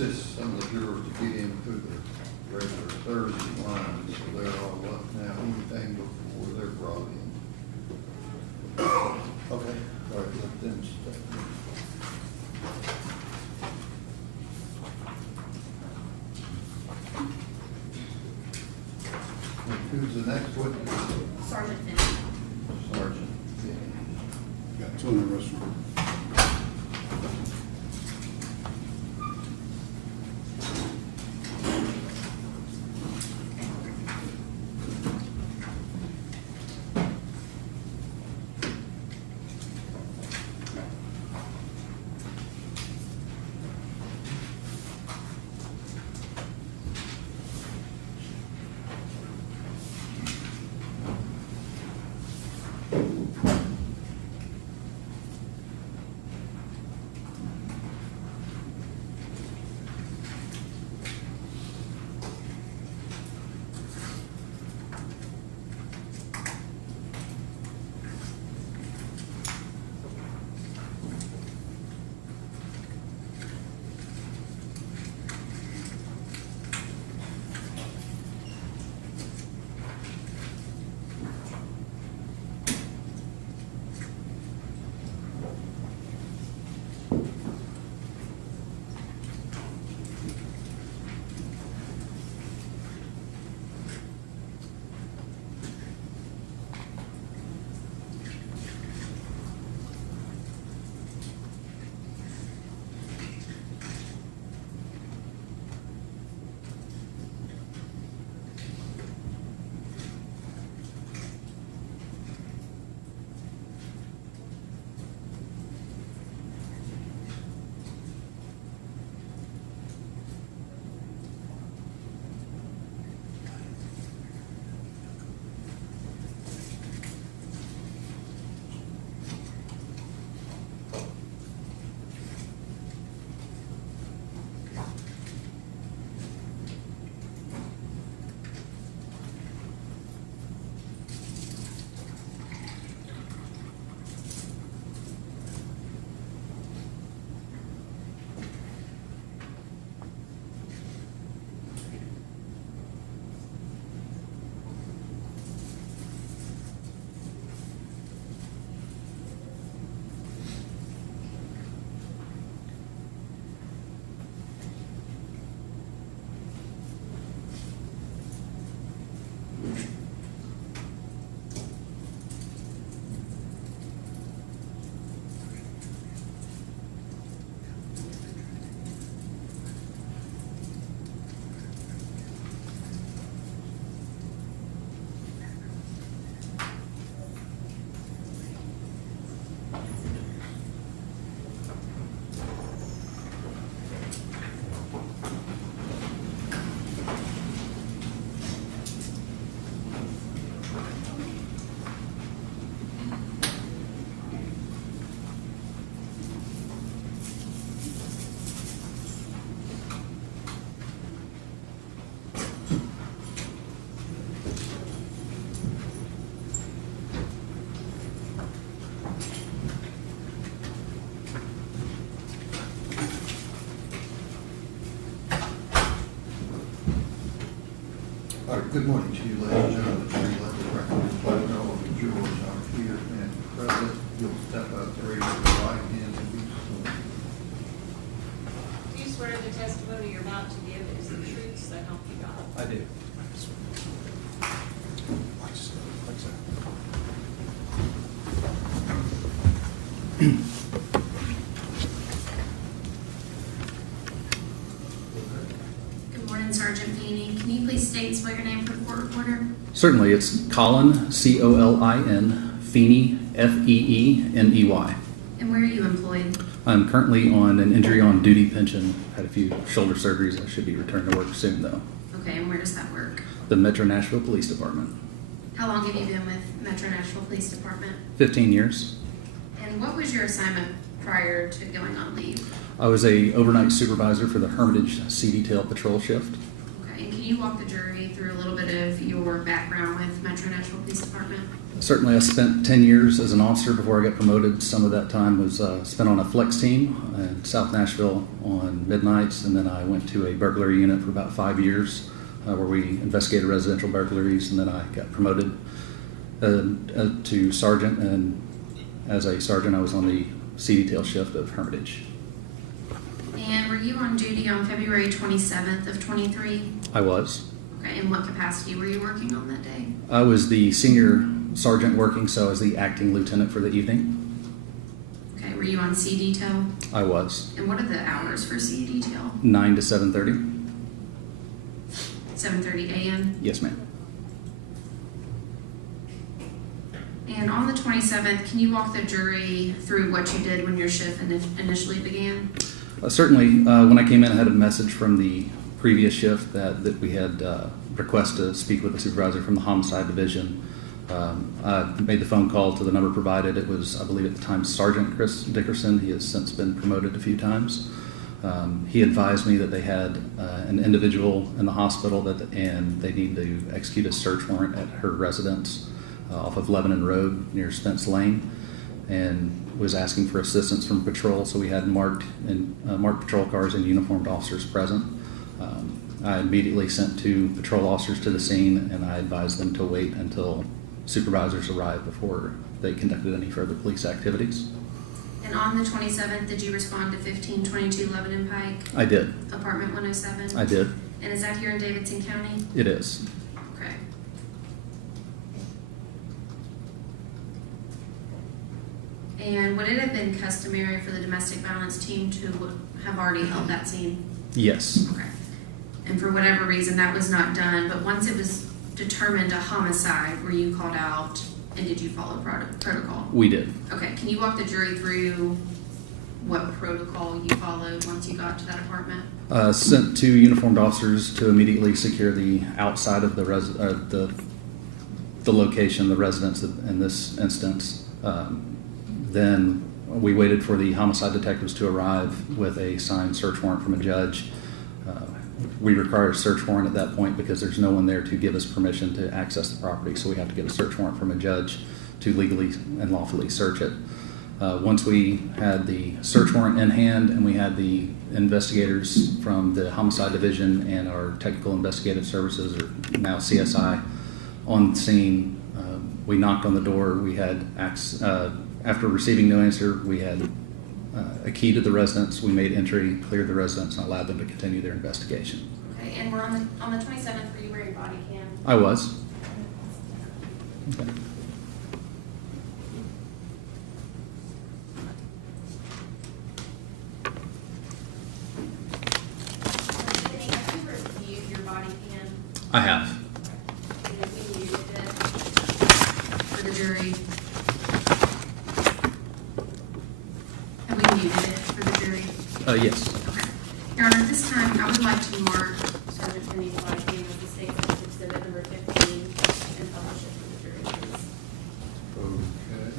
assist some of the jurors to get into the regular Thursday lines, so they're all up now, anything before they're brought in. Okay, all right, let them stay. And who's the next witness? Sergeant Benning. Sergeant Benning. Got two in the restroom. All right, good morning to you, ladies and gentlemen. The jury, let the record reflect all of the jurors are here and present. You'll step up, raise your right hand and be sworn. Do you swear the testimony you're about to give is the truth, so help you God? I do. Good morning, Sergeant Benning. Can you please state and spell your name for the court reporter? Certainly, it's Colin, C-O-L-I-N, Feeney, F-E-E-N-E-Y. And where are you employed? I'm currently on an injury on duty pension. Had a few shoulder surgeries. I should be returning to work soon, though. Okay, and where does that work? The Metro Nashville Police Department. How long have you been with Metro Nashville Police Department? 15 years. And what was your assignment prior to going on leave? I was a overnight supervisor for the Hermitage Sea Detail Patrol shift. Okay, and can you walk the jury through a little bit of your background with Metro Metro Nashville Police Department? Certainly, I spent 10 years as an officer before I got promoted. Some of that time was spent on a flex team in South Nashville on midnights, and then I went to a burglary unit for about 5 years where we investigated residential burglaries, and then I got promoted to sergeant, and as a sergeant I was on the C detail shift of Hermitage. And were you on duty on February 27th of 23? I was. Okay, in what capacity were you working on that day? I was the senior sergeant working, so I was the acting lieutenant for the evening. Okay, were you on C detail? I was. And what are the hours for C detail? 9 to 7:30. 7:30 a.m.? Yes, ma'am. And on the 27th, can you walk the jury through what you did when your shift initially began? Certainly. When I came in, I had a message from the previous shift that we had request to speak with the supervisor from the homicide division. I made the phone call to the number provided. It was, I believe at the time, Sergeant Chris Dickerson. He has since been promoted a few times. He advised me that they had an individual in the hospital and they need to execute a search warrant at her residence off of Lebanon Road near Spence Lane, and was asking for assistance from patrol. So we had marked patrol cars and uniformed officers present. I immediately sent 2 patrol officers to the scene, and I advised them to wait until supervisors arrived before they conducted any further police activities. And on the 27th, did you respond to 1522 Lebanon Pike, I did. apartment 107? I did. And is that here in Davidson County? It is. Okay. And would it have been customary for the domestic violence team to have already held that scene? Yes. Okay. And for whatever reason, that was not done, but once it was determined a homicide, were you called out and did you follow protocol? We did. Okay, can you walk the jury through what protocol you followed once you got to that apartment? Sent 2 uniformed officers to immediately secure the outside of the location, the residence in this instance. Then we waited for the homicide detectives to arrive with a signed search warrant from a judge. We require a search warrant at that point because there's no one there to give us permission to access the property, so we have to get a search warrant from a judge to legally and lawfully search it. Once we had the search warrant in hand and we had the investigators from the homicide division and our technical investigative services, or now CSI, on scene, we knocked on the door. We had after receiving no answer, we had a key to the residence. We made entry, cleared the residence, and allowed them to continue their investigation. Okay, and we're on the 27th, were you wearing body cam? I was. Okay. Jenny, have you reviewed your body cam? I have. And if we needed it for the jury? Have we muted it for the jury? Yes. Okay. Your Honor, at this time, I would like to mark Sergeant Benny's body cam as the state's exhibit number 15 and publish it for the jury, please. Okay.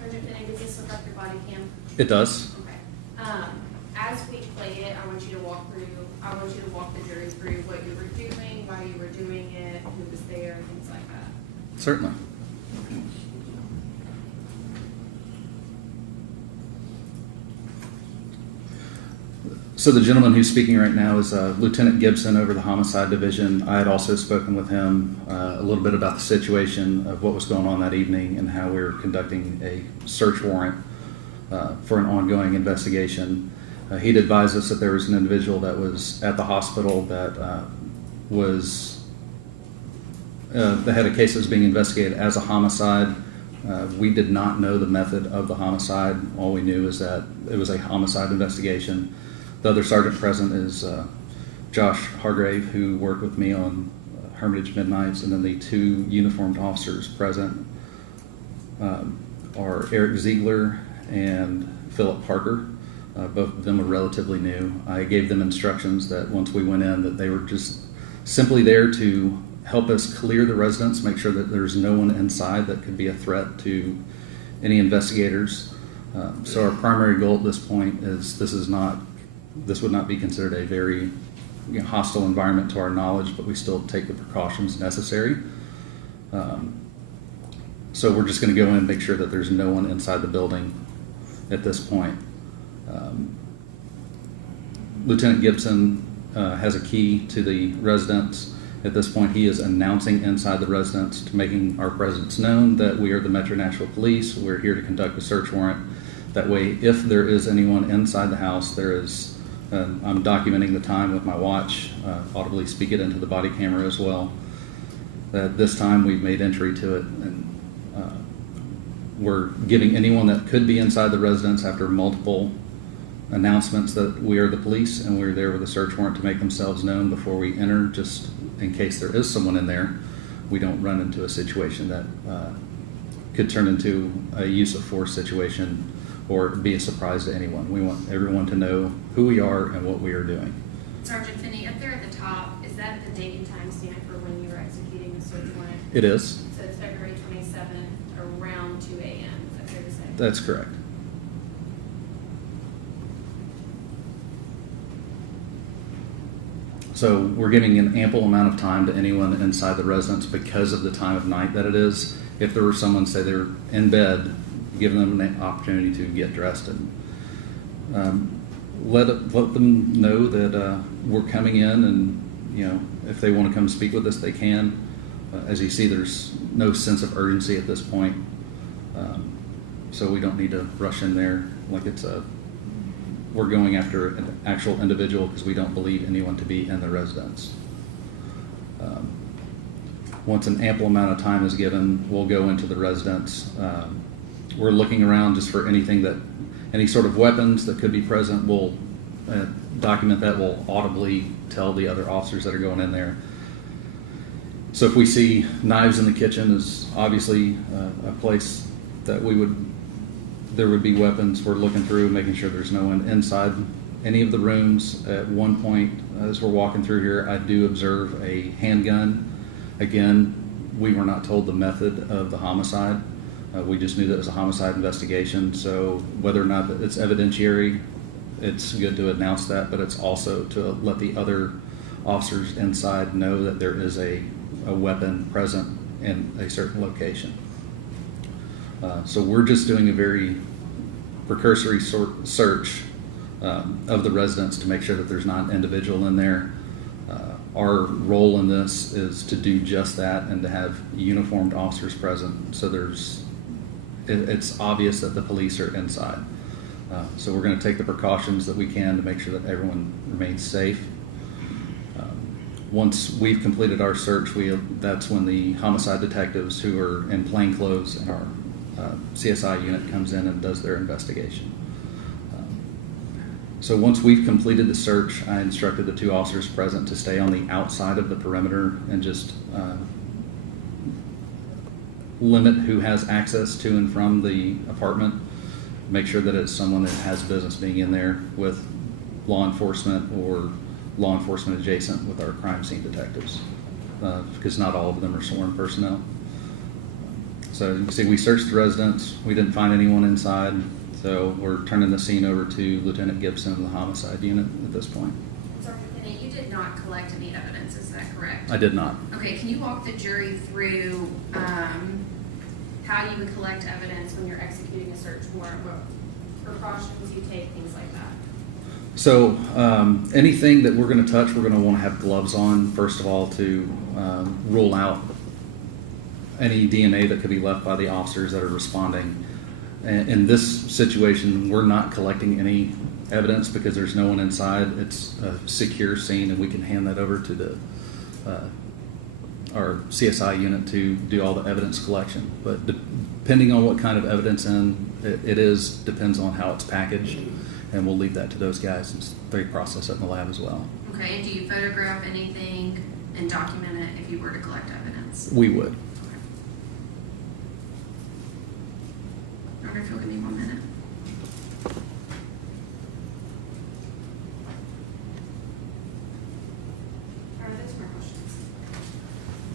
Sergeant Benning, does this look like your body cam? It does. Okay. As we play it, I want you to walk the jury through what you were doing, why you were doing it, who was there, things like that. Certainly. So the gentleman who's speaking right now is Lieutenant Gibson over the Homicide Division. I had also spoken with him a little bit about the situation of what was going on that evening and how we were conducting a search warrant for an ongoing investigation. He'd advised us that there was an individual that was at the hospital that had a case that was being investigated as a homicide. We did not know the method of the homicide. All we knew is that it was a homicide investigation. The other sergeant present is Josh Hargrave, who worked with me on Hermitage Midnights, and then the 2 uniformed officers present are Eric Ziegler and Philip Parker. Both of them were relatively new. I gave them instructions that once we went in that they were just simply there to help us clear the residence, make sure that there's no one inside that could be a threat to any investigators. So our primary goal at this point is this is not this would not be considered a very hostile environment to our knowledge, but we still take the precautions necessary. So we're just going to go in and make sure that there's no one inside the building at this point. Lieutenant Gibson has a key to the residence. At this point, he is announcing inside the residence, to making our presence known, that we are the Metro Nashville Police. We're here to conduct a search warrant. That way, if there is anyone inside the house, there is, I'm documenting the time with my watch, audibly speak it into the body camera as well. This time we've made entry to it, and we're giving anyone that could be inside the residence, after multiple announcements, that we are the police and we're there with a search warrant, to make themselves known before we enter, just in case there is someone in there. We don't run into a situation that could turn into a use of force situation or be a surprise to anyone. We want everyone to know who we are and what we are doing. Sergeant Finney, up there at the top, is that the date and time stamp for when you were executing the search warrant? It is. So it's February 27th, around 2 a.m. Is that fair to say? That's correct. So we're giving an ample amount of time to anyone inside the residence because of the time of night that it is. If there were someone, say they're in bed, give them an opportunity to get dressed and let them know that we're coming in, and if they want to come speak with us, they can. As you see, there's no sense of urgency at this point, so we don't need to rush in there like we're going after an actual individual, because we don't believe anyone to be in the residence. Once an ample amount of time is given, we'll go into the residence. We're looking around just for any sort of weapons that could be present. We'll document that. We'll audibly tell the other officers that are going in there. So if we see knives in the kitchen, is obviously a place that there would be weapons. We're looking through, making sure there's no one inside any of the rooms. At one point, as we're walking through here, I do observe a handgun. Again, we were not told the method of the homicide. We just knew that it was a homicide investigation. So whether or not it's evidentiary, it's good to announce that, but it's also to let the other officers inside know that there is a weapon present in a certain location. So we're just doing a very precursory search of the residence to make sure that there's not an individual in there. Our role in this is to do just that, and to have uniformed officers present, so it's obvious that the police are inside. So we're going to take the precautions that we can to make sure that everyone remains safe. Once we've completed our search, that's when the homicide detectives, who are in plain clothes, and our CSI unit comes in and does their investigation. So once we've completed the search, I instructed the 2 officers present to stay on the outside of the perimeter and just limit who has access to and from the apartment. Make sure that it's someone that has business being in there with law enforcement or law enforcement adjacent with our crime scene detectives, because not all of them are sworn personnel. So you can see we searched the residence. We didn't find anyone inside. So we're turning the scene over to Lieutenant Gibson of the homicide unit at this point. Sergeant Finney, you did not collect any evidence, is that correct? I did not. Okay, can you walk the jury through how you would collect evidence when you're executing a search warrant, what precautions you take, things like that? So anything that we're going to touch, we're going to want to have gloves on, first of all, to rule out any DNA that could be left by the officers that are responding. In this situation, we're not collecting any evidence because there's no one inside. It's a secure scene, and we can hand that over to our CSI unit to do all the evidence collection. But depending on what kind of evidence depends on how it's packaged, and we'll leave that to those guys since they process it in the lab as well. Okay, and do you photograph anything and document it if you were to collect evidence? We would. Okay, if you'll give me 1 minute. Are those more questions?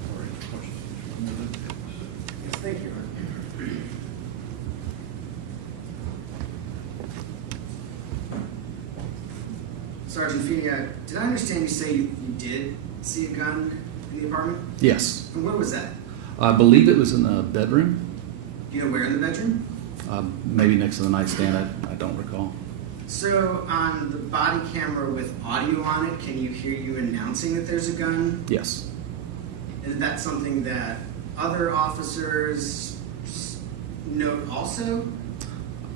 All right, questions? Yes, thank you. Sergeant Feeney, did I understand you say you did see a gun in the apartment? Yes. And where was that? I believe it was in the bedroom, Do you know where in the bedroom? maybe next to the nightstand. I don't recall. So on the body camera with audio on it, can you hear you announcing that there's a gun? Yes. Is that something that other officers note also?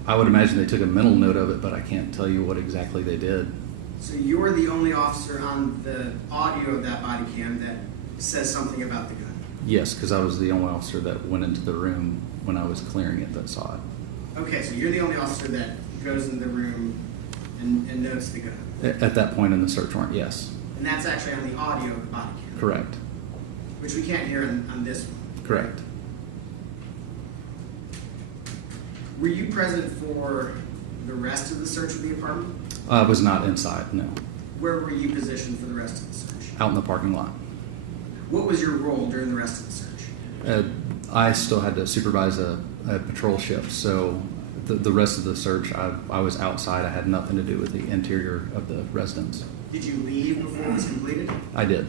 I would imagine they took a mental note of it, but I can't tell you what exactly they did. So you're the only officer on the audio of that body cam that says something about the gun? Yes, because I was the only officer that went into the room when I was clearing it that saw it. Okay, so you're the only officer that goes in the room and notes the gun. At that point in the search warrant, yes. And that's actually on the audio of the body cam? Correct. Which we can't hear on this one. Correct. Were you present for the rest of the search of the apartment? I was not inside, no. Where were you positioned for the rest of the search? Out in the parking lot. What was your role during the rest of the search? I still had to supervise a patrol shift, so the rest of the search, I was outside. I had nothing to do with the interior of the residence. Did you leave before it was completed? I did.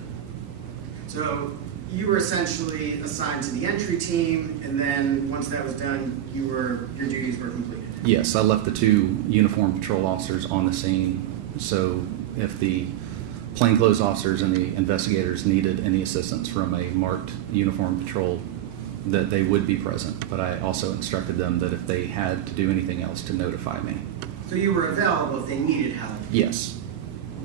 So you were essentially assigned to the entry team, and then once that was done, your duties were completed. Yes, I left the 2 uniformed patrol officers on the scene, so if the plainclothes officers and the investigators needed any assistance from a marked uniformed patrol, that they would be present. But I also instructed them that if they had to do anything else, to notify me. So you were available if they needed help, Yes,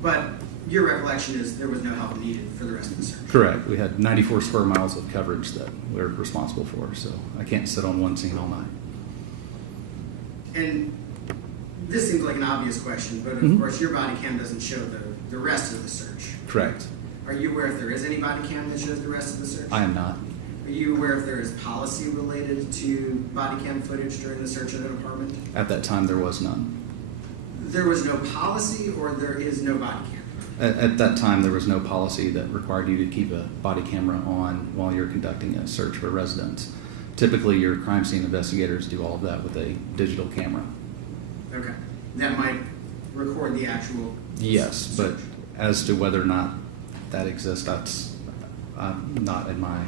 but your recollection is there was no help needed for the rest of the search. correct. We had 94 square miles of coverage that we're responsible for, so I can't sit on one scene all night. And this seems like an obvious question, but of Mhm. course your body cam doesn't show the rest of the search. Correct. Are you aware if there is any body cam that shows the rest of the search? I am not. Are you aware if there is policy related to body cam footage during the search of an apartment? At that time, there was none. There was no policy, or there is no body cam? At that time, there was no policy that required you to keep a body camera on while you're conducting a search for residents. Typically, your crime scene investigators do all of that with a digital camera. Okay. That might record the actual Yes, but search. as to whether or not that exists, that's not in my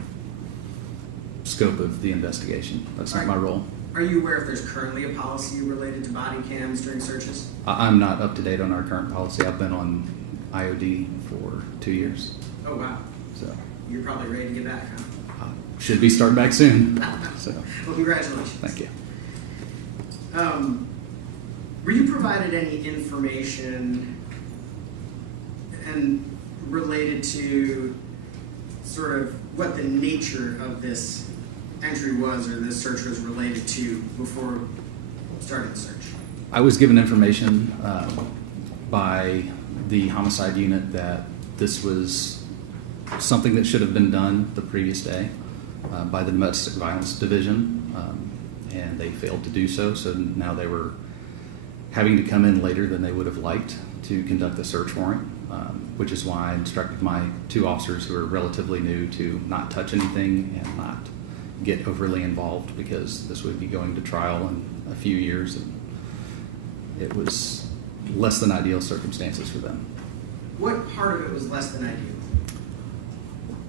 scope of the investigation. That's not my role. Are you aware if there's currently a policy related to body cams during searches? I'm not up to date on our current policy. I've been on IOD for 2 years, Oh, wow. so You're probably ready to get back, huh? should be starting back soon. So, Well, congratulations. thank you. Were you provided any information and related to sort of what the nature of this entry was or this search was related to before starting the search? I was given information by the homicide unit that this was something that should have been done the previous day by the domestic violence division, and they failed to do so. So now they were having to come in later than they would have liked to conduct the search warrant, which is why I instructed my 2 officers who are relatively new to not touch anything and not get overly involved, because this would be going to trial in a few years, and it was less than ideal circumstances for them. What part of it was less than ideal?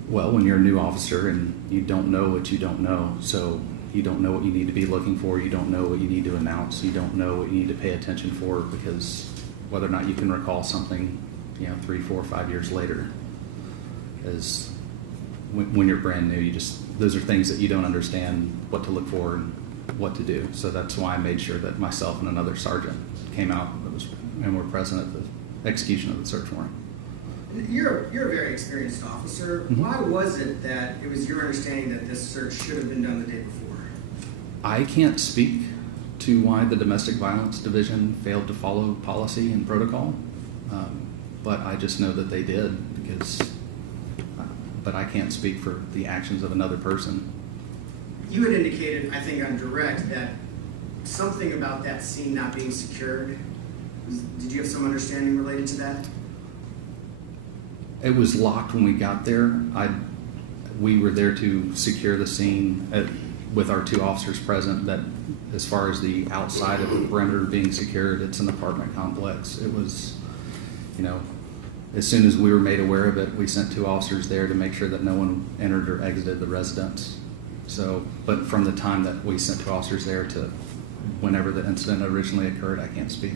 Well, when you're a new officer and you don't know what you don't know, so you don't know what you need to be looking for, you don't know what you need to announce, you don't know what you need to pay attention for, because whether or not you can recall something, 3, 4, 5 years later, is when you're brand new, those are things that you don't understand what to look for and what to do. So that's why I made sure that myself and another sergeant came out and were present at the execution of the search warrant. You're a very experienced officer. Mhm. Why was it that it was your understanding that this search should have been done the day before? I can't speak to why the domestic violence division failed to follow policy and protocol, but I just know that they did, but I can't speak for the actions of another person. You had indicated, I think on direct, that something about that scene not being secured. Did you have some understanding related to that? It was locked when we got there. We were there to secure the scene with our 2 officers present. That as far as the outside of the perimeter being secured, it's an apartment complex. as soon as we were made aware of it, we sent 2 officers there to make sure that no one entered or exited the residence. So, but from the time that we sent 2 officers there to whenever the incident originally occurred, I can't speak.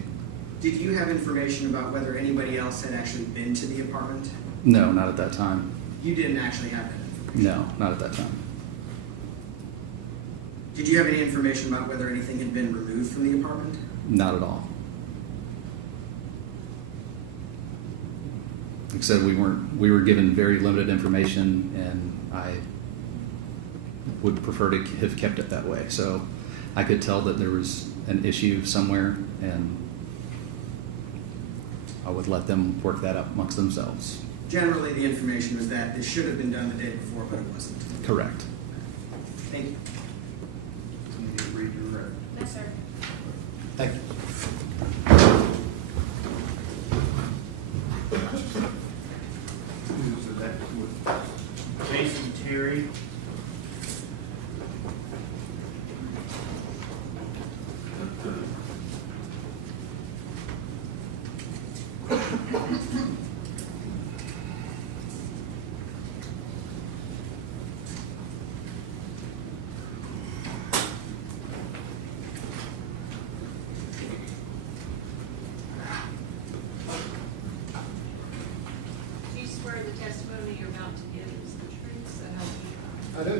Did you have information about whether anybody else had actually been to the apartment? No, not at that time. You didn't actually have that information? No, not at that time. Did you have any information about whether anything had been removed from the apartment? Not at all. Like I said, we were given very limited information, and I would prefer to have kept it that way. So I could tell that there was an issue somewhere, and I would let them work that out amongst themselves. Generally, the information was that this should have been done the day before, but it wasn't. Correct. Thank you. So you need to read your record. No, sir. Thank you. Who's the next witness? Jason Terry. Do you swear the testimony you're about to give is the truth, so help you God? I do.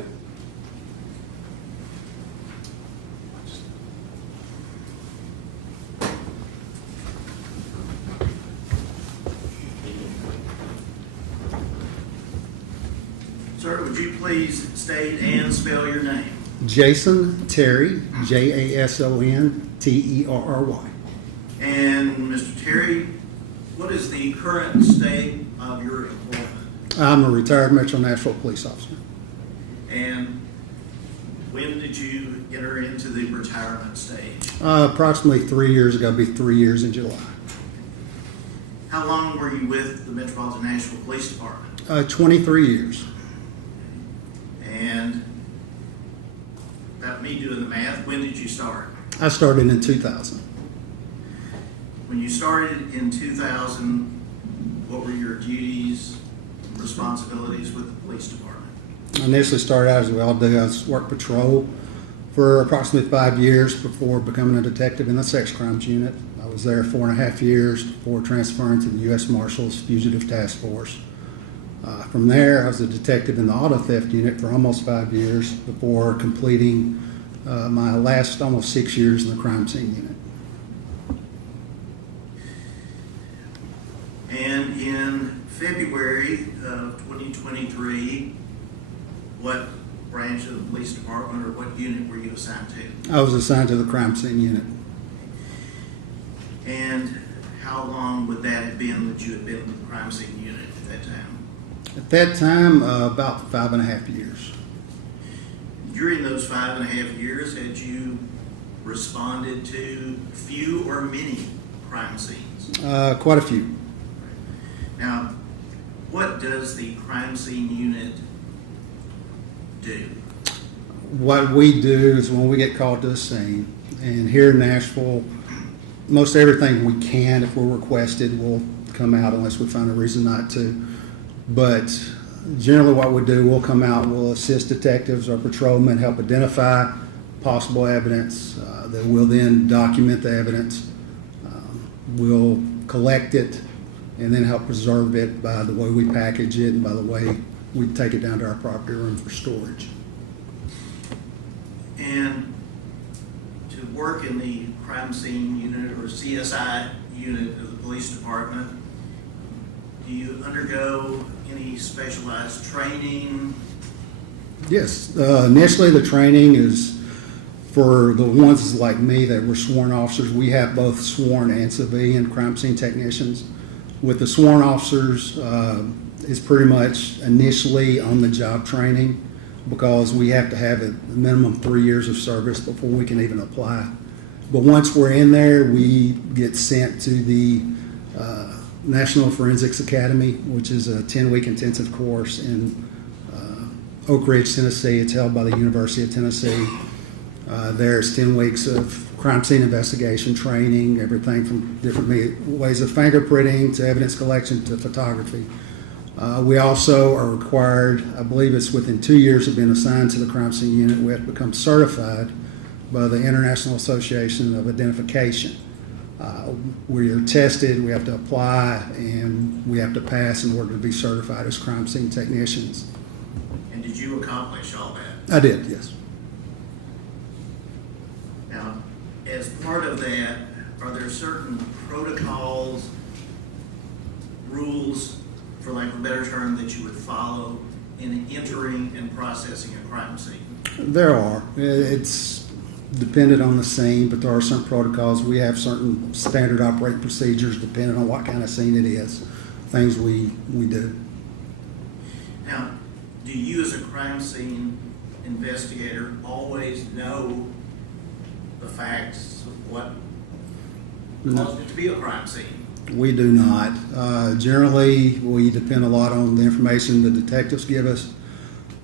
Sir, would you please state and spell your name? Jason Terry, Jasonterry. And Mr. Terry, what is the current state of your employment? I'm a retired Metro Nashville police officer. And when did you enter into the retirement stage? Approximately 3 years ago, it'll be 3 years in July. How long were you with the Metropolitan Nashville Police Department? 23 years. And about me doing the math, when did you start? I started in 2000. When you started in 2000, what were your duties, responsibilities with the police department? I initially started out as we all do. I worked patrol for approximately 5 years before becoming a detective in the sex crimes unit. I was there 4.5 years before transferring to the U.S. Marshals Fugitive Task Force. From there, I was a detective in the auto theft unit for almost 5 years before completing my last almost 6 years in the crime scene unit. And in February of 2023, what branch of the police department or what unit were you assigned to? I was assigned to the crime scene unit. And how long would that have been that you had been with the crime scene unit at that time? At that time, about 5.5 years. During those 5.5 years, had you responded to few or many crime scenes? Quite a few. Now, what does the crime scene unit do? What we do is when we get called to a scene, and here in Nashville, most everything we can, if we're requested, will come out unless we find a reason not to. But generally what we do, we'll come out, we'll assist detectives or patrolmen, help identify possible evidence. That we'll then document the evidence. We'll collect it and then help preserve it by the way we package it and by the way we take it down to our property room for storage. And to work in the crime scene unit or CSI unit of the police department, do you undergo any specialized training? Yes, initially the training is for the ones like me that were sworn officers. We have both sworn and civilian crime scene technicians. With the sworn officers, it's pretty much initially on the job training because we have to have a minimum 3 years of service before we can even apply. But once we're in there, we get sent to the National Forensics Academy, which is a 10-week intensive course in Oak Ridge, Tennessee. It's held by the University of Tennessee. There's 10 weeks of crime scene investigation training, everything from different ways of fingerprinting to evidence collection to photography. We also are required, I believe it's within 2 years of being assigned to the crime scene unit, we have to become certified by the International Association of Identification. We are tested, we have to apply, and we have to pass in order to be certified as crime scene technicians. And did you accomplish all that? I did, yes. Now, as part of that, are there certain protocols, rules, for lack of a better term, that you would follow in entering and processing a crime scene? There are. It's dependent on the scene, but there are some protocols. We have certain standard operating procedures depending on what kind of scene it is, things we do. Now, do you as a crime scene investigator always know the facts of what caused it to be a crime scene? We do not. Generally, we depend a lot on the information the detectives give us.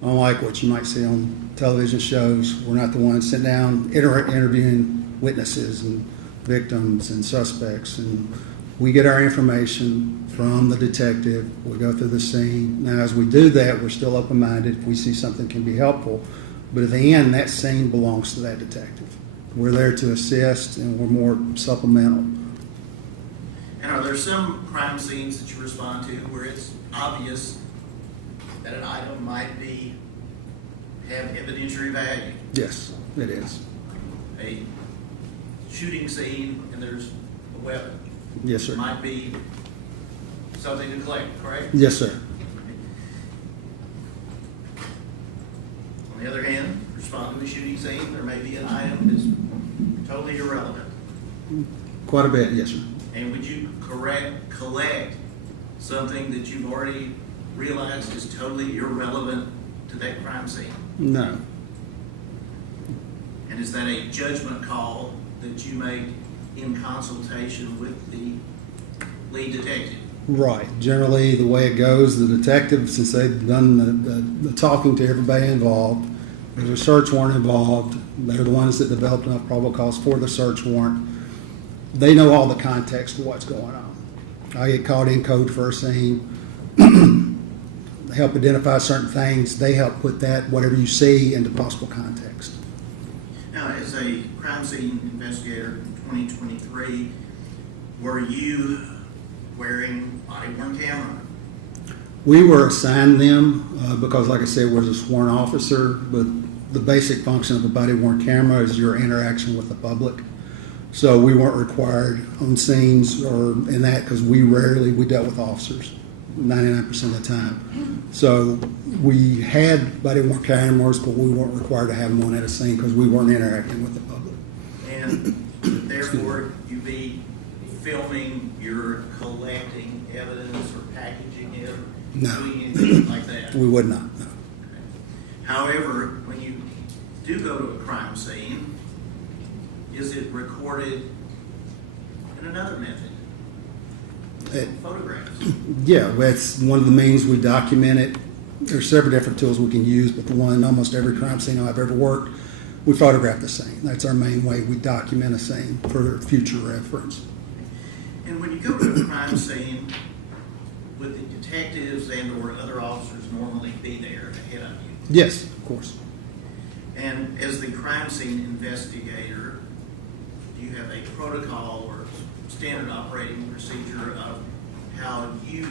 Unlike what you might see on television shows, we're not the ones sitting down interviewing witnesses and victims and suspects. And we get our information from the detective. We go through the scene. Now, as we do that, we're still open-minded if we see something can be helpful. But at the end, that scene belongs to that detective. We're there to assist, and we're more supplemental. And are there some crime scenes that you respond to where it's obvious that an item might have evidentiary value? Yes, it is. A shooting scene and there's a weapon. Yes, sir. Might be something to collect, correct? Yes, sir. On the other hand, responding to a shooting scene, there may be an item that's totally irrelevant. Quite a bit, yes, sir. And would you collect something that you've already realized is totally irrelevant to that crime scene? No. And is that a judgment call that you make in consultation with the lead detective? Right. Generally, the way it goes, the detective, since they've done the talking to everybody involved, there's a search warrant involved. They're the ones that developed enough probable cause for the search warrant. They know all the context of what's going on. I get called in code for a scene. They help identify certain things. They help put that, whatever you see, into possible context. Now, as a crime scene investigator in 2023, were you wearing body-worn camera? We were assigned them because, like I said, we're a sworn officer, but the basic function of a body-worn camera is your interaction with the public. So we weren't required on scenes or in that because we dealt with officers 99% of the time. So we had body-worn cameras, but we weren't required to have them on at a scene because we weren't interacting with the public. And therefore, you be filming, you're collecting evidence or packaging it, or No. doing anything like that? We would not, no. However, when you do go to a crime scene, is it recorded in another method? Photographs? Yeah, that's one of the means we document it. There's several different tools we can use, but the one almost every crime scene I've ever worked, we photograph the scene. That's our main way we document a scene for future reference. And when you go to a crime scene, would the detectives and or other officers normally be there ahead of you? Yes, of course. And as the crime scene investigator, do you have a protocol or standard operating procedure of how you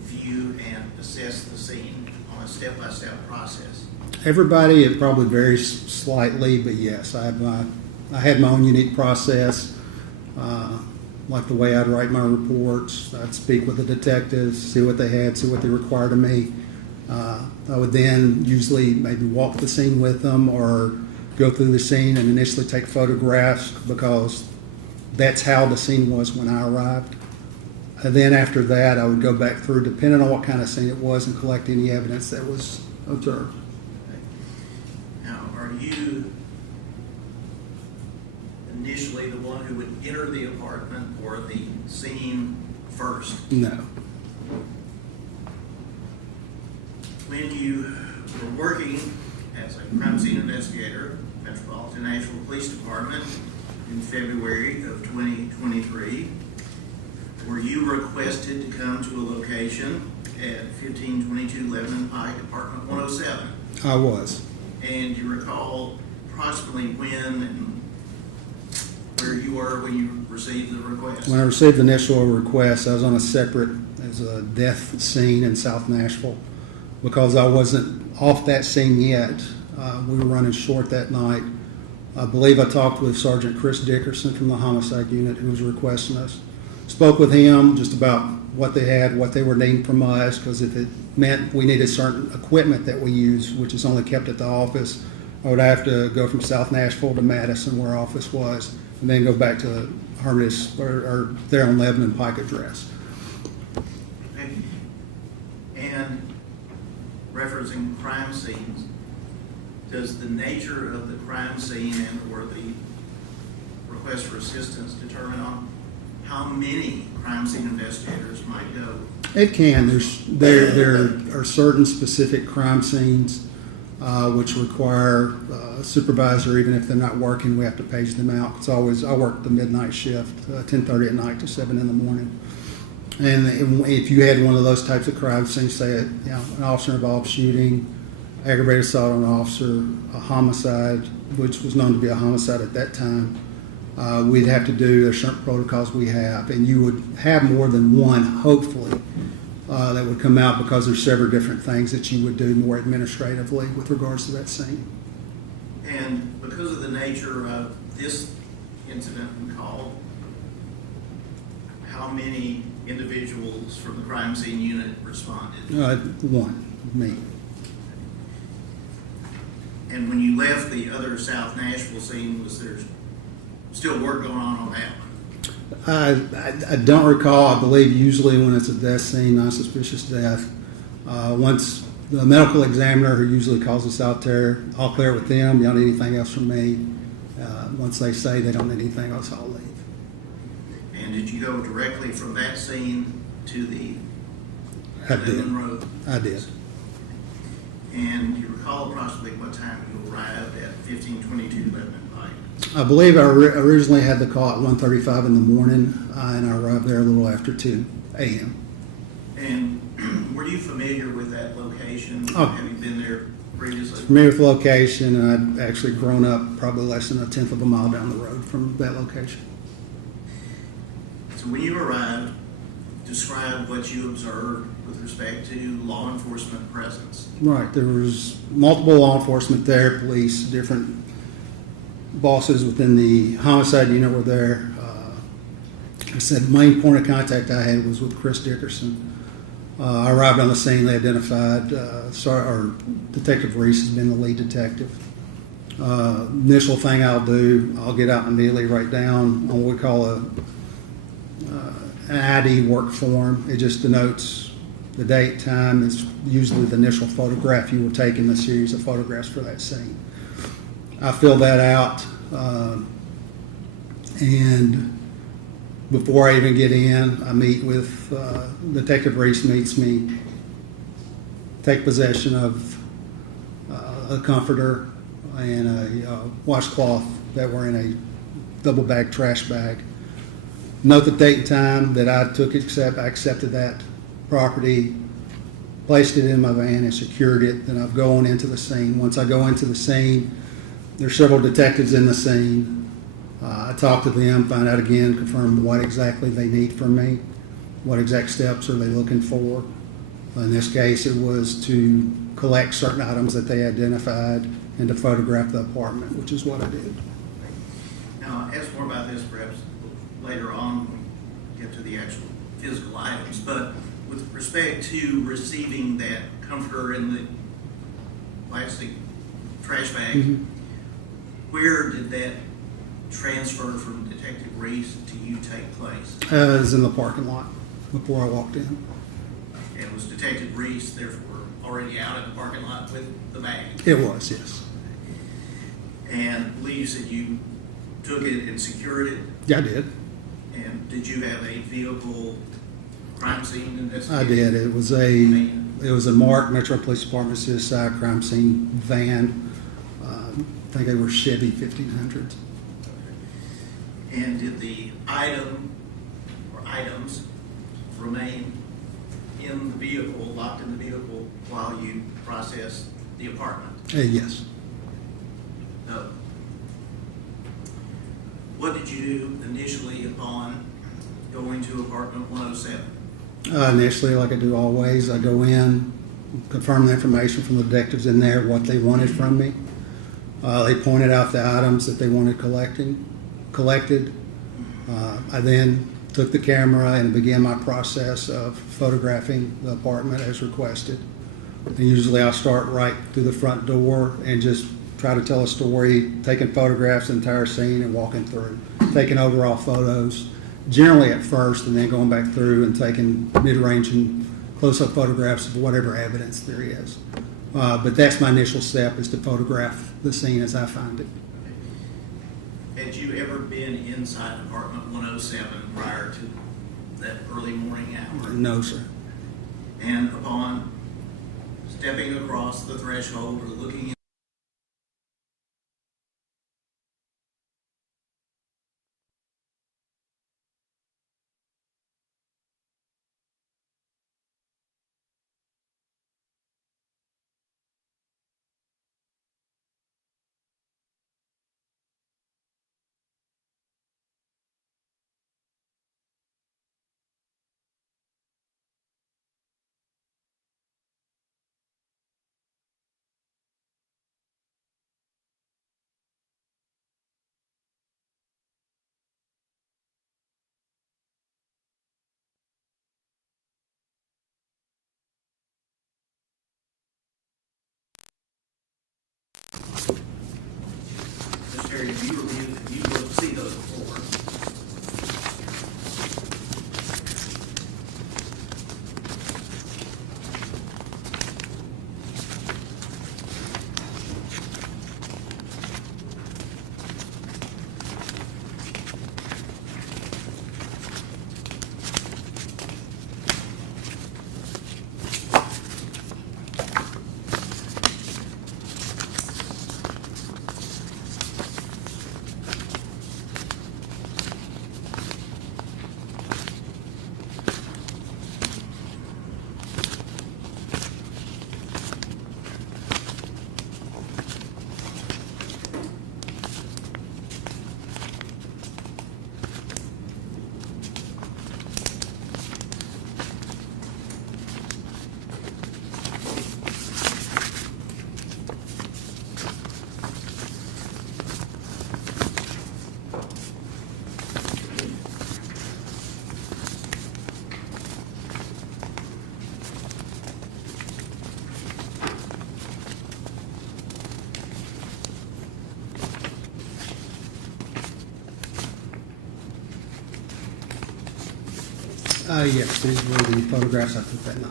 view and assess the scene on a step-by-step process? Everybody, it probably varies slightly, but yes, I had my own unique process. Like the way I'd write my reports, I'd speak with the detectives, see what they had, see what they required of me. I would then usually maybe walk the scene with them or go through the scene and initially take photographs because that's how the scene was when I arrived. And then after that, I would go back through, depending on what kind of scene it was, and collect any evidence that was observed. Now, are you initially the one who would enter the apartment or the scene first? No. When you were working as a crime scene investigator, Metropolitan Nashville Police Department in February of 2023. Were you requested to come to a location at 1522 Lebanon Pike, Apartment 107? I was. And you recall approximately when and where you were when you received the request? When I received the initial request, I was on a separate, as a death scene in South Nashville. Because I wasn't off that scene yet, we were running short that night. I believe I talked with Sergeant Chris Dickerson from the homicide unit who was requesting us. Spoke with him just about what they had, what they were needing from us, because if it meant we needed certain equipment that we use, which is only kept at the office, I would have to go from South Nashville to Madison, where our office was, and then go back to Hermitage or there on Lebanon Pike address. Okay. And referencing crime scenes, does the nature of the crime scene and or the request for assistance determine on how many crime scene investigators might go? It can. There are certain specific crime scenes which require a supervisor, even if they're not working, we have to page them out. I work the midnight shift, 10:30 at night to 7 in the morning. And if you had one of those types of crime scenes, say an officer involved shooting, aggravated assault on an officer, a homicide, which was known to be a homicide at that time, we'd have to do, there's certain protocols we have, and you would have more than one, hopefully, that would come out because there's several different things that you would do more administratively with regards to that scene. And because of the nature of this incident and call, how many individuals from the crime scene unit responded? One, me. And when you left the other South Nashville scene, was there still work going on that one? I don't recall. I believe usually when it's a death scene, non-suspicious death, once the medical examiner who usually calls us out there, I'll clear it with them. You don't need anything else from me. Once they say they don't need anything else, I'll leave. And did you go directly from that scene to the I did. Lebanon Road? I did. And you recall approximately what time you arrived at 1522 Lebanon Pike? I believe I originally had the call at 1:35 in the morning, and I arrived there a little after 2 a.m. And were you familiar with that location? Oh. Have you been there previously? Familiar with the location, and I'd actually grown up probably less than a tenth of a mile down the road from that location. So when you arrived, describe what you observed with respect to law enforcement presence. Right, there was multiple law enforcement there, police, different bosses within the homicide unit were there. I said the main point of contact I had was with Chris Dickerson. I arrived on the scene, they identified, Detective Reese has been the lead detective. Initial thing I'll do, I'll get out immediately, write down on what we call an ID work form. It just denotes the date, time. It's usually the initial photograph you were taking, the series of photographs for that scene. I fill that out, and before I even get in, I meet with Detective Reese meets me, take possession of a comforter and a washcloth that were in a double bag trash bag. Note the date and time that I accepted that property, placed it in my van and secured it. Then I've gone into the scene. Once I go into the scene, there's several detectives in the scene. I talk to them, find out again, confirm what exactly they need from me, what exact steps are they looking for. In this case, it was to collect certain items that they identified and to photograph the apartment, which is what I did. Now, I'll ask more about this perhaps later on when we get to the actual physical items, but with respect to receiving that comforter in the plastic trash bag, where did that transfer from Detective Reese to you take place? It was in the parking lot before I walked in. And was Detective Reese therefore already out in the parking lot with the bag? It was, yes. And I believe you said you took it and secured it. Yeah, I did. And did you have a vehicle crime scene investigation? I did. It was a marked Metro Police Department suicide crime scene van. think they were Chevy 1500s. And did the item or items remain in the vehicle, locked in the vehicle, while you processed the apartment? Yes. No. What did you do initially upon going to apartment 107? Initially, like I do always, I go in, confirm the information from the detectives in there, what they wanted from me. They pointed out the items that they wanted collected. I then took the camera and began my process of photographing the apartment as requested. And usually I'll start right through the front door and just try to tell a story, taking photographs of the entire scene and walking through, taking overall photos, generally at first, and then going back through and taking mid-range and close-up photographs of whatever evidence there is. But that's my initial step, is to photograph the scene as I find it. Had you ever been inside apartment 107 prior to that early morning hour? No, sir. And upon stepping across the threshold or looking in, Mr. Terry, do you review that you will see those before? Yes, these were the photographs I took that night.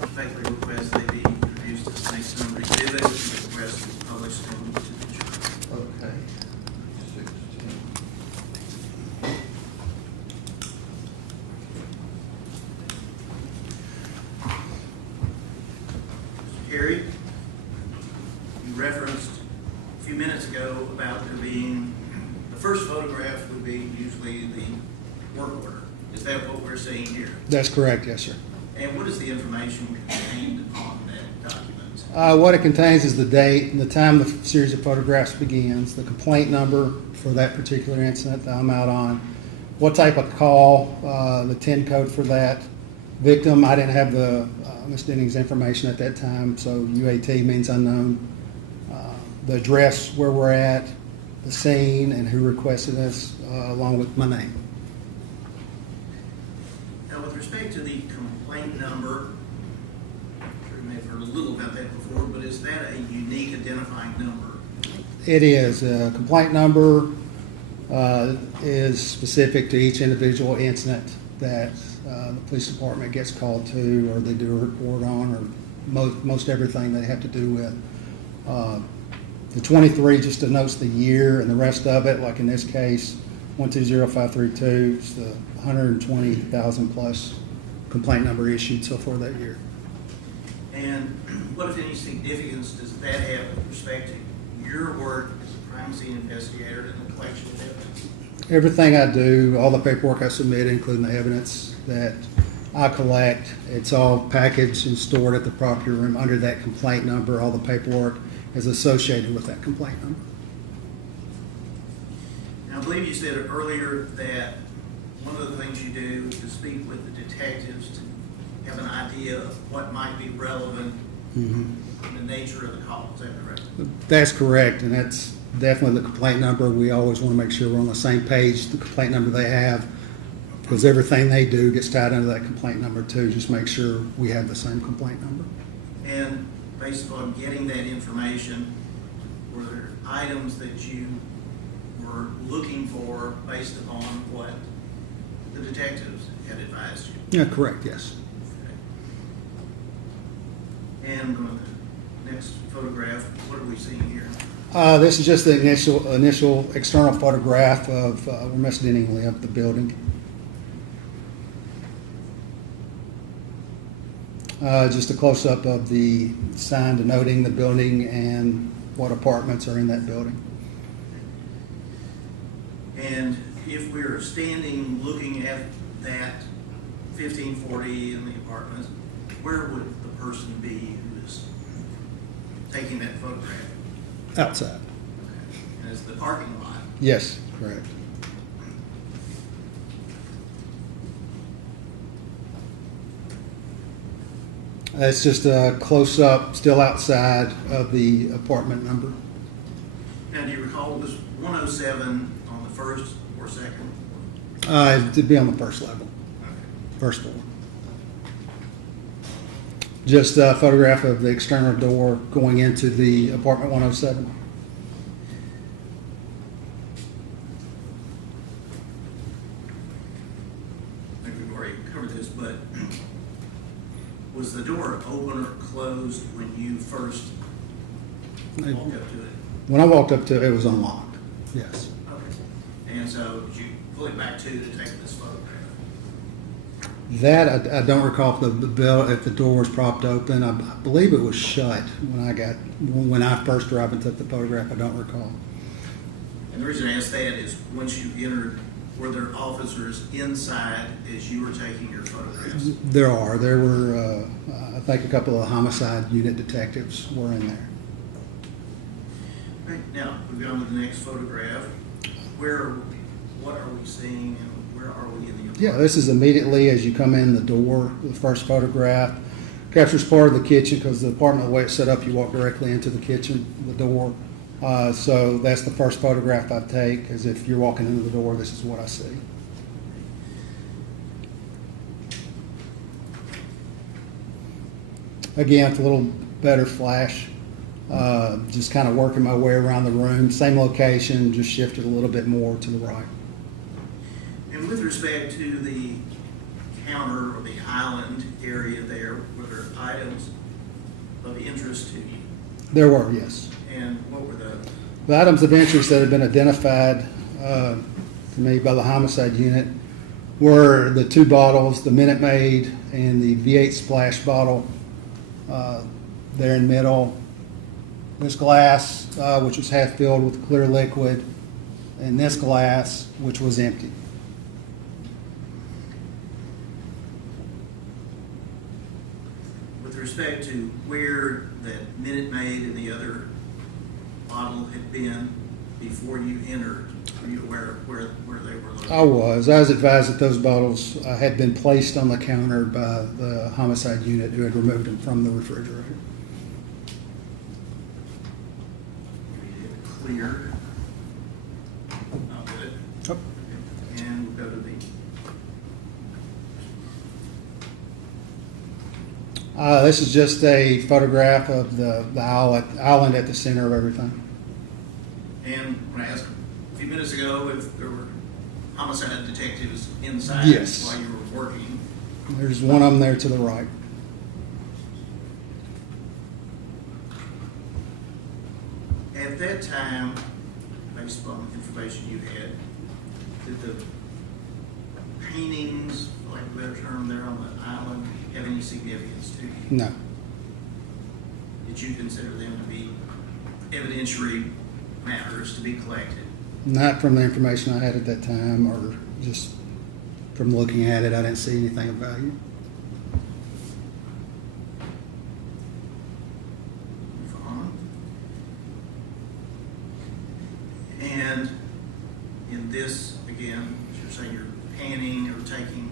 Respectfully request they be introduced as next number exhibit and request to be published on to the jury. Okay. 16. Mr. Terry, you referenced a few minutes ago about there being, the first photograph would be usually the work order. Is that what we're seeing here? That's correct, yes, sir. And what is the information contained on that document? What it contains is the date and the time the series of photographs begins, the complaint number for that particular incident that I'm out on, what type of call, the 10 code for that. Victim, I didn't have the Ms. Denning's information at that time, so UAT means unknown. The address where we're at, the scene, and who requested us, along with my name. Now, with respect to the complaint number, I'm sure you may have heard a little about that before, but is that a unique identifying number? It is. A complaint number is specific to each individual incident that the police department gets called to, or they do a report on, or most everything they have to do with. The 23 just denotes the year, and the rest of it, like in this case, 120532, is the 120,000 plus complaint number issued so far that year. And what, if any, significance does that have with respect to your work as a crime scene investigator and the collection of evidence? Everything I do, all the paperwork I submit, including the evidence that I collect, it's all packaged and stored at the property room under that complaint number. All the paperwork is associated with that complaint number. Now, I believe you said earlier that one of the things you do is to speak with the detectives to have an idea of what might be relevant in the nature of the call. Is that correct? That's correct, and that's definitely the complaint number. We always want to make sure we're on the same page, the complaint number they have, because everything they do gets tied into that complaint number too. Just make sure we have the same complaint number. And based upon getting that information, were there items that you were looking for based upon what the detectives had advised you? Yeah, correct, yes. Okay. And on the next photograph, what are we seeing here? This is just the initial external photograph of Miss Denningly of the building. Just a close-up of the sign denoting the building and what apartments are in that building. And if we are standing looking at that 1540 in the apartment, where would the person be who is taking that photograph? Outside. Okay. And is the parking lot? Yes, correct. It's just a close-up, still outside of the apartment number. Now, do you recall, was 107 on the first or second? It'd be on the first level, Okay. first floor. Just a photograph of the external door going into the apartment 107. I think we've already covered this, but was the door open or closed when you first walked up to it? When I walked up to it, it was unlocked, yes. Okay. And so did you pull it back to take this photograph? That, I don't recall if the door was propped open. I believe it was shut when I first arrived and took the photograph. I don't recall. And the reason I ask that is once you entered, were there officers inside as you were taking your photographs? There were, I think a couple of homicide unit detectives were in there. Right, now, we've gone to the next photograph. What are we seeing and where are we in the apartment? Yeah, this is immediately as you come in the door, the first photograph. Captures part of the kitchen because the apartment, the way it's set up, you walk directly into the kitchen, the door. So that's the first photograph I take, as if you're walking into the door, this is what I see. Again, it's a little better flash. Just kind of working my way around the room. Same location, just shifted a little bit more to the right. And with respect to the counter or the island area there, were there items of interest to you? There were, yes. And what were those? The items of interest that had been identified to me by the homicide unit were the two bottles, the Minute Maid and the V8 splash bottle there in the middle. This glass, which was half filled with clear liquid, and this glass, which was empty. With respect to where that Minute Maid and the other bottle had been before you entered, were you aware of where they were located? I was advised that those bottles had been placed on the counter by the homicide unit who had removed them from the refrigerator. Clear. Not good. Oh. And we'll go to the This is just a photograph of the island at the center of everything. And when I asked a few minutes ago if there were homicide detectives inside Yes. while you were working, There's one of them there to the right. at that time, based upon the information you had, did the paintings, for lack of a better term, there on the island have any significance to you? No. Did you consider them to be evidentiary matters to be collected? Not from the information I had at that time, or just from looking at it, I didn't see anything of value. Move on. And in this, again, you're saying you're panning or taking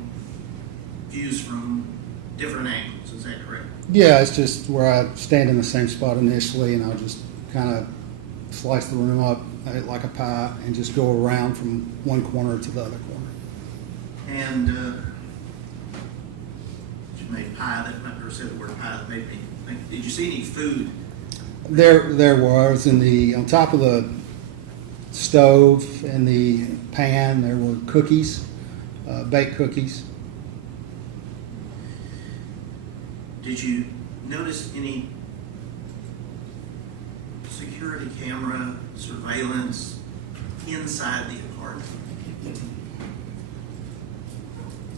views from different angles, is that correct? Yeah, it's just where I stand in the same spot initially, and I'll just kind of slice the room up like a pie and just go around from one corner to the other corner. And you made pie, or said the word pie, that made me think, did you see any food? There was on top of the stove and the pan, there were cookies, baked cookies. Did you notice any security camera surveillance inside the apartment?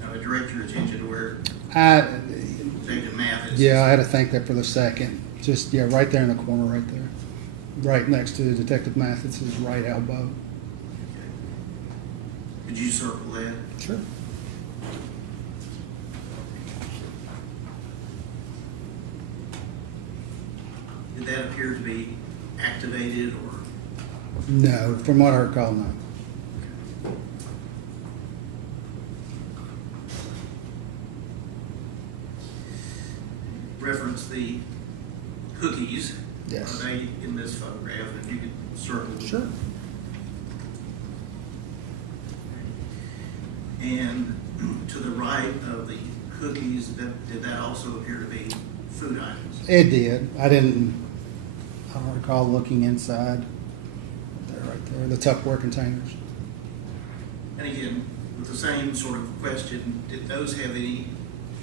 I would direct your attention to where Detective Mathis. Yeah, I had to think that for the second. Just, yeah, right there in the corner, right there. Right next to Detective Mathis's right elbow. Okay. Could you circle that? Sure. Did that appear to be activated or? No, from what I recall, no. Reference the cookies. Yes. Are they in this photograph? If you could circle. Sure. And to the right of the cookies, did that also appear to be food items? It did. I don't recall looking inside. There, right there, the Tupperware containers. And again, with the same sort of question, did those have any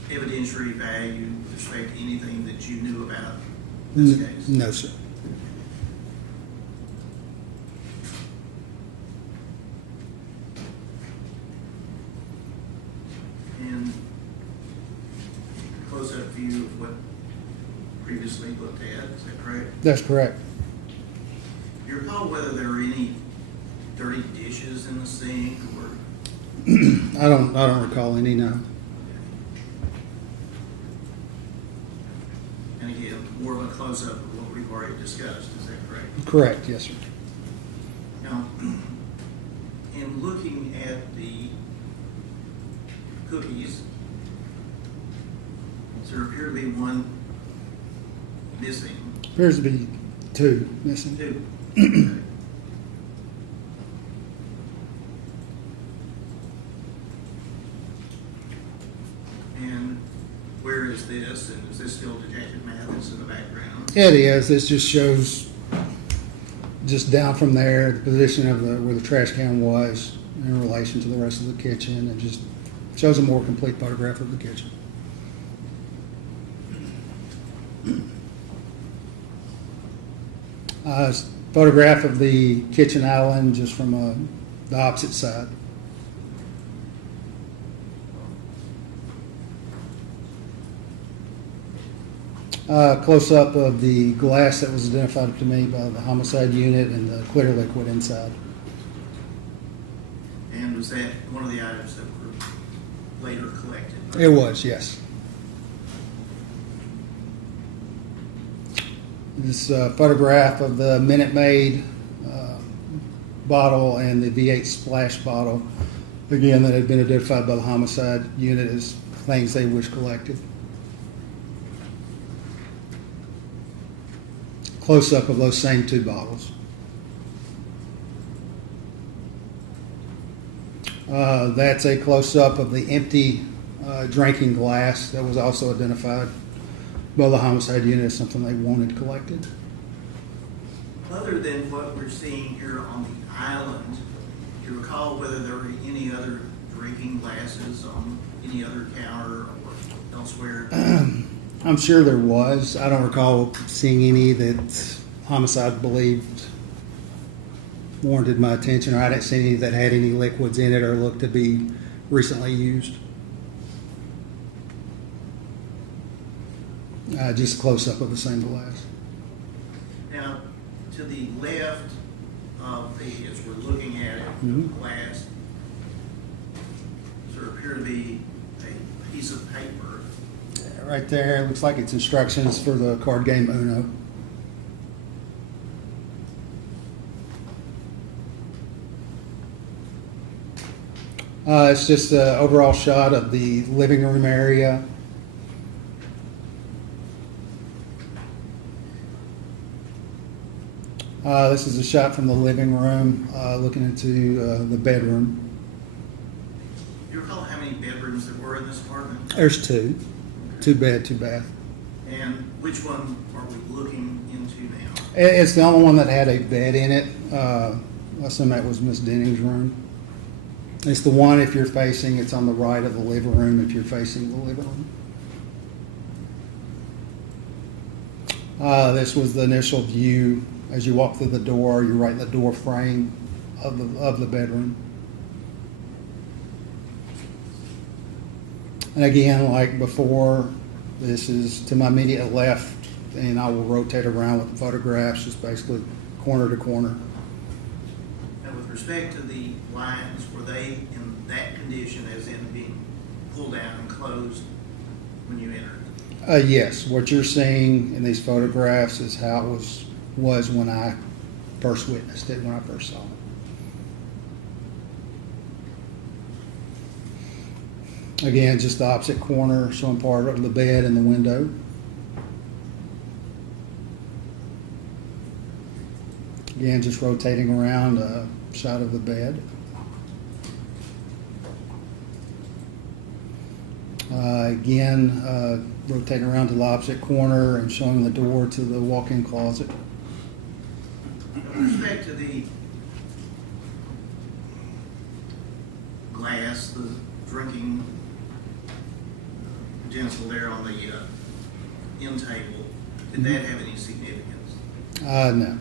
evidentiary value with respect to anything that you knew about this case? No, sir. And close-up view of what previously looked at, is that correct? That's correct. Do you recall whether there were any dirty dishes in the sink or? I don't recall any, no. And again, more of a close-up of what we've already discussed, is that correct? Correct, yes, sir. Now, in looking at the cookies, does there appear to be one missing? Appears to be two missing. Two. Okay. And where is this? And is this still Detective Mathis in the background? It is. This just shows just down from there the position of where the trash can was in relation to the rest of the kitchen. It just shows a more complete photograph of the kitchen. Photograph of the kitchen island just from the opposite side. Close-up of the glass that was identified to me by the homicide unit and the clear liquid inside. And was that one of the items that were later collected? It was, yes. This photograph of the Minute Maid bottle and the V8 splash bottle, again, that had been identified by the homicide unit as things they wish collected. Close-up of those same two bottles. That's a close-up of the empty drinking glass that was also identified by the homicide unit as something they wanted collected. Other than what we're seeing here on the island, do you recall whether there were any other drinking glasses on any other counter or elsewhere? I'm sure there was. I don't recall seeing any that homicide believed warranted my attention, or I didn't see any that had any liquids in it or looked to be recently used. Just a close-up of the same glass. to the left of the, as we're looking at it, Mhm. glass, does there appear to be a piece of paper? Right there, it looks like it's instructions for the card game Uno. It's just an overall shot of the living room area. This is a shot from the living room, looking into the bedroom. Do you recall how many bedrooms there were in this apartment? There's two bed, two bath. And which one are we looking into now? It's the only one that had a bed in it. I assume that was Miss Denning's room. It's the one, if you're facing, it's on the right of the living room if you're facing the living room. This was the initial view. As you walk through the door, you're right in the door frame of the bedroom. And again, like before, this is to my immediate left, and I will rotate around with the photographs, just basically corner to corner. Now, with respect to the blinds, were they in that condition as in being pulled down and closed when you entered? Yes, what you're seeing in these photographs is how it was when I first witnessed it, when I first saw it. Again, just the opposite corner, showing part of the bed and the window. Again, just rotating around, a shot of the bed. Again, rotating around to the opposite corner and showing the door to the walk-in closet. With respect to the glass, the drinking utensil there on the end table, did that have any significance? No.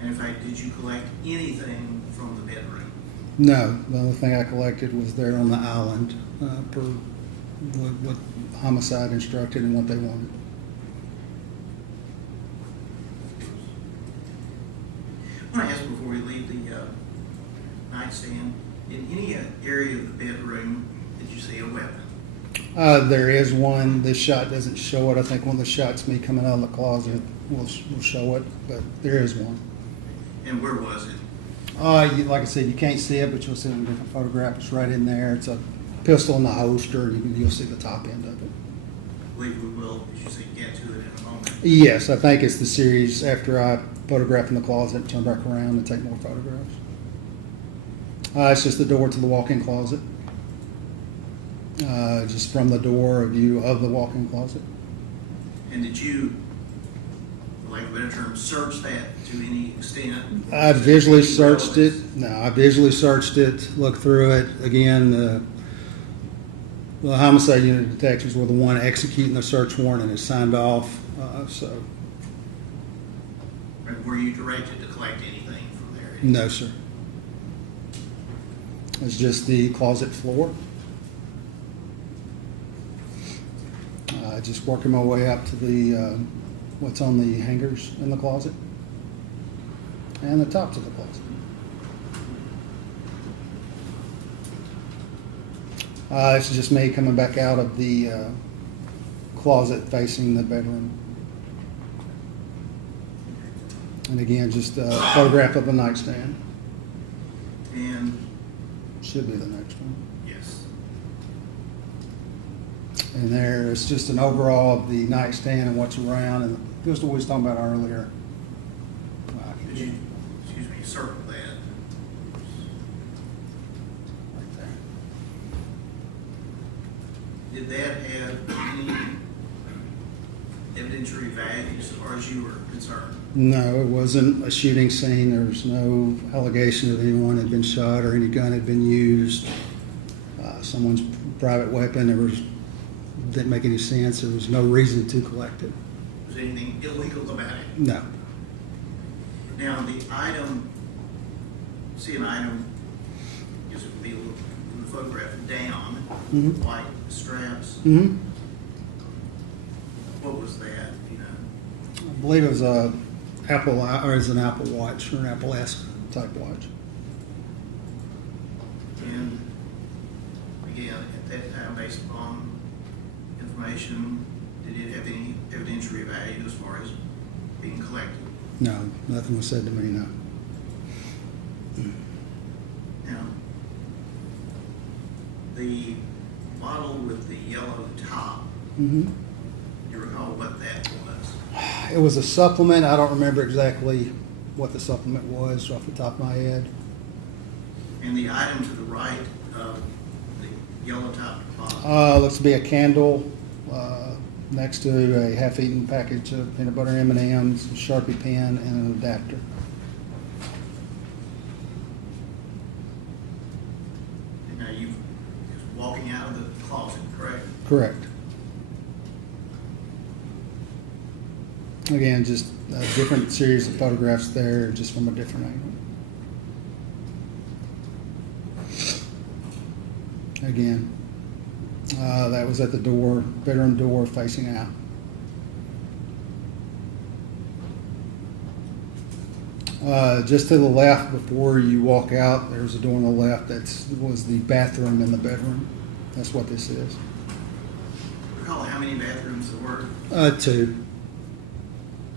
And in fact, did you collect anything from the bedroom? No, the only thing I collected was there on the island, per what homicide instructed and what they wanted. I want to ask before we leave the nightstand, in any area of the bedroom, did you see a weapon? There is one. This shot doesn't show it. I think one of the shots me coming out of the closet will show it, but there is one. And where was it? Like I said, you can't see it, but you'll see it in a different photograph. It's right in there. It's a pistol in the holster. You'll see the top end of it. I believe we will, as you say, get to it in a moment. Yes, I think it's the series after I photograph in the closet, turn back around and take more photographs. It's just the door to the walk-in closet. Just from the door, a view of the walk-in closet. And did you, for lack of a better term, search that to any extent? I visually searched it. No, I visually searched it, looked through it. Again, the homicide unit detectives were the one executing the search warrant and it signed off. So, Were you directed to collect anything from there? no, sir. It's just the closet floor. Just working my way up to the what's on the hangers in the closet and the tops of the closet. This is just me coming back out of the closet facing the bedroom. And again, just a photograph of the nightstand. And, Should be the next one. yes. And there, it's just an overall of the nightstand and what's around, and just what we was talking about earlier. Did you, excuse me, circle that? Right there. Did that have any evidentiary value as far as you were concerned? No, it wasn't a shooting scene. There was no allegation that anyone had been shot or any gun had been used. Someone's private weapon. Didn't make any sense. There was no reason to collect it. Was anything illegal about it? No. Now, the item, see an item, I guess it would be in the photograph, down, Mhm. white straps. Mm-hmm. What was that, you know? I believe it was a or is an Apple Watch or an Apple-esque type watch. And again, at that time, based upon information, did it have any evidentiary value as far as being collected? No, nothing was said to me, no. Now, the bottle with the yellow top, Mm-hmm. you recall what that was? It was a supplement. I don't remember exactly what the supplement was off the top of my head. And the item to the right of the yellow top bottle? Looks to be a candle next to a half-eaten package of peanut butter M&Ms, a Sharpie pen, and an adapter. And now you was walking out of the closet, correct? Correct. Again, just a different series of photographs there, just from a different angle. Again, that was at the door, bedroom door facing out. Just to the left, before you walk out, there's a door on the left. That was the bathroom in the bedroom. That's what this is. Recall how many bathrooms there were? 2.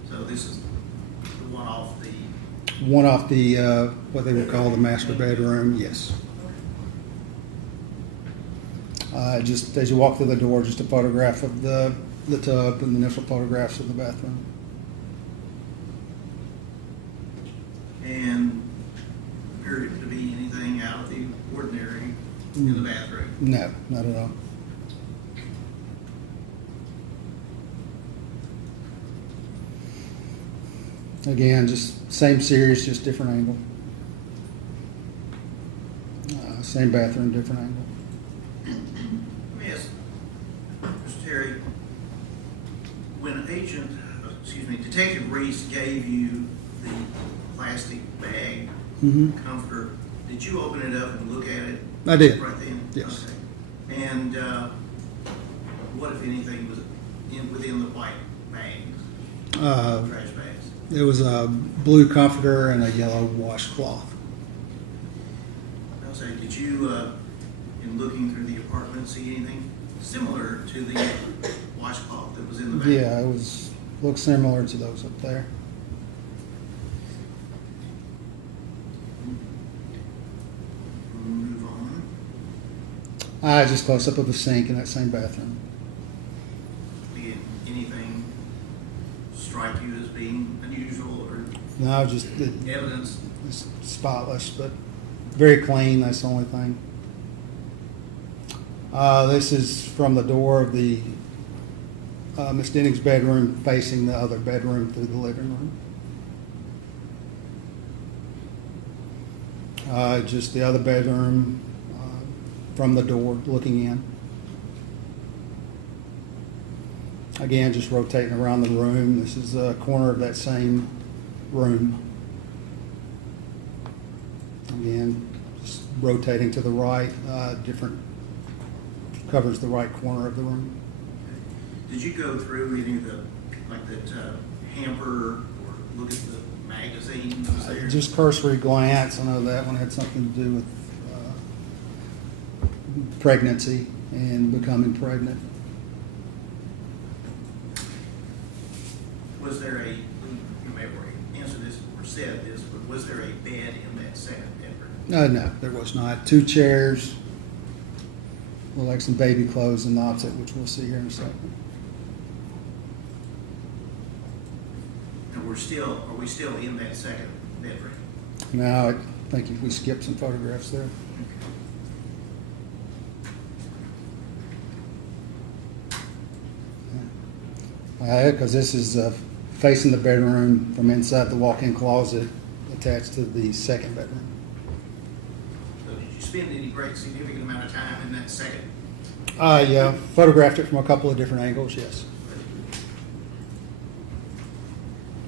So this is the one off the, One off the, what they would call the master bedroom, yes. Just as you walk through the door, just a photograph of the tub and the initial photographs of the bathroom. and appeared to be anything out of the ordinary in the bathroom. No, not at all. Again, just same series, just different angle. Same bathroom, different angle. Let me ask, Mr. Terry, when Detective Reese gave you the plastic bag comforter, did you open it up and look at it? I did. Right then? Yes. Okay. And what, if anything, was within the white bags, trash bags? It was a blue comforter and a yellow washcloth. I'll say, did you, in looking through the apartment, see anything similar to the washcloth that was in the bag? Yeah, it looked similar to those up there. Move on. Just close up of the sink in that same bathroom. Did anything strike you as being unusual or No, just evidence? it's spotless, but very clean. That's the only thing. This is from the door of the Miss Denning's bedroom facing the other bedroom through the living room. Just the other bedroom from the door looking in. Again, just rotating around the room. This is a corner of that same room. Again, just rotating to the right, covers the right corner of the room. Did you go through any of the, like that hamper or look at the magazines there? Just cursory glance. I know that one had something to do with pregnancy and becoming pregnant. Was there a, you may have already answered this or said this, but was there a bed in that second bedroom? No, there was not. 2 chairs, look like some baby clothes in the opposite, which we'll see here in a second. And are we still in that second bedroom? Now, I think we skipped some photographs there. Because this is facing the bedroom from inside the walk-in closet attached to the second bedroom. So did you spend any great significant amount of time in that second? Yeah, photographed it from a couple of different angles, yes.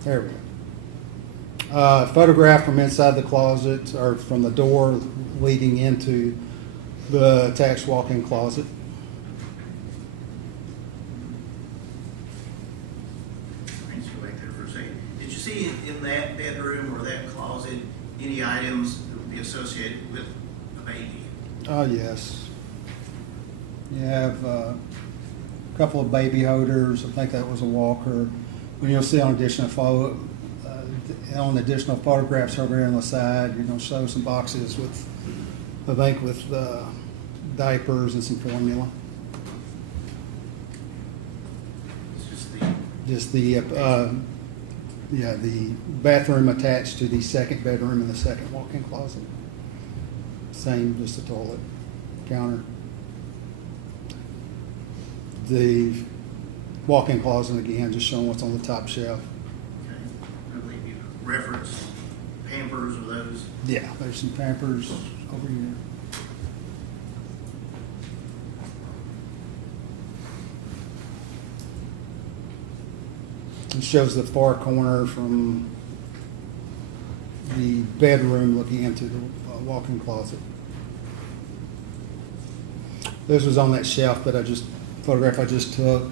There we go. Photograph from inside the closet, or from the door leading into the attached walk-in closet. Let's go back there for a second. Did you see in any items that would be associated with a baby? Oh, yes. You have a couple of baby holders. I think that was a walker. When you'll see on additional photographs over here on the side, you're going to show some boxes with, I think, with diapers and some formula. It's just the, The bathroom attached to the second bedroom and the second walk-in closet. Same, just a toilet, counter. The walk-in closet, again, just showing what's on the top shelf. okay, I believe you referenced Pampers or those. Yeah, there's some Pampers over here. It shows the far corner from the bedroom looking into the walk-in closet. This was on that shelf that photograph I just took.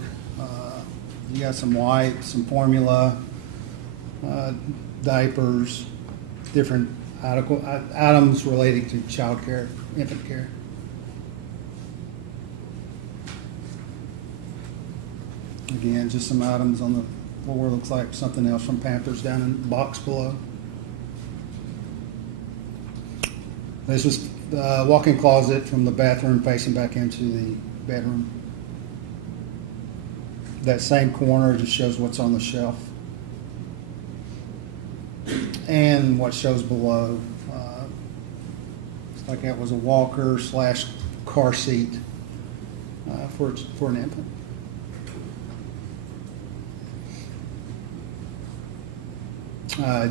You got some wipes, some formula, diapers, different items relating to child care, infant care. Again, just some items on the floor. Looks like something else from Pampers down in the box below. This was the walk-in closet from the bathroom facing back into the bedroom. That same corner just shows what's on the shelf. And what shows below. Looks like that was a walker / car seat for an infant.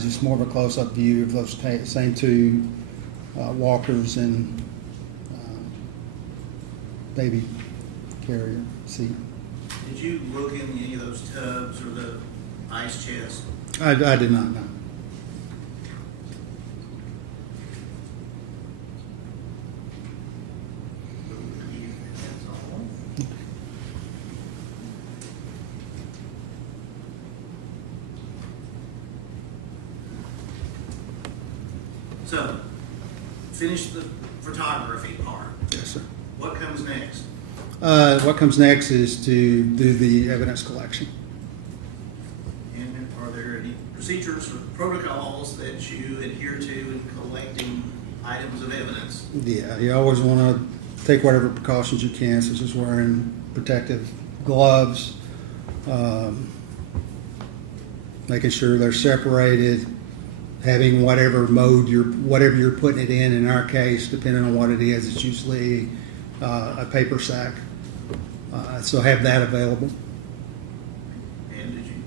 Just more of a close-up view of those same two walkers and baby carrier seat. Did you look in any of those tubs or the ice chest? I did not know. That's all. So, finish the photography part. Yes, sir. What comes next? What comes next is to do the evidence collection. And are there any procedures or protocols that you adhere to in collecting items of evidence? Yeah, you always want to take whatever precautions you can, such as wearing protective gloves, making sure they're separated, having whatever you're putting it in. In our case, depending on what it is, it's usually a paper sack. So have that available. And did you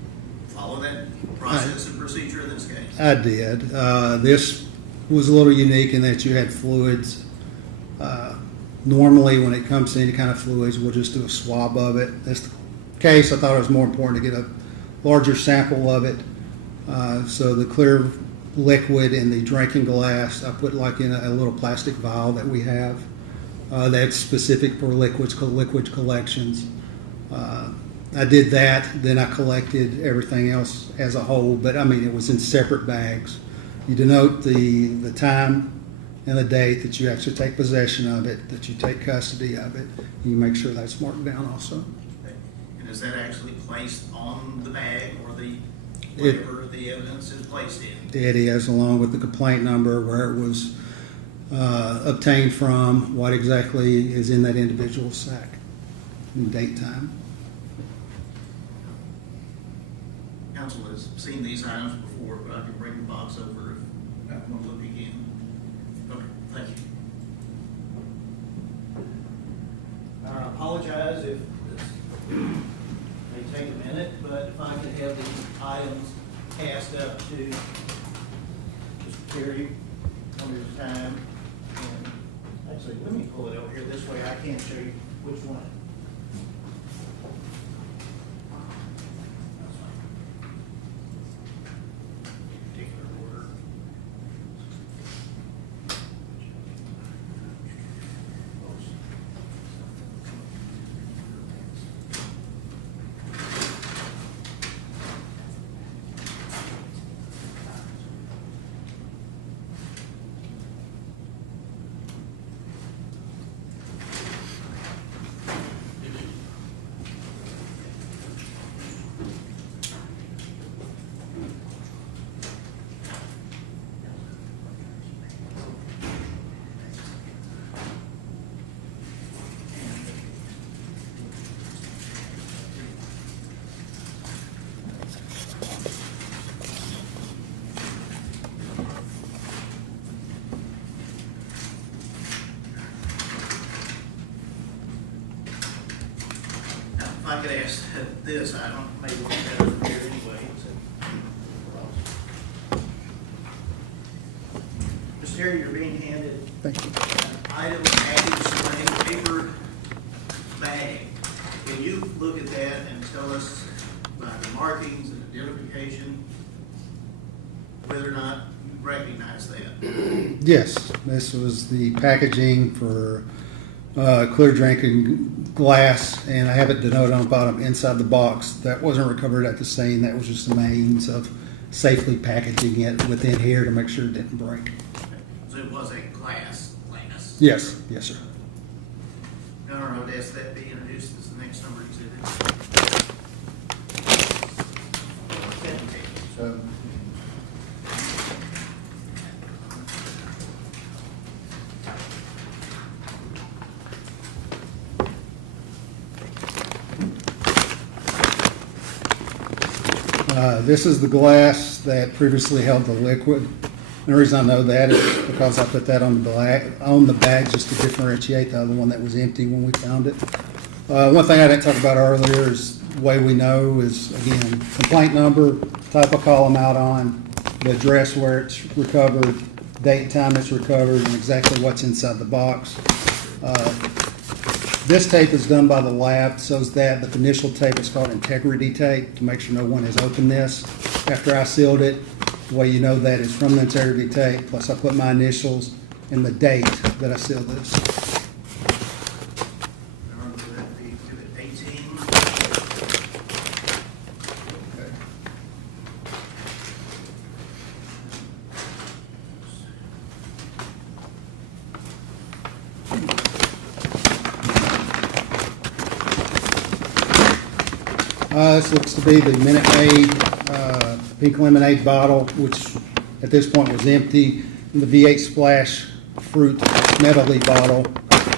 follow that process and procedure in this case? I did. This was a little unique in that you had fluids. Normally, when it comes to any kind of fluids, we'll just do a swab of it. In this case, I thought it was more important to get a larger sample of it. So the clear liquid in the drinking glass, I put like in a little plastic vial that we have. That's specific for liquid collections. I did that, then I collected everything else as a whole, but I mean, it was in separate bags. You denote the time and the date that you actually take possession of it, that you take custody of it. You make sure that's marked down also. And is that actually placed on the bag or whatever the evidence is placed in? It is, along with the complaint number, where it was obtained from, what exactly is in that individual sack, and date, time. Council has seen these items before, but I can bring the box over if I want to look again. Okay, thank you. I apologize if this may take a minute, but if I could have the items passed up to Mr. Terry one at a time. And actually, let me pull it over here this way. I can't show you which one. That's fine. Particular order. I could ask this, I don't, maybe we'll get better from here anyway. Mr. Terry, you're being handed Thank you. an item package in a paper bag. Can you look at that and tell us by the markings and identification whether or not you recognize that? Yes, this was the packaging for clear drinking glass, and I have it denoted on the bottom inside the box. That wasn't recovered at the scene. That was just a means of safely packaging it within here to make sure it didn't break. So it was a glass. Yes, yes, sir. Your Honor, I would ask that be introduced as the next number exhibit. So, This is the glass that previously held the liquid. And the reason I know that is because I put that on the bag just to differentiate the other one that was empty when we found it. One thing I didn't talk about earlier is the way we know is, again, complaint number, type of call I'm out on, the address where it's recovered, date and time it's recovered, and exactly what's inside the box. This tape is done by the lab, so is that, but the initial tape is called integrity tape to make sure no one has opened this. After I sealed it, the way you know that is from the integrity tape, plus I put my initials and the date that I sealed this. Your Honor, would that be exhibit 18? okay. This looks to be the Minute Maid pink lemonade bottle, which at this point was empty, and the V8 Splash fruit medley bottle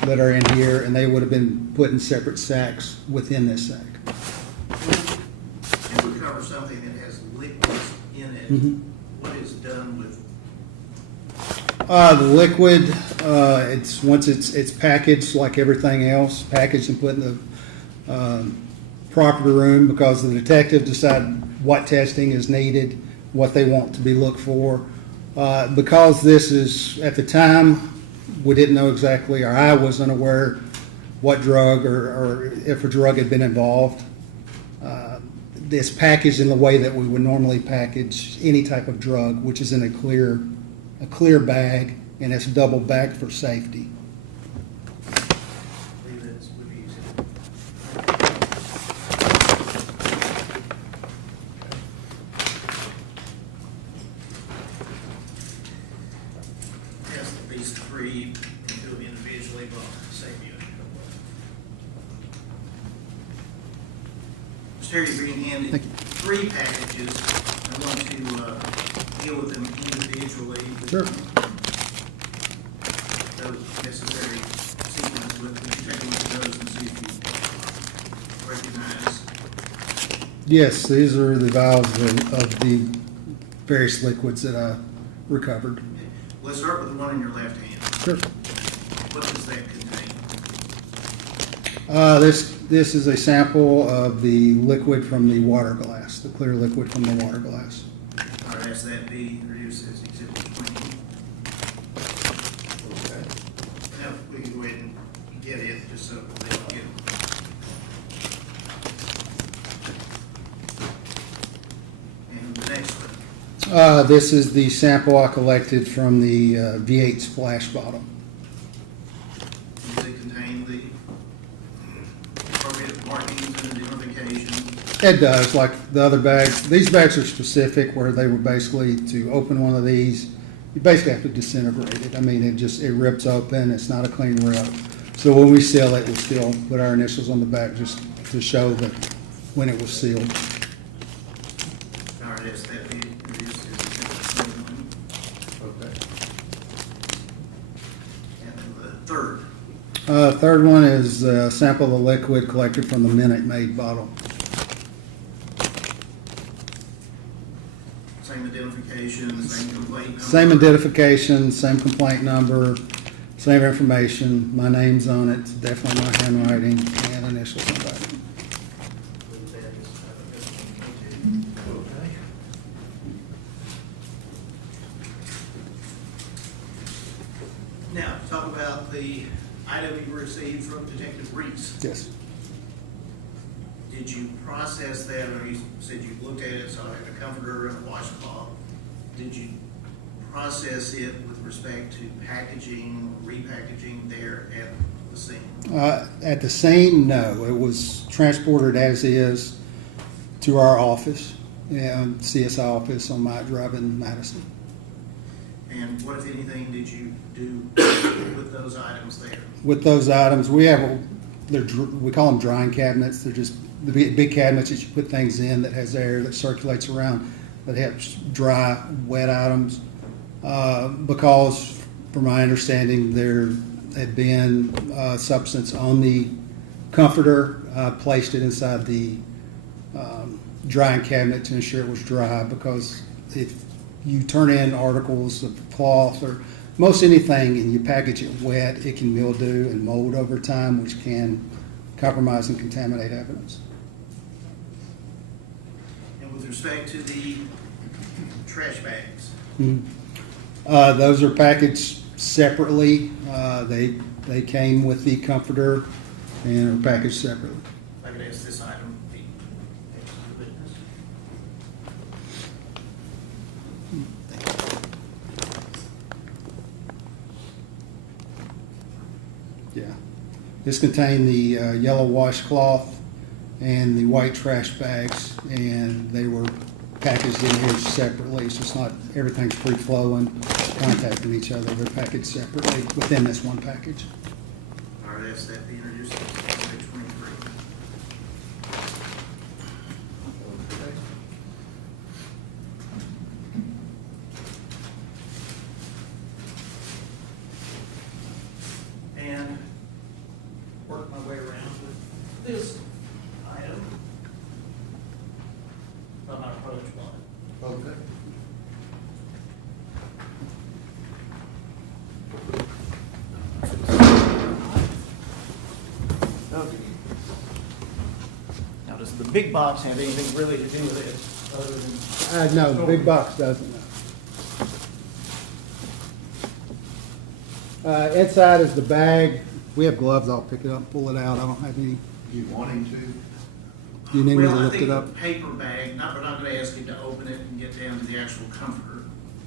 that are in here, and they would have been put in separate sacks within this sack. You recover something that has liquids in it. Mhm. What is done with? The liquid, once it's packaged like everything else, packaged and put in the proper room, because the detective decide what testing is needed, what they want to be looked for. Because this is, at the time, we didn't know exactly, or I wasn't aware what drug or if a drug had been involved. It's packaged in the way that we would normally package any type of drug, which is in a clear bag, and it's double bagged for safety. I believe that would be exhibit. Yes, at least three, and do them individually, but save you. Mr. Terry, you're being handed Thank you. 3 packages. I want to deal with them individually. Sure. Those necessary sequence with, would you take a look at those and see if you recognize? Yes, these are the vials of the various liquids that I recovered. Let's start with the one in your left hand. Sure. What does that contain? This is a sample of the liquid from the water glass, the clear liquid from the water glass. All right, ask that be introduced as exhibit 20. Okay. Now, we can go ahead and get it, just so they can get it. And the next one. This is the sample I collected from the V8 Splash bottle. Does it contain the appropriate markings and identification? It does, like the other bags. These bags are specific where they were basically to open one of these, you basically have to disintegrate it. I mean, it rips open, it's not a clean rip. So when we seal it, we still put our initials on the back just to show that when it was sealed. All right, ask that be introduced as exhibit 21. Okay. And then the third. Third one is a sample of the liquid collected from the Minute Maid bottle. Same identification, same complaint number? Same identification, same complaint number, same information. My name's on it, definitely my handwriting, and initials on the back. Now, talk about the item you received from Detective Reese. Yes. Did you process that, or you said you looked at it, saw it had a comforter and a washcloth? Did you process it with respect to packaging, repackaging there at the scene? At the scene, no. It was transported as is to our office, CSI office on Mott Drive in Madison. And what, if anything, did you do with those items there? With those items, we call them drying cabinets. They're just the big cabinets that you put things in that has air that circulates around that helps dry wet items. Because, from my understanding, there had been substance on the comforter. Placed it inside the drying cabinet to ensure it was dry, because if you turn in articles of cloth or most anything and you package it wet, it can mildew and mold over time, which can compromise and contaminate evidence. And with respect to the trash bags? Those are packaged separately. They came with the comforter and are packaged separately. If I could ask this item, the next witness. Yeah. This contained the yellow washcloth and the white trash bags, and they were packaged in here separately. So it's not everything's free flowing, contacting each other. They're packaged separately within this one package. All right, ask that be introduced to page 23. Okay. And work my way around with this item. I'm not approach one. Okay. Okay. Now, does the big box have anything really to do with it, other than? No, the big box doesn't. Inside is the bag. We have gloves. I'll pick it up, pull it out. I don't have any. You wanting to? Do you need me to Well, I lift think it up? the paper bag, we're not gonna ask you to open it and get down to the actual comforter.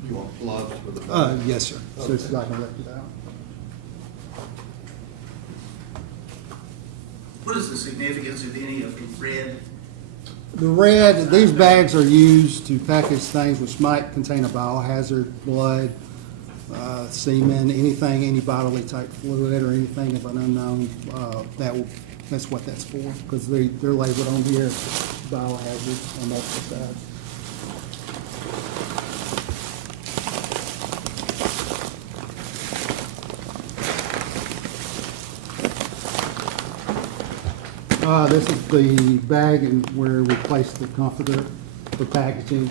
You want gloves for the bag? Yes, sir. So it's not gonna lift it out. What is the significance of any of the red? The red, these bags are used to package things which might contain a biohazard, blood, semen, anything, any bodily type fluid or anything of an unknown. That's what that's for, because they're labeled on here, biohazard on multiple sides. This is the bag and where we place the comforter for packaging,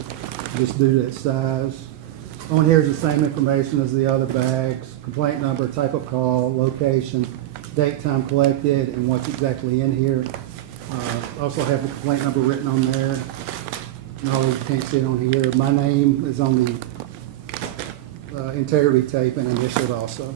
just due to its size. On here is the same information as the other bags: complaint number, type of call, location, date, time collected, and what's exactly in here. Also have the complaint number written on there. No, you can't see it on here. My name is on the integrity tape and initialed also.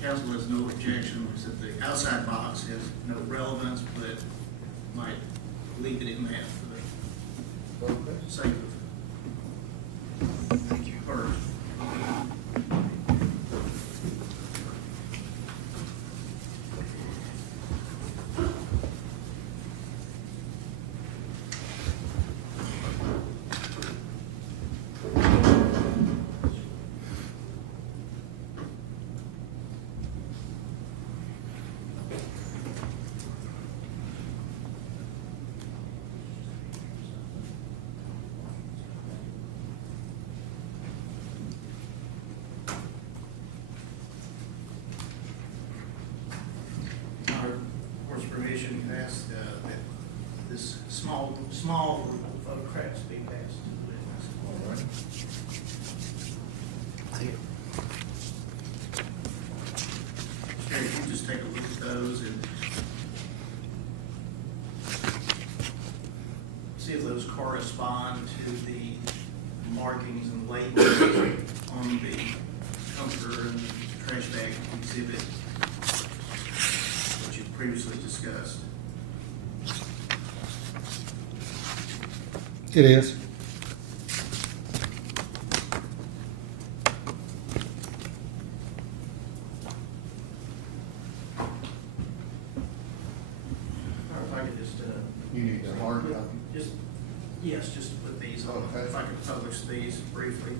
Council has no objection, except the outside box has no relevance, but might leave it in that for the sake of. Thank you. Court's permission, you ask that this small photographs be passed to the witness. All right. just take a look at those and see if those correspond to the markings and labels on the comforter and trash bag exhibit that you previously discussed. It is. Or if I could just, You need a hard copy? just, yes, just to put these on, Okay. if I could publish these briefly.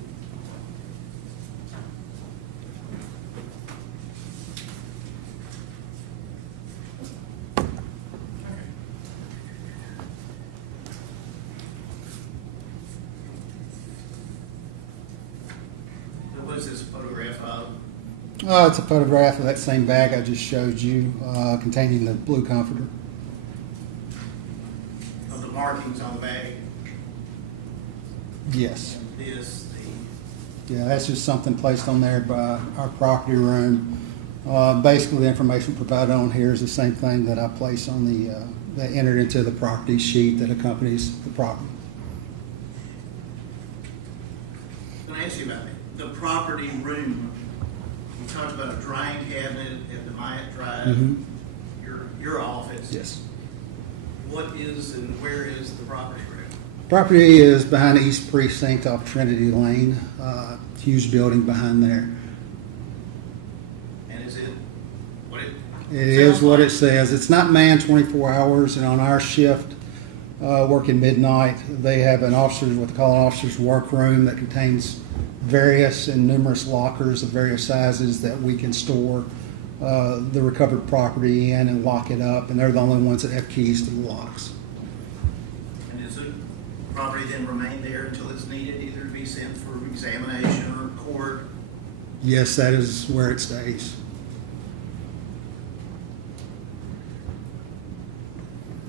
So what is this photograph of? It's a photograph of that same bag I just showed you, containing the blue comforter. Of the markings on the bag? Yes. This, the, Yeah, that's just something placed on there by our property room. Basically, the information provided on here is the same thing that I place on the, that entered into the property sheet that accompanies the property. can I ask you about it? The property room, you talked about a drying cabinet at the Myatt Drive, Mhm. your office. Yes. What is and where is the property room? Property is behind the East Precinct off Trinity Lane, huge building behind there. And is it what it? It is sounds what like? it says. It's not manned 24 hours, and on our shift, working midnight, they have an officer's, what they call an officer's workroom that contains various and numerous lockers of various sizes that we can store the recovered property in and lock it up, and they're the only ones that have keys to the locks. And is the property then remain there until it's needed, either to be sent for examination or court? Yes, that is where it stays.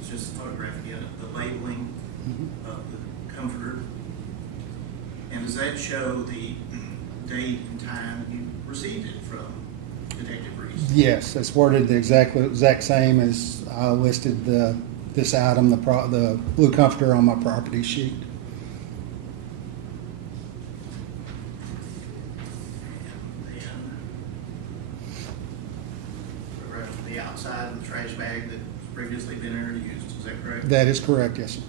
It's just a photograph again, of the labeling Mhm. of the comforter. And does that show the date and time you received it from Detective Reese? Yes, it's worded the exact same as I listed this item, the blue comforter on my property sheet. And then photograph of the outside of the trash bag that's previously been introduced, is that correct? That is correct, yes, sir.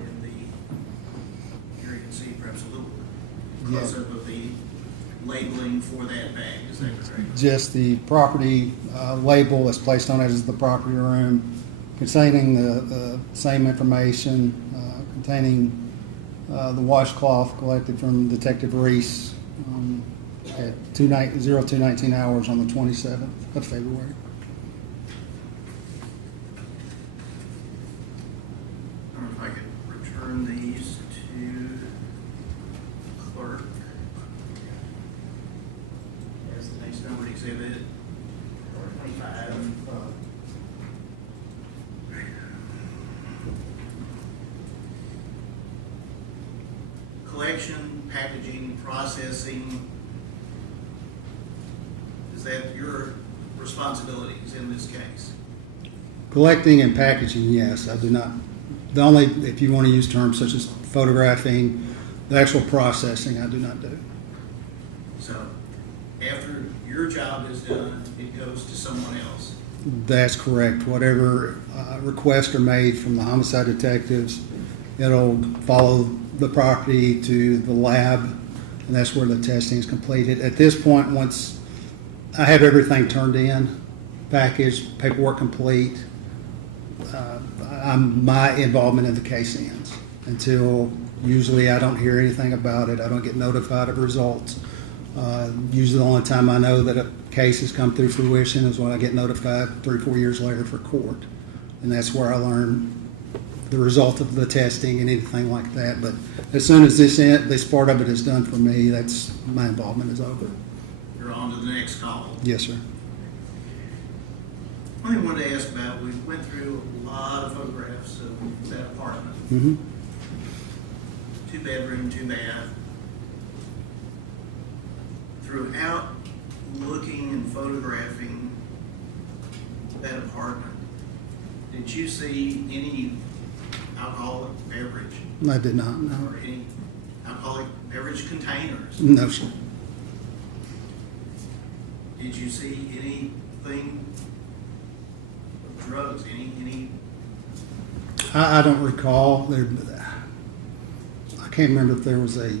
And here you can see perhaps a little Yeah. close-up of the labeling for that bag, is that correct? Just the property label that's placed on it is the property room, containing the same information, containing the washcloth collected from Detective Reese at 02/19 hours on the 27th of February. I don't know if I could return these to the clerk as the next numbered exhibit, 25. Collection, packaging, processing, is that your responsibilities in this case? Collecting and packaging, yes, I do not. The only, if you want to use terms such as photographing, the actual processing, I do not do. So after your job is done, it goes to someone else. That's correct. Whatever requests are made from the homicide detectives, it'll follow the property to the lab, and that's where the testing is completed. At this point, once I have everything turned in, packaged, paperwork complete, my involvement in the case ends until usually I don't hear anything about it. I don't get notified of results. Usually the only time I know that a case has come through fruition is when I get notified 3 or 4 years later for court. And that's where I learn the result of the testing and anything like that. But as soon as this part of it is done for me, that's my involvement is over. You're on to the next call. Yes, sir. One thing I wanted to ask about, we went through a lot of photographs of that apartment. Mm-hmm. 2 bedroom, 2 bath. throughout looking and photographing that apartment, did you see any alcoholic beverage I did not, no. or any alcoholic beverage containers? No, sir. Did you see anything of drugs, any? I don't recall. There, I can't remember if there was a,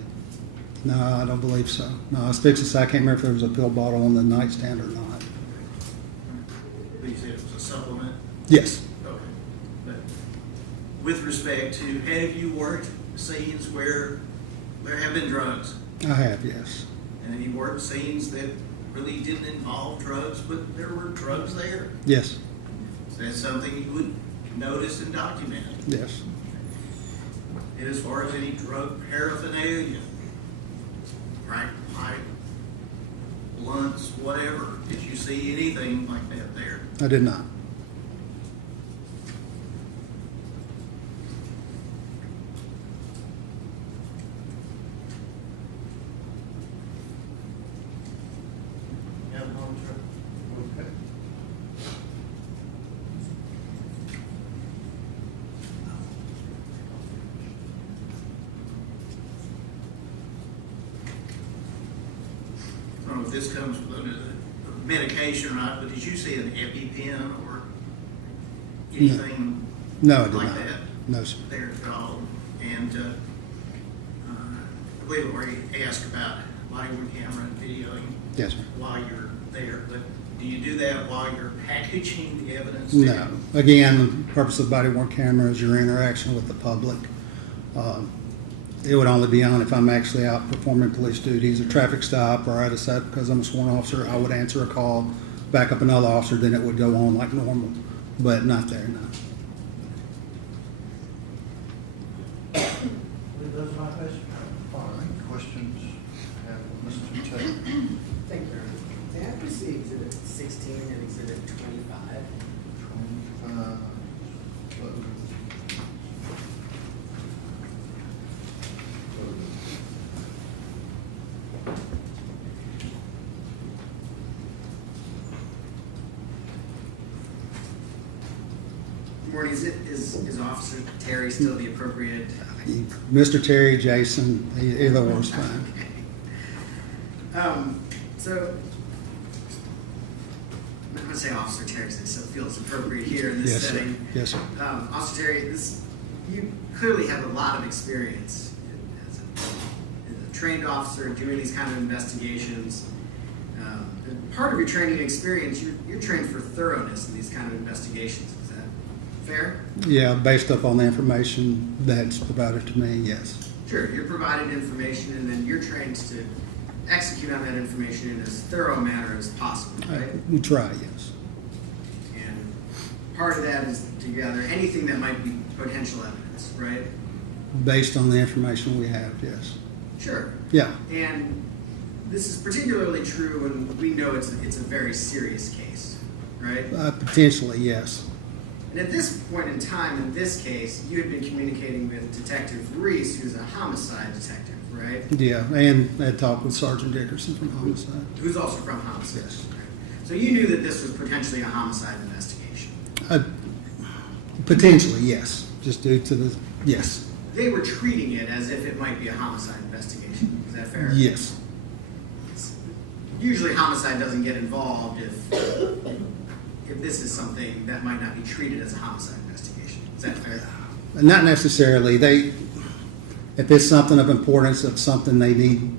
no, I don't believe so. No, I was fixing to say I can't remember if there was a pill bottle on the nightstand or not. You said it was a supplement? Yes. Okay. But with respect to, have you worked scenes where there have been drugs? I have, yes. And have you worked scenes that really didn't involve drugs, but there were drugs there? Yes. Is that something you would notice and document? Yes. And as far as any drug paraphernalia, crack pipe, blunts, whatever, did you see anything like that there? I did not. Okay. I don't know if this comes under the medication or not, but did you see an EpiPen or anything No, I did like not. that No, sir. there at all? And I believe where he asked about body-worn camera and videoing Yes, sir. while you're there, but do you do that while you're packaging the evidence? No. Again, the purpose of body-worn camera is your interaction with the public. It would only be on if I'm actually out performing police duties, a traffic stop, or I decide because I'm a sworn officer, I would answer a call, back up another officer, then it would go on like normal, but not there, no. Those are my questions. All right, questions? Have Mr. Taylor. Thank you, Your Honor. May I please see Exhibit 16 and Exhibit 25? 25. Morning, is Officer Terry still the appropriate? Mr. Terry, Jason, either or is fine. So, I'm not going to say Officer Terry because it feels appropriate here in this Yes, sir. setting. Yes, sir. Officer Terry, you clearly have a lot of experience as a trained officer doing these kind of investigations. And part of your training and experience, you're trained for thoroughness in these kind of investigations. Is that fair? Yeah, based upon the information that's provided to me, yes. Sure, you're provided information and then you're trained to execute on that information in as thorough a manner as possible, right? We try, yes. And part of that is to gather anything that might be potential evidence, right? Based on the information we have, yes. Sure. Yeah, And this is particularly true when we know it's a very serious case, right? potentially, yes. And at this point in time, in this case, you had been communicating with Detective Reese, who's a homicide detective, right? Yeah, and I talked with Sergeant Dickerson from homicide. Who's also from homicide. Yes. So you knew that this was potentially a homicide investigation. Potentially, yes. Just due to the, yes. They were treating it as if it might be a homicide investigation. Is that fair? Yes. Usually homicide doesn't get involved if this is something that might not be treated as a homicide investigation. Is that fair? Not necessarily. If it's something of importance, of something they need,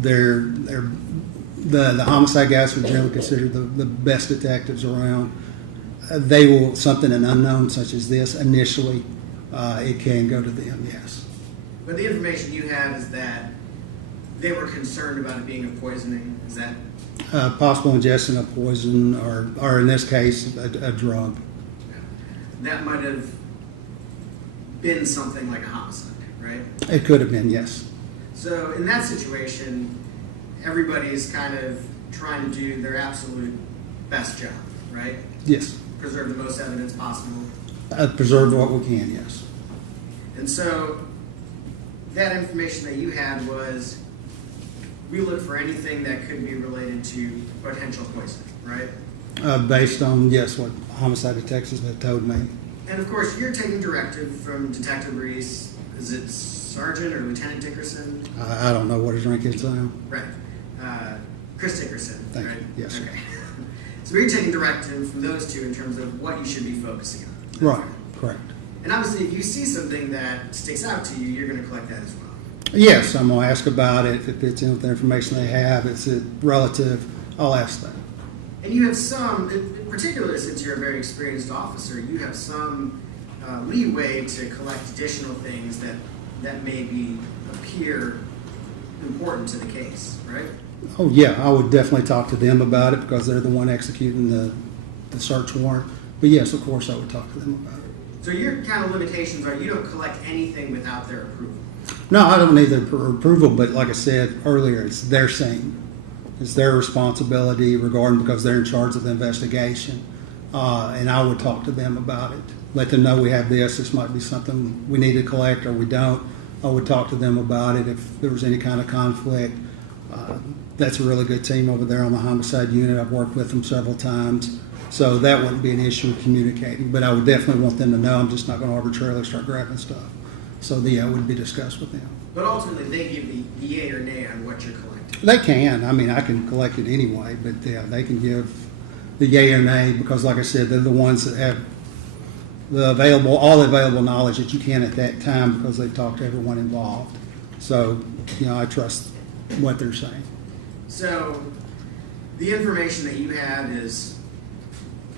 the homicide guys are generally considered the best detectives around. They will, something an unknown such as this, initially, it can go to them, yes. But the information you have is that they were concerned about it being a poisoning. Is that? Possible ingestion of poison, or in this case, a drug. That might have been something like a homicide, right? It could have been, yes. So in that situation, everybody's kind of trying to do their absolute best job, right? Yes. Preserve the most evidence possible. Preserve what we can, yes. And so that information that you had was we look for anything that could be related to potential poisoning, right? Based on, yes, what homicide detectives have told me. And of course, you're taking directive from Detective Reese. Is it Sergeant or Lieutenant Dickerson? I don't know what his rank is now. Right. Chris Dickerson, Thank right? you. Yes, sir. Okay. So you're taking directive from those two in terms of what you should be focusing on. Right, correct. And obviously, if you see something that sticks out to you, you're going to collect that as well. Yes, I'm going to ask about it. If it fits in with the information they have, it's a relative, I'll ask them. And you have some, in particular, since you're a very experienced officer, you have some leeway to collect additional things that maybe appear important to the case, right? Oh, yeah, I would definitely talk to them about it because they're the one executing the search warrant. But yes, of course, I would talk to them about it. So your kind of limitations are you don't collect anything without their approval. No, I don't need their approval, but like I said earlier, it's their scene. It's their responsibility regarding because they're in charge of the investigation. And I would talk to them about it. Let them know we have this might be something we need to collect or we don't. I would talk to them about it if there was any kind of conflict. That's a really good team over there on the homicide unit. I've worked with them several times. So that wouldn't be an issue in communicating. But I would definitely want them to know I'm just not going to arbitrarily start grabbing stuff. So yeah, it would be discussed with them. But ultimately, they give the yay or nay on what you're collecting. They can. I mean, I can collect it anyway, but yeah, they can give the yay or nay because, like I said, they're the ones that have all the available knowledge that you can at that time because they've talked to everyone involved. So, I trust what they're saying. So, the information that you have is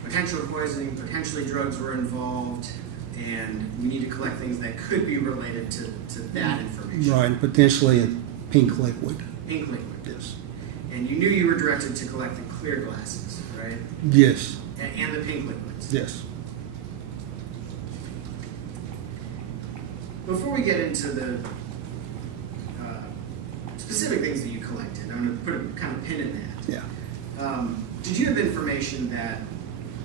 potential poisoning, potentially drugs were involved, and you need to collect things that could be related to that information. Right, and potentially a pink liquid. Pink liquid. Yes. And you knew you were directed to collect the clear glasses, right? Yes. And the pink liquids. Yes. Before we get into the specific things that you collected, I'm going to put a kind of pin in that. Yeah. Did you have information that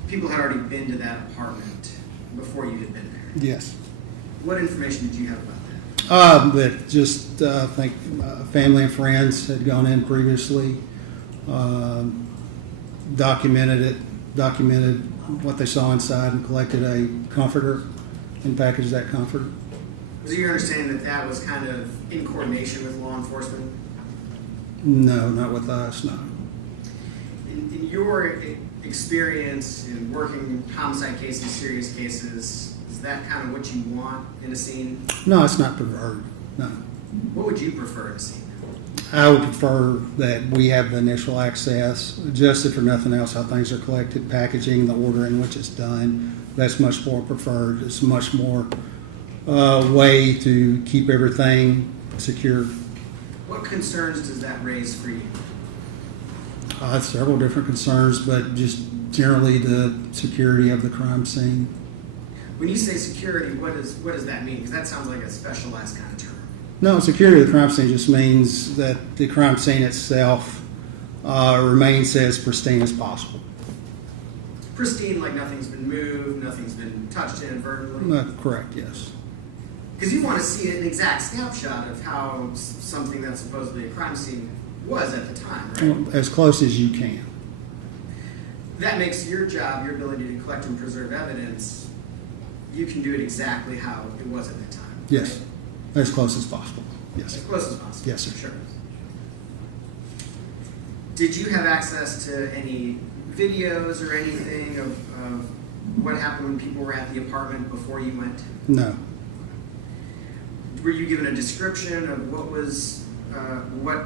people had already been to that apartment before you had been there? Yes. What information did you have about that? That just, I think family and friends had gone in previously, documented what they saw inside and collected a comforter and packaged that comforter. Was it your understanding that that was kind of in coordination with law enforcement? No, not with us, no. In your experience in working homicide cases, serious cases, is that kind of what you want in a scene? No, it's not preferred, no. What would you prefer in a scene? I would prefer that we have the initial access, just if for nothing else, how things are collected, packaging, the order in which it's done. That's much more preferred. It's much more way to keep everything secure. What concerns does that raise for you? Several different concerns, but just generally the security of the crime scene. When you say security, what does that mean? Because that sounds like a specialized kind of term. No, security of the crime scene just means that the crime scene itself remains as pristine as possible. Pristine, like nothing's been moved, nothing's been touched inadvertently? Correct, yes. Because you want to see an exact snapshot of how something that's supposedly a crime scene was at the time, right? Well, as close as you can. That makes your job, your ability to collect and preserve evidence, you can do it exactly how it was at the time. Yes, as close as possible. Yes. As close as possible. Yes, sir. Sure. Did you have access to any videos or anything of what happened when people were at the apartment before you went? No. Were you given a description of what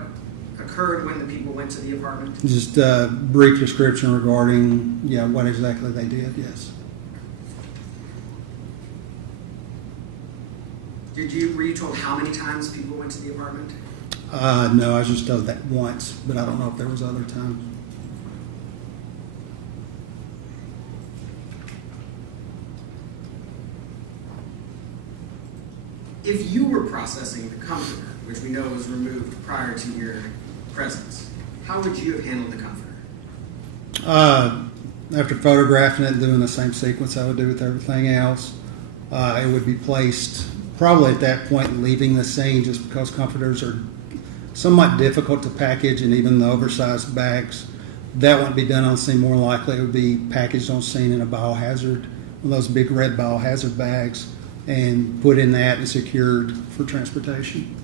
occurred when the people went to the apartment? Just a brief description regarding, what exactly they did, yes. Were you told how many times people went to the apartment? No, I was just told that once, but I don't know if there was other times. If you were processing the comforter, which we know was removed prior to your presence, how would you have handled the comforter? After photographing it and doing the same sequence I would do with everything else, it would be placed probably at that point leaving the scene just because comforters are somewhat difficult to package, and even the oversized bags, that wouldn't be done on scene. More likely, it would be packaged on scene in a biohazard, one of those big red biohazard bags, and put in that and secured for transportation.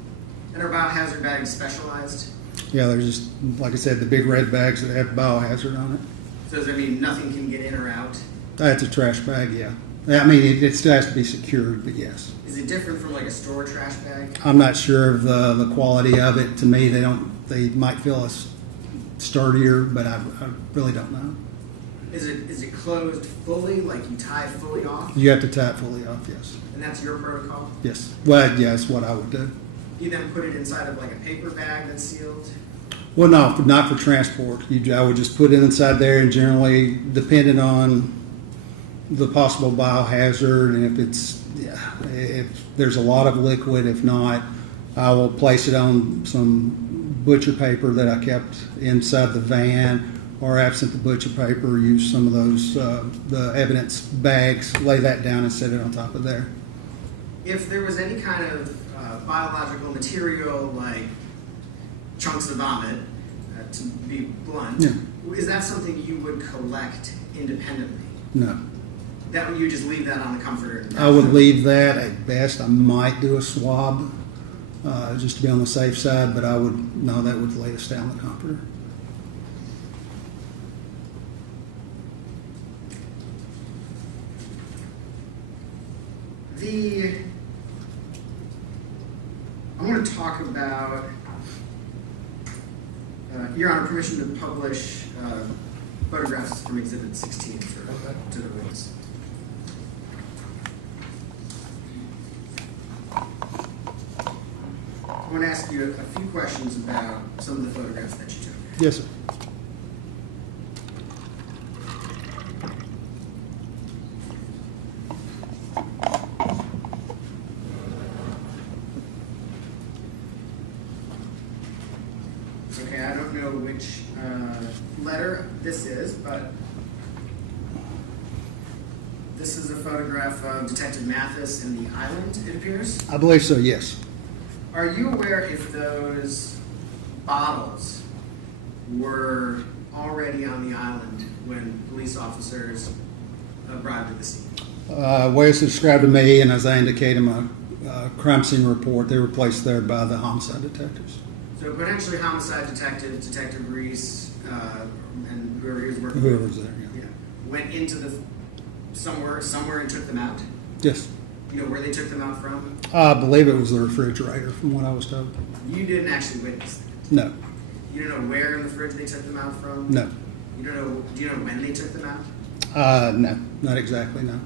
And are biohazard bags specialized? Yeah, there's just, like I said, the big red bags that have biohazard on it. So does that mean nothing can get in or out? That's a trash bag, yeah. I mean, it still has to be secured, but yes. Is it different from like a store trash bag? I'm not sure of the quality of it. To me, they might feel sturdier, but I really don't know. Is it closed fully, like you tie fully off? You have to tie it fully off, yes. And that's your protocol? Yes. Well, yeah, that's what I would do. You then put it inside of like a paper bag that's sealed? Well, no, not for transport. I would just put it inside there, and generally, depending on the possible biohazard, and if there's a lot of liquid, if not, I will place it on some butcher paper that I kept inside the van, or absent the butcher paper, use some of those the evidence bags, lay that down and set it on top of there. If there was any kind of biological material like chunks of vomit, to be blunt, Yeah. is that something you would collect independently? No. That you just leave that on the comforter? I would leave that. At best, I might do a swab just to be on the safe side, but that would lay us down the comforter. I want to talk about Your Honor, permission to publish photographs from Exhibit 16 to the witness. I want to ask you a few questions about some of the photographs that you took. Yes, sir. Okay, I don't know which letter this is, but this is a photograph of Detective Mathis in the island, it appears. I believe so, yes. Are you aware if those bottles were already on the island when police officers arrived at the scene? Way it's described to me, and as I indicated in my crime scene report, they were placed there by the homicide detectives. So potentially homicide detectives, Detective Reese, and whoever he was working Whoever's with, there, yeah. went into the somewhere and took them out. Yes. You know where they took them out from? I believe it was the refrigerator, from what I was told. You didn't actually witness that. No. You don't know where in the fridge they took them out from? No. You don't know. Do you know when they took them out? No, not exactly, no.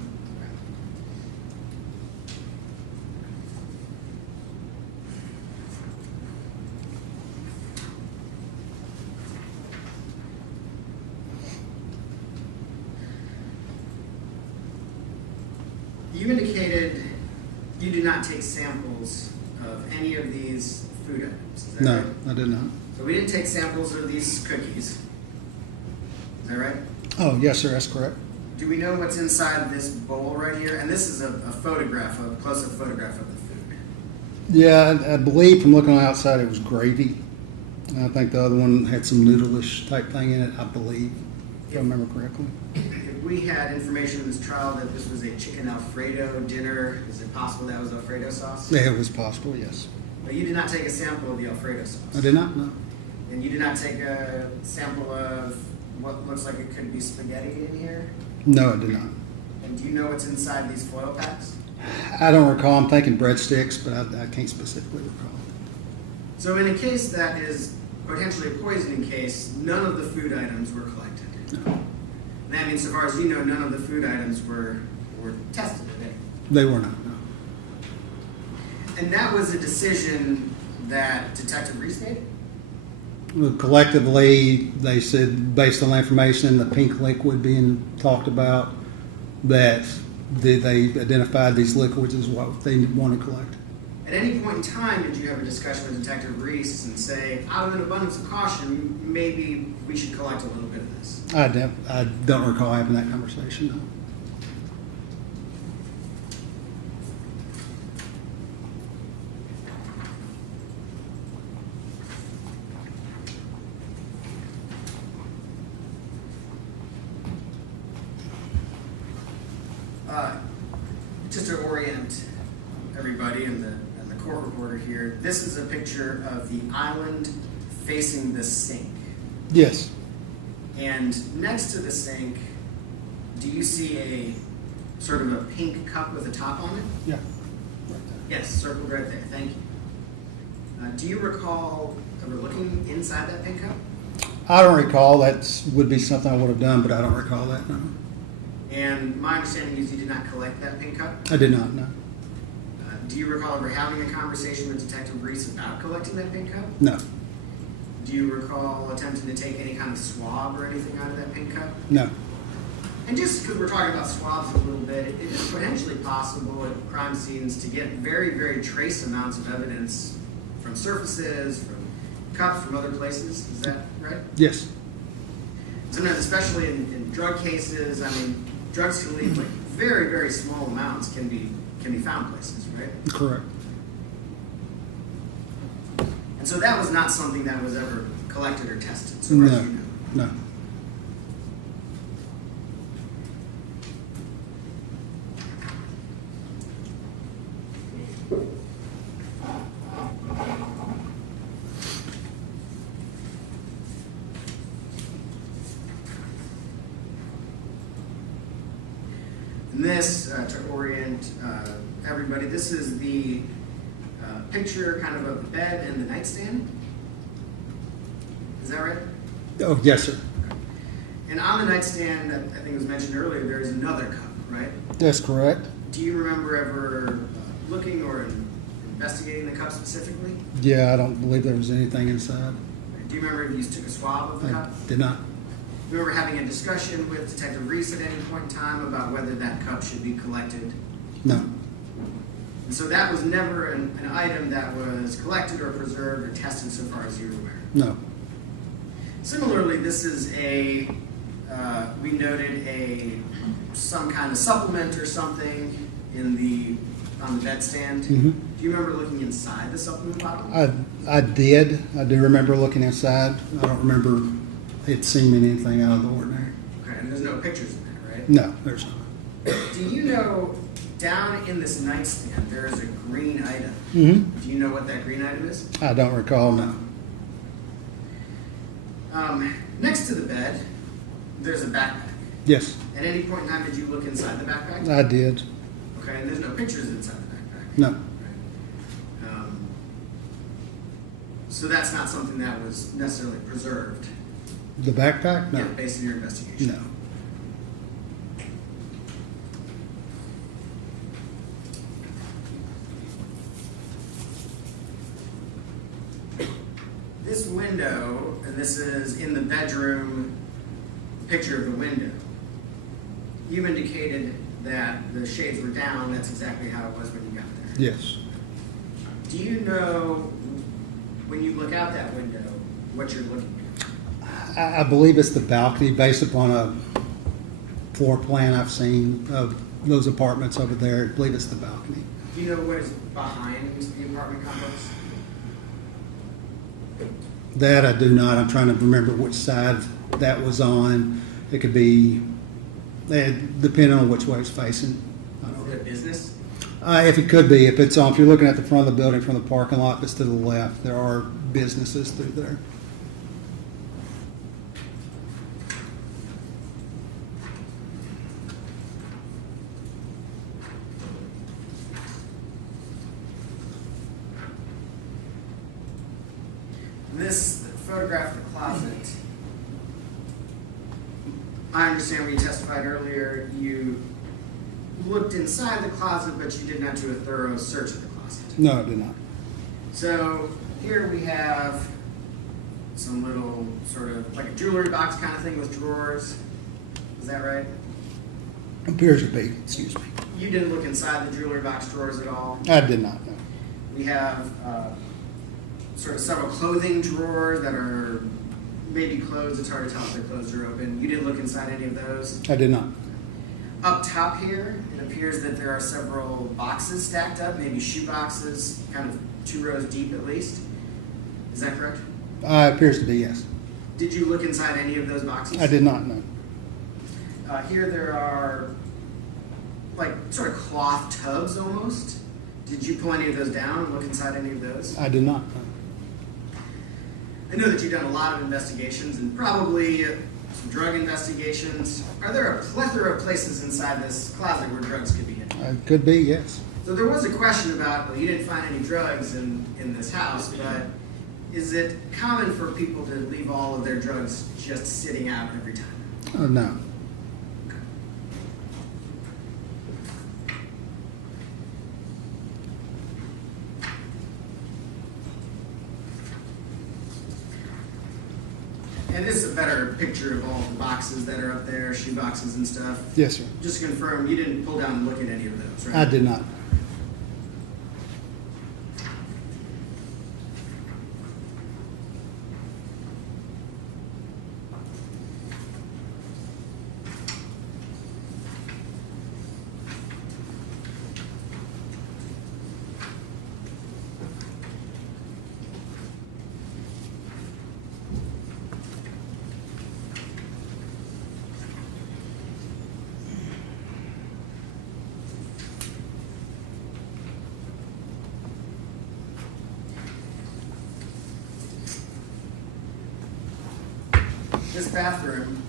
You indicated you did not take samples of any of these food items. Is that No, right? I did not. So we didn't take samples of these cookies. Is that right? Oh, yes, sir, that's correct. Do we know what's inside this bowl right here? And this is a close-up photograph of the food. Yeah, I believe from looking on the outside it was gravy. I think the other one had some noodle-ish type thing in it, I believe, if I remember correctly. If we had information in this trial that this was a chicken Alfredo dinner, is it possible that was Alfredo sauce? Yeah, it was possible, yes. But you did not take a sample of the Alfredo sauce. I did not know. And you did not take a sample of what looks like it could be spaghetti in here? No, I did not. And do you know what's inside these foil packs? I don't recall. I'm thinking breadsticks, but I can't specifically recall. So in a case that is potentially a poisoning case, none of the food items were collected. No. And that means, so far as you know, none of the food items were tested today. They were not, no. And that was a decision that Detective Reese made? Well, collectively, they said, based on the information, the pink liquid being talked about, that they identified these liquids as what they want to collect. At any point in time, did you have a discussion with Detective Reese and say, out of an abundance of caution, maybe we should collect a little bit of this? I don't recall having that conversation, no. this is a picture of the island facing the sink. Yes. And next to the sink, do you see a sort of a pink cup with a top on it? Yeah. Yes, circled right there. Thank you. Do you recall ever looking inside that pink cup? I don't recall. That would be something I would have done, but I don't recall that. No. And my understanding is you did not collect that pink cup. I did not know. Do you recall ever having a conversation with Detective Reese about collecting that pink cup? No. Do you recall attempting to take any kind of swab or anything out of that pink cup? No. And just because we're talking about swabs a little bit, it is potentially possible at crime scenes to get very, very trace amounts of evidence from surfaces, from cups, from other places. Is that right? Yes. Sometimes, especially in drug cases, I mean, drugs can leave like very, very small amounts can be found places, right? Correct. And so that was not something that was ever collected or tested, so far as you know. No. And this, to orient everybody, this is the picture kind of the bed and the nightstand. Is that right? Oh, yes, sir. And on the nightstand, I think it was mentioned earlier, there is another cup, right? That's correct. Do you remember ever looking or investigating the cup specifically? Yeah, I don't believe there was anything inside. Do you remember if you took a swab of the I cup? did not. Do you remember having a discussion with Detective Reese at any point in time about whether that cup should be collected? No. And so that was never an item that was collected or preserved or tested so far as you're aware? No. Similarly, this is we noted some kind of supplement or something on the bedstand. Mm-hmm. Do you remember looking inside the supplement bottle? I did. I do remember looking inside. I don't remember it seeming anything out of the ordinary. Okay, and there's no pictures in there, right? No, there's not. Do you know, down in this nightstand, there is a green item. Mm-hmm. Do you know what that green item is? I don't recall, no. Next to the bed, there's a backpack. Yes, At any point in time, did you look inside the backpack? I did. Okay, and there's no pictures inside the backpack. No. Right. So that's not something that was necessarily preserved. The backpack? No. Yeah, based on your investigation. No. This window, and this is in the bedroom picture of the window, you indicated that the shades were down. That's exactly how it was when you got there. Yes. Do you know, when you look out that window, what you're looking at? I believe it's the balcony based upon a floor plan I've seen of those apartments over there. I believe it's the balcony. Do you know what is behind the apartment complex? That I do not. I'm trying to remember which side that was on. It could be, depending on which way it's facing. I don't Is know. it a business? If it could be, if it's on, if you're looking at the front of the building from the parking lot, if it's to the left, there are businesses through there. This photograph of the closet, I understand when you testified earlier, you looked inside the closet, but you did not do a thorough search of the closet. No, I did not. So here we have some little sort of like a jewelry box kind of thing with drawers. Is that right? Appears to be, excuse me. You didn't look inside the jewelry box drawers at all. I did not, no. We have sort of several clothing drawers that are maybe closed. It's hard to tell if they're closed or open. You didn't look inside any of those. I did not. Up top here, it appears that there are several boxes stacked up, maybe shoe boxes, kind of 2 rows deep at least. Is that correct? Appears to be, yes. Did you look inside any of those boxes? I did not, no. Here there are like sort of cloth tubs almost Did you pull any of those down and look inside any of those? I did not. I know that you've done a lot of investigations and probably some drug investigations. Are there a plethora of places inside this closet where drugs could be hidden? Could be, yes. So there was a question about, well, you didn't find any drugs in this house, but is it common for people to leave all of their drugs just sitting out every time? No. And this is a better picture of all the boxes that are up there, shoe boxes and stuff. Yes, sir. Just to confirm, you didn't pull down and look at any of those, right? I did not. This bathroom,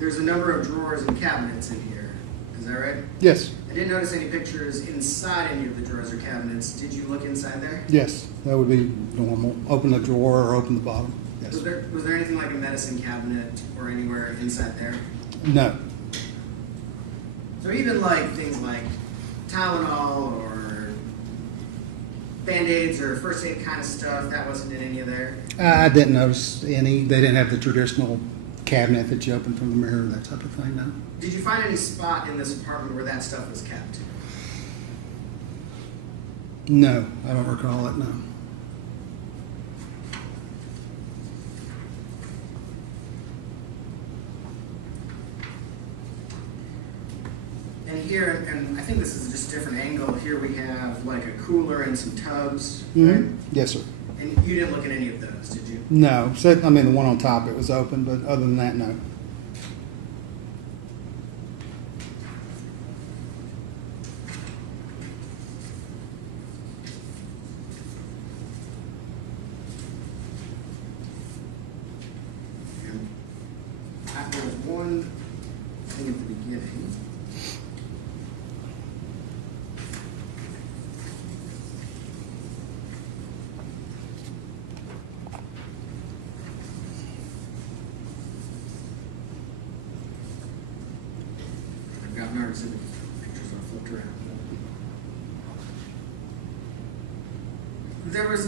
there's a number of drawers and cabinets in here. Is that right? Yes. I didn't notice any pictures inside any of the drawers or cabinets. Did you look inside there? Yes, that would be normal. Open the drawer or open the bottom. Yes. Was there anything like a medicine cabinet or anywhere inside there? No. So even like things like Tylenol or Band-Aids or first aid kind of stuff, that wasn't in any of there? I didn't notice any. They didn't have the traditional cabinet that you open from the mirror, that type of thing, no. Did you find any spot in this apartment where that stuff was kept? No, I don't recall it, no. And here, and I think this is just a different angle, here we have like a cooler and some tubs, right? Mm-hmm. Yes, sir. And you didn't look at any of those, did you? No, so, I mean, the one on top, it was open, but other than that, no. And there was one thing at the beginning. I've got my exhibit pictures I flipped around.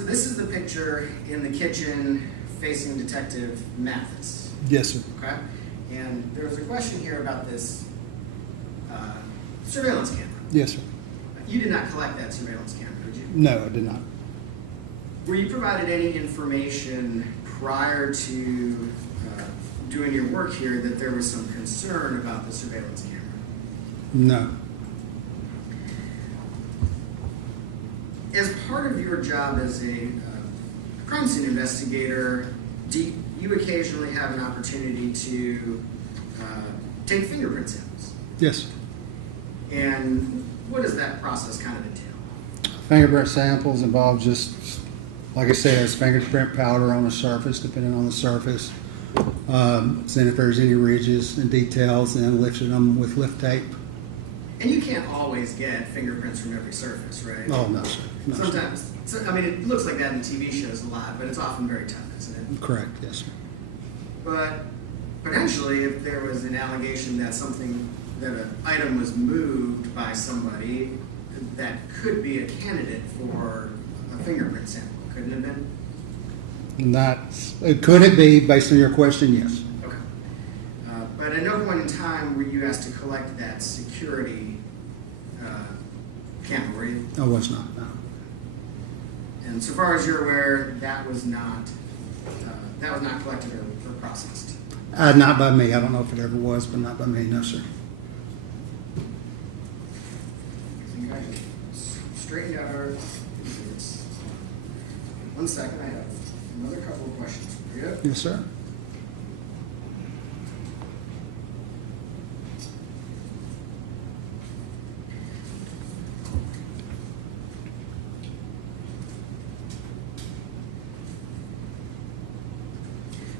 This is the picture in the kitchen facing Detective Mathis. Yes, sir. Okay? And there was a question here about this surveillance camera. Yes, sir. You did not collect that surveillance camera, did you? No, I did not. Were you provided any information prior to doing your work here that there was some concern about the surveillance camera? No. As part of your job as a crime scene investigator, do you occasionally have an opportunity to take fingerprint samples? Yes. And what does that process kind of entail? Fingerprint samples involve just, like I said, it's fingerprint powder on the surface, depending on the surface. Seeing if there's any ridges and details, and then lifting them with lift tape. And you can't always get fingerprints from every surface, right? Oh, no, sir. No, sir. Sometimes. I mean, it looks like that in TV shows a lot, but it's often very tough, isn't it? Correct, yes, sir. But potentially, if there was an allegation that that an item was moved by somebody, that could be a candidate for a fingerprint sample, couldn't it have been? Not, could it be, based on your question, yes. Okay. But at no point in time were you asked to collect that security camera, were you? I was not, no. And so far as you're aware, that was not collected or processed. Not by me. I don't know if it ever was, but not by me, no, sir. I think I straightened out our exhibits. One second, I have another couple of questions for you. Yes, sir.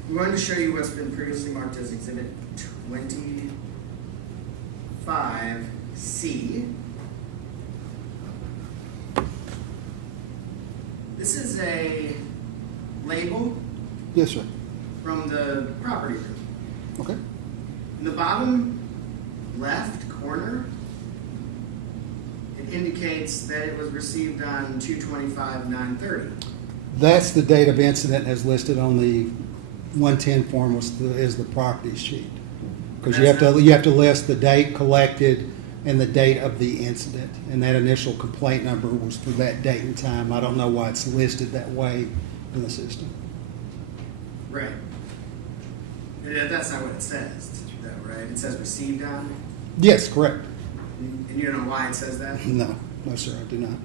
I'm going to show you what's been previously marked as Exhibit 25C. This is a label Yes, sir. from the property room. Okay. In the bottom left corner, it indicates that it was received on 2/25/9/30. That's the date of incident as listed on the 110 form is the property sheet. Because you have to list the date collected and the date of the incident. And that initial complaint number was for that date and time. I don't know why it's listed that way in the system. Right. Yeah, that's not what it says, though, right? It says received on, Yes, correct. and you don't know why it says that? No, no, sir, I do not.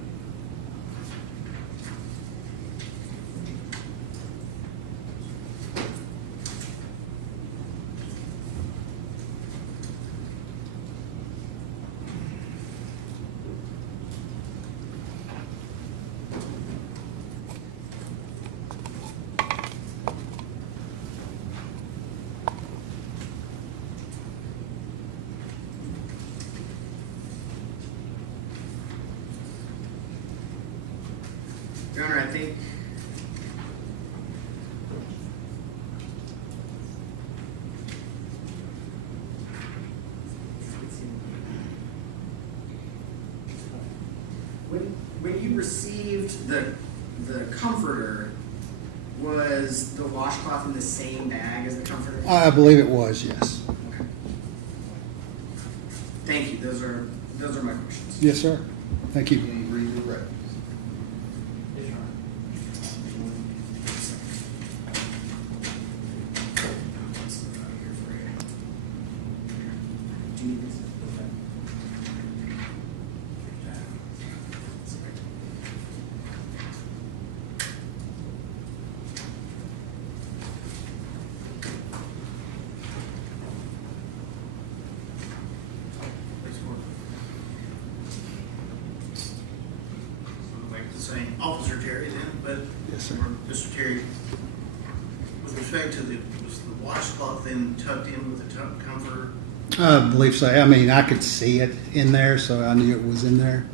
Your Honor, I think when you received the comforter, was the washcloth in the same bag as the comforter? I believe it was, yes. Okay. Thank you. Those are my questions. Yes, sir. Thank you. Can you read the record? Yes, Your Honor. Do you need this? Like the same Officer Terry then, but. Yes, sir. or Mr. Terry, with respect to was the washcloth then tucked in with the comforter? I believe so. I mean, I could see it in there, so I knew it was in there.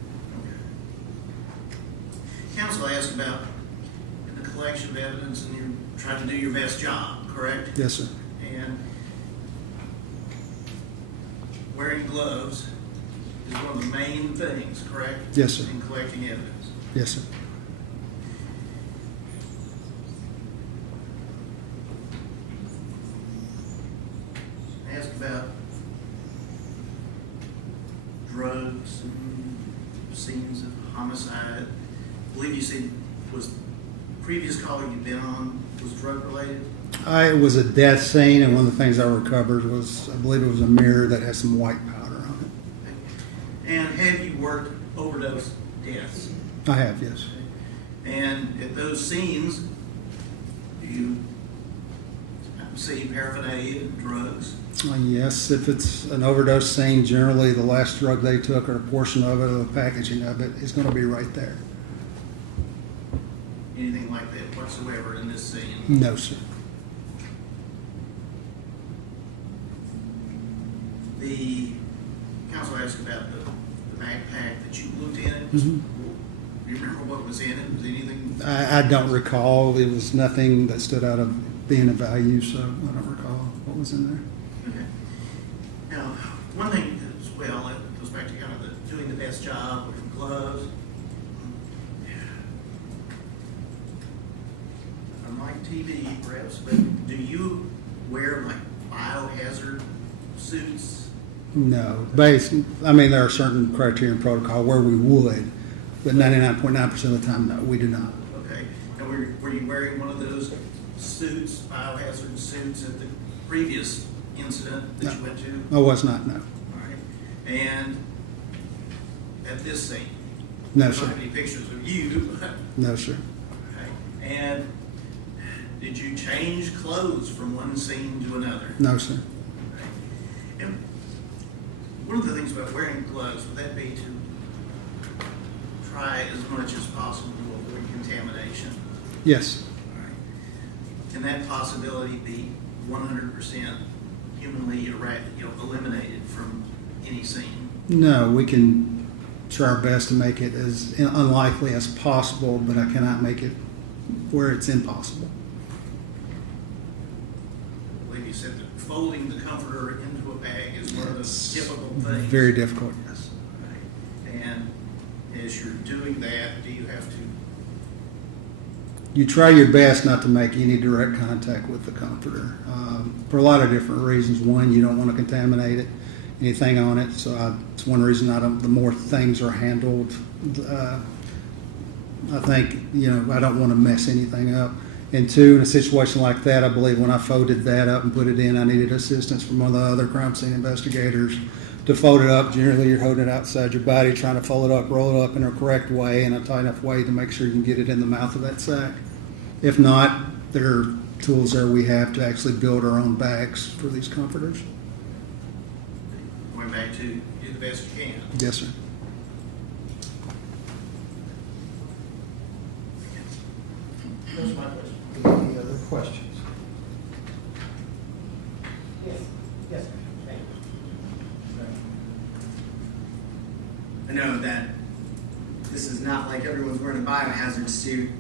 Counsel asked about the collection of evidence and you're trying to do your best job, correct? Yes, sir. And wearing gloves is one of the main things, correct? Yes, sir. In collecting evidence. Yes, sir. Asked about drugs and scenes of homicide. I believe you said was previous caller you've been on was drug related? It was a death scene, and one of the things I recovered was, I believe it was a mirror that had some white powder on And have you worked overdose deaths? it. I have, yes. And at those scenes, do you see paraphernalia and drugs? Yes, if it's an overdose scene, generally the last drug they took or a portion of it or the packaging of it is going to be right there. Anything like that whatsoever in this scene? No, sir. The counsel asked about the backpack that you looked in it. Mhm. Do you remember what was in it? Was anything? I don't recall. It was nothing that stood out of being of value, so I don't recall what was in there. Okay. Now, one thing as well, it goes back to kind of doing the best job with gloves. Unlike TV, perhaps, but do you wear like biohazard suits? No. I mean, there are certain criteria and protocol where we would, but 99.9% of the time, no, we do not. Okay. And were you wearing one of those suits, biohazard suits, at the previous incident that you went to? I was not, no. All right. And at this scene? No, I don't sir. have any pictures of you, but, No, sir. okay. And did you change clothes from one scene to another? No, sir. Okay. And one of the things about wearing gloves, would that be to try as much as possible to avoid contamination? Yes. All right. can that possibility be 100% humanly eliminated from any scene? No, we can try our best to make it as unlikely as possible, but I cannot make it where it's impossible. I believe you said that folding the comforter into a bag is one of those difficult things. Very difficult, yes. And as you're doing that, do you have to? You try your best not to make any direct contact with the comforter for a lot of different reasons. One, you don't want to contaminate it, anything on it. So it's one reason the more things are handled, I think, I don't want to mess anything up. And two, in a situation like that, I believe when I folded that up and put it in, I needed assistance from one of the other crime scene investigators to fold it up. Generally, you're holding it outside your body, trying to fold it up, roll it up in a correct way, in a tight enough way to make sure you can get it in the mouth of that sack. If not, there are tools there we have to actually build our own bags for these comforters. Going back to do the best you can. Yes, sir. That's my question. Any other questions? Yes, sir. Thank you. I know that this is not like everyone's wearing a biohazard suit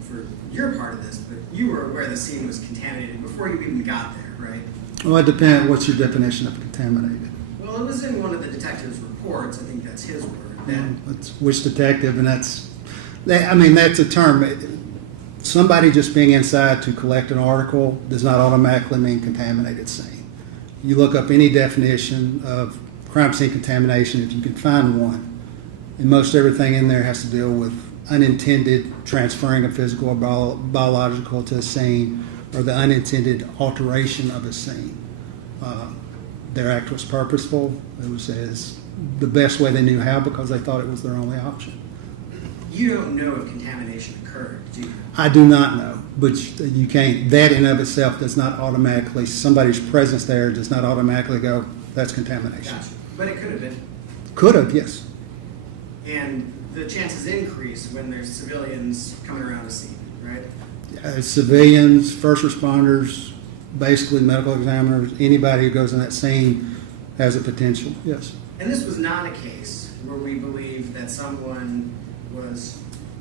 for your part of this, but you were aware the scene was contaminated before you even got there, right? Well, it depends. What's your definition of contaminated? Well, it was in one of the detective's reports. I think that's his word. That's which detective, and that's a term. Somebody just being inside to collect an article does not automatically mean contaminated scene. You look up any definition of crime scene contamination, if you can find one, and most everything in there has to deal with unintended transferring of physical or biological to a scene, or the unintended alteration of a scene. Their act was purposeful. It was as the best way they knew how because they thought it was their only option. You don't know if contamination occurred, do you? I do not know, but you can't. That in of itself does not automatically, somebody's presence there does not automatically go, that's contamination. Gotcha. But it could have been. Could have, yes. And the chances increase when there's civilians coming around a scene, right? Civilians, first responders, basically medical examiners, anybody who goes in that scene has a potential, yes. And this was not a case where we believe that someone was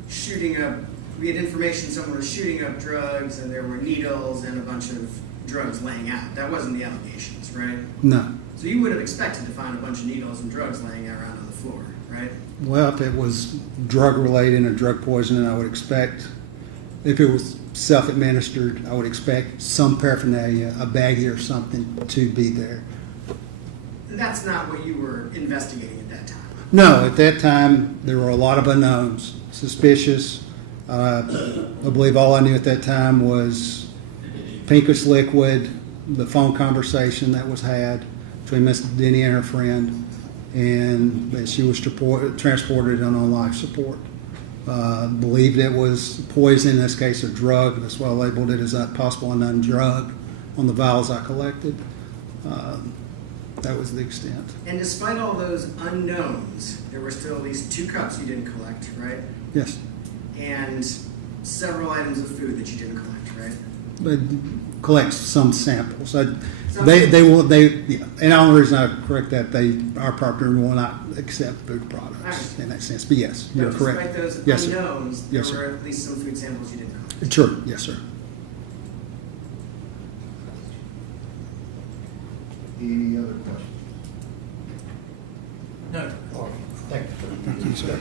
shooting up, we had information someone was shooting up drugs and there were needles and a bunch of drugs laying out. That wasn't the allegations, right? No. So you would have expected to find a bunch of needles and drugs laying around on the floor, right? Well, if it was drug related or drug poisoning, I would expect, if it was self-administered, I would expect some paraphernalia, a baggie or something to be there. That's not what you were investigating at that time. No, at that time, there were a lot of unknowns, suspicious. I believe all I knew at that time was pinkish liquid, the phone conversation that was had between Miss Denny and her friend, and that she was transported on life support. Believed it was poison, in this case a drug. That's why I labeled it as a possible unknown drug on the vials I collected. That was the extent. And despite all those unknowns, there were still at least 2 cups you didn't collect, right? Yes. And several items of food that you didn't collect, right? But collect some samples. Yeah. And the only reason I correct that, our partner will not accept food products in that sense. But yes, you're correct. Despite those Yes, unknowns, sir. there Yes, were sir. at least some food samples you didn't collect. True. Yes, sir. Any other questions? No. Oh, thank you, sir. Thank you, sir.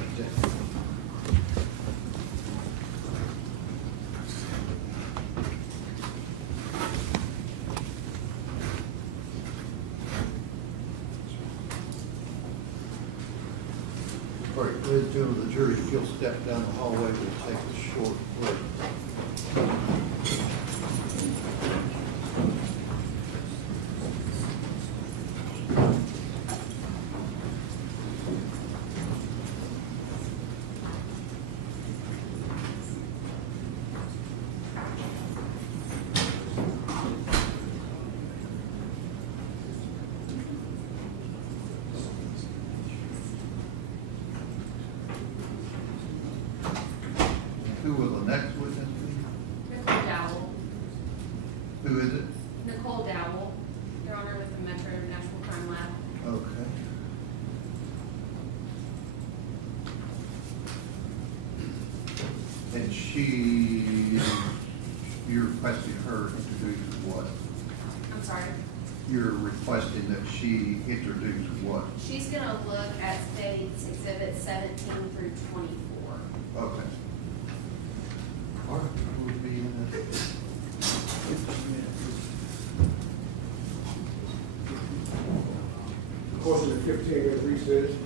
All right, ladies and gentlemen, the jury, if you'll step down the hallway, we'll take a short break. Who will Who is it? Nicole Dowell, Your Honor, with the Metro Nashville Crime Lab. Okay. And you're requesting her introduce what? I'm sorry. You're requesting that she introduce what? She's gonna look at states exhibits 17 through 24. Okay. All right, we'll be in a 15 minutes. Of course, in the 15-minute recess.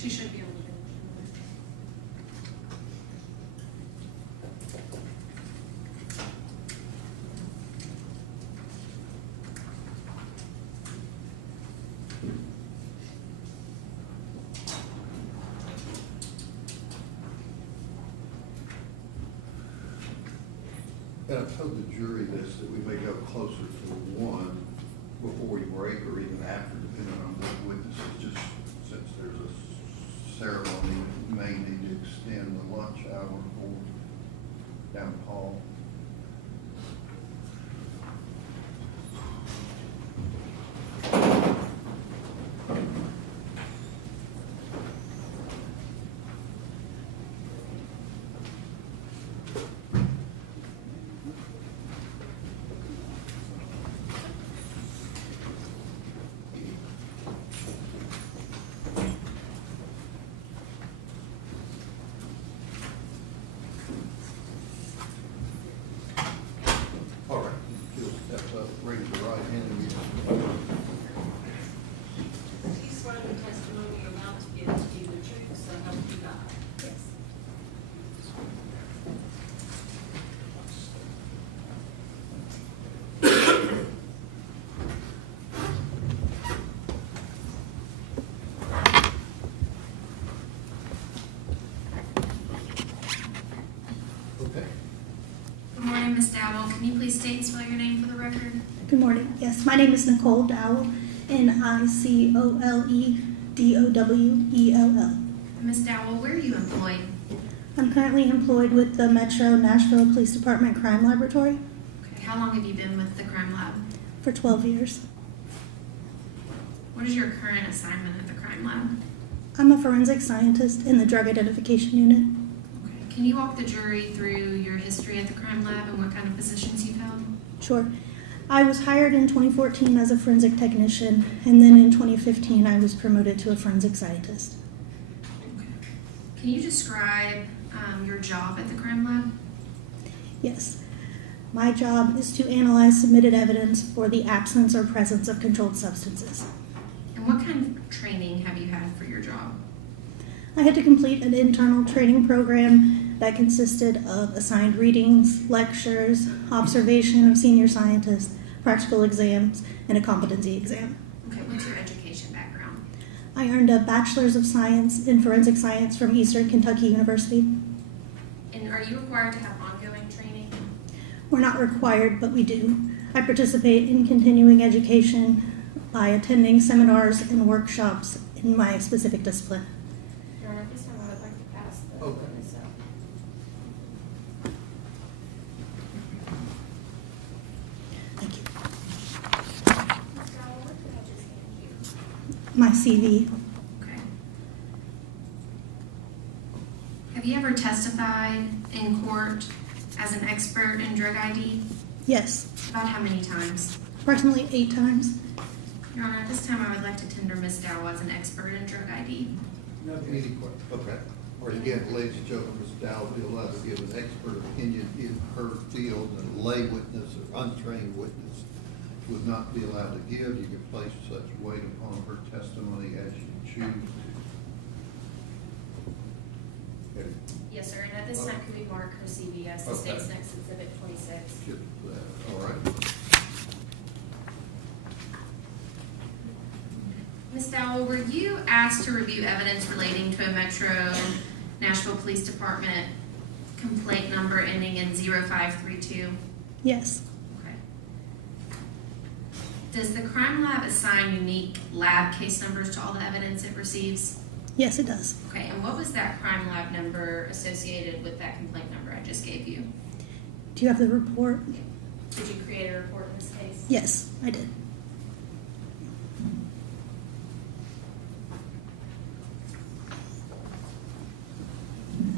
She should be on the bench. And I told the jury this, that we may go closer to one before we break or even after, depending on what witnesses, just since there's a ceremony, we may need to extend the lunch hour for down the hall. All right, you'll step up, raise your right hand and you. Do you swear the testimony you're about to give to you the truth, so help you God? Yes. Okay. Good morning, Ms. Dowell. Can you please state and spell your name for the record? Good morning. Yes, my name is Nicole Dowell, Nicoledowell. And Ms. Dowell, where are you employed? I'm currently employed with the Metro Nashville Police Department Crime Laboratory Okay, how long have you been with the crime lab? for 12 years. What is your current assignment at the crime lab? I'm a forensic scientist in the Drug Identification Unit. Okay. Can you walk the jury through your history at the crime lab and what kind of positions you've held? Sure. I was hired in 2014 as a forensic technician, and then in 2015 I was promoted to a forensic scientist. Okay. Can you describe your job at the crime lab? Yes. My job is to analyze submitted evidence for the absence or presence of controlled substances. And what kind of training have you had for your job? I had to complete an internal training program that consisted of assigned readings, lectures, observation of senior scientists, practical exams, and a competency exam. Okay, what's your education background? I earned a Bachelor's of Science in Forensic Science from Eastern Kentucky University. And are you required to have ongoing training? We're not required, but we do. I participate in continuing education by attending seminars and workshops in my specific discipline. Your Honor, this time I would like to pass the Okay. witness up. Thank you. Ms. Dowell, what did I just hand you? My CV. Okay. Have you ever testified in court as an expert in drug ID? Yes, About how many times? approximately 8 times. Your Honor, at this time I would like to tender Ms. Dowell as an expert in drug ID. No, Any questions? Okay. Or again, ladies and gentlemen, Ms. Dow will be allowed to give an expert opinion in her field, and a lay witness or untrained witness would not be allowed to give. You can place such weight upon her testimony as you choose to. Okay. Yes, sir, and at this time, could we mark her CV as the Okay. state's next exhibit 26? Skip that. All right. Ms. Dowell, were you asked to review evidence relating to a Metro Nashville Police Department complaint number ending in 0532? Yes, Okay. Does the crime lab assign unique lab case numbers to all the evidence it receives? yes it does. Okay, and what was that crime lab number associated with that complaint number I just gave you? Do you have the report? Did you create a report in this case? Yes, I did.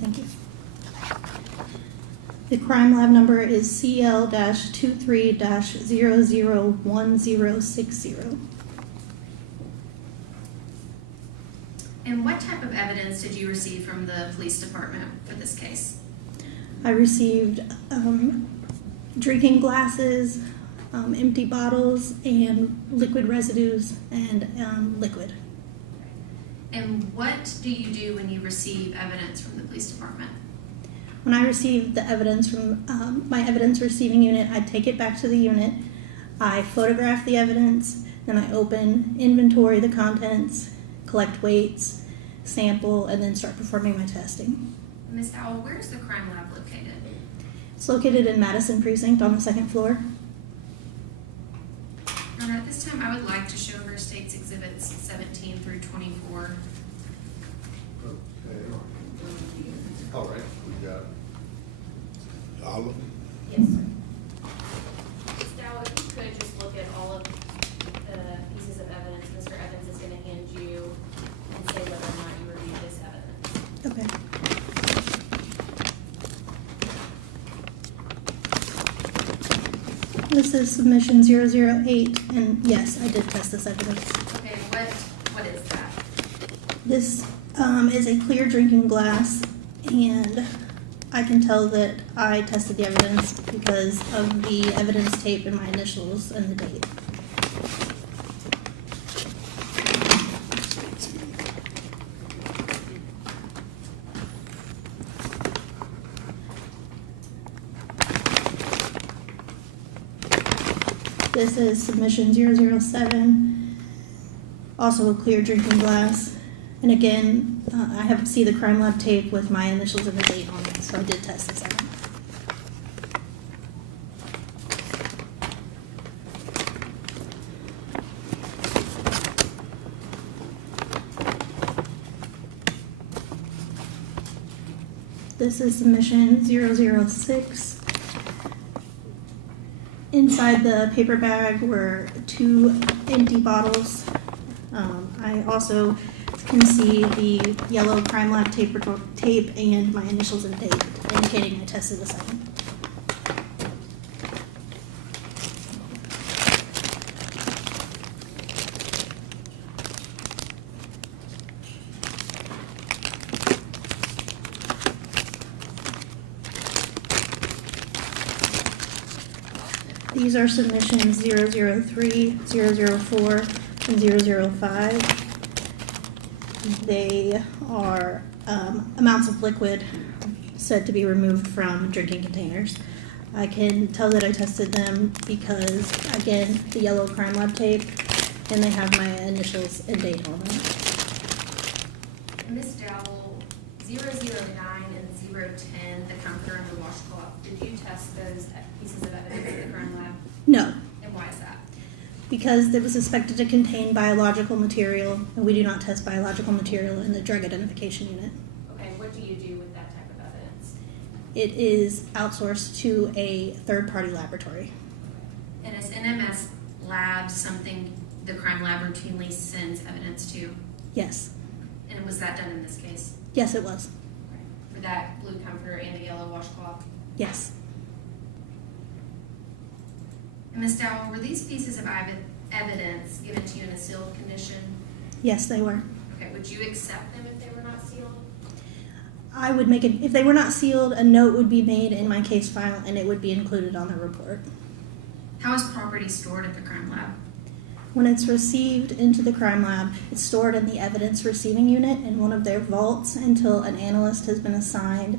Thank you. The crime lab number is CL-23-001060. And what type of evidence did you receive from the police department for this case? I received drinking glasses, empty bottles, and liquid residues and liquid. And what do you do when you receive evidence from the police department? When I receive the evidence from my evidence receiving unit, I take it back to the unit. I photograph the evidence, then I open, inventory the contents, collect weights, sample, and then start performing my testing. Ms. Dowell, where's the crime lab located? It's located in Madison Precinct on the second floor. And at this time, I would like to show her state's exhibits 17 through 24. Okay. All right, we got all of them. Yes, sir. Ms. Dowell, if you could just look at all of the pieces of evidence Mr. Evans is gonna hand you and say whether or not you reviewed this evidence. Okay. This is submission 008, and yes, I did test this evidence. Okay, what is that? This is a clear drinking glass, and I can tell that I tested the evidence because of the evidence tape and my initials and the date. This is submission 007, also a clear drinking glass. And again, I have to see the crime lab tape with my initials and the date on it, so I did test this out. This is submission 006. Inside the paper bag were 2 empty bottles. I also can see the yellow crime lab tape and my initials and date, indicating I tested this item. These are submissions 003, 004, and 005. They are amounts of liquid said to be removed from drinking containers. I can tell that I tested them because, again, the yellow crime lab tape, and they have my initials and date on them. Ms. Dowell, 009 and 010, the comforter and the washcloth, did you test those pieces of evidence at the crime lab? No, And why is that? because it was suspected to contain biological material, and we do not test biological material in the drug identification unit. Okay, what do you do with that type of evidence? It is outsourced to a third-party laboratory. And is NMS Labs something the crime lab routinely sends evidence to? Yes. And was that done in this case? Yes, it was. For that blue comforter and the yellow washcloth? Yes. And Ms. Dowell, were these pieces of evidence given to you in a sealed condition? Yes, they were. Okay, would you accept them if they were not sealed? I would make it, if they were not sealed, a note would be made in my case file and it would be included on the report. How is property stored at the crime lab? When it's received into the crime lab, it's stored in the evidence receiving unit in one of their vaults until an analyst has been assigned.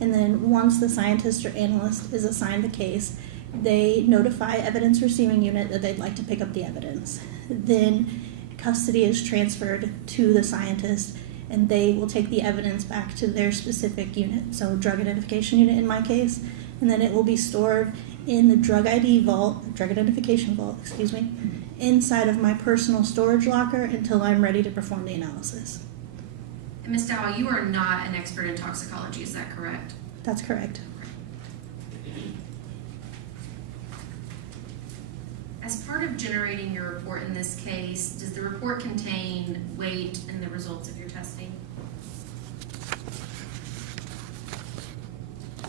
And then once the scientist or analyst is assigned the case, they notify evidence receiving unit that they'd like to pick up the evidence. Then custody is transferred to the scientist and they will take the evidence back to their specific unit, so drug identification unit in my case, and then it will be stored in the drug identification vault, inside of my personal storage locker until I'm ready to perform the analysis. And Ms. Dowell, you are not an expert in toxicology, is that correct? That's correct. As part of generating your report in this case, does the report contain weight and the results of your testing?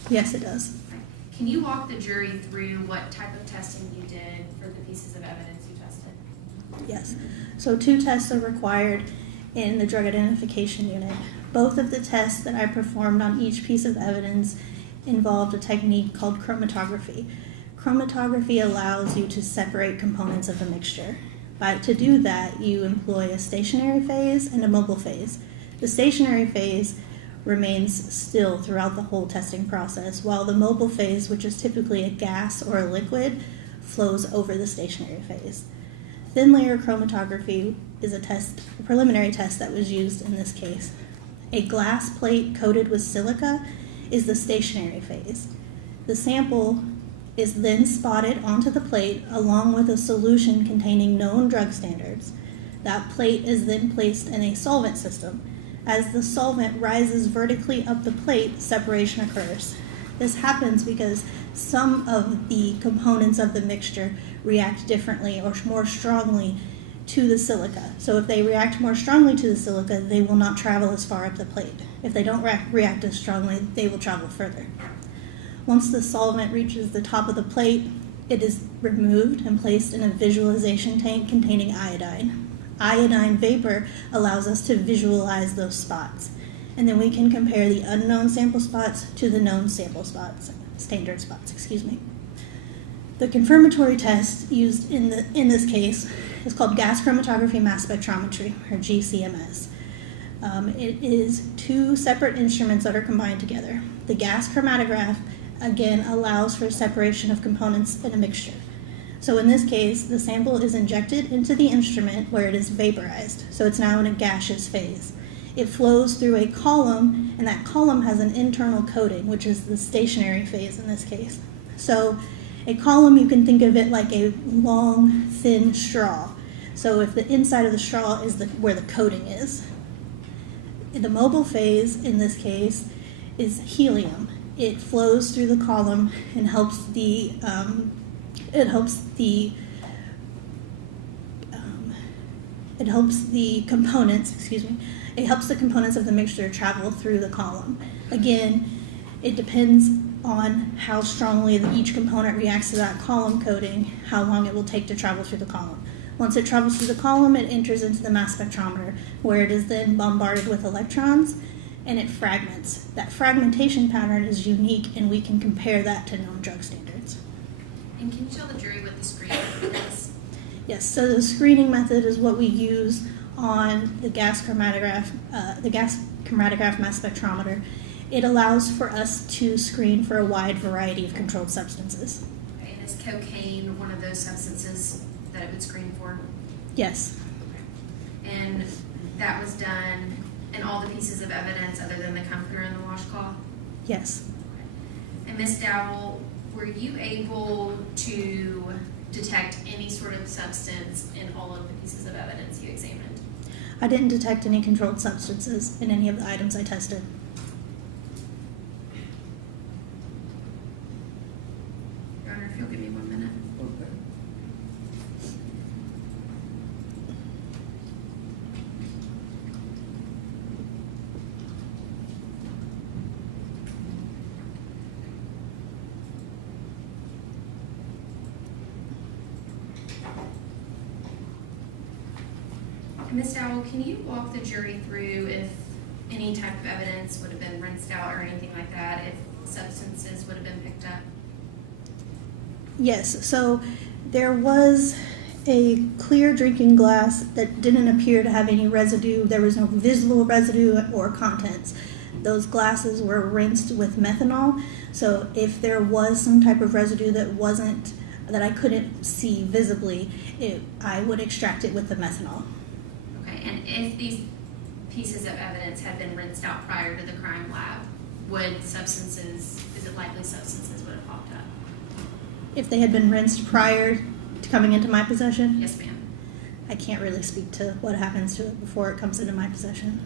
Yes, it does. Can you walk the jury through what type of testing you did for the pieces of evidence you tested? Yes. So 2 tests are required in the drug identification unit. Both of the tests that I performed on each piece of evidence involved a technique called chromatography. Chromatography allows you to separate components of the mixture. To do that, you employ a stationary phase and a mobile phase. The stationary phase remains still throughout the whole testing process, while the mobile phase, which is typically a gas or a liquid, flows over the stationary phase. Thin layer chromatography is a preliminary test that was used in this case. A glass plate coated with silica is the stationary phase. The sample is then spotted onto the plate along with a solution containing known drug standards. That plate is then placed in a solvent system. As the solvent rises vertically up the plate, separation occurs. This happens because some of the components of the mixture react differently or more strongly to the silica. So if they react more strongly to the silica, they will not travel as far up the plate. If they don't react as strongly, they will travel further. Once the solvent reaches the top of the plate, it is removed and placed in a visualization tank containing iodine. Iodine vapor allows us to visualize those spots. And then we can compare the unknown sample spots to the known sample spots, standard spots, The confirmatory test used in this case is called gas chromatography mass spectrometry, or GCMS. It is two separate instruments that are combined together. The gas chromatograph, again, allows for separation of components in a mixture. So in this case, the sample is injected into the instrument where it is vaporized, so it's now in a gaseous phase. It flows through a column, and that column has an internal coating, which is the stationary phase in this case. So a column, you can think of it like a long, thin straw. So if the inside of the straw is where the coating is. The mobile phase, in this case, is helium. It flows through the column and helps the components of the mixture travel through the column. Again, it depends on how strongly each component reacts to that column coating, how long it will take to travel through the column. Once it travels through the column, it enters into the mass spectrometer, where it is then bombarded with electrons, and it fragments. That fragmentation pattern is unique, and we can compare that to known drug standards. And can you tell the jury what the screening is? Yes, so the screening method is what we use on the gas chromatograph mass spectrometer. It allows for us to screen for a wide variety of controlled substances. Okay, and is cocaine one of those substances that it would screen for? Yes. Okay. And that was done in all the pieces of evidence other than the comforter and the washcloth? Yes. Okay. And Ms. Dowell, were you able to detect any sort of substance in all of the pieces of evidence you examined? I didn't detect any controlled substances in any of the items I tested. Your Honor, if you'll give me 1 minute. Okay. Ms. Dowell, can you walk the jury through if any type of evidence would have been rinsed out or anything like that, if substances would have been picked up? Yes, so there was a clear drinking glass that didn't appear to have any residue. There was no visible residue or contents. Those glasses were rinsed with methanol, so if there was some type of residue that I couldn't see visibly, I would extract it with the methanol. Okay, and if these pieces of evidence had been rinsed out prior to the crime lab, is it likely substances would have popped up? If they had been rinsed prior to coming into my possession? Yes, ma'am. I can't really speak to what happens to it before it comes into my possession.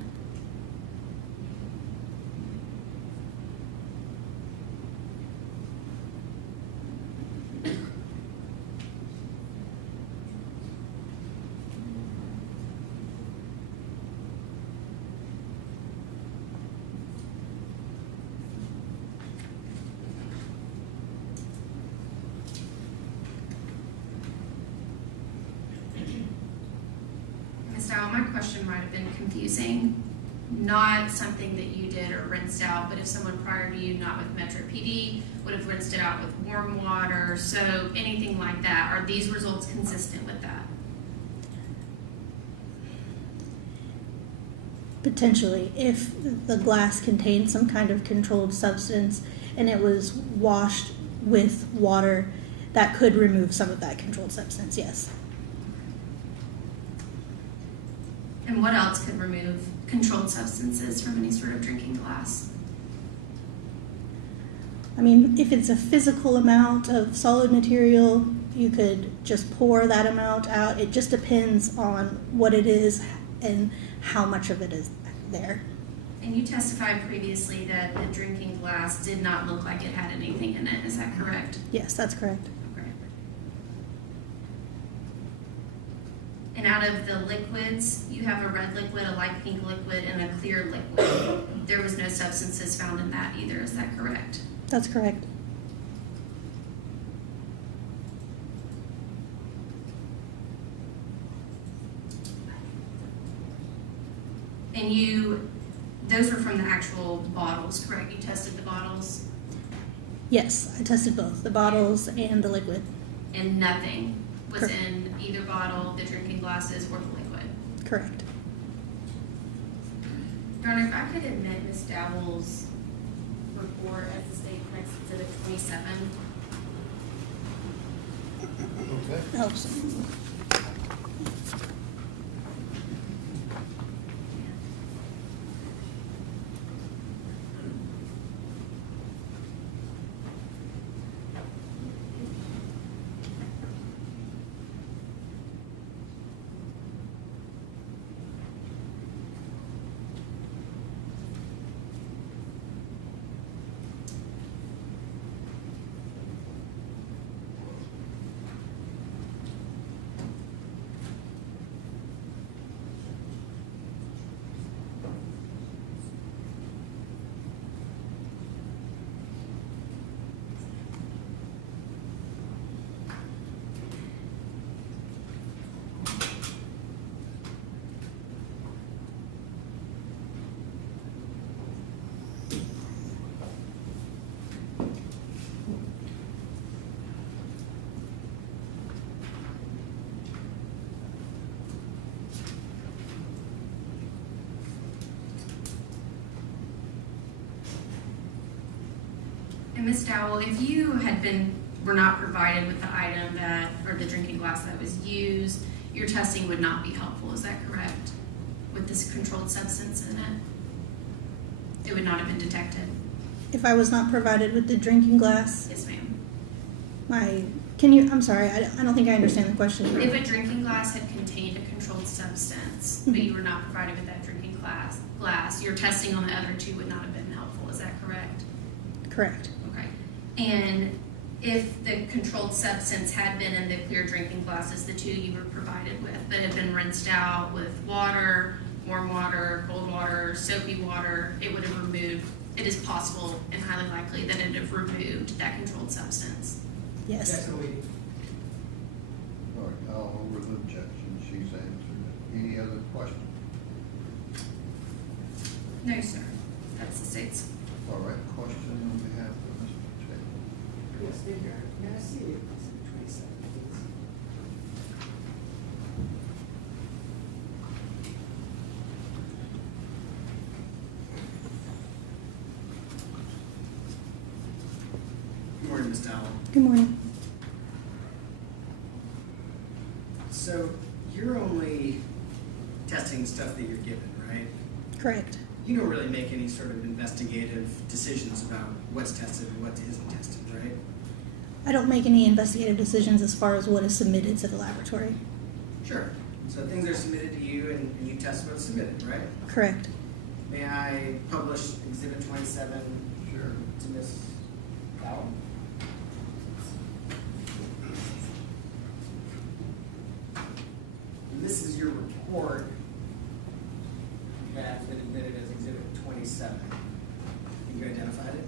Ms. Dowell, my question might have been confusing. Not something that you did or rinsed out, but if someone prior to you, not with Metro PD, would have rinsed it out with warm water, soap, anything like that, are these results consistent with that? Potentially, if the glass contained some kind of controlled substance and it was washed with water, that could remove some of that controlled substance, yes. And what else could remove controlled substances from any sort of drinking glass? I mean, if it's a physical amount of solid material, you could just pour that amount out. It just depends on what it is and how much of it is there. And you testified previously that the drinking glass did not look like it had anything in it. Is that correct? Yes, that's correct. Okay. And out of the liquids, you have a red liquid, a light pink liquid, and a clear liquid. There was no substances found in that either. Is that correct? That's correct. And those were from the actual bottles, correct? You tested the bottles? Yes, I tested both, the bottles and the liquid. And nothing was Correct. in either bottle, the drinking glasses, or the liquid? Correct. Your Honor, if I could admit Ms. Dowell's report as the state next exhibit 27. Okay. Oh, so, And Ms. Dowell, if you were not provided with the item or the drinking glass that was used, your testing would not be helpful, is that correct? With this controlled substance in it? It would not have been detected? if I was not provided with the drinking glass, Yes, ma'am. I'm sorry, I don't think I understand the question. If a drinking glass had contained a controlled substance, but you were not provided with that drinking glass, your testing on the other two would not have been helpful, is that correct? Correct. Okay. And if the controlled substance had been in the clear drinking glasses, the two you were provided with, but had been rinsed out with water, warm water, cold water, soapy water, it would have removed, it is possible and highly likely that it would have removed that controlled substance. Yes. Definitely. All right, I'll over the objection, she's answered it. Any other questions? No, sir. That's the state's. All right, question on behalf of Mr. Taylor. Yes, thank you. May I see it? 27, please. Good morning, Ms. Dowell. Good morning. So you're only testing stuff that you're given, right? Correct. You don't really make any sort of investigative decisions about what's tested and what isn't tested, right? I don't make any investigative decisions as far as what is submitted to the laboratory. Sure. So things are submitted to you and you test what's submitted, right? Correct. May I publish Exhibit 27 Sure. to Ms. Dowell? And this is your report that has been admitted as Exhibit 27. You identified it?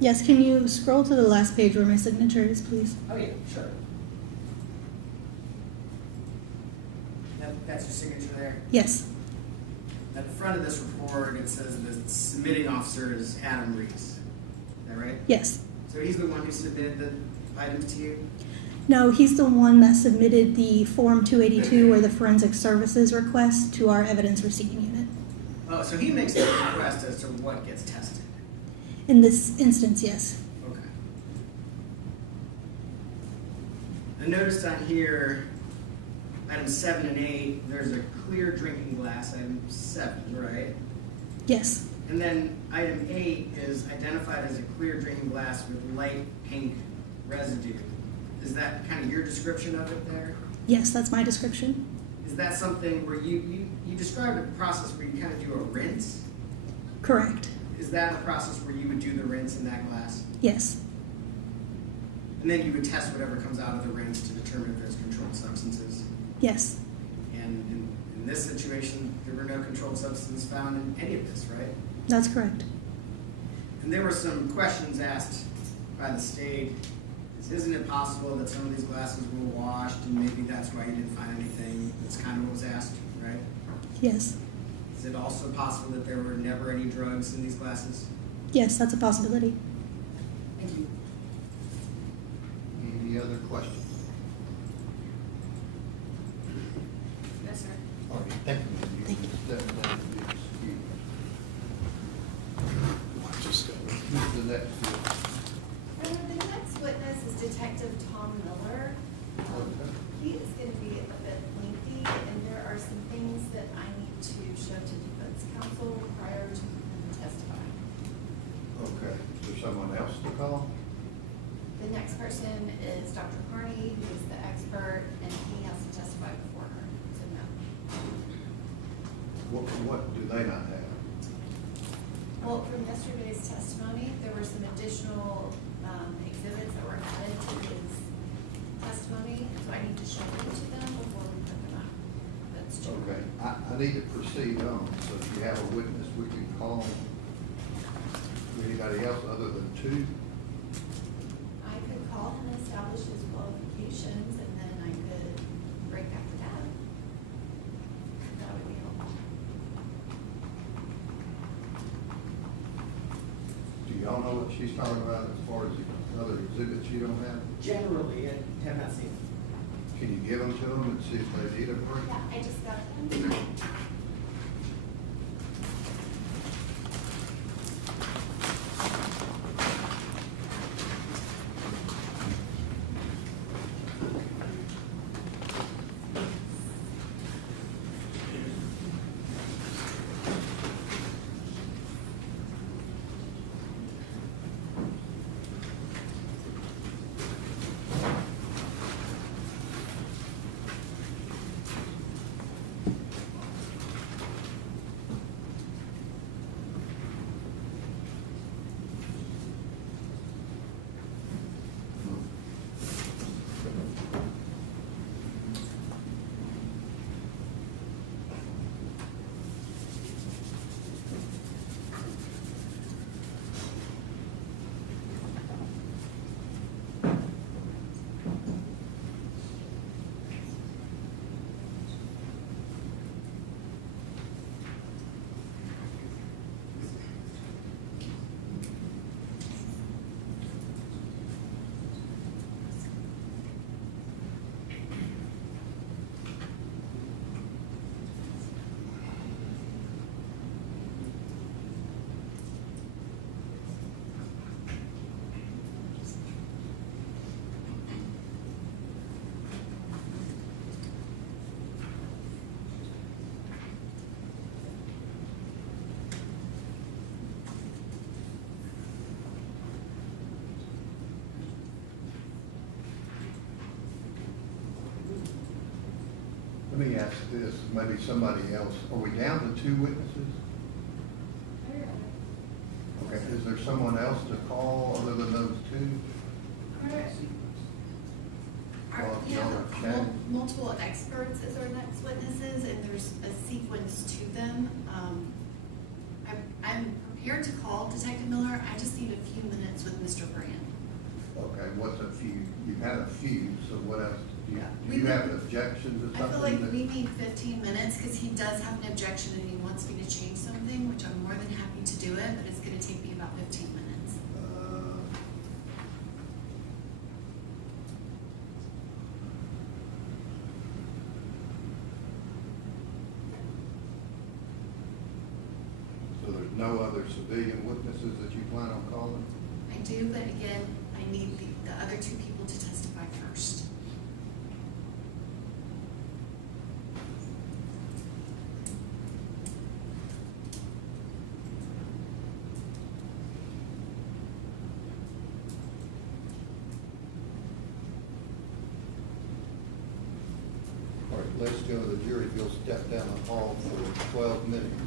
Yes, can you scroll to the last page where my signature is, please? Oh, yeah, sure. That's your signature there? Yes. At the front of this report, it says the submitting officer is Adam Reese. Is that right? Yes. So he's the one who submitted the items to you? No, he's the one that submitted the Form 282 or the Forensic Services request to our evidence receiving unit. Oh, so he makes the request as to what gets tested. In this instance, yes. Okay. I noticed on here, items 7 and 8, there's a clear drinking glass, item 7, right? Yes. And then item 8 is identified as a clear drinking glass with light pink residue. Is that kind of your description of it there? Yes, that's my description. Is that something where you described a process where you kind of do a rinse? Correct. Is that a process where you would do the rinse in that glass? Yes. And then you would test whatever comes out of the rinse to determine if there's controlled substances? Yes. And in this situation, there were no controlled substances found in any of this, right? That's correct. And there were some questions asked by the state. Isn't it possible that some of these glasses were washed and maybe that's why you didn't find anything? That's kind of what was asked, right? Yes. Is it also possible that there were never any drugs in these glasses? Yes, that's a possibility. Thank you. Any other questions? No, sir. All right, thank you. Thank you. Step down to be excused. Who's the next witness? The next witness is Detective Tom Miller. He is going to be a bit lengthy, and there are some things that I need to show to defense counsel prior to him testifying. Okay, is there someone else to call? The next person is Dr. Carney, who is the expert, and he has to testify before her, so no. What do they not have? Well, from yesterday's testimony, there were some additional exhibits that were added to his testimony, so I need to show them to them before we put them up. That's true. Okay, I need to proceed on, so if you have a witness, we can call anybody else other than two. I could call and establish his qualifications, and then I could break after that. That would be helpful. Do y'all know what she's talking about as far as the other exhibits you don't have? Generally, I have not seen it. Can you give them to them and see if they need a break? Yeah, I just got them. Let me ask this, maybe somebody else, are we down to two witnesses? Okay, is there someone else to call other than those two? We have multiple experts as our next witnesses, and there's a sequence to them. I'm prepared to call Detective Miller. I just need a few minutes with Mr. Brand. Okay, what's a few? You've had a few, so what else? Do Yeah. you have objections or I something? feel like that- we need 15 minutes because he does have an objection and he wants me to change something, which I'm more than happy to do it, but it's going to take me about 15 minutes. no other civilian witnesses that you plan on calling? I do, but again, I need the other two people to testify first. All right, let's go to the jury. If you'll step down the hall for 12 minutes.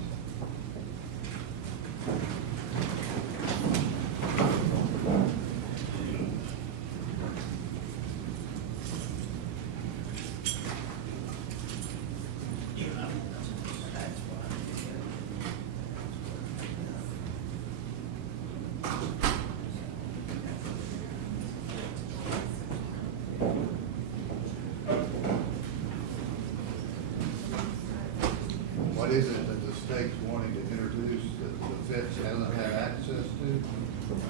What is it that the state's wanting to introduce that the feds hasn't had access to?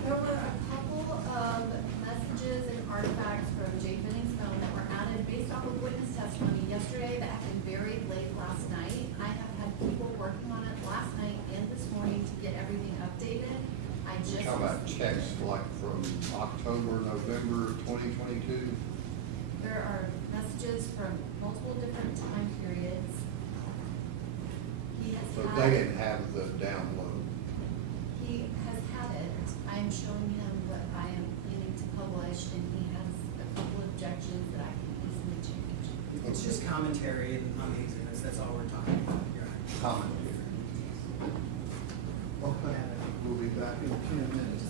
There were a couple of messages and artifacts from Jade Benning's phone that were added based off of witness testimony yesterday that had been buried late last night. I have had people working on it last night and this morning to get everything updated. I just. How about checks like from October, November 2022? There are messages from multiple different time periods. He has So had. they didn't have the download. He has had it. I am showing him what I am planning to publish, and he has a couple objections that I can easily change. It's just commentary on the exhibits, that's all we're talking about. You're right. Commentary. Okay, we'll be back in 10 minutes.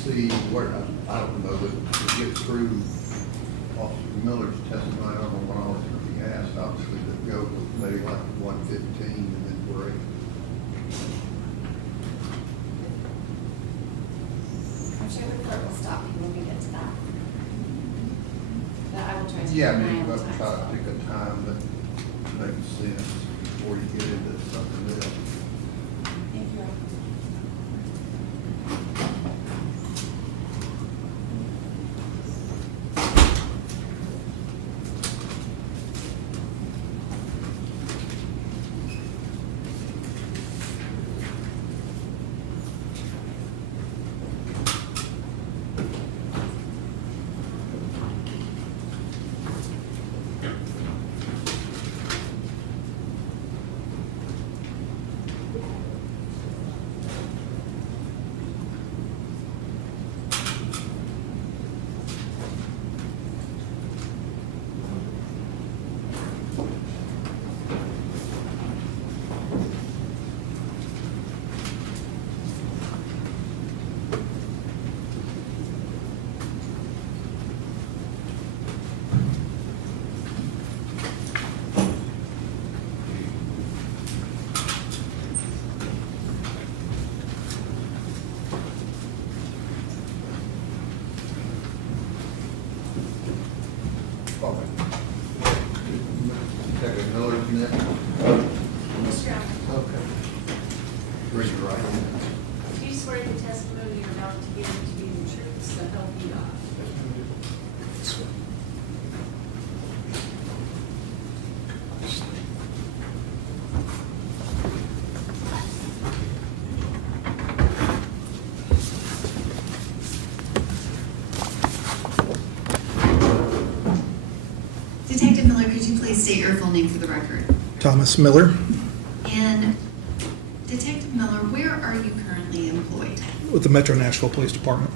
see where, I don't know, that to get through Officer Miller's testimony, I don't know what all is going to be asked, obviously, to go with maybe like 115 and then break. I'm sure the clerk will stop you when we get to that. But I will try to. Yeah, I keep mean, an eye you on have to time try to slot. pick a time that makes sense before you get into something else. Thank you. Detective Miller's next. Mr. Allen. Okay. Raise your right hand. Do you swear the testimony you're about to give to be the truth, so help you God? Detective Miller, could you please state your full name for the record? Thomas Miller And Detective Miller, where are you currently employed? with the Metro Nashville Police Department.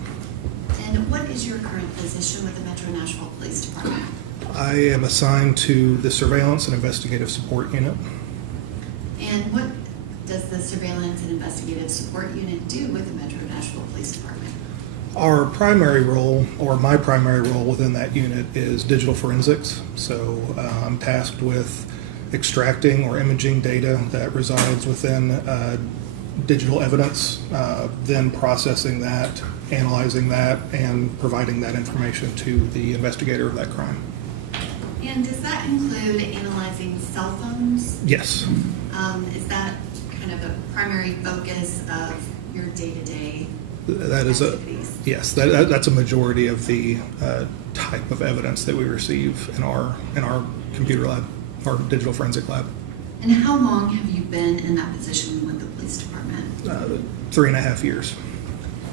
And what is your current position with the Metro Nashville Police Department? I am assigned to the Surveillance and Investigative Support Unit. And what does the Surveillance and Investigative Support Unit do with the Metro Nashville Police Department? Our primary role, or my primary role within that unit, is digital forensics. So I'm tasked with extracting or imaging data that resides within digital evidence, then processing that, analyzing that, and providing that information to the investigator of that crime. And does that include analyzing cell phones? Yes. Is that kind of a primary focus of your day-to-day That is activities? yes. That's a majority of the type of evidence that we receive in our computer lab, our digital forensic lab. And how long have you been in that position with the police department? 3.5 years.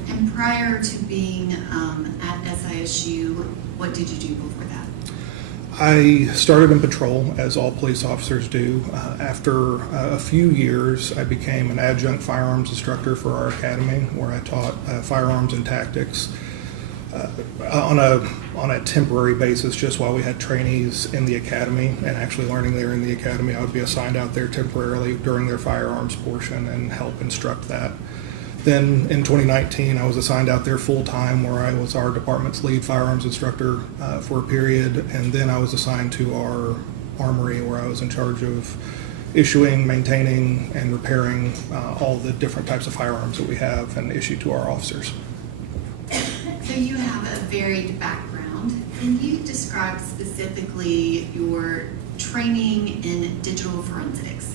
And prior to being at SISU, what did you do before that? I started in patrol, as all police officers do. After a few years, I became an adjunct firearms instructor for our academy, where I taught firearms and tactics on a temporary basis, just while we had trainees in the academy and actually learning there in the academy. I would be assigned out there temporarily during their firearms portion and help instruct that. Then in 2019, I was assigned out there full-time, where I was our department's lead firearms instructor for a period, and then I was assigned to our armory, where I was in charge of issuing, maintaining, and repairing all the different types of firearms that we have and issue to our officers. So you have a varied background. Can you describe specifically your training in digital forensics?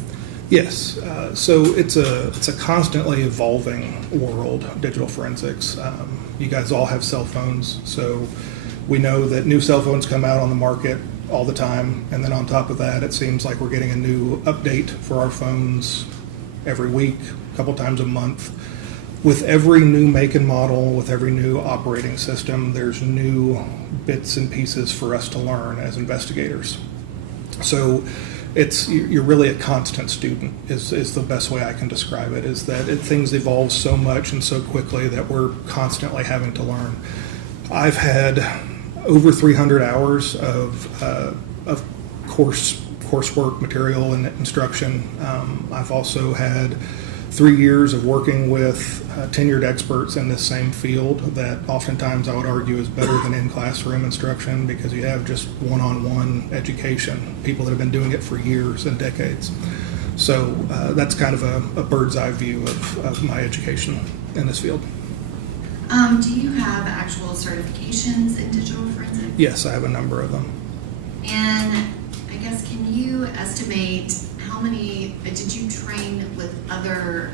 Yes, so it's a constantly evolving world, digital forensics. You guys all have cell phones, so we know that new cell phones come out on the market all the time, and then on top of that, it seems like we're getting a new update for our phones every week, a couple times a month. With every new make and model, with every new operating system, there's new bits and pieces for us to learn as investigators. So you're really a constant student is the best way I can describe it, is that things evolve so much and so quickly that we're constantly having to learn. I've had over 300 hours of coursework material and instruction. I've also had 3 years of working with tenured experts in this same field that oftentimes I would argue is better than in-classroom instruction because you have just one-on-one education, people that have been doing it for years and decades. So that's kind of a bird's eye view of my education in this field. Do you have actual certifications in digital forensics? Yes, I have a number of them. And I guess, can you estimate how many, did you train with other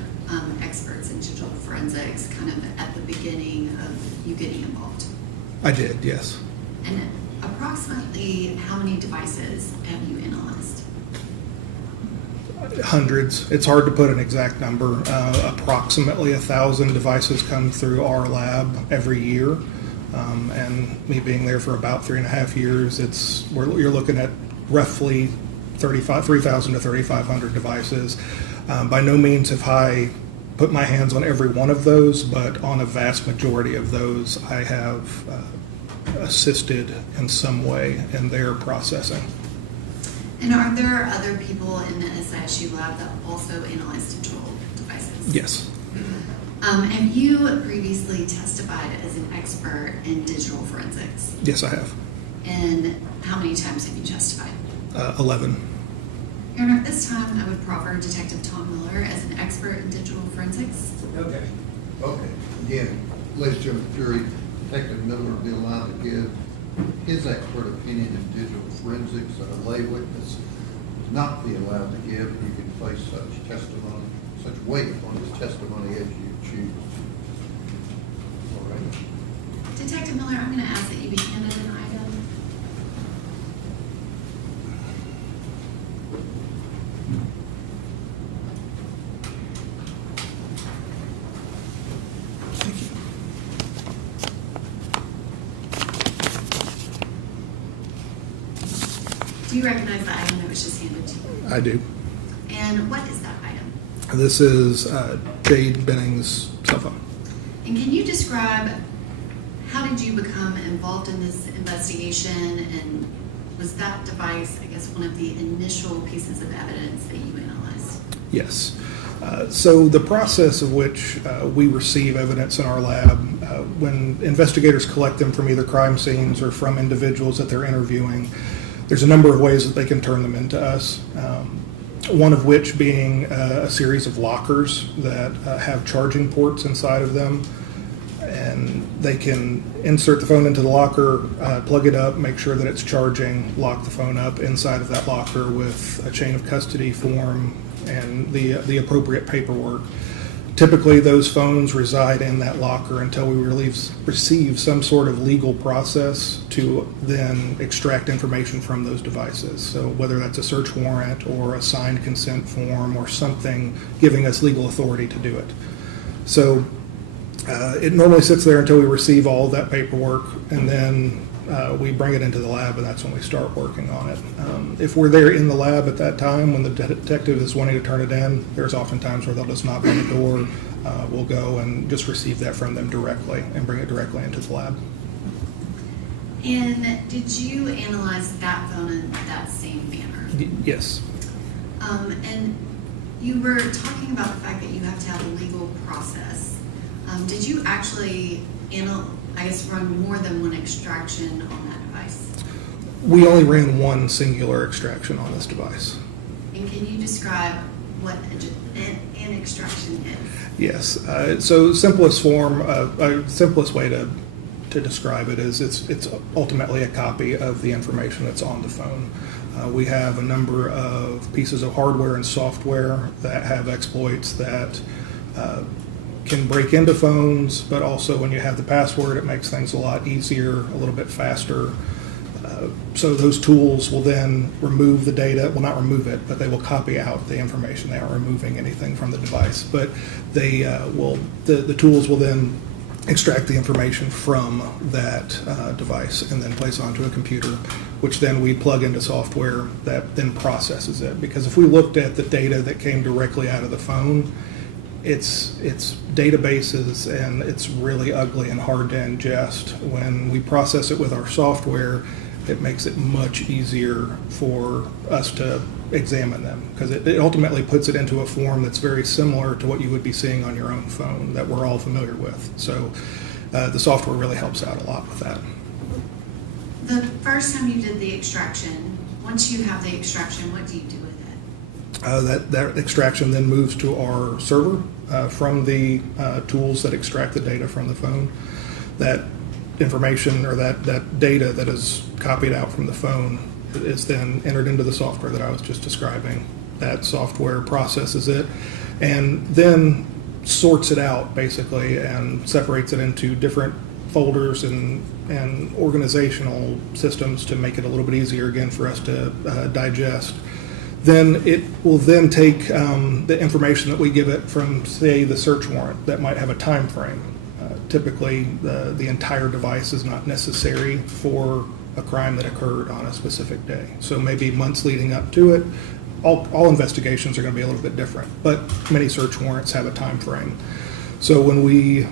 experts in digital forensics kind of at the beginning of you getting involved? I did, yes. And approximately how many devices have you analyzed? Hundreds. It's hard to put an exact number. Approximately 1,000 devices come through our lab every year. And me being there for about 3.5 years, you're looking at roughly 3,000 to 3,500 devices. By no means have I put my hands on every one of those, but on a vast majority of those, I have assisted in some way in their processing. And are there other people in the SISU lab that also analyze digital devices? Yes. Have you previously testified as an expert in digital forensics? Yes, I have. And how many times have you testified? 11. Your Honor, at this time, I would proffer Detective Tom Miller as an expert in digital forensics. Okay. Okay. Again, ladies and gentlemen, jury, Detective Miller will be allowed to give his expert opinion in digital forensics that a lay witness would not be allowed to give. You can place such testimony, such weight upon his testimony as you choose. All right. Detective Miller, I'm going to ask that you be handed an item. Do you recognize the item that was just handed to you? I do. And what is that item? This is Jade Benning's cell phone. And can you describe how did you become involved in this investigation, and was that device, I guess, one of the initial pieces of evidence that you analyzed? Yes. So the process of which we receive evidence in our lab, when investigators collect them from either crime scenes or from individuals that they're interviewing, there's a number of ways that they can turn them into us. One of which being a series of lockers that have charging ports inside of them. And they can insert the phone into the locker, plug it up, make sure that it's charging, lock the phone up inside of that locker with a chain of custody form and the appropriate paperwork. Typically, those phones reside in that locker until we receive some sort of legal process to then extract information from those devices. So whether that's a search warrant or a signed consent form or something giving us legal authority to do it. So it normally sits there until we receive all of that paperwork, and then we bring it into the lab, and that's when we start working on it. If we're there in the lab at that time when the detective is wanting to turn it in, there's often times where they'll just knock on the door. We'll go and just receive that from them directly and bring it directly into the lab. And did you analyze that phone in that same manner? Yes. And you were talking about the fact that you have to have a legal process. Did you actually run more than one extraction on that device? We only ran one singular extraction on this device. And can you describe what an extraction is? Yes. So simplest way to describe it is it's ultimately a copy of the information that's on the phone. We have a number of pieces of hardware and software that have exploits that can break into phones, but also when you have the password, it makes things a lot easier, a little bit faster. So those tools will then remove the data, well, not remove it, but they will copy out the information. They aren't removing anything from the device, but they the tools will then extract the information from that device and then place it onto a computer, which then we plug into software that then processes it. Because if we looked at the data that came directly out of the phone, it's databases, and it's really ugly and hard to ingest. When we process it with our software, it makes it much easier for us to examine them, because it ultimately puts it into a form that's very similar to what you would be seeing on your own phone that we're all familiar with. So the software really helps out a lot with that. The first time you did the extraction, once you have the extraction, what do you do with it? That extraction then moves to our server from the tools that extract the data from the phone. That information or that data that is copied out from the phone is then entered into the software that I was just describing. That software processes it and then sorts it out basically and separates it into different folders and organizational systems to make it a little bit easier again for us to digest. Then it will then take the information that we give it from, say, the search warrant that might have a time frame. Typically, the entire device is not necessary for a crime that occurred on a specific day. So maybe months leading up to it, all investigations are going to be a little bit different, but many search warrants have a time frame. So when we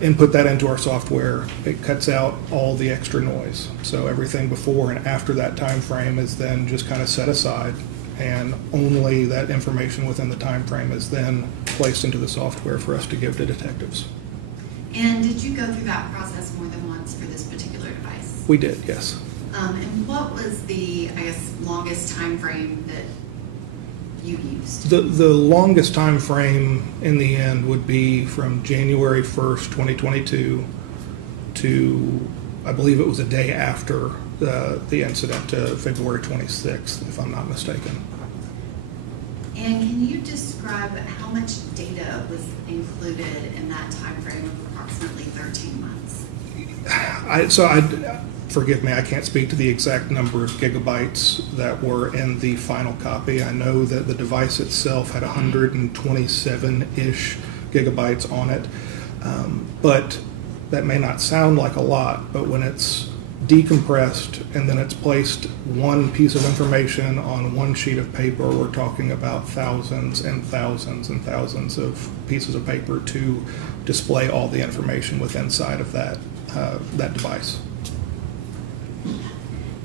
input that into our software, it cuts out all the extra noise. So everything before and after that time frame is then just kind of set aside, and only that information within the time frame is then placed into the software for us to give to detectives. And did you go through that process more than once for this particular device? We did, yes. And what was the, I guess, longest time frame that you used? The longest time frame in the end would be from January 1st, 2022 to, I believe it was a day after the incident, February 26th, if I'm not mistaken. And can you describe how much data was included in that time frame of approximately 13 months? Forgive me, I can't speak to the exact number of gigabytes that were in the final copy. I know that the device itself had 127-ish gigabytes on it, but that may not sound like a lot, but when it's decompressed and then it's placed one piece of information on one sheet of paper, we're talking about thousands and thousands and thousands of pieces of paper to display all the information within inside of that device.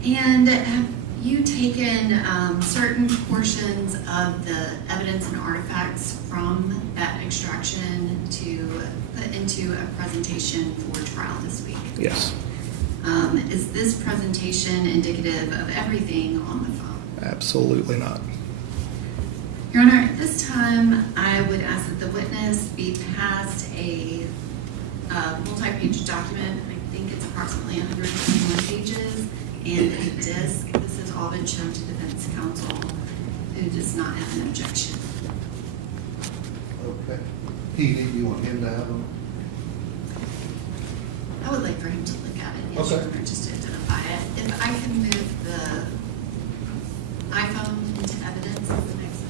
And have you taken certain portions of the evidence and artifacts from that extraction to put into a presentation for trial this week? Yes. Is this presentation indicative of everything on the phone? Absolutely not. Your Honor, at this time, I would ask that the witness be passed a multi-page document. I think it's approximately 121 pages, and a disc. This has all been shown to defense counsel, who does not have an objection. Okay. Petey, you want him to have them? I would like for him to look at it, yes, Okay. Your Honor, just to identify it. If I can move the iPhone into evidence as the next one.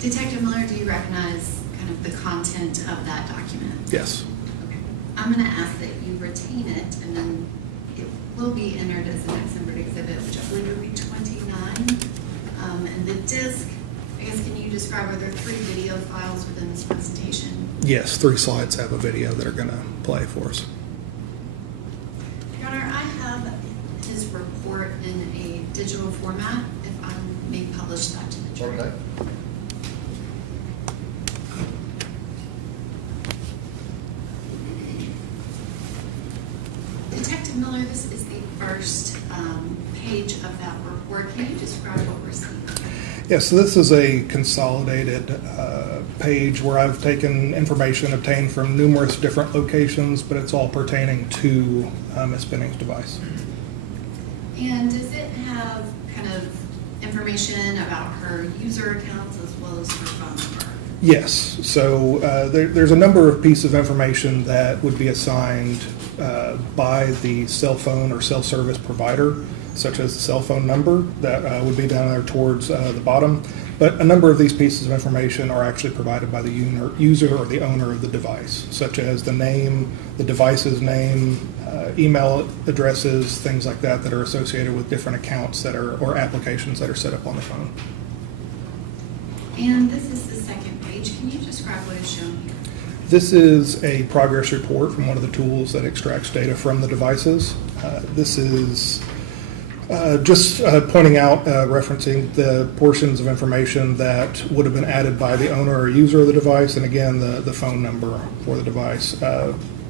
Detective Miller, do you recognize kind of the content of that document? Yes. Okay. I'm going to ask that you retain it, and then it will be entered as the next numbered exhibit, which I believe would be 29. And the disc, I guess, can you describe, are there 3 video files within this presentation? Yes, 3 slides have a video that are going to play for us. Your Honor, I have his report in a digital format, if I may publish that to the jury. Okay. Detective Miller, this is the first page of that report. Can you describe what we're seeing? Yes, so this is a consolidated page where I've taken information obtained from numerous different locations, but it's all pertaining to Ms. Benning's device. And does it have kind of information about her user accounts as well as her phone number? Yes, so there's a number of pieces of information that would be assigned by the cell phone or cell service provider, such as the cell phone number that would be down there towards the bottom. But a number of these pieces of information are actually provided by the user or the owner of the device, such as the name, the device's name, email addresses, things like that that are associated with different accounts that are or applications that are set up on the phone. And this is the second page. Can you describe what is shown here? This is a progress report from one of the tools that extracts data from the devices. This is just pointing out, referencing the portions of information that would have been added by the owner or user of the device, and again, the phone number for the device.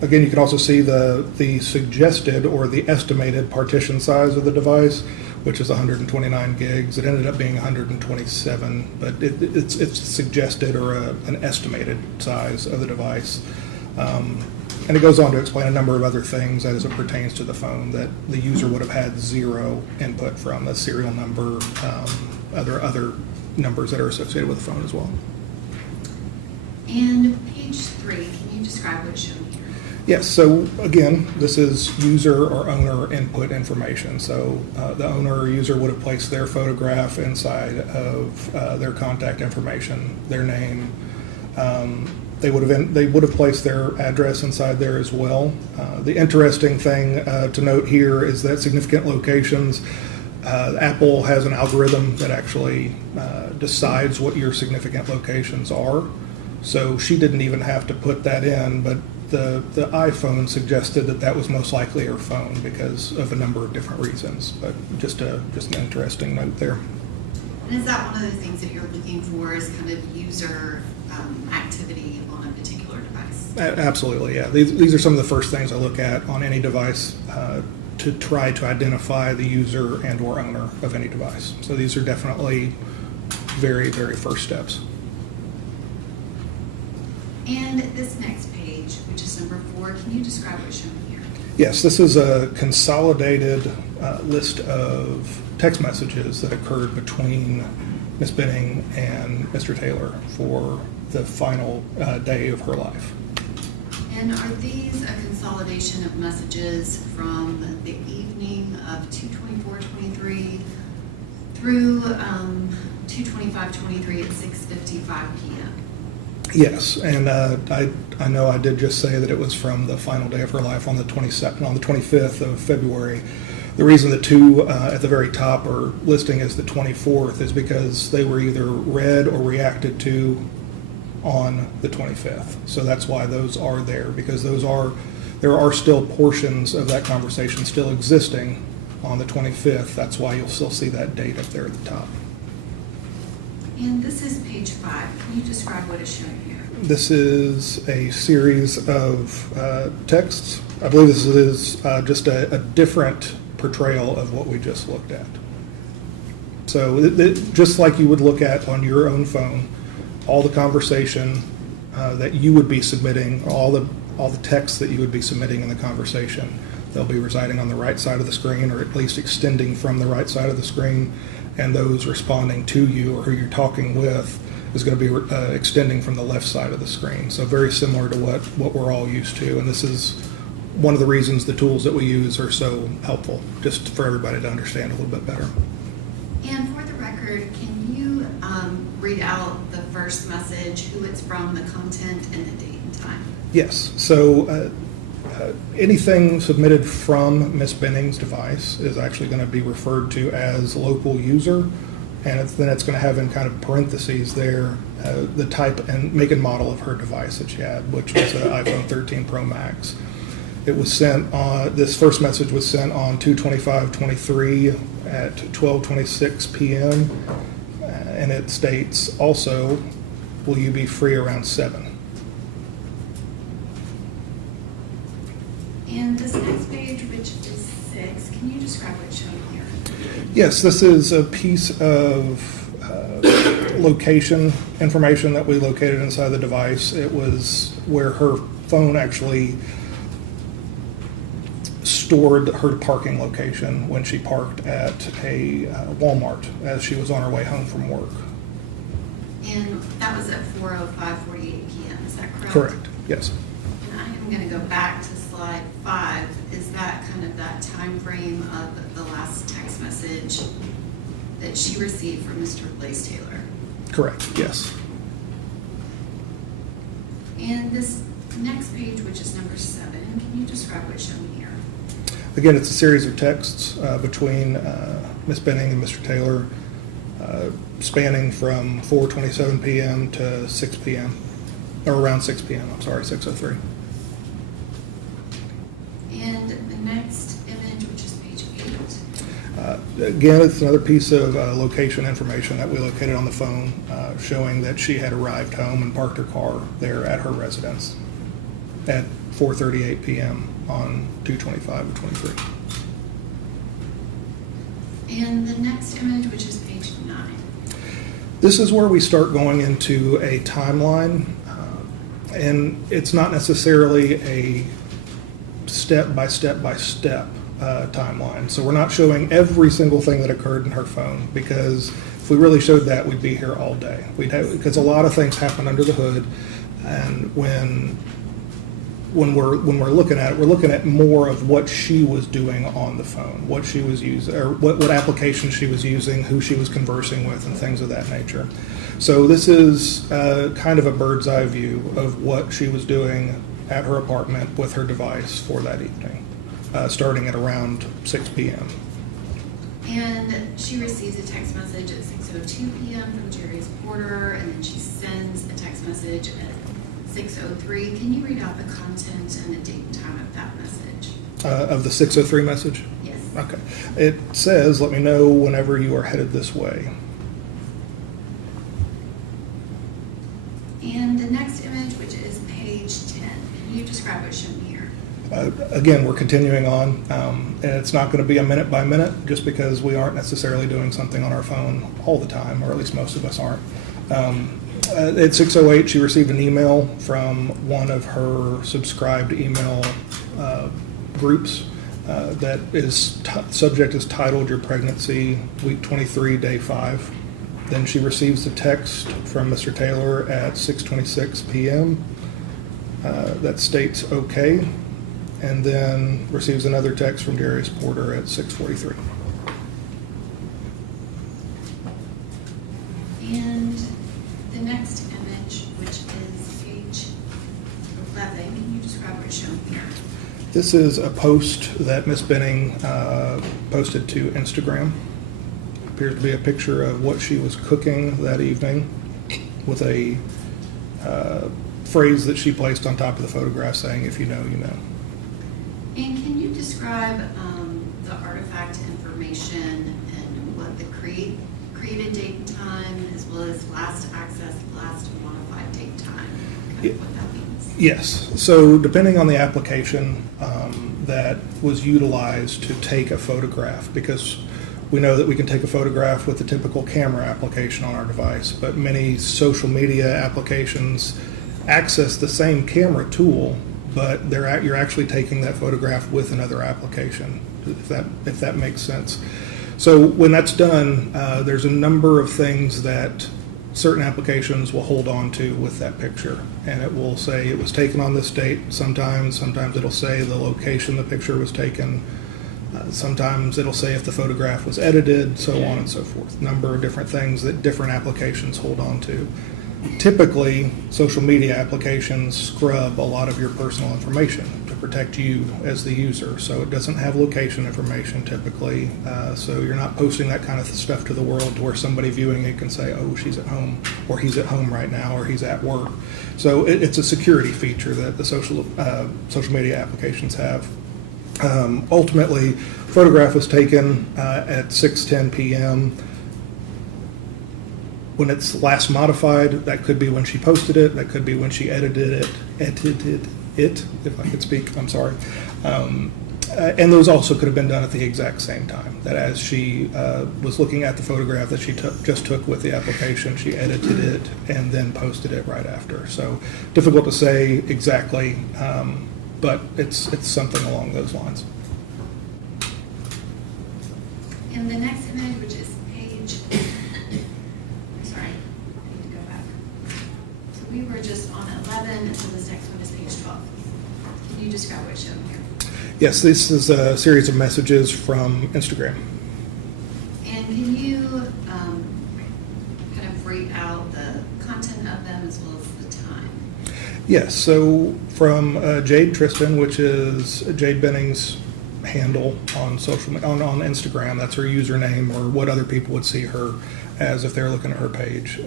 Again, you can also see the suggested or the estimated partition size of the device, which is 129 gigs. It ended up being 127, but it's suggested or an estimated size of the device. And it goes on to explain a number of other things as it pertains to the phone that the user would have had zero input from, the serial number, other numbers that are associated with the phone as well. And page 3, can you describe what's shown here? Yes, so again, this is user or owner input information. So the owner or user would have placed their photograph inside of their contact information, their name. They would have placed their address inside there as well. The interesting thing to note here is that significant locations, Apple has an algorithm that actually decides what your significant locations are. So she didn't even have to put that in, but the iPhone suggested that that was most likely her phone because of a number of different reasons. But just an interesting note there. And is that one of the things that you're looking for is kind of user activity on a particular device? Absolutely, yeah. These are some of the first things I look at on any device to try to identify the user and or owner of any device. So these are definitely very, very first steps. And this next page, which is number 4, can you describe what's shown here? Yes, this is a consolidated list of text messages that occurred between Ms. Benning and Mr. Taylor for the final day of her life. And are these a consolidation of messages from the evening of 2/24/23 through 2/25/23 at 6:55 p.m.? Yes, and I know I did just say that it was from the final day of her life on the 22nd, on the 25th of February. The reason the two at the very top are listing as the 24th is because they were either read or reacted to on the 25th. So that's why those are there, because there are still portions of that conversation still existing on the 25th. That's why you'll still see that date up there at the top. And this is page 5. Can you describe what is shown here? This is a series of texts. I believe this is just a different portrayal of what we just looked at. So just like you would look at on your own phone, all the conversation that you would be submitting, all the text that you would be submitting in the conversation, they'll be residing on the right side of the screen, or at least extending from the right side of the screen, and those responding to you or who you're talking with is going to be extending from the left side of the screen. So very similar to what we're all used to, and this is one of the reasons the tools that we use are so helpful, just for everybody to understand a little bit better. And for the record, can you read out the first message, who it's from, the content, and the date and time? Yes. So anything submitted from Ms. Benning's device is actually going to be referred to as local user, and then it's going to have in kind of parentheses there the type and make and model of her device that she had, which was an iPhone 13 Pro Max. It was sent on, this first message was sent on 2/25/23 at 12:26 p.m. And it states also, will you be free around 7? And this next page, which is 6, can you describe what's shown here? Yes, this is a piece of location information that we located inside the device. It was where her phone actually stored her parking location when she parked at a Walmart as she was on her way home from work. And that was at 4:05:48 p.m., is that correct? Correct, yes. And I am going to go back to slide 5. Is that kind of that time frame of the last text message that she received from Mr. Blaise Taylor? Correct, yes. And this next page, which is number 7, can you describe what's shown here? Again, it's a series of texts between Ms. Benning and Mr. Taylor, spanning from 4:27 p.m. to 6 p.m., or around 6 p.m., I'm sorry, 6:03. And the next image, which is page 8. Again, it's another piece of location information that we located on the phone, showing that she had arrived home and parked her car there at her residence at 4:38 p.m. on 2/25/23. And the next image, which is page 9. This is where we start going into a timeline, and it's not necessarily a step-by-step-by-step timeline. So we're not showing every single thing that occurred in her phone, because if we really showed that, we'd be here all day. Because a lot of things happen under the hood, and when we're looking at it, we're looking at more of what she was doing on the phone, what she was using, or what application she was using, who she was conversing with, and things of that nature. So this is kind of a bird's eye view of what she was doing at her apartment with her device for that evening, starting at around 6 p.m. And she receives a text message at 6:02 p.m. from Jerry's Porter, and then she sends a text message at 6:03. Can you read out the content and the date and time of that message? Of the 6:03 message? Yes. Okay. It says, "Let me know whenever you are headed this way." And the next image, which is page 10. Can you describe what's shown here? Again, we're continuing on, and it's not going to be a minute by minute, just because we aren't necessarily doing something on our phone all the time, or at least most of us aren't. At 6:08, she received an email from one of her subscribed email groups that is subject is titled "Your Pregnancy, Week 23, Day 5." Then she receives a text from Mr. Taylor at 6:26 p.m. That states "okay," and then receives another text from Darius Porter at 6:43. And the next image, which is page 11, can you describe what's shown here? This is a post that Ms. Benning posted to Instagram. Appears to be a picture of what she was cooking that evening, with a phrase that she placed on top of the photograph saying, "If you know, you know." And can you describe the artifact information and what the created date and time, as well as last access, last modified date and time, kind of what that means? Yes. So depending on the application that was utilized to take a photograph, because we know that we can take a photograph with the typical camera application on our device, but many social media applications access the same camera tool, but you're actually taking that photograph with another application, if that makes sense. So when that's done, there's a number of things that certain applications will hold on to with that picture, and it will say it was taken on this date. Sometimes it'll say the location the picture was taken. Sometimes it'll say if the photograph was edited, so on and so forth. Number of different things that different applications hold on to. Typically, social media applications scrub a lot of your personal information to protect you as the user. So it doesn't have location information typically. So you're not posting that kind of stuff to the world to where somebody viewing it can say, "Oh, she's at home," or "He's at home right now," or "He's at work." So it's a security feature that the social media applications have. Ultimately, photograph was taken at 6:10 p.m. When it's last modified, that could be when she posted it, that could be when she edited it, if I could speak, I'm sorry. And those also could have been done at the exact same time, that as she was looking at the photograph that she just took with the application, she edited it and then posted it right after. So difficult to say exactly, but it's something along those lines. And the next image, which is page, sorry, I need to go back. we were just on 11, and so this next one is page 12. Can you describe what's shown here? Yes, this is a series of messages from Instagram. And can you kind of read out the content of them as well as the time? Yes, so from Jade Tristan, which is Jade Benning's handle on on Instagram. That's her username, or what other people would see her as if they're looking at her page.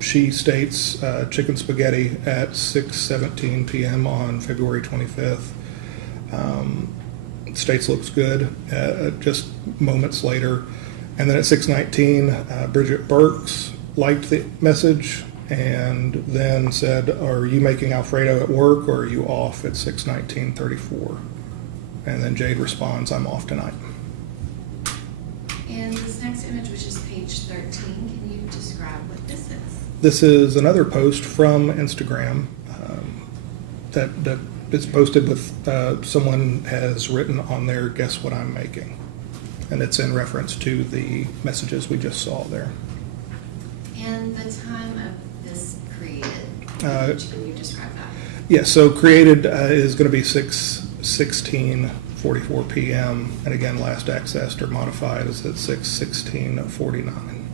She states chicken spaghetti at 6:17 p.m. on February 25th. States looks good just moments later. And then at 6:19, Bridget Burks liked the message and then said, "Are you making Alfredo at work, or are you off?" at 6:19:34. And then Jade responds, "I'm off tonight." And this next image, which is page 13, can you describe what this is? This is another post from Instagram that is posted with someone has written on there, "Guess what I'm making?" And it's in reference to the messages we just saw there. And the time of this created, can you describe that? Yeah, so created is going to be 6:16:44 p.m. And again, last accessed or modified is at 6:16:49.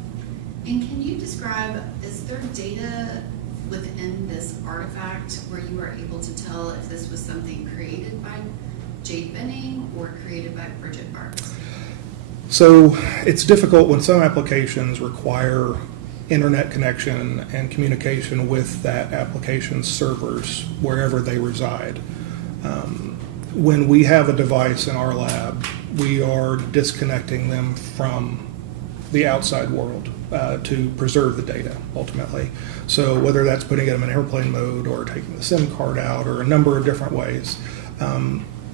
And can you describe, is there data within this artifact where you are able to tell if this was something created by Jade Benning or created by Bridget Burks? So it's difficult when some applications require internet connection and communication with that application's servers wherever they reside. When we have a device in our lab, we are disconnecting them from the outside world to preserve the data, ultimately. So whether that's putting them in airplane mode or taking the SIM card out or a number of different ways,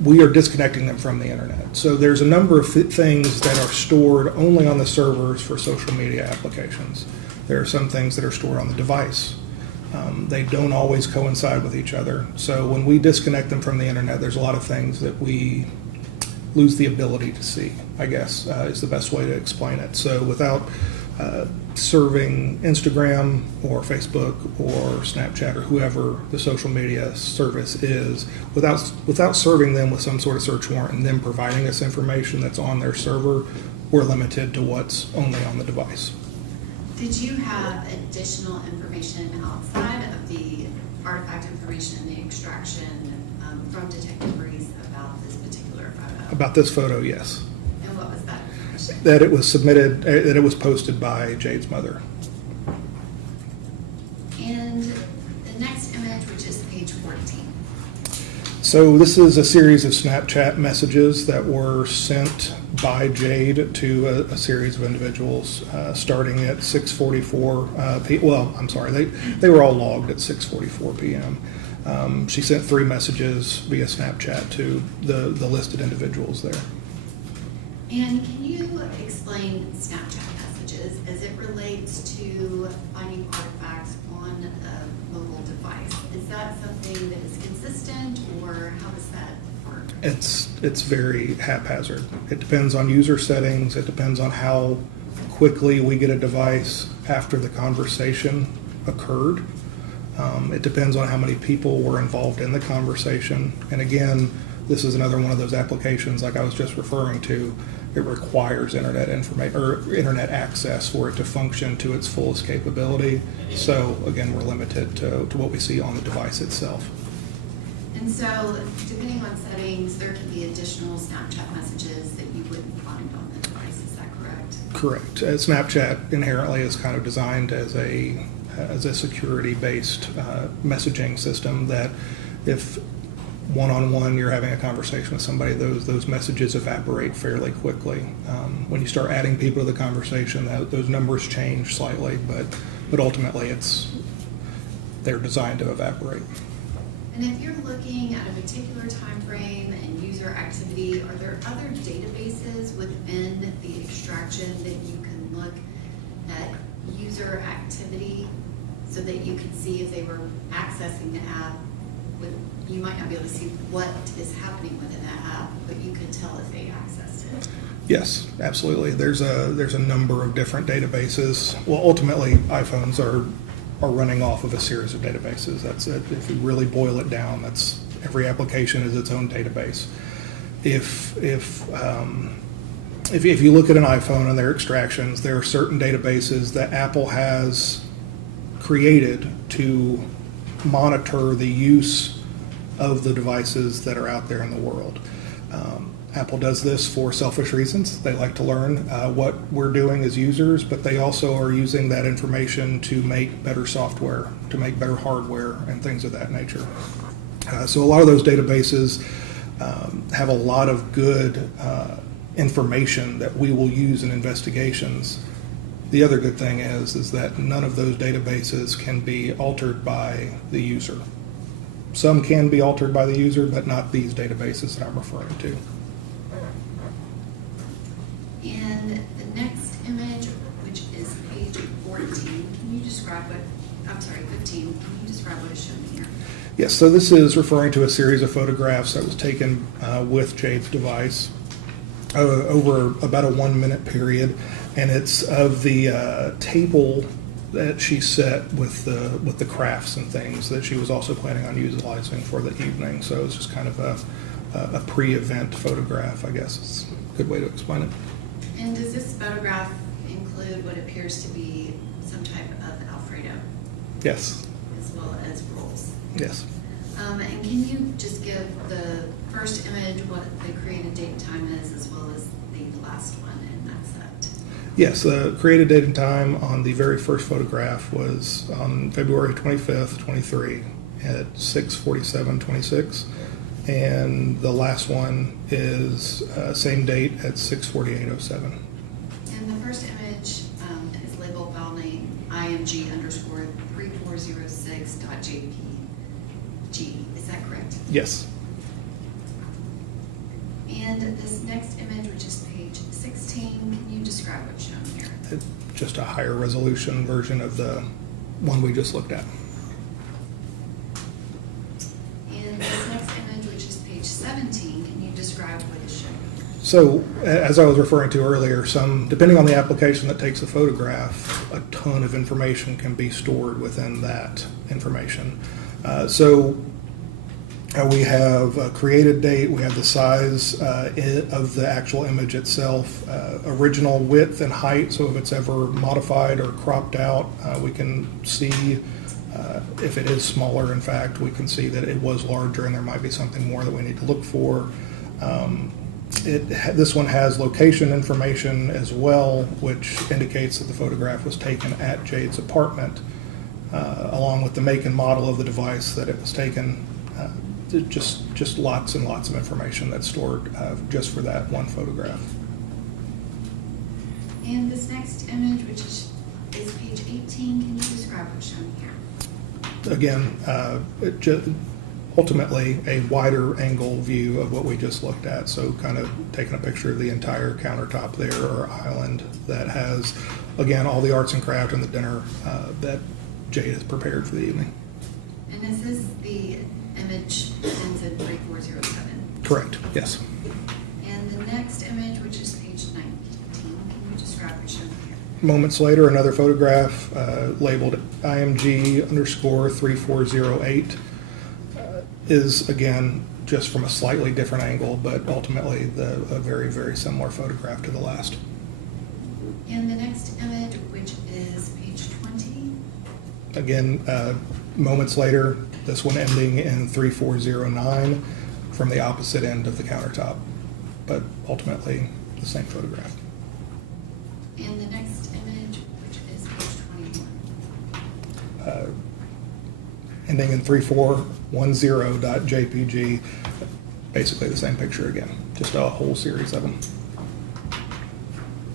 we are disconnecting them from the internet. So there's a number of things that are stored only on the servers for social media applications. There are some things that are stored on the device. They don't always coincide with each other. So when we disconnect them from the internet, there's a lot of things that we lose the ability to see, I guess, is the best way to explain it. So without serving Instagram or Facebook or Snapchat or whoever the social media service is, without serving them with some sort of search warrant and them providing us information that's on their server, we're limited to what's only on the device. Did you have additional information outside of the artifact information and the extraction from Detective Breeze about this particular photo? About this photo, yes. And what was that information? That it was submitted, that it was posted by Jade's mother. And the next image, which is page 14. So this is a series of Snapchat messages that were sent by Jade to a series of individuals starting at 6:44 p.m. Well, I'm sorry, they were all logged at 6:44 p.m. She sent 3 messages via Snapchat to the listed individuals there. And can you explain Snapchat messages as it relates to finding artifacts on a mobile device? Is that something that is consistent, or how does that work? It's very haphazard. It depends on user settings. It depends on how quickly we get a device after the conversation occurred. It depends on how many people were involved in the conversation. And again, this is another one of those applications like I was just referring to. It requires internet information or internet access for it to function to its fullest capability. So again, we're limited to what we see on the device itself. And so, depending on settings, there can be additional Snapchat messages that you wouldn't find on the device. Is that correct? Correct. Snapchat inherently is kind of designed as a security-based messaging system that if one-on-one you're having a conversation with somebody, those messages evaporate fairly quickly. When you start adding people to the conversation, those numbers change slightly, but ultimately they're designed to evaporate. And if you're looking at a particular time frame and user activity, are there other databases within the extraction that you can look at user activity so that you can see if they were accessing the app? You might not be able to see what is happening within that app, but you could tell if they accessed it. Yes, absolutely. There's a number of different databases. Well, ultimately, iPhones are are running off of a series of databases. That's it. If you really boil it down, that's every application is its own database. If you look at an iPhone and their extractions, there are certain databases that Apple has created to monitor the use of the devices that are out there in the world. Apple does this for selfish reasons. They like to learn what we're doing as users, but they also are using that information to make better software, to make better hardware, and things of that nature. So a lot of those databases have a lot of good information that we will use in investigations. The other good thing is that none of those databases can be altered by the user. Some can be altered by the user, but not these databases that I'm referring to. And the next image, which is page 14, can you describe what, I'm sorry, 15, can you describe what is shown here? Yes, so this is referring to a series of photographs that was taken with Jade's device over about a 1 minute period, and it's of the table that she set with the crafts and things that she was also planning on utilizing for the evening. So it's just kind of a pre-event photograph, I guess is a good way to explain it. And does this photograph include what appears to be some type of Alfredo? Yes. As well as rolls? Yes. And can you just give the first image what the created date and time is, as well as the last one in that set? Yes, the created date and time on the very first photograph was on February 25th, 23 at 6:47:26. And the last one is same date at 6:48:07. And the first image is labeled file name img_3406.jpg. Is that correct? Yes. And this next image, which is page 16, can you describe what's shown here? It's just a higher resolution version of the one we just looked at. And this next image, which is page 17, can you describe what is shown? So, as I was referring to earlier, depending on the application that takes the photograph, a ton of information can be stored within that information. We have a created date, we have the size of the actual image itself, original width and height, so if it's ever modified or cropped out, we can see if it is smaller. In fact, we can see that it was larger and there might be something more that we need to look for. This one has location information as well, which indicates that the photograph was taken at Jade's apartment, along with the make and model of the device that it was taken. Just lots and lots of information that's stored just for that one photograph. And this next image, which is page 18, can you describe what's shown here? Again, ultimately a wider angle view of what we just looked at. So kind of taking a picture of the entire countertop there, or island that has, again, all the arts and craft and the dinner that Jade has prepared for the evening. And is this the image that ends in 3407? Correct, yes. And the next image, which is page 19, can you describe what's shown here? Moments later, another photograph labeled IMG_3408 is, again, just from a slightly different angle, but ultimately a very, very similar photograph to the last. And the next image, which is page 20. Again, moments later, this one ending in 3409 from the opposite end of the countertop, but ultimately the same photograph. And the next image, which is page 21. Ending in 3410.jpg, basically the same picture again, just a whole series of them.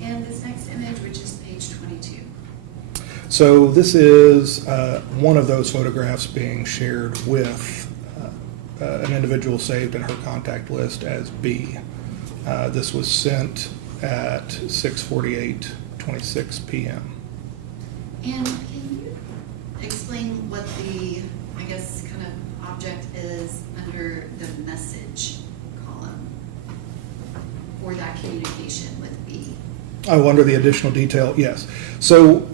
And this next image, which is page 22. So this is one of those photographs being shared with an individual saved in her contact list as B. This was sent at 6:48:26 p.m. And can you explain what the, I guess, kind of object is under the message column for that communication with B? Oh, under the additional detail, yes. So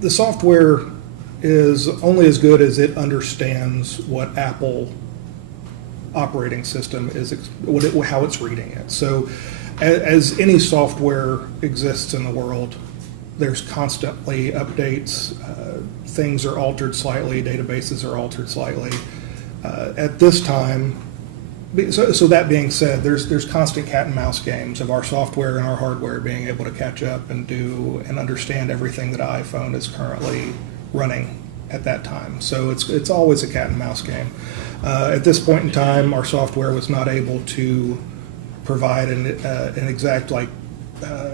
the software is only as good as it understands what Apple operating system is, how it's reading it. So as any software exists in the world, there's constantly updates, things are altered slightly, databases are altered slightly. At this time, so that being said, there's constant cat and mouse games of our software and our hardware being able to catch up and do and understand everything that iPhone is currently running at that time. So it's always a cat and mouse game. At this point in time, our software was not able to provide an exact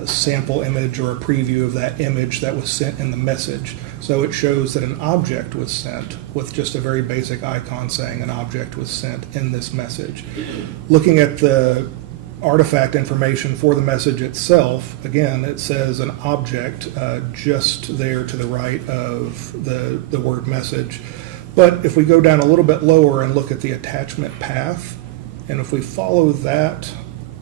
sample image or a preview of that image that was sent in the message. So it shows that an object was sent with just a very basic icon saying an object was sent in this message. Looking at the artifact information for the message itself, again, it says an object just there to the right of the word message. But if we go down a little bit lower and look at the attachment path, and if we follow that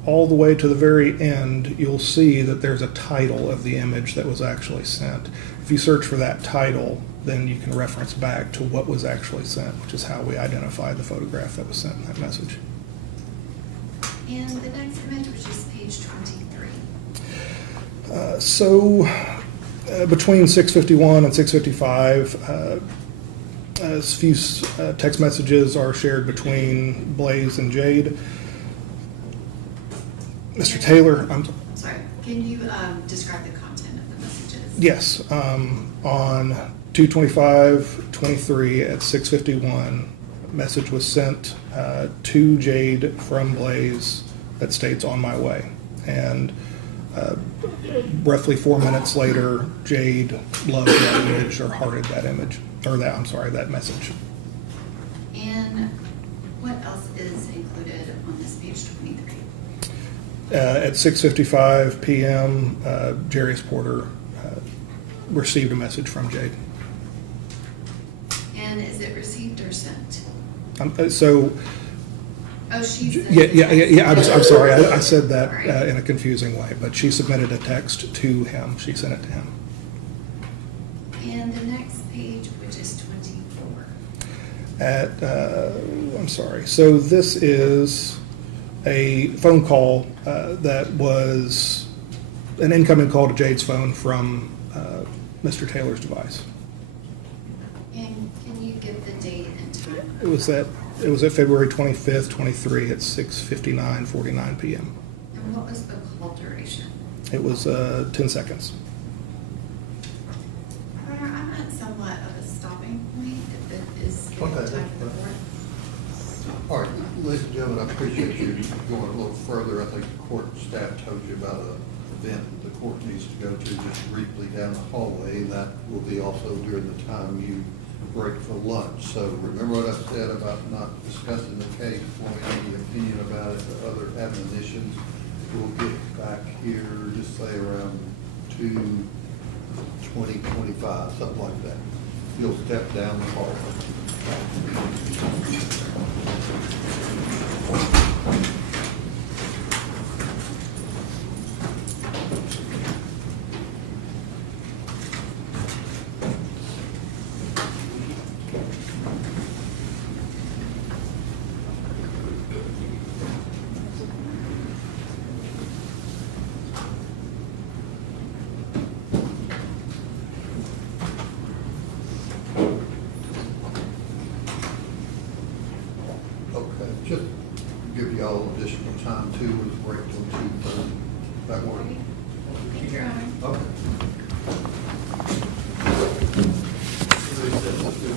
all the way to the very end, you'll see that there's a title of the image that was actually sent. If you search for that title, then you can reference back to what was actually sent, which is how we identified the photograph that was sent in that message. And the next image, which is page 23. Between 651 and 655, a few text messages are shared between Blaise and Jade. Mr. Taylor, Sorry, can you describe the content of the messages? yes, on 2/25/23 at 6:51, a message was sent to Jade from Blaise that states "on my way," and roughly 4 minutes later, Jade loved that image or hearted that image, or that message. And what else is included on this page 23? At 6:55 p.m., Jarius Porter received a message from Jade. And is it received or sent? Oh, she sent Yeah. I'm sorry. I said that in a confusing way, but she submitted a text to him. She sent it to him. And the next page, which is 24. I'm sorry. So this is a phone call that was an incoming call to Jade's phone from Mr. Taylor's device. And can you give the date and time? It was at February 25th, 23 at 6:59:49 p.m. And what was the call duration? It was 10 seconds. Connor, I'm at somewhat of a stopping point if it is Okay. time for the board. All right, ladies and gentlemen, I appreciate you going a little further. I think the court staff told you about an event that the court needs to go to just briefly down the hallway, and that will be also during the time you break for lunch. So remember what I said about not discussing the case, forming any opinion about it, or other admonitions. We'll get back here, just say around 2:20, 25, something like that. You'll step down the hallway. Okay, just give y'all additional time too, with break till 2:30. That work? Thank you, Connor. Okay. Let's do that.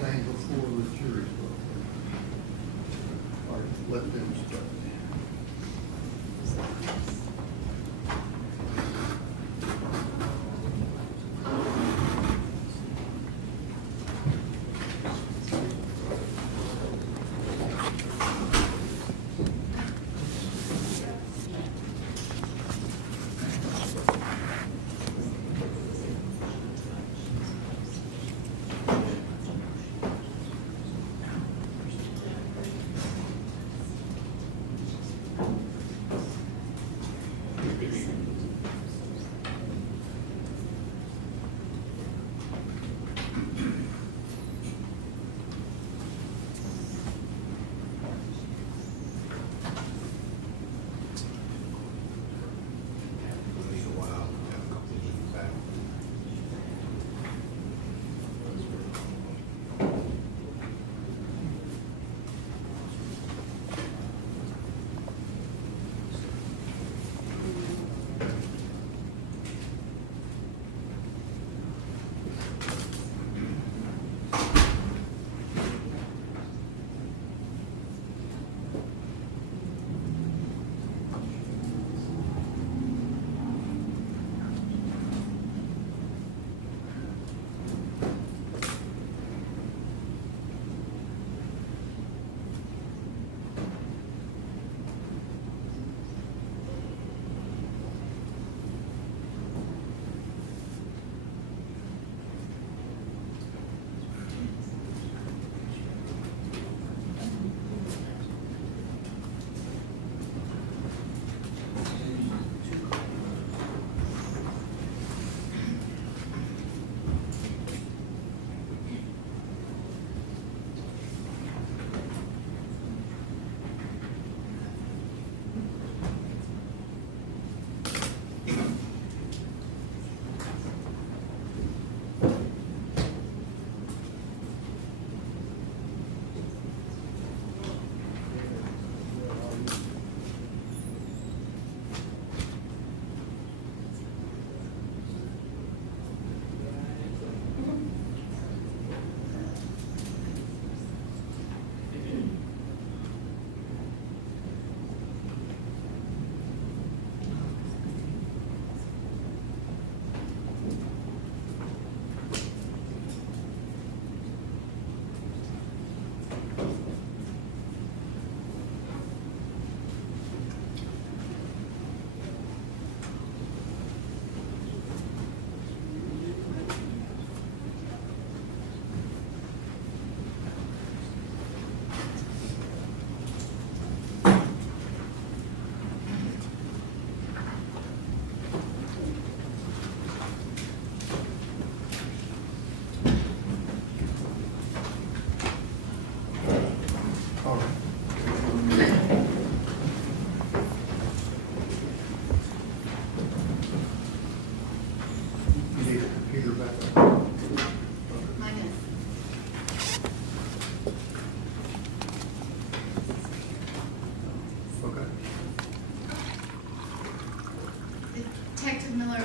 anything before the jury's vote? All right, let them start.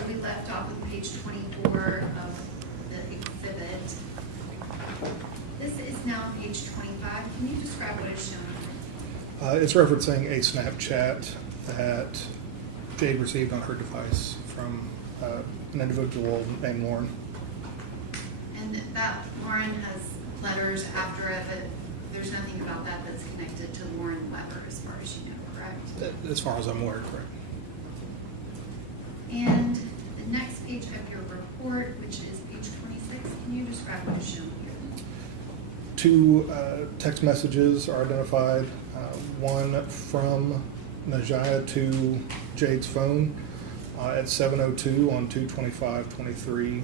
We left off with page 24 of the exhibit. This is now page 25. Can you describe what is shown? It's referencing a Snapchat that Jade received on her device from an individual named Lauren. And that Lauren has letters after it, but there's nothing about that that's connected to Lauren Weber as far as you know, correct? As far as I'm aware, correct. And the next page of your report, which is page 26, can you describe what is shown here? Two text messages are identified, one from Najaya to Jade's phone at 7:02 on 2/25/23,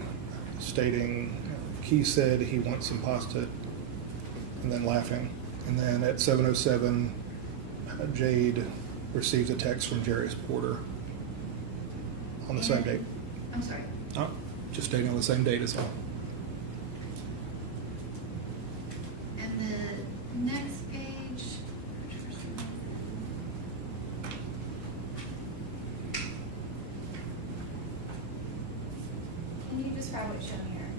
stating Key said he wants some pasta, and then laughing. And then at 7:07, Jade receives a text from Jarius Porter on the same date. I'm sorry. Just stating on the same date as well. And the next page. Can you describe what's shown here?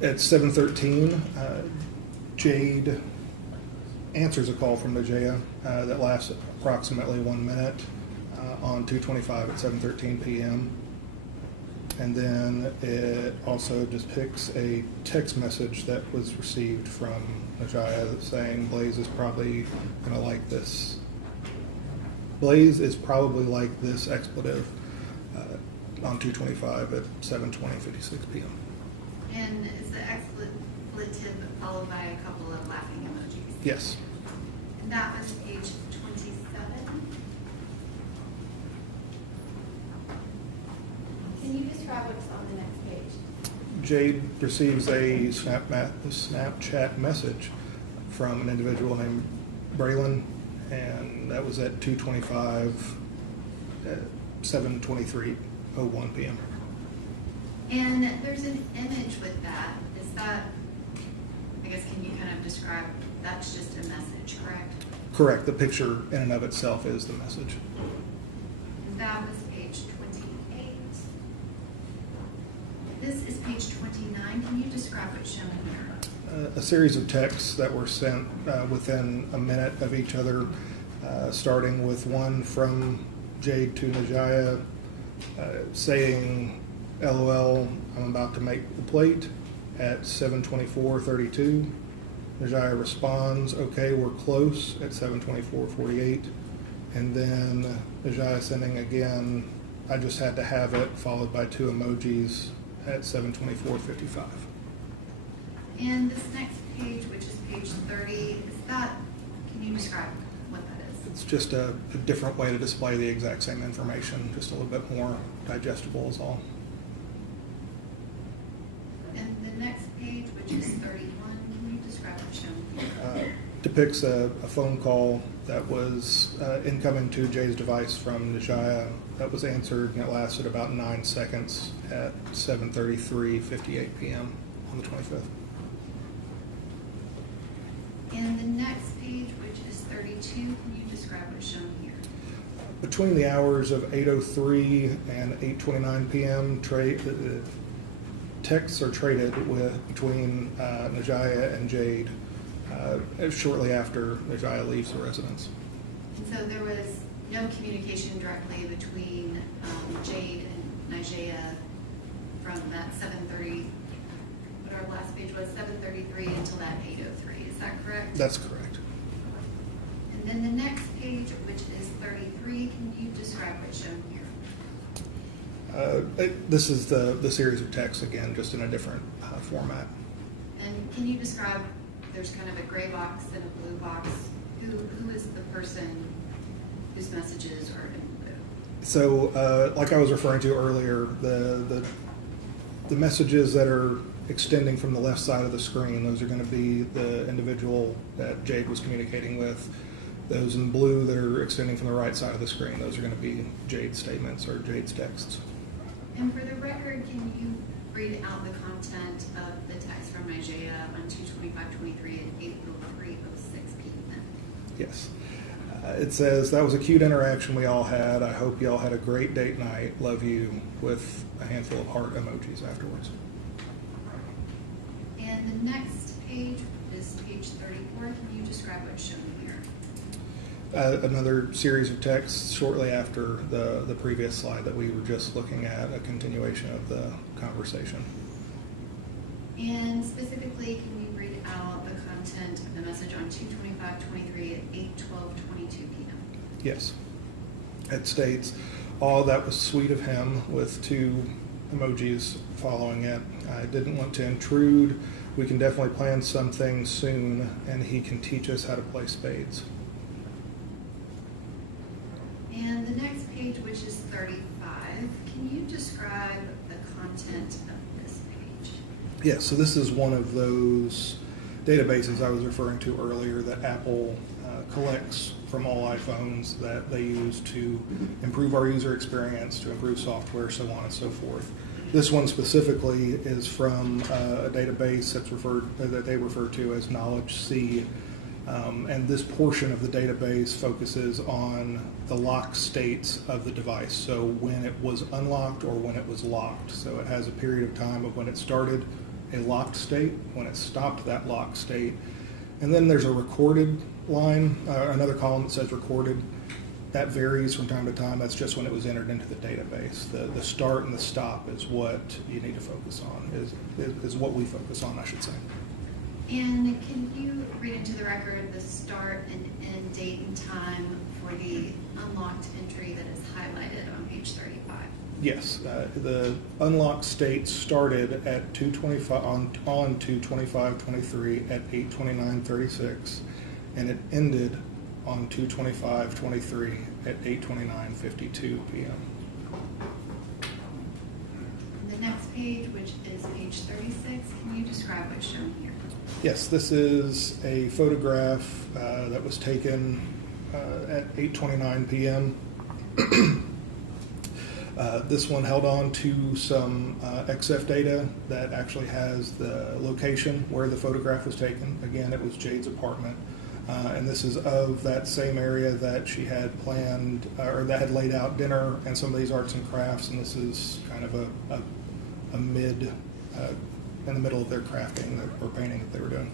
At 7:13, Jade answers a call from Najea that lasts approximately 1 minute on 2/25 at 7:13 p.m. And then it also depicts a text message that was received from Najea saying Blaise is probably going to like this. Blaise is probably like this expletive on 2/25 at 7:56 p.m. And is the expletive followed by a couple of laughing emojis? Yes. And that was page 27. Can you describe what's on the next page? Jade receives a Snapchat message from an individual named Braylon, and that was at 2:25 at 7:23:01 p.m. And there's an image with that. Is that, I guess, can you kind of describe, that's just a message, correct? Correct. The picture in and of itself is the message. That was page 28. This is page 29. Can you describe what's shown here? A series of texts that were sent within a minute of each other, starting with one from Jade to Najea saying, LOL, I'm about to make the plate at 7:24:32. Najea responds, okay, we're close at 7:24:48. And then Najea sending again, I just had to have it, followed by 2 emojis at 7:24:55. And this next page, which is page 30, is that, can you describe what that is? It's just a different way to display the exact same information, just a little bit more digestible is all. And the next page, which is 31, can you describe what's shown here? Depicts a phone call that was incoming to Jay's device from Najea that was answered, and it lasted about 9 seconds at 7:33:58 p.m. on the 25th. And the next page, which is 32, can you describe what's shown here? Between the hours of 8:03 and 8:29 p.m., texts are traded between Najea and Jade shortly after Najea leaves the residence. And so there was no communication directly between Jade and Najea from that 7:30, what our last page was, 7:33 until that 8:03. Is that correct? That's correct. And then the next page, which is 33, can you describe what's shown here? This is the series of texts again, just in a different format. And can you describe, there's kind of a gray box and a blue box. Who is the person whose messages are in blue? So, like I was referring to earlier, the messages that are extending from the left side of the screen, those are going to be the individual that Jade was communicating with. Those in blue that are extending from the right side of the screen, those are going to be Jade's statements or Jade's texts. And for the record, can you read out the content of the text from Najea on 2/25/23 and 8:03:06 p.m.? Yes. It says, that was a cute interaction we all had. I hope you all had a great date night. Love you, with a handful of heart emojis afterwards. And the next page is page 34. Can you describe what's shown here? Another series of texts shortly after the previous slide that we were just looking at, a continuation of the conversation. And specifically, can you read out the content of the message on 2/25/23 at 8:12:22 p.m.? Yes. It states, oh, that was sweet of him, with 2 emojis following it. I didn't want to intrude. We can definitely plan something soon, and he can teach us how to play spades. And the next page, which is 35, can you describe the content of this page? Yeah, so this is one of those databases I was referring to earlier that Apple collects from all iPhones that they use to improve our user experience, to improve software, so on and so forth. This one specifically is from a database that they refer to as Knowledge C. And this portion of the database focuses on the lock states of the device. So when it was unlocked or when it was locked. So it has a period of time of when it started a locked state, when it stopped that locked state. And then there's a recorded line, another column that says recorded. That varies from time to time. That's just when it was entered into the database. The start and the stop is what you need to focus on, is what we focus on, I should say. And can you read into the record the start and end date and time for the unlocked entry that is highlighted on page 35? Yes, the unlocked state started at 2:25 on 2/25/23 at 8:29:36, and it ended on 2/25/23 at 8:29:52 p.m. The next page, which is page 36, can you describe what's shown here? Yes, this is a photograph that was taken at 8:29 p.m. This one held on to some XF data that actually has the location where the photograph was taken. Again, it was Jade's apartment. And this is of that same area that she had planned, or that had laid out dinner and some of these arts and crafts. And this is kind of a mid, in the middle of their crafting or painting that they were doing.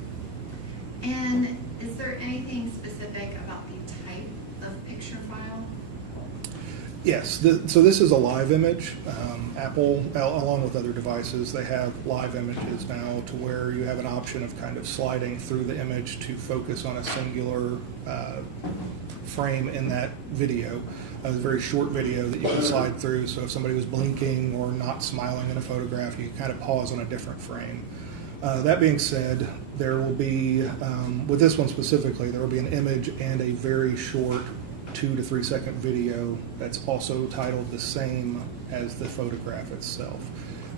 And is there anything specific about the type of picture file? Yes, so this is a live image. Apple, along with other devices, they have live images now to where you have an option of kind of sliding through the image to focus on a singular frame in that video. A very short video that you can slide through, so if somebody was blinking or not smiling in a photograph, you can kind of pause on a different frame. That being said, there will be, with this one specifically, there will be an image and a very short 2 to 3 second video that's also titled the same as the photograph itself.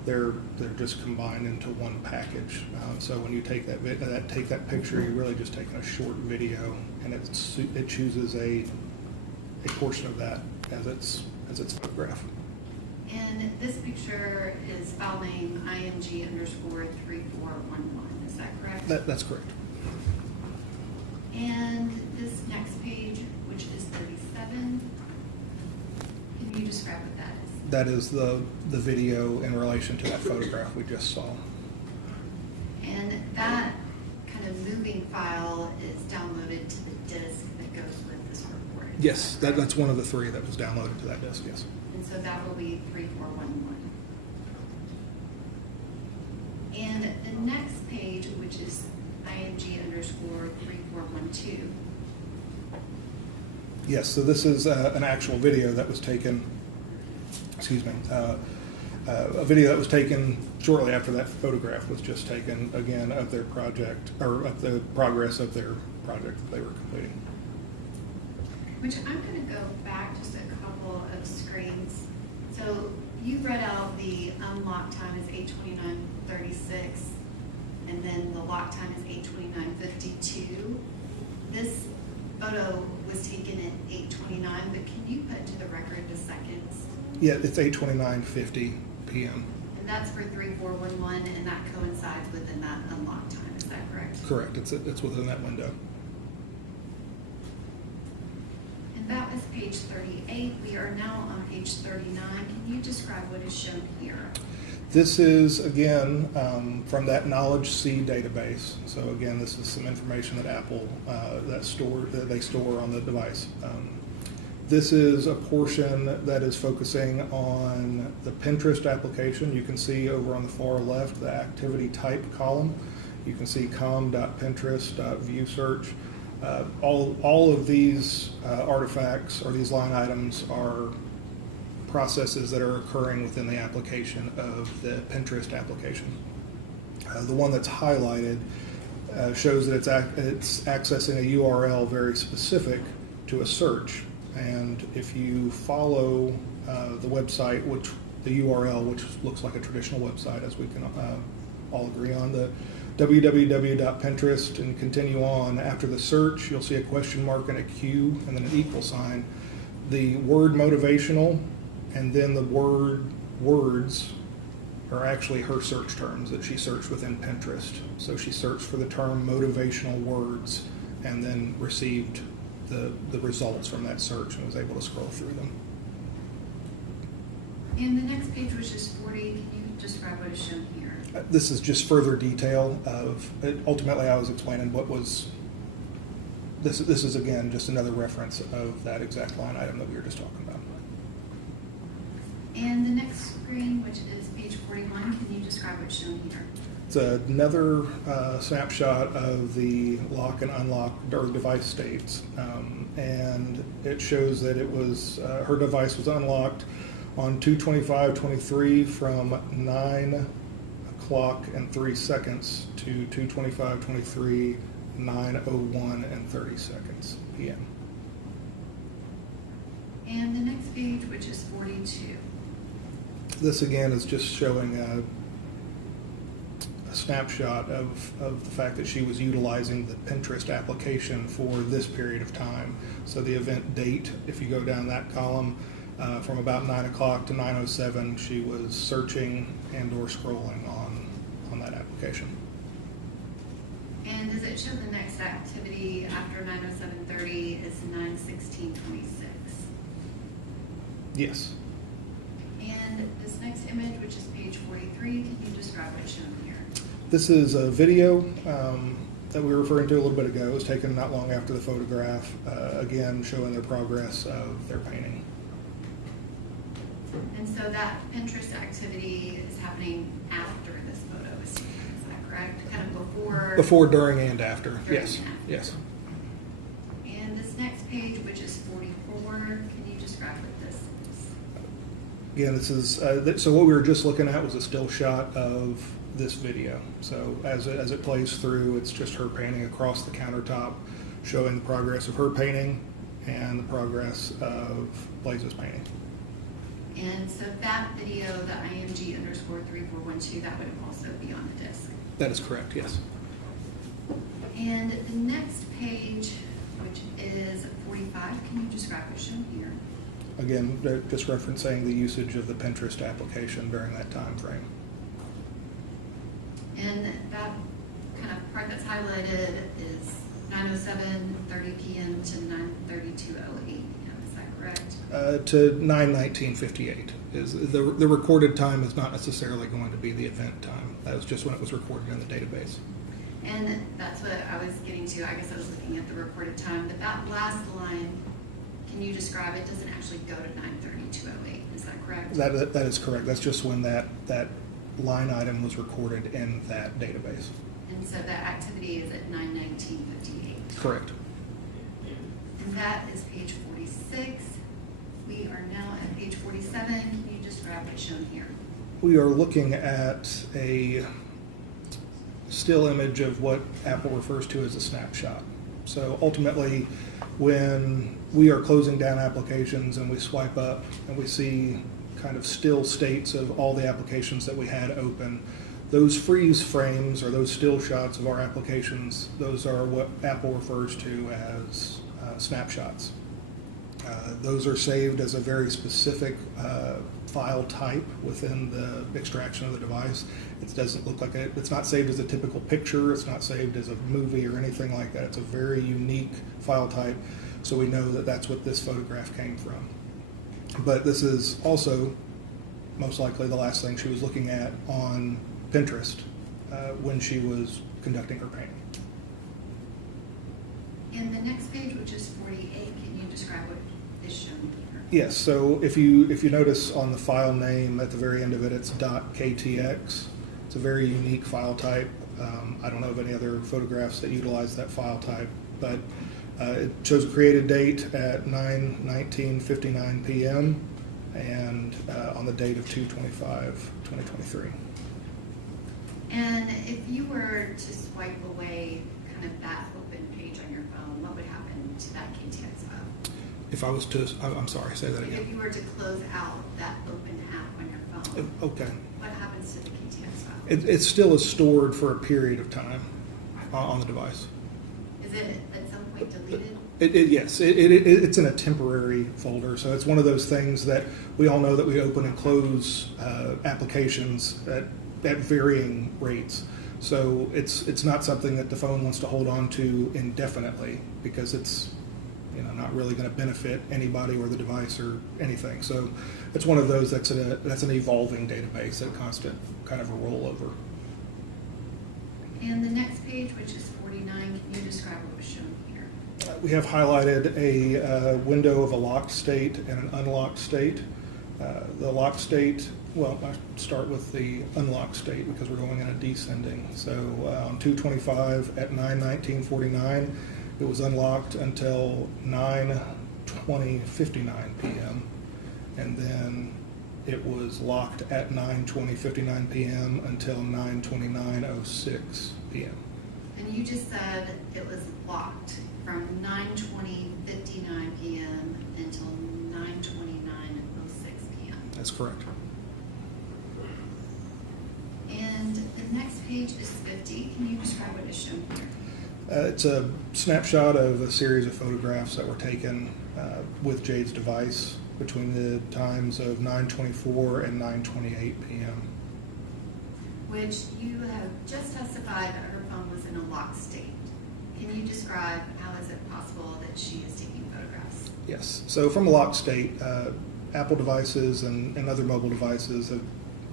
They're just combined into one package. So when you take that picture, you're really just taking a short video, and it chooses a portion of that as its photograph. And this picture is file name IMG_3411. Is that correct? That's correct. And this next page, which is 37, can you describe what that is? That is the video in relation to that photograph we just saw. And that kind of moving file is downloaded to the disk that goes with this report. Yes, that's one of the 3 that was downloaded to that disk, yes. And so that will be 3411. And the next page, which is IMG_3412. Yes, so this is an actual video that was taken, a video that was taken shortly after that photograph was just taken, again, of their project, or of the progress of their project that they were completing. Which I'm going to go back just a couple of screens. So you read out the unlock time is 8:29:36, and then the lock time is 8:29:52. This photo was taken at 8:29, but can you put into the record the seconds? Yeah, it's 8:29:50 p.m. And that's for 3411, and that coincides within that unlock time. Is that correct? Correct. It's within that window. And that was page 38. We are now on page 39. Can you describe what is shown here? This is, again, from that Knowledge C database. So again, this is some information that Apple, that they store on the device. This is a portion that is focusing on the Pinterest application. You can see over on the far left, the activity type column. You can see com.pinterest.viewsearch. All of these artifacts or these line items are processes that are occurring within the application of the Pinterest application. The one that's highlighted shows that it's accessing a URL very specific to a search. And if you follow the website, the URL, which looks like a traditional website, as we can all agree on, the www.pinterest, and continue on, after the search, you'll see a question mark and a Q and then an equal sign. The word motivational and then the words are actually her search terms that she searched within Pinterest. So she searched for the term motivational words and then received the results from that search and was able to scroll through them. And the next page, which is 40, can you describe what is shown here? This is just further detail of, ultimately I was explaining what was, this is again just another reference of that exact line item that we were just talking about. And the next screen, which is page 41, can you describe what's shown here? It's another snapshot of the lock and unlock or device states. And it shows that it was, her device was unlocked on 2/25/23 from 9 o'clock and 3 seconds to 2/25/23, 9:01 and 30 seconds p.m. And the next page, which is 42. This again is just showing a snapshot of the fact that she was utilizing the Pinterest application for this period of time. So the event date, if you go down that column, from about 9 o'clock to 9:07, she was searching and or scrolling on that application. And does it show the next activity after 9:07:30 is 9:16:26? Yes. And this next image, which is page 43, can you describe what's shown here? This is a video that we were referring to a little bit ago. It was taken not long after the photograph, again showing the progress of their painting. And so that Pinterest activity is happening after this photo is taken, is that correct? Kind of before? Before, during, and after. During Yes. and after. Yes. And this next page, which is 44, can you describe what this is? Again, this is so what we were just looking at was a still shot of this video. So as it plays through, it's just her painting across the countertop, showing the progress of her painting and the progress of Blaise's painting. And so that video, the IMG_3412, that would also be on the disc. That is correct, yes. And the next page, which is 45, can you describe what's shown here? Again, just referencing the usage of the Pinterest application during that time frame. And that kind of part that's highlighted is 9:07:30 p.m. to 9:32:08 p.m. Is that correct? To 9:19:58 is the recorded time is not necessarily going to be the event time. That was just when it was recorded in the database. And that's what I was getting to. I guess I was looking at the recorded time, but that last line, can you describe it? Doesn't actually go to 9:32:08. Is that correct? That is correct. That's just when that line item was recorded in that database. And so that activity is at 9:19:58. Correct. And that is page 46. We are now at page 47. Can you describe what's shown here? We are looking at a still image of what Apple refers to as a snapshot. So ultimately, when we are closing down applications and we swipe up and we see kind of still states of all the applications that we had open, those freeze frames or those still shots of our applications, those are what Apple refers to as snapshots. Those are saved as a very specific file type within the extraction of the device. It doesn't look like it's not saved as a typical picture. It's not saved as a movie or anything like that. It's a very unique file type. So we know that that's what this photograph came from. But this is also most likely the last thing she was looking at on Pinterest when she was conducting her painting. And the next page, which is 48, can you describe what is shown here? Yes, so if you notice on the file name at the very end of it, it's .ktx. It's a very unique file type. I don't know of any other photographs that utilize that file type, but it shows a created date at 9:19:59 p.m. and on the date of 2/25/2023. And if you were to swipe away kind of that open page on your phone, what would happen to that KTX file? If I was to, I'm sorry, say that If again. you were to close out that open app on your phone, Okay. what happens to the KTX file? It still is stored for a period of time on the device. Is it at some point deleted? Yes, it's in a temporary folder, so it's one of those things that we all know that we open and close applications at varying rates. So it's not something that the phone wants to hold on to indefinitely because it's not really going to benefit anybody or the device or anything. So it's one of those that's an evolving database, a constant kind of a rollover. And the next page, which is 49, can you describe what was shown here? We have highlighted a window of a locked state and an unlocked state. The locked state, well, I start with the unlocked state because we're going in a descending. So on 225 at 9:19:49, it was unlocked until 9:20:59 p.m. And then it was locked at 9:20:59 p.m. until 9:29:06 p.m. And you just said it was locked from 9:20:59 p.m. until 9:29:06 p.m. That's correct. And the next page is 50. Can you describe what is shown here? It's a snapshot of a series of photographs that were taken with Jade's device between the times of 9:24 and 9:28 p.m. Which you have just testified that her phone was in a locked state. Can you describe how is it possible that she is taking photographs? Yes. So from a locked state, Apple devices and other mobile devices have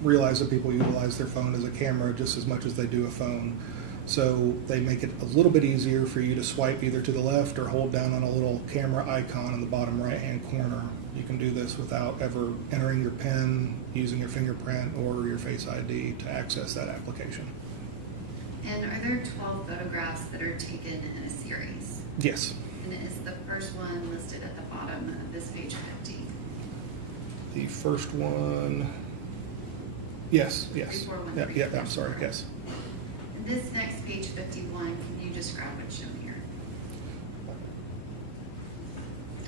realized that people utilize their phone as a camera just as much as they do a phone. So they make it a little bit easier for you to swipe either to the left or hold down on a little camera icon in the bottom right-hand corner. You can do this without ever entering your PIN, using your fingerprint or your Face ID to access that application. And are there 12 photographs that are taken in a series? Yes. And is the first one listed at the bottom of this page 50? The first one, yes. Before one, Yeah, I'm sorry, yes. And this next page 51, can you describe what's shown here?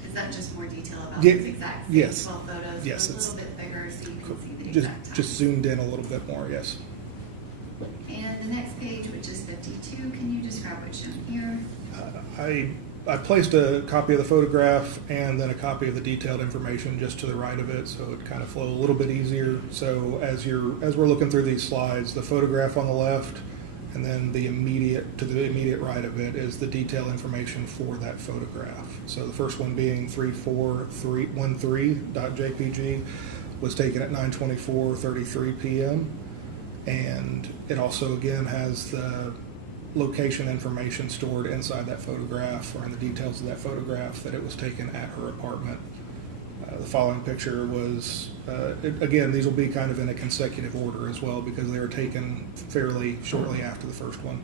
Is that just more detail about Yeah, these exact yes. 12 photos? Yes, A it's- little bit bigger so you can see the Just exact time. zoomed in a little bit more, yes. And the next page, which is 52, can you describe what's shown here? I placed a copy of the photograph and then a copy of the detailed information just to the right of it, so it kind of flow a little bit easier. So as we're looking through these slides, the photograph on the left, and then the immediate right of it is the detailed information for that photograph. So the first one being 34313.jpg was taken at 9:24:33 p.m. and it also again has the location information stored inside that photograph or in the details of that photograph that it was taken at her apartment. The following picture was, again, these will be kind of in a consecutive order as well because they were taken fairly shortly after the first one.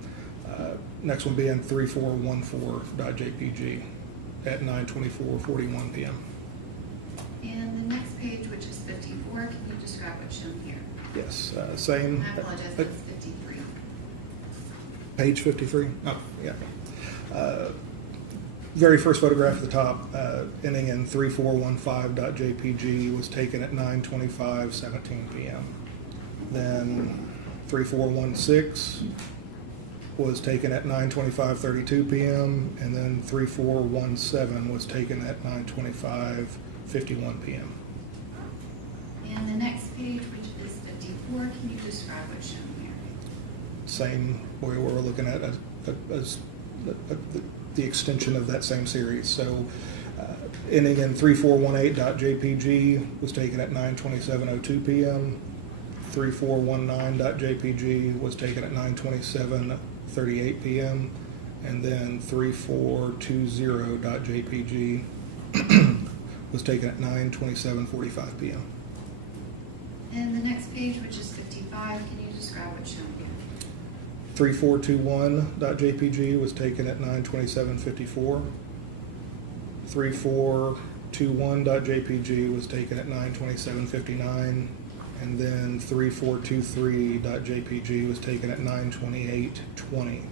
Next one being 3414.jpg at 9:24:41 p.m. And the next page, which is 54, can you describe what's shown here? Yes, same. I apologize, that's 53. Page 53? Oh, yeah. Very first photograph at the top, ending in 3415.jpg, was taken at 9:25:17 p.m. Then 3416 was taken at 9:25:32 p.m. and then 3417 was taken at 9:25:51 p.m. And the next page, which is 54, can you describe what's shown here? Same way we're looking at the extension of that same series. So ending in 3418.jpg was taken at 9:27:02 p.m. 3419.jpg was taken at 9:27:38 p.m. and then 3420.jpg was taken at 9:27:45 p.m. And the next page, which is 55, can you describe what's shown here? 3421.jpg was taken at 9:27:54. 3421.jpg was taken at 9:27:59. And then 3423.jpg was taken at 9:28:20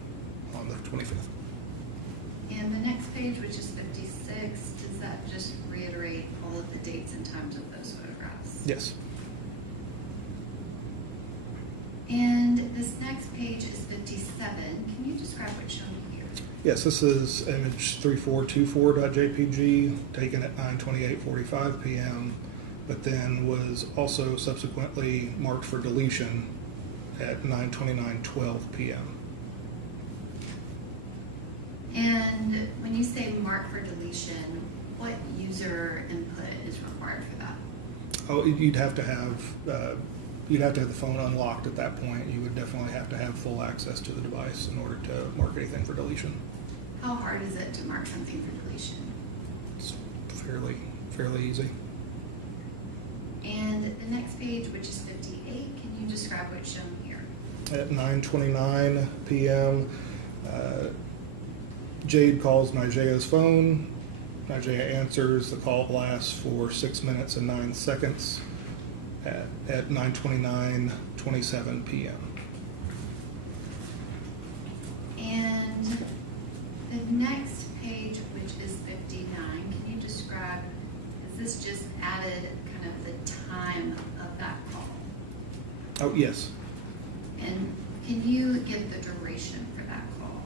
on the 25th. And the next page, which is 56, does that just reiterate all of the dates and times of those photographs? Yes. And this next page is 57. Can you describe what's shown here? Yes, this is image 3424.jpg taken at 9:28:45 p.m. but then was also subsequently marked for deletion at 9:29:12 p.m. And when you say mark for deletion, what user input is required for that? Oh, you'd have to have the phone unlocked at that point. You would definitely have to have full access to the device in order to mark anything for deletion. How hard is it to mark something for deletion? It's fairly easy. And the next page, which is 58, can you describe what's shown here? At 9:29 p.m., Jade calls Nigea's phone. Nigea answers. The call lasts for 6 minutes and 9 seconds at 9:29:27 p.m. And the next page, which is 59, can you describe, is this just added kind of the time of that call? Oh, yes. And can you give the duration for that call?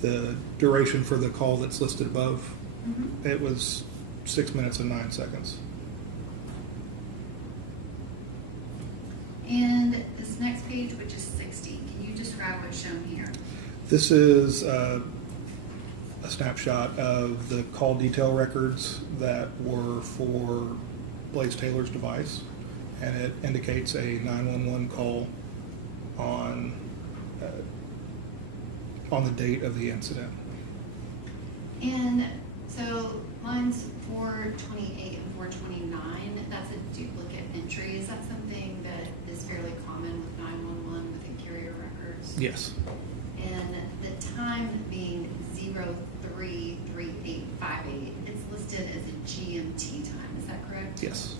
The duration for the call that's listed above, Mm-hmm. it was 6 minutes and 9 seconds. And this next page, which is 60, can you describe what's shown here? This is a snapshot of the call detail records that were for Blaise Taylor's device, and it indicates a 911 call on the date of the incident. And so lines 428 and 429, that's a duplicate entry. Is that something that is fairly common with 911 within carrier records? Yes. And the time being 033858, it's listed as a GMT time, is that correct? Yes.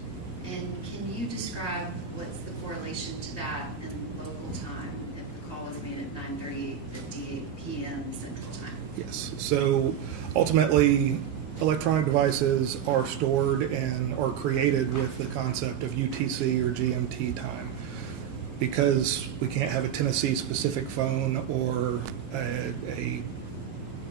And can you describe what's the correlation to that in local time if the call was made at 9:38:58 p.m. Central Time? Yes. So ultimately, electronic devices are stored and are created with the concept of UTC or GMT time. Because we can't have a Tennessee-specific phone or a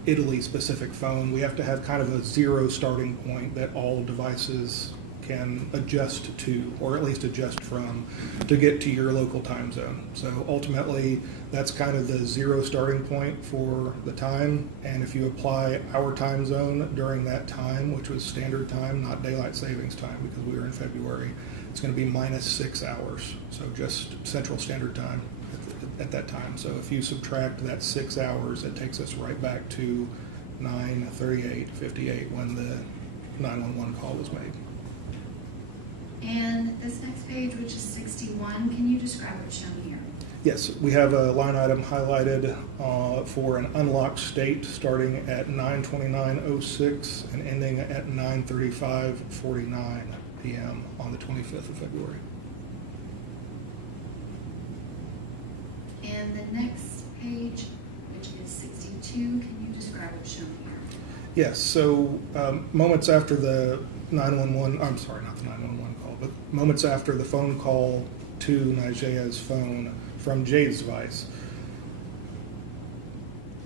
Italy-specific phone, we have to have kind of a zero starting point that all devices can adjust to, or at least adjust from, to get to your local time zone. So ultimately, that's kind of the zero starting point for the time, and if you apply our time zone during that time, which was standard time, not daylight savings time, because we were in February, it's going to be minus 6 hours, so just Central Standard Time at that time. So if you subtract that 6 hours, it takes us right back to 9:38:58 when the 911 call was made. And this next page, which is 61, can you describe what's shown here? Yes, we have a line item highlighted for an unlocked state starting at 9:29:06 and ending at 9:35:49 p.m. on the 25th of February. And the next page, which is 62, can you describe what's shown here? Yes, so moments after the 911, I'm sorry, not the 911 call, but moments after the phone call to Nigea's phone from Jade's device,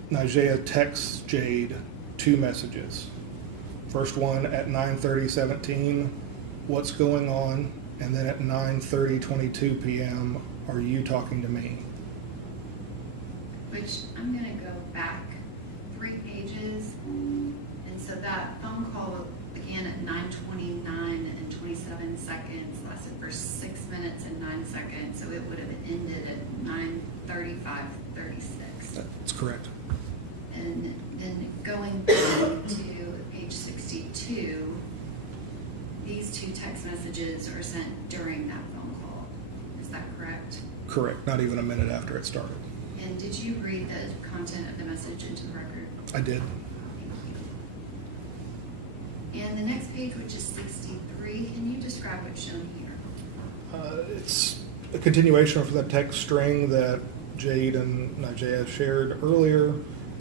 Nigea texts Jade 2 messages. First one at 9:30:17, what's going on? And then at 9:30:22 p.m., are you talking to me? Which I'm going to go back 3 pages. And so that phone call began at 9:29:27, lasted for 6 minutes and 9 seconds. So it would have ended at 9:35:36. That's correct. And then going back to page 62, these 2 text messages are sent during that phone call. Is that correct? Correct, not even a minute after it started. And did you read the content of the message into the record? I did. Thank you. And the next page, which is 63, can you describe what's shown here? It's a continuation of that text string that Jade and Nigea shared earlier,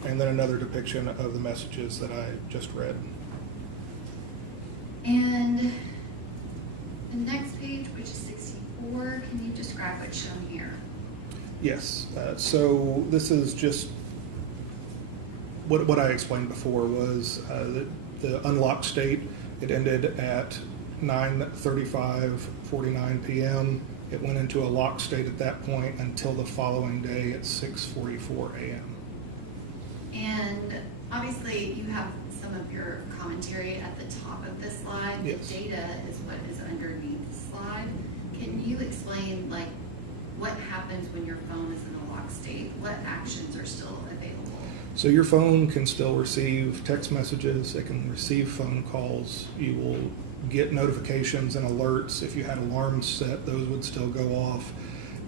and then another depiction of the messages that I just read. And the next page, which is 64, can you describe what's shown here? Yes, so this is just what I explained before was the unlocked state. It ended at 9:35:49 p.m. It went into a locked state at that point until the following day at 6:44 a.m. And obviously you have some of your commentary at the top of this slide. Yes. The data is what is underneath the slide. Can you explain like what happens when your phone is in a locked state? What actions are still available? So your phone can still receive text messages, it can receive phone calls, you will get notifications and alerts. If you had alarms set, those would still go off.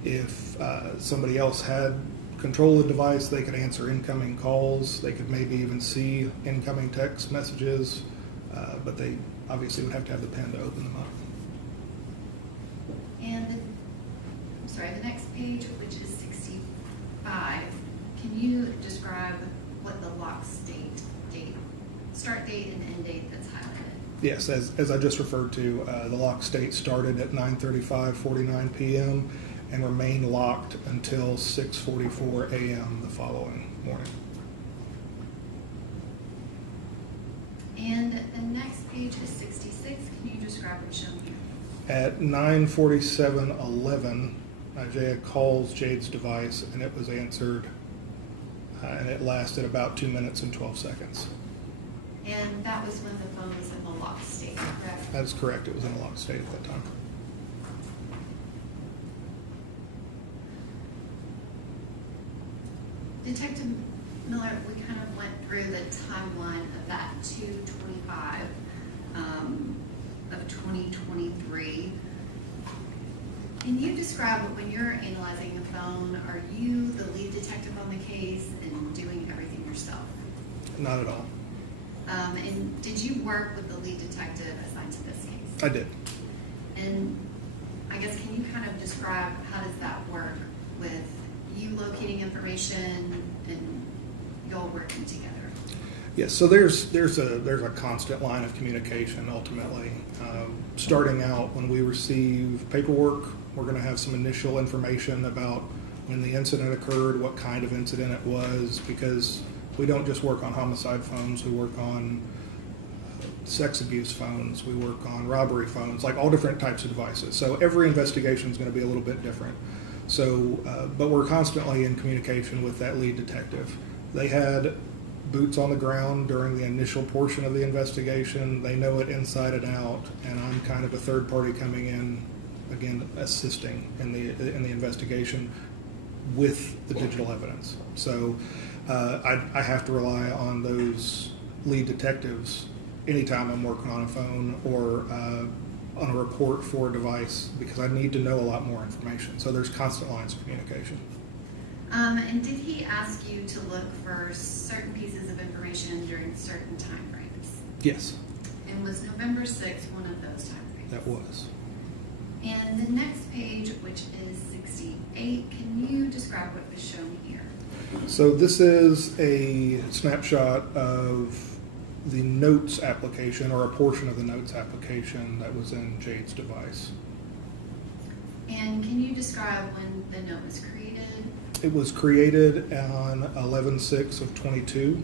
If somebody else had control of the device, they could answer incoming calls, they could maybe even see incoming text messages, but they obviously would have to have the pen to open them up. And the next page, which is 65, can you describe what the lock date, start date and end date that's highlighted? Yes, as I just referred to, the lock state started at 9:35:49 p.m. and remained locked until 6:44 a.m. the following morning. And the next page is 66. Can you describe what's shown here? At 9:47:11, Isaiah calls Jade's device and it was answered, and it lasted about 2 minutes and 12 seconds. And that was when the phone was in the locked state, correct? That is correct. It was in a locked state at that time. Detective Miller, we kind of went through the timeline of that 2/25 of 2023. Can you describe when you're analyzing a phone, are you the lead detective on the case and doing everything yourself? Not at all. And did you work with the lead detective assigned to this case? I did. And I guess, can you kind of describe how does that work with you locating information and y'all working together? Yes, so there's a constant line of communication ultimately. Starting out when we receive paperwork, we're going to have some initial information about when the incident occurred, what kind of incident it was, because we don't just work on homicide phones, we work on sex abuse phones, we work on robbery phones, like all different types of devices. So every investigation is going to be a little bit different. So, but we're constantly in communication with that lead detective. They had boots on the ground during the initial portion of the investigation. They know it inside and out, and I'm kind of a third party coming in, again, assisting in the investigation with the digital evidence. So I have to rely on those lead detectives anytime I'm working on a phone or on a report for a device, because I need to know a lot more information. So there's constant lines of communication. And did he ask you to look for certain pieces of information during certain time frames? Yes. And was November 6th one of those time frames? That was. And the next page, which is 68, can you describe what was shown here? So this is a snapshot of the notes application, or a portion of the notes application that was in Jade's device. And can you describe when the note was created? It was created on 11/6 of 22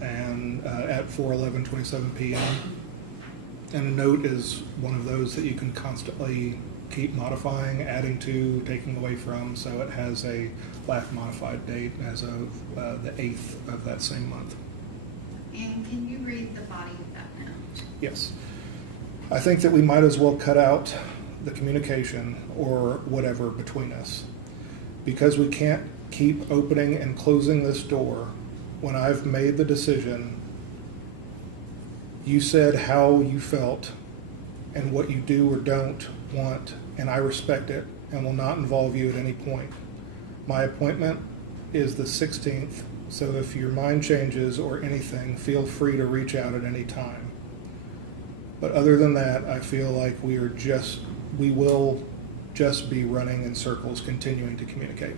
and at 4:11:27 p.m. And a note is one of those that you can constantly keep modifying, adding to, taking away from. So it has a last modified date as of the 8th of that same month. And can you read the body of that note? Yes. I think that we might as well cut out the communication or whatever between us, because we can't keep opening and closing this door when I've made the decision. You said how you felt and what you do or don't want, and I respect it and will not involve you at any point. My appointment is the 16th, so if your mind changes or anything, feel free to reach out at any time. But other than that, I feel like we will just be running in circles, continuing to communicate.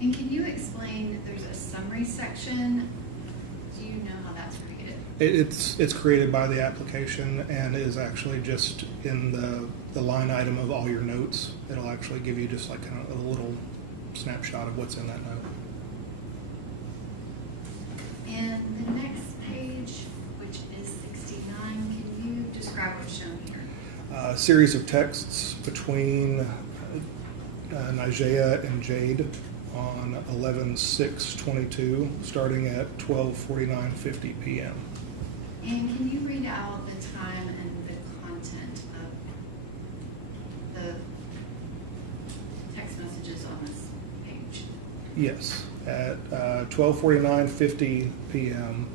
And can you explain, there's a summary section, do you know how that's created? It's created by the application and is actually just in the line item of all your notes. It'll actually give you just like kind of a little snapshot of what's in that note. And the next page, which is 69, can you describe what's shown here? A series of texts between Nigea and Jade on 11/6/22, starting at 12:49:50 p.m. And can you read out the time and the content of the text messages on this page? Yes, at 12:49:50 p.m.,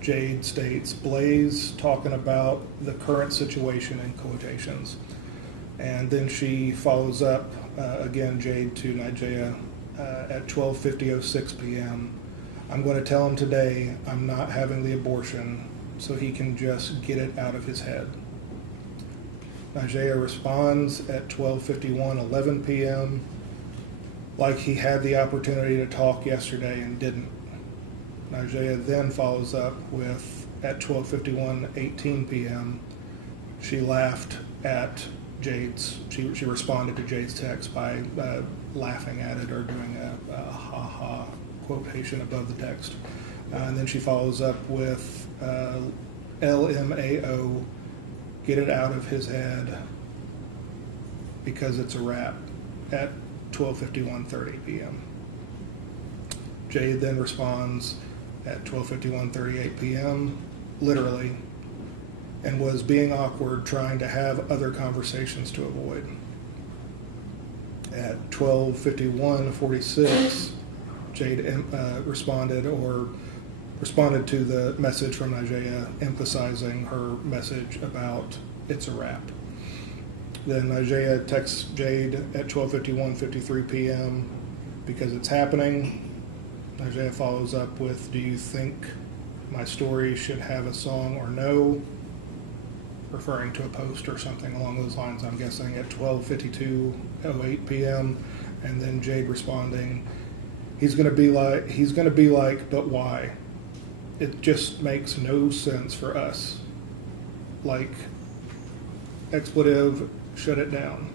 Jade states, Blaise talking about the current situation in quotations. And then she follows up, again, Jade to Nigea at 12:50:06 p.m. I'm going to tell him today I'm not having the abortion so he can just get it out of his head. Nigea responds at 12:51:11 p.m. like he had the opportunity to talk yesterday and didn't. Nigea then follows up with, at 12:51:18 p.m., she laughed at Jade's, she responded to Jade's text by laughing at it or doing a ha-ha quotation above the text. And then she follows up with LMAO, get it out of his head because it's a wrap, at 12:51:30 p.m. Jade then responds at 12:51:38 p.m., literally, and was being awkward, trying to have other conversations to avoid. At 12:51:46, Jade responded to the message from Nigea, emphasizing her message about it's a wrap. Then Nigea texts Jade at 12:51:53 p.m. because it's happening. Nigea follows up with, do you think my story should have a song or no? Referring to a post or something along those lines, I'm guessing, at 12:52:08 p.m. And then Jade responding, he's gonna be like, but why? It just makes no sense for us. Like, expletive, shut it down.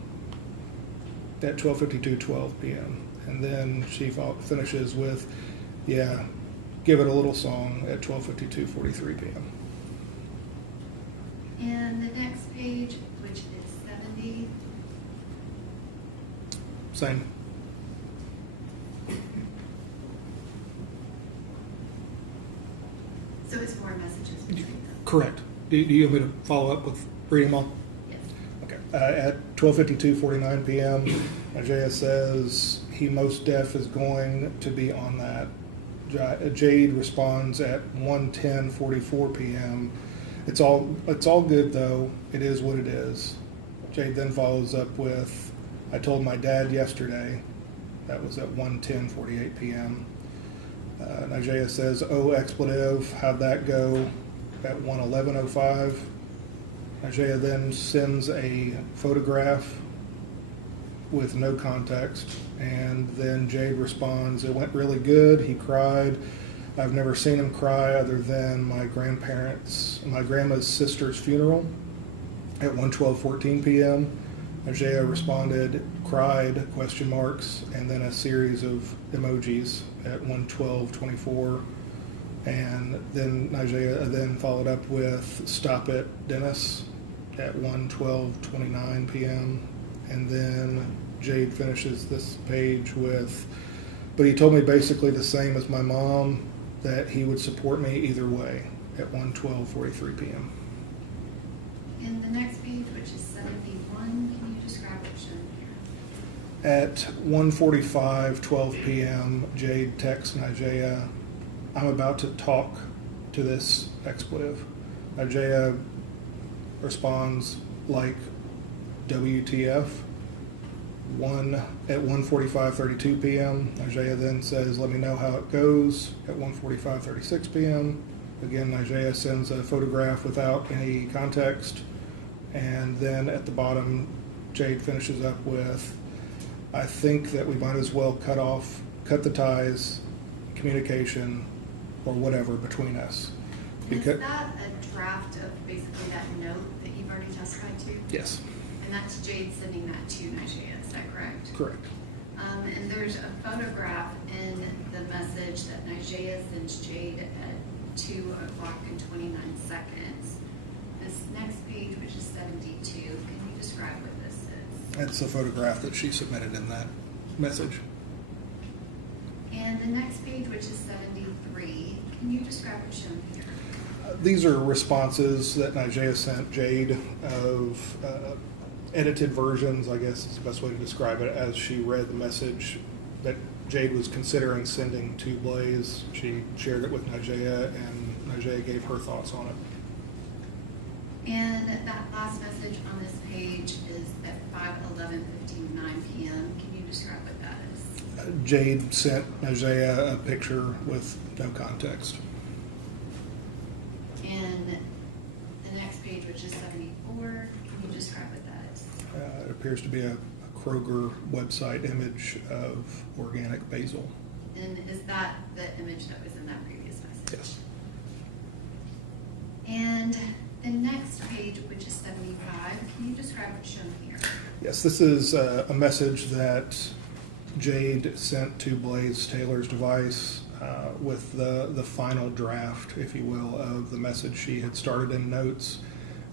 At 12:52:12 p.m. And then she finishes with, yeah, give it a little song at 12:52:43 p.m. And the next page, which is 70. Same. So it's more messages between them. Correct. Do you want me to follow up with reading them all? Yes. Okay. At 12:52:49 p.m., Nigea says he most def is going to be on that. Jade responds at 1:10:44 p.m. It's all good though. It is what it is. Jade then follows up with, I told my dad yesterday. That was at 1:10:48 p.m. Nigea says, oh, expletive, how'd that go? At 1:11:05. Nigea then sends a photograph with no context, and then Jade responds, it went really good, he cried. I've never seen him cry other than my grandma's sister's funeral at 1:12:14 p.m. Nigea responded, cried, question marks, and then a series of emojis at 1:12:24. And then Nigea then followed up with, stop it, Dennis, at 1:12:29 p.m. And then Jade finishes this page with, but he told me basically the same as my mom, that he would support me either way, at 1:12:43 p.m. And the next page, which is 71, can you describe what's shown here? At 1:45:12 p.m., Jade texts Nigea, I'm about to talk to this expletive. Nigea responds like, WTF? At 1:45:32 p.m., Nigea then says, let me know how it goes, at 1:45:36 p.m. Again, Nigea sends a photograph without any context. And then at the bottom, Jade finishes up with, I think that we might as well cut the ties, communication, or whatever between us. Is that a draft of basically that note that you've already testified to? Yes. And that's Jade sending that to Nigea, is that correct? Correct. And there's a photograph in the message that Nigea sends Jade at 2:29. This next page, which is 72, can you describe what this is? That's a photograph that she submitted in that message. the next page, which is 73, can you describe what's shown here? These are responses that Nigella sent Jade of edited versions, I guess is the best way to describe it, as she read the message that Jade was considering sending to Blaise. She shared it with Nigella, and Nigella gave her thoughts on it. And that last message on this page is at 5:11:59 p.m. Can you describe what that is? Jade sent Nigella a picture with no context. And the next page, which is 74, can you describe what that is? It appears to be a Kroger website image of organic basil. And is that the image that was in that previous message? Yes. And the next page, which is 75, can you describe what's shown here? Yes, this is a message that Jade sent to Blaise Taylor's device with the final draft, if you will, of the message she had started in notes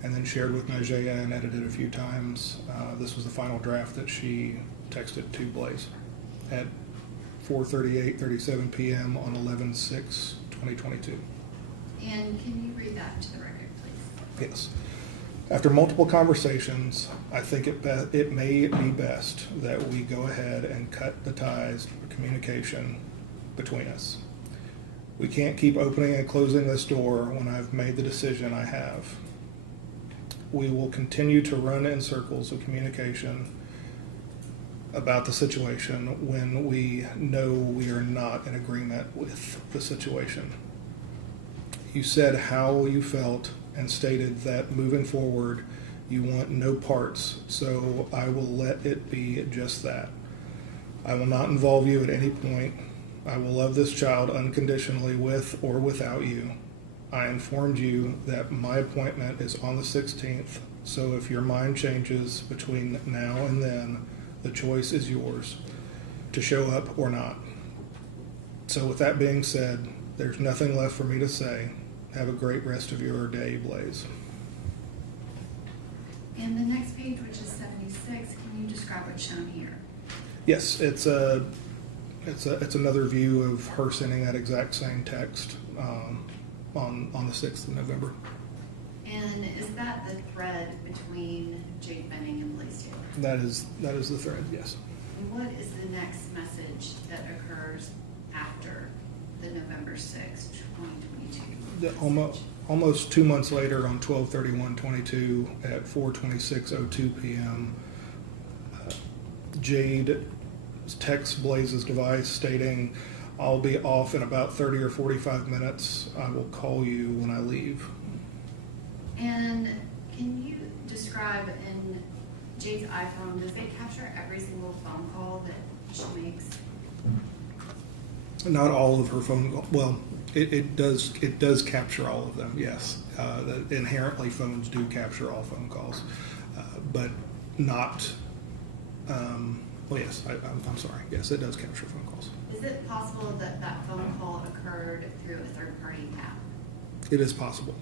and then shared with Nigella and edited a few times. This was the final draft that she texted to Blaise at 4:37 p.m. on 11/6/2022. And can you read that to the record, please? Yes. After multiple conversations, I think it may be best that we go ahead and cut the ties of communication between us. We can't keep opening and closing this door when I've made the decision I have. We will continue to run in circles of communication about the situation when we know we are not in agreement with the situation. You said how you felt and stated that moving forward you want no parts, so I will let it be just that. I will not involve you at any point. I will love this child unconditionally with or without you. I informed you that my appointment is on the 16th, so if your mind changes between now and then, the choice is yours to show up or not. So with that being said, there's nothing left for me to say. Have a great rest of your day, Blaise. And the next page, which is 76, can you describe what's shown here? Yes, it's another view of her sending that exact same text on the 6th of November. And is that the thread between Jade Benning and Blaise Taylor? That is the thread, yes. And what is the next message that occurs after the November 6th, 2022? Almost 2 months later, on 12/31/22 at 4:26:02 p.m., Jade texts Blaise's device stating, "I'll be off in about 30 or 45 minutes. I will call you when I leave." And can you describe in Jade's iPhone, does it capture every single phone call that she makes? Not all of her phone calls. Well, it does capture all of them, yes. Inherently, phones do capture all phone calls, but not. Well, yes, I'm sorry. Yes, it does capture phone calls. Is it possible that that phone call occurred through a third-party app? It is possible.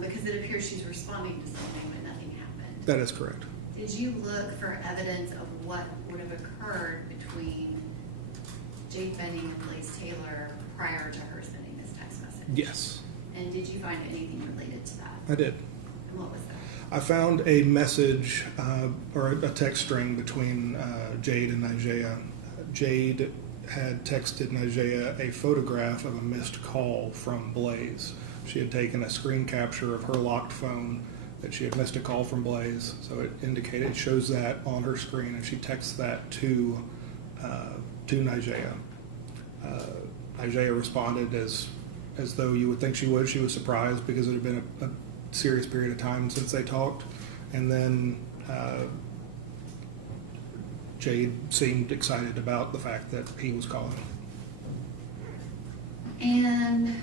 Because it appears she's responding to something, but nothing happened. That is correct. Did you look for evidence of what would have occurred between Jade Benning and Blaise Taylor prior to her sending this text message? Yes. And did you find anything related to that? I did. And what was that? I found a message or a text string between Jade and Nigella. Jade had texted Nigella a photograph of a missed call from Blaise. She had taken a screen capture of her locked phone that she had missed a call from Blaise, so it shows that on her screen, and she texts that to Nigella. Nigella responded as though you would think she would. She was surprised because it had been a serious period of time since they talked, and then Jade seemed excited about the fact that he was calling. And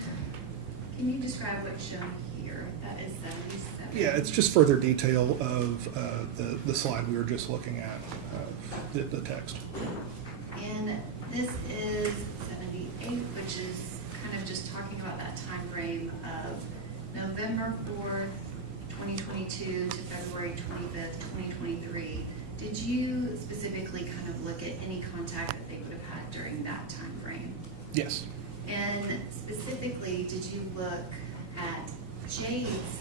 can you describe what's shown here? That is 77. Yeah, it's just further detail of the slide we were just looking at, the text. And this is 78, which is kind of just talking about that time frame of November 4th, 2022 to February 25th, 2023. Did you specifically kind of look at any contact that they would have had during that time frame? Yes. And specifically, did you look at Jade's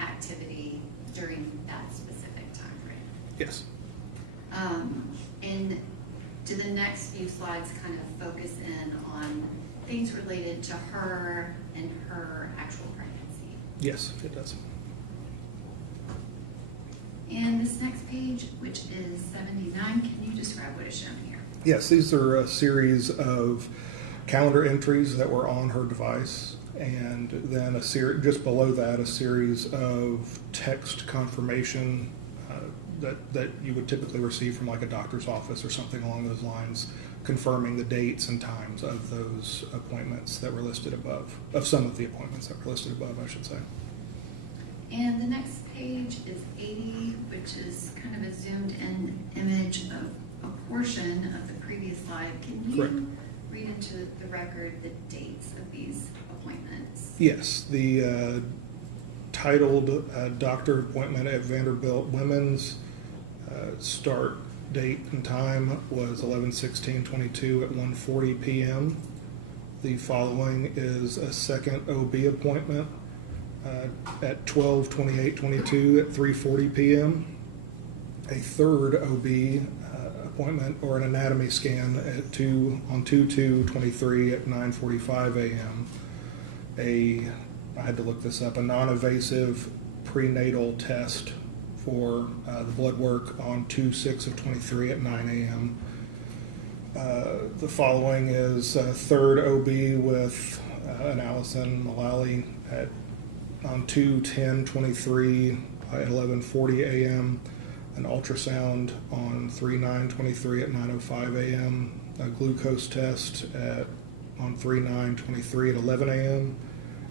activity during that specific time frame? Yes. And do the next few slides kind of focus in on things related to her and her actual pregnancy? Yes, it does. And this next page, which is 79, can you describe what is shown here? Yes, these are a series of calendar entries that were on her device, and then just below that, a series of text confirmation that you would typically receive from like a doctor's office or something along those lines, confirming the dates and times of those appointments that were listed above, of some of the appointments that were listed above, I should say. And the next page is 80, which is kind of a zoomed in image of a portion of the previous slide. Can you Correct. read into the record the dates of these appointments? Yes, the titled doctor appointment at Vanderbilt Women's start date and time was 11/16/22 at 1:40 p.m. The following is a second OB appointment at 12/28/22 at 3:40 p.m. A third OB appointment or an anatomy scan at 2/2/23 at 9:45 a.m. I had to look this up, a non-invasive prenatal test for the blood work on 2/6/23 at 9 a.m. The following is a third OB with an Allison Mullally on 2/10/23 at 11:40 a.m. An ultrasound on 3/9/23 at 9:05 a.m. A glucose test on 3/9/23 at 11 a.m.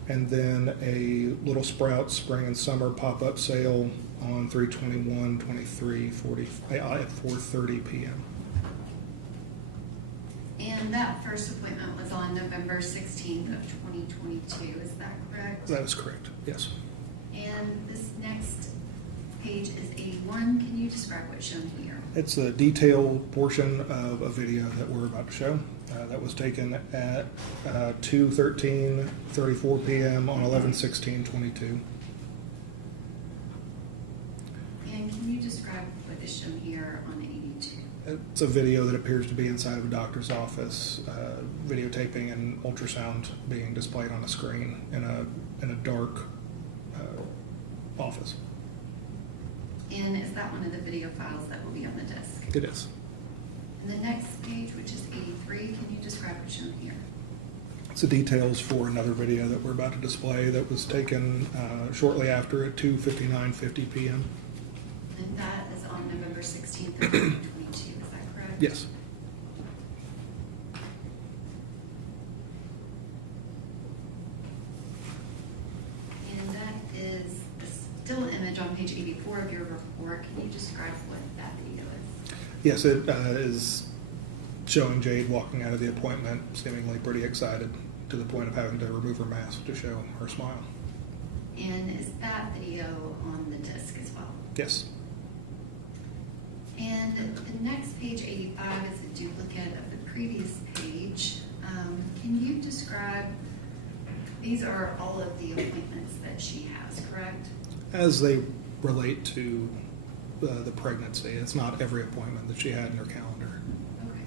And then a Little Sprouts Spring and Summer pop-up sale on 3/21/23 at 4:30 p.m. And that first appointment was on November 16th of 2022, is that correct? That is correct, yes. And this next page is 81. Can you describe what's shown here? It's a detailed portion of a video that we're about to show that was taken at 2:34 p.m. on 11/16/22. And can you describe what is shown here on 82? It's a video that appears to be inside of a doctor's office, videotaping an ultrasound being displayed on a screen in a dark office. And is that one of the video files that will be on the disc? It is. And the next page, which is 83, can you describe what's shown here? It's the details for another video that we're about to display that was taken shortly after at 2:59:50 p.m. And that is on November 16th of 2022, is that correct? Yes. And that is a still image on page 84 of your report. Can you describe what that video is? Yes, it is showing Jade walking out of the appointment, seemingly pretty excited to the point of having to remove her mask to show her smile. And is that video on the disc as well? Yes. And the next page, 85, is a duplicate of the previous page. Can you describe, these are all of the appointments that she has, correct? As they relate to the pregnancy, it's not every appointment that she had in her calendar. Okay.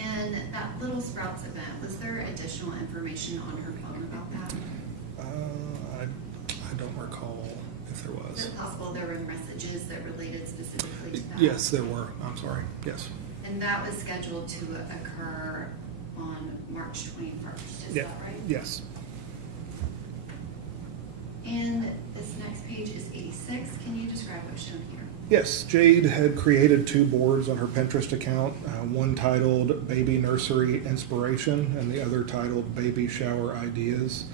And that Little Sprouts event, was there additional information on her phone about that? I don't recall if there Is was. it possible there were messages that related specifically to that? Yes, there were. I'm sorry. Yes. And that was scheduled to occur on March 21st, is Yeah. that right? Yes. And this next page is 86. Can you describe what's shown here? Yes, Jade had created two boards on her Pinterest account, one titled Baby Nursery Inspiration and the other titled Baby Shower Ideas.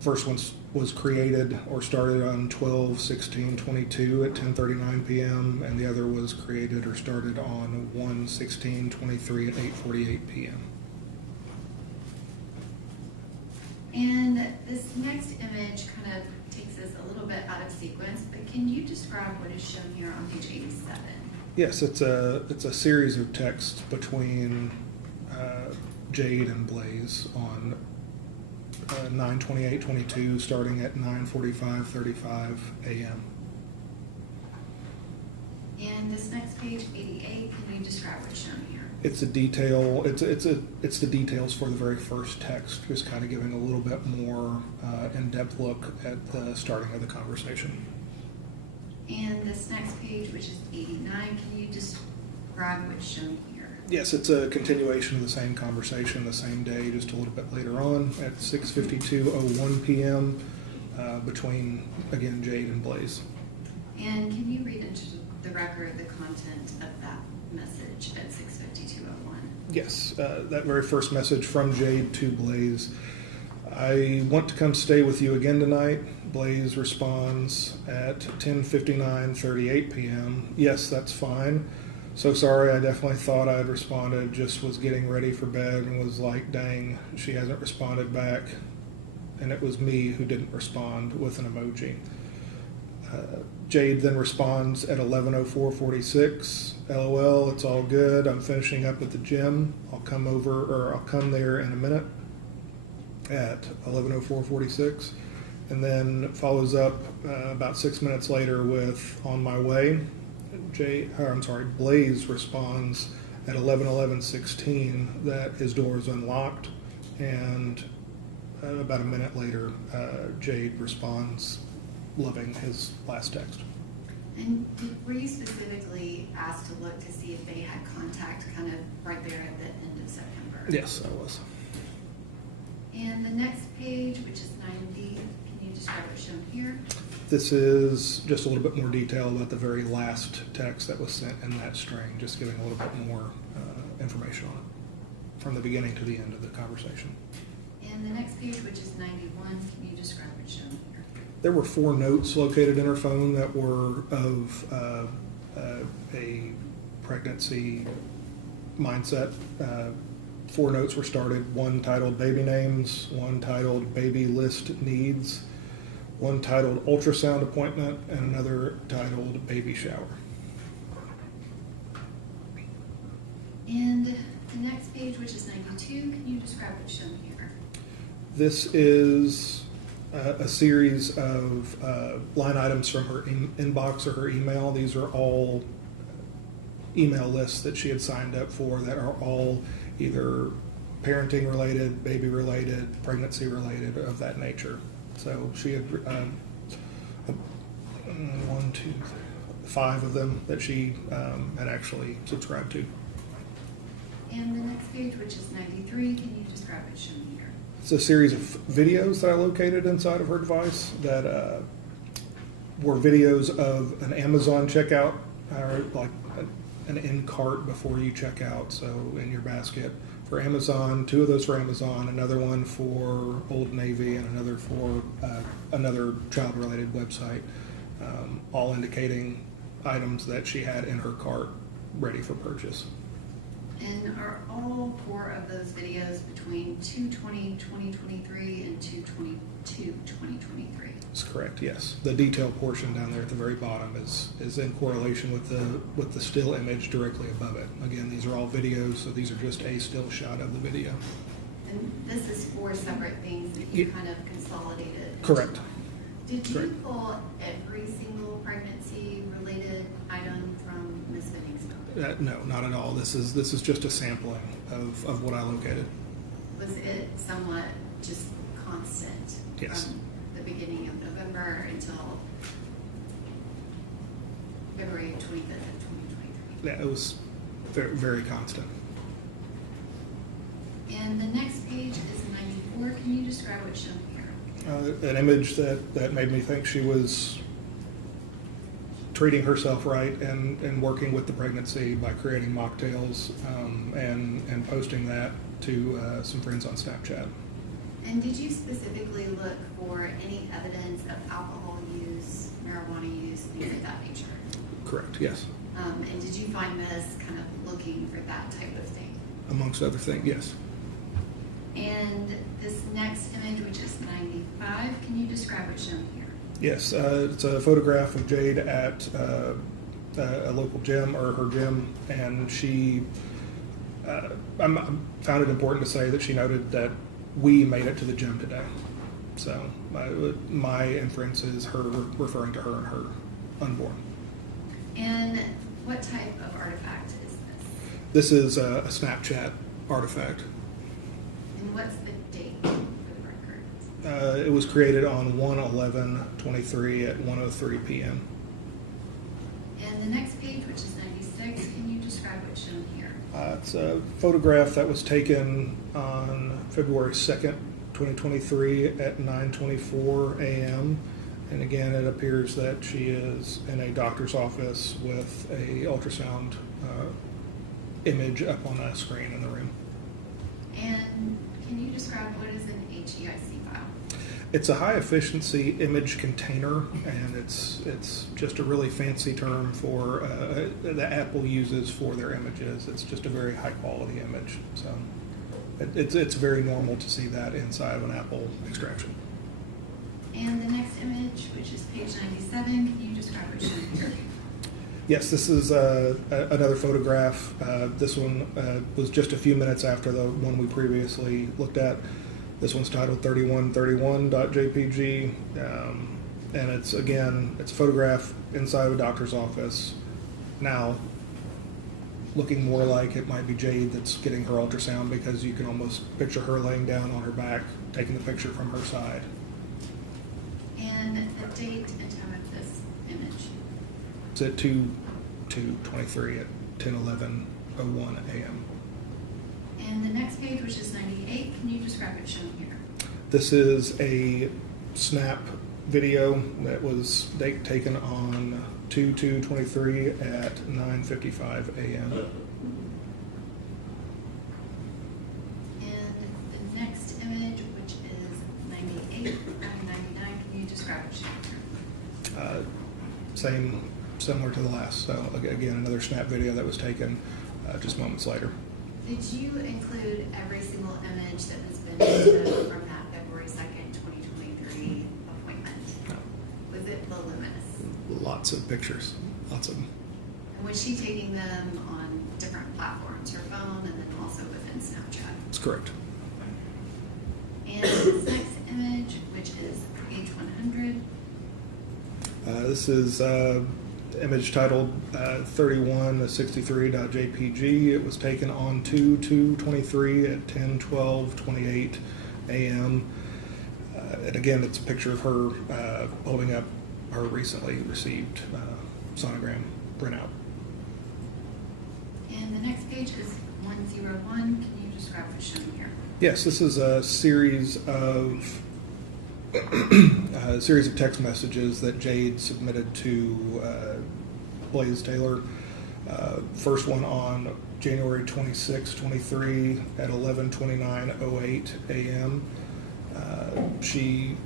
First one was created or started on 12/16/22 at 10:39 p.m. and the other was created or started on 1/16/23 at 8:48 p.m. And this next image kind of takes us a little bit out of sequence, but can you describe what is shown here on page 87? Yes, it's a series of texts between Jade and Blaise on 9/28/22, starting at 9:45:35 a.m. And this next page, 88, can you describe what's shown here? It's a detail. It's the details for the very first text, just kind of giving a little bit more in-depth look at the starting of the conversation. And this next page, which is 89, can you describe what's shown here? Yes, it's a continuation of the same conversation, the same day, just a little bit later on at 6:52:01 p.m. Between, again, Jade and Blaise. And can you read into the record the content of that message at 6:52:01? Yes, that very first message from Jade to Blaise. I want to come stay with you again tonight. Blaise responds at 10:59:38 p.m. Yes, that's fine. So sorry, I definitely thought I'd responded, just was getting ready for bed and was like, dang, she hasn't responded back. And it was me who didn't respond with an emoji. Jade then responds at 11:04:46. LOL, it's all good. I'm finishing up at the gym. I'll come there in a minute at 11:04:46. And then follows up about 6 minutes later with on my way. Blaise responds at 11:11:16 that his door is unlocked, and about a minute later, Jade responds, loving his last text. And were you specifically asked to look to see if they had contact kind of right there at the end of September? Yes, I was. And the next page, which is 90, can you describe what's shown here? This is just a little bit more detail about the very last text that was sent in that string, just giving a little bit more information on it from the beginning to the end of the conversation. And the next page, which is 91, can you describe what's shown here? There were 4 notes located in her phone that were of a pregnancy mindset. 4 notes were started, one titled baby names, one titled baby list needs, one titled ultrasound appointment, and another titled baby shower. And the next page, which is 92, can you describe what's shown here? This is a series of line items from her inbox or her email. These are all email lists that she had signed up for that are all either parenting related, baby related, pregnancy related, of that nature. So she had 5 of them that she had actually subscribed to. And the next page, which is 93, can you describe what's shown here? It's a series of videos that I located inside of her device that were videos of an Amazon checkout, or like an in-cart before you check out, so in your basket for Amazon, 2 of those for Amazon, another one for Old Navy, and another for another child-related website, all indicating items that she had in her cart ready for purchase. And are all 4 of those videos between 2/20/2023 and 2/22/2023? That's correct, yes. The detail portion down there at the very bottom is in correlation with the still image directly above it. Again, these are all videos, so these are just a still shot of the video. And this is 4 separate things that you kind of consolidated? Correct. Did you Correct. pull every single pregnancy-related item from Ms. Benning's phone? No, not at all. This is just a sampling of what I located. Was it somewhat just constant? Yes. From the beginning of November until February 25th of 2023? Yeah, it was very, very constant. And the next page is 94. Can you describe what's shown here? An image that made me think she was treating herself right and working with the pregnancy by creating mocktails and posting that to some friends on Snapchat. And did you specifically look for any evidence of alcohol use, marijuana use, things of that nature? Correct, yes. And did you find this kind of looking for that type of thing? Amongst other things, yes. And this next image, which is 95, can you describe what's shown here? Yes, it's a photograph of Jade at a local gym, or her gym, and she I found it important to say that she noted that we made it to the gym today. So my inference is her referring to her and her unborn. And what type of artifact is This this? is a Snapchat artifact. And what's the date for the record? It was created on 1/11/23 at 1:03 p.m. And the next page, which is 96, can you describe what's shown here? It's a photograph that was taken on February 2nd, 2023 at 9:24 a.m. And again, it appears that she is in a doctor's office with a ultrasound image up on a screen in the room. And can you describe what is an HEIC file? It's a high efficiency image container, and it's just a really fancy term for that Apple uses for their images. It's just a very high quality image. So it's very normal to see that inside of an Apple extraction. And the next image, which is page 97, can you describe what's shown here? Yes, this is another photograph. This one was just a few minutes after the one we previously looked at. This one's titled 3131.jpg, and it's a photograph inside of a doctor's office. Now, looking more like it might be Jade that's getting her ultrasound, because you can almost picture her laying down on her back, taking the picture from her side. And the date and time of this image? It's at 2/23 at 10:11:01 a.m. And the next page, which is 98, can you describe what's shown here? This is a snap video that was taken on 2/2/23 at 9:55 a.m. And the next image, which is 98 and 99, can you describe what's shown here? Similar to the last. So again, another snap video that was taken just moments later. Did you include every single image that has been taken from that February 2nd, 2023 appointment? No. Was it voluminous? Lots of pictures, lots of them. And was she taking them on different platforms, her phone, and then also within Snapchat? That's correct. And this next image, which is page 100. This is image titled 3163.jpg. It was taken on 2/2/23 at 10:12:28 a.m. And again, it's a picture of her holding up her recently received sonogram printout. And the next page is 101. Can you describe what's shown here? Yes, this is a series of text messages that Jade submitted to Blaise Taylor. First one on January 26, 23 at 11:29:08 a.m. She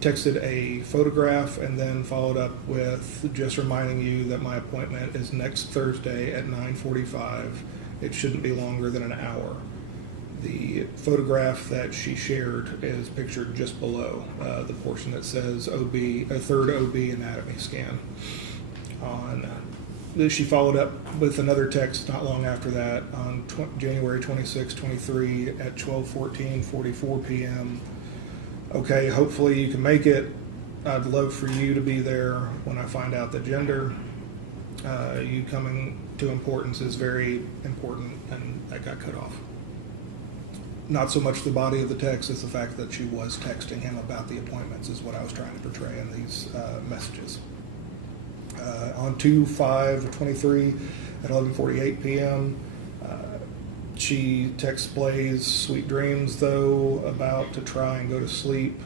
texted a photograph and then followed up with just reminding you that my appointment is next Thursday at 9:45. It shouldn't be longer than an hour. The photograph that she shared is pictured just below the portion that says OB, a third OB anatomy scan. She followed up with another text not long after that on January 26, 23 at 12:44 p.m. Okay, hopefully you can make it. I'd love for you to be there when I find out the gender. You coming to importance is very important, and that got cut off. Not so much the body of the text as the fact that she was texting him about the appointments is what I was trying to portray in these messages. On 2/5/23 at 11:48 p.m., she texts Blaise, "Sweet dreams, though, about to try and go to sleep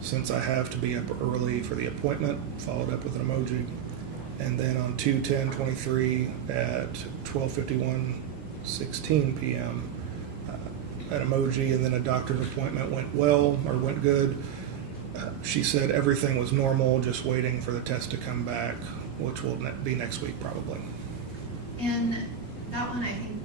since I have to be up early for the appointment," followed up with an emoji. And then on 2/10/23 at 12:51:16 p.m., an emoji, and then a doctor's appointment went good. She said everything was normal, just waiting for the test to come back, which will be next week probably. And that one, I think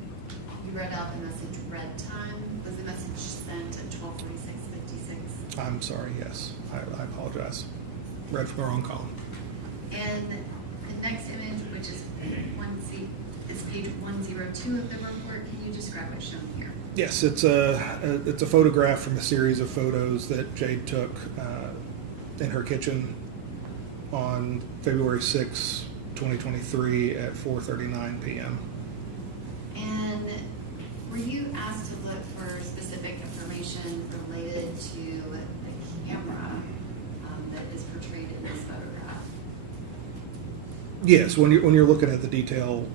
you read out the message red time. Was the message sent at 12:46:56? I'm sorry, yes. I apologize. Read from the wrong column. And the next image, which is is page 102 of the report. Can you describe what's shown here? Yes, it's a photograph from a series of photos that Jade took in her kitchen on February 6, 2023 at 4:39 p.m. And were you asked to look for specific information related to the camera that is portrayed in this photograph? Yes, when you're looking at the details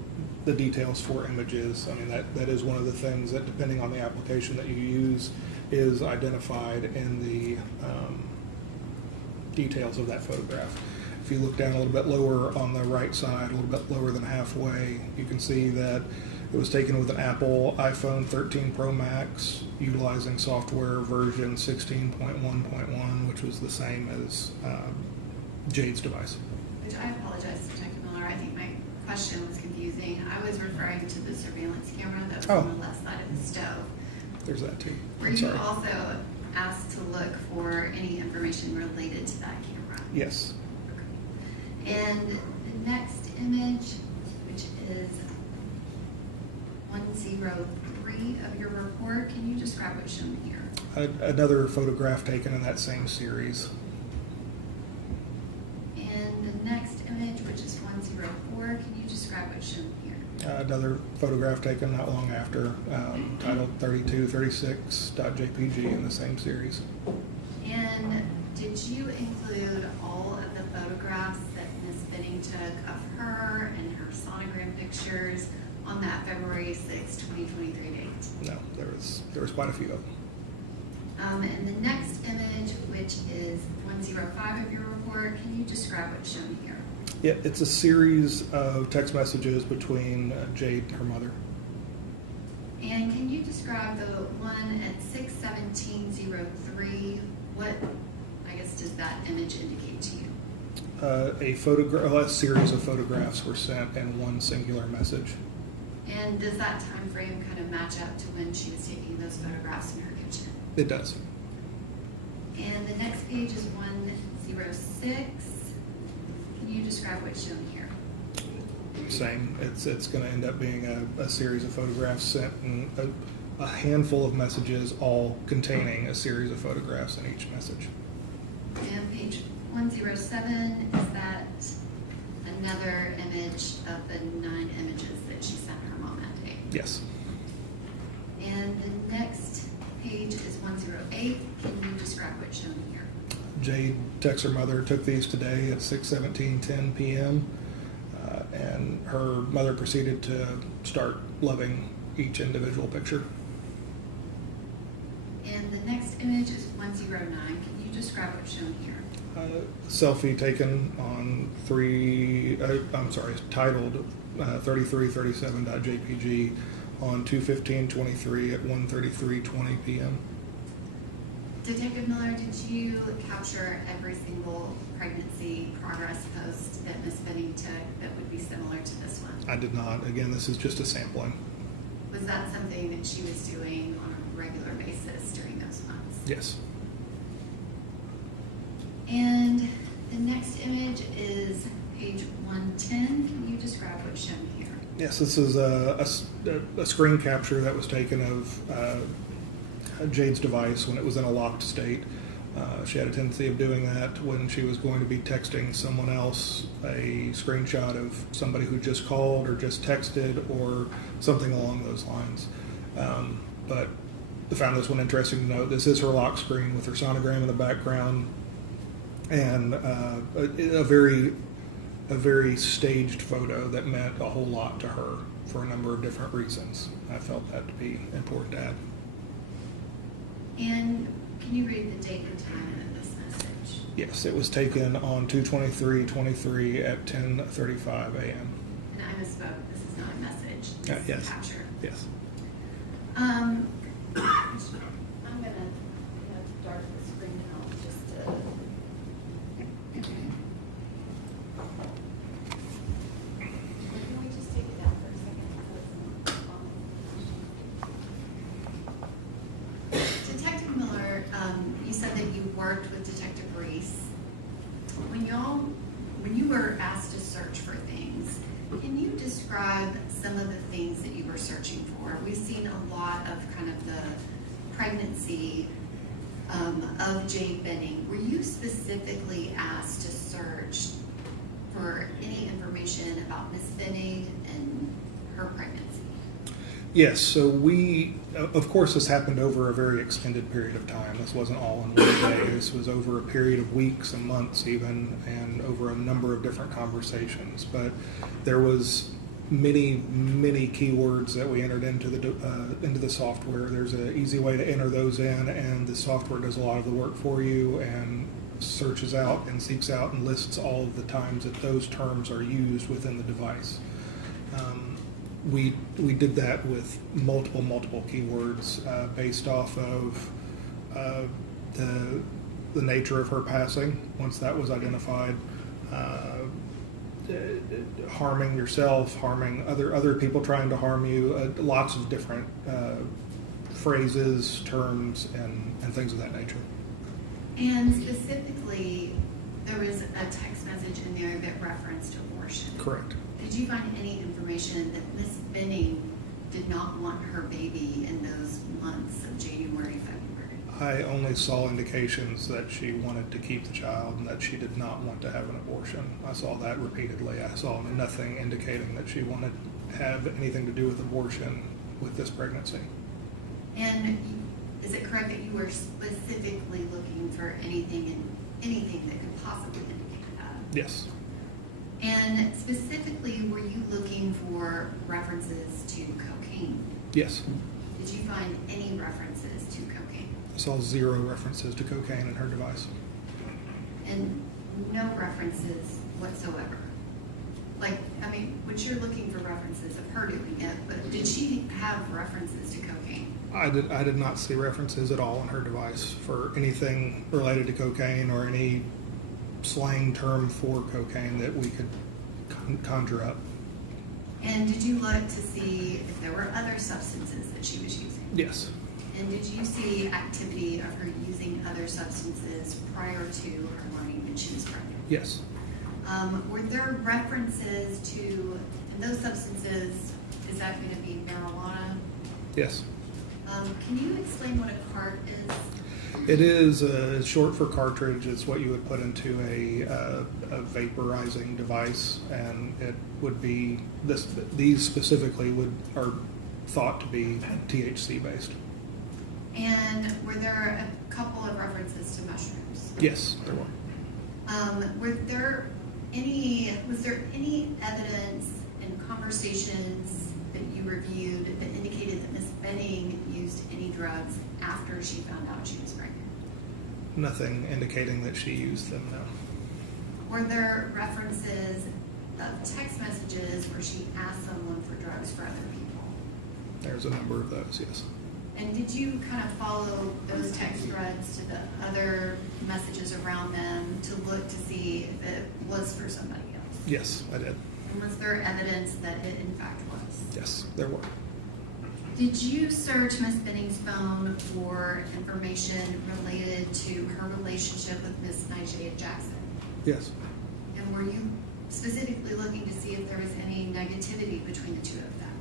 for images, I mean that is one of the things that, depending on the application that you use, is identified in the details of that photograph. If you look down a little bit lower on the right side, a little bit lower than halfway, you can see that it was taken with an Apple iPhone 13 Pro Max, utilizing software version 16.1.1, which was the same as Jade's device. Which I apologize, Detective Miller. I think my question was confusing. I was referring to the surveillance camera that was on the left side of the stove. There's that too. Were you also asked to look for any information related to that camera? Yes. And the next image, which is 103 of your report, can you describe what's shown here? Another photograph taken in that same series. And the next image, which is 104, can you describe what's shown here? Another photograph taken not long after, titled 3236.jpg in the same series. And did you include all of the photographs that Ms. Benning took of her and her sonogram pictures on that February 6, 2023 date? No, there was quite a few of them. And the next image, which is 105 of your report, can you describe what's shown here? Yeah, it's a series of text messages between Jade and her mother. And can you describe the one at 6:17:03? What, I guess, does that image indicate to you? A series of photographs were sent in one singular message. And does that time frame kind of match up to when she was taking those photographs in her kitchen? It does. And the next page is 106. Can you describe what's shown here? Same. It's going to end up being a series of photographs sent in a handful of messages, all containing a series of photographs in each message. And page 107, is that another image of the 9 images that she sent her mom that day? Yes. And the next page is 108. Can you describe what's shown here? Jade texts her mother, took these today at 6:17:10 p.m. And her mother proceeded to start loving each individual picture. And the next image is 109. Can you describe what's shown here? Selfie taken on titled 3337.jpg on 2/15/23 at 1:33:20 p.m. Detective Miller, did you capture every single pregnancy progress post that Ms. Benning took that would be similar to this one? I did not. Again, this is just a sampling. Was that something that she was doing on a regular basis during those months? Yes. And the next image is page 110. Can you describe what's shown here? Yes, this is a screen capture that was taken of Jade's device when it was in a locked state. She had a tendency of doing that when she was going to be texting someone else a screenshot of somebody who just called or just texted or something along those lines. But I found this one interesting to note. This is her lock screen with her sonogram in the background, and a very staged photo that meant a whole lot to her for a number of different reasons. I felt that to be important to add. And can you read the date and time of this message? Yes, it was taken on 2/23/23 at 10:35 a.m. And I misspoke. This is not a message. This is Yes. a capture. Yes. I'm gonna darken the screen out just to. Can we just take it down for a second? Detective Miller, you said that you worked with Detective Reese. When you were asked to search for things, Can you describe some of the things that you were searching for? We've seen a lot of kind of the pregnancy of Jade Benning. Were you specifically asked to search for any information about Miss Benning and her pregnancy? Yes, so we, of course, this happened over a very extended period of time. This wasn't all in one day. This was over a period of weeks and months even, and over a number of different conversations. But there was many keywords that we entered into the software. There's an easy way to enter those in, and the software does a lot of the work for you and searches out and seeks out and lists all of the times that those terms are used within the device. We did that with multiple keywords based off of the nature of her passing. Once that was identified, harming yourself, harming other people trying to harm you, lots of different phrases, terms, and things of that nature. And specifically, there was a text message in there that referenced abortion. Correct. Did you find any information that Miss Benning did not want her baby in those months of January, February? I only saw indications that she wanted to keep the child and that she did not want to have an abortion. I saw that repeatedly. I saw nothing indicating that she wanted to have anything to do with abortion with this pregnancy. And is it correct that you were specifically looking for anything that could possibly indicate that? Yes. And specifically, were you looking for references to cocaine? Yes. Did you find any references to cocaine? I saw 0 references to cocaine in her device. And no references whatsoever? Which you're looking for references of her doing it, but did she have references to cocaine? I did not see references at all in her device for anything related to cocaine or any slang term for cocaine that we could conjure up. And did you look to see if there were other substances that she was using? Yes. And did you see activity of her using other substances prior to her learning that she was pregnant? Yes. Were there references to, and those substances, is that going to be marijuana? Yes. Can you explain what a cart is? It is short for cartridge. It's what you would put into a vaporizing device, and it would be these specifically are thought to be THC based. And were there a couple of references to mushrooms? Yes, there were. Was there any evidence in conversations that you reviewed that indicated that Ms. Benning used any drugs after she found out she was pregnant? Nothing indicating that she used them, no. Were there references of text messages where she asked someone for drugs for other people? There's a number of those, yes. And did you kind of follow those text threads to the other messages around them to look to see if it was for somebody else? Yes, I did. And was there evidence that it in fact was? Yes, there were. Did you search Ms. Benning's phone for information related to her relationship with Ms. Nigel Jackson? Yes. And were you specifically looking to see if there was any negativity between the two of them?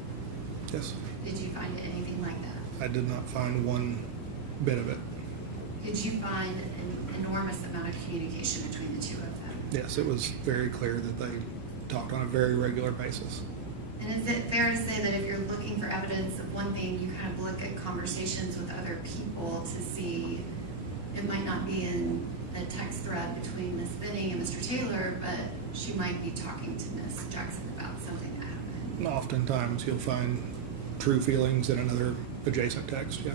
Yes. Did you find anything like that? I did not find one bit of it. Did you find an enormous amount of communication between the two of them? Yes, it was very clear that they talked on a very regular basis. And is it fair to say that if you're looking for evidence of one thing, you kind of look at conversations with other people to see it might not be in a text thread between Ms. Benning and Mr. Taylor, but she might be talking to Ms. Jackson about something that happened? And oftentimes you'll find true feelings in another adjacent text, yeah.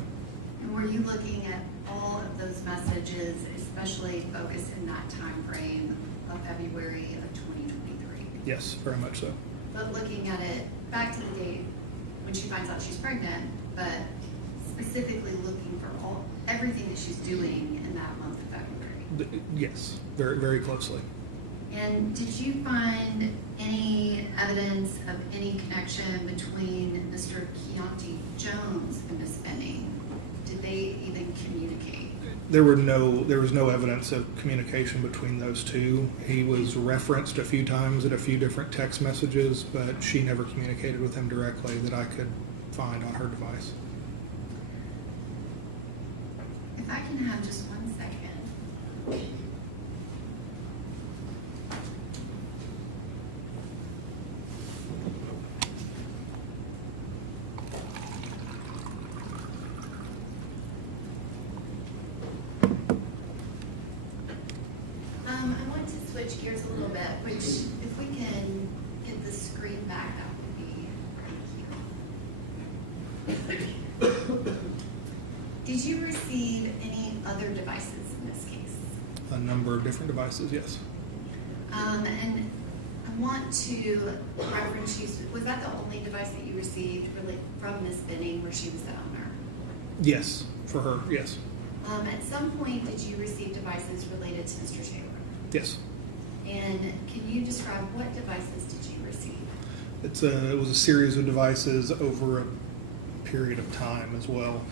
And were you looking at all of those messages, especially focused in that time frame of February of 2023? Yes, very much so. But looking at it back to the date when she finds out she's pregnant, but specifically looking for everything that she's doing in that month of February. Yes, very, very closely. And did you find any evidence of any connection between Mr. Keontae Jones and Ms. Benning? Did they even communicate? there was no evidence of communication between those two. He was referenced a few times in a few different text messages, but she never communicated with him directly that I could find on her device. If I can have just 1 second. I want to switch gears a little bit, which if we can get the screen back, that would be great. Did you receive any other devices in this case? A number of different devices, yes. And I want to reference you, was that the only device that you received really from Ms. Benning where she was the owner? Yes, for her, yes. At some point, did you receive devices related to Mr. Taylor? Yes. And can you describe what devices did you receive? It was a series of devices over a period of time as well.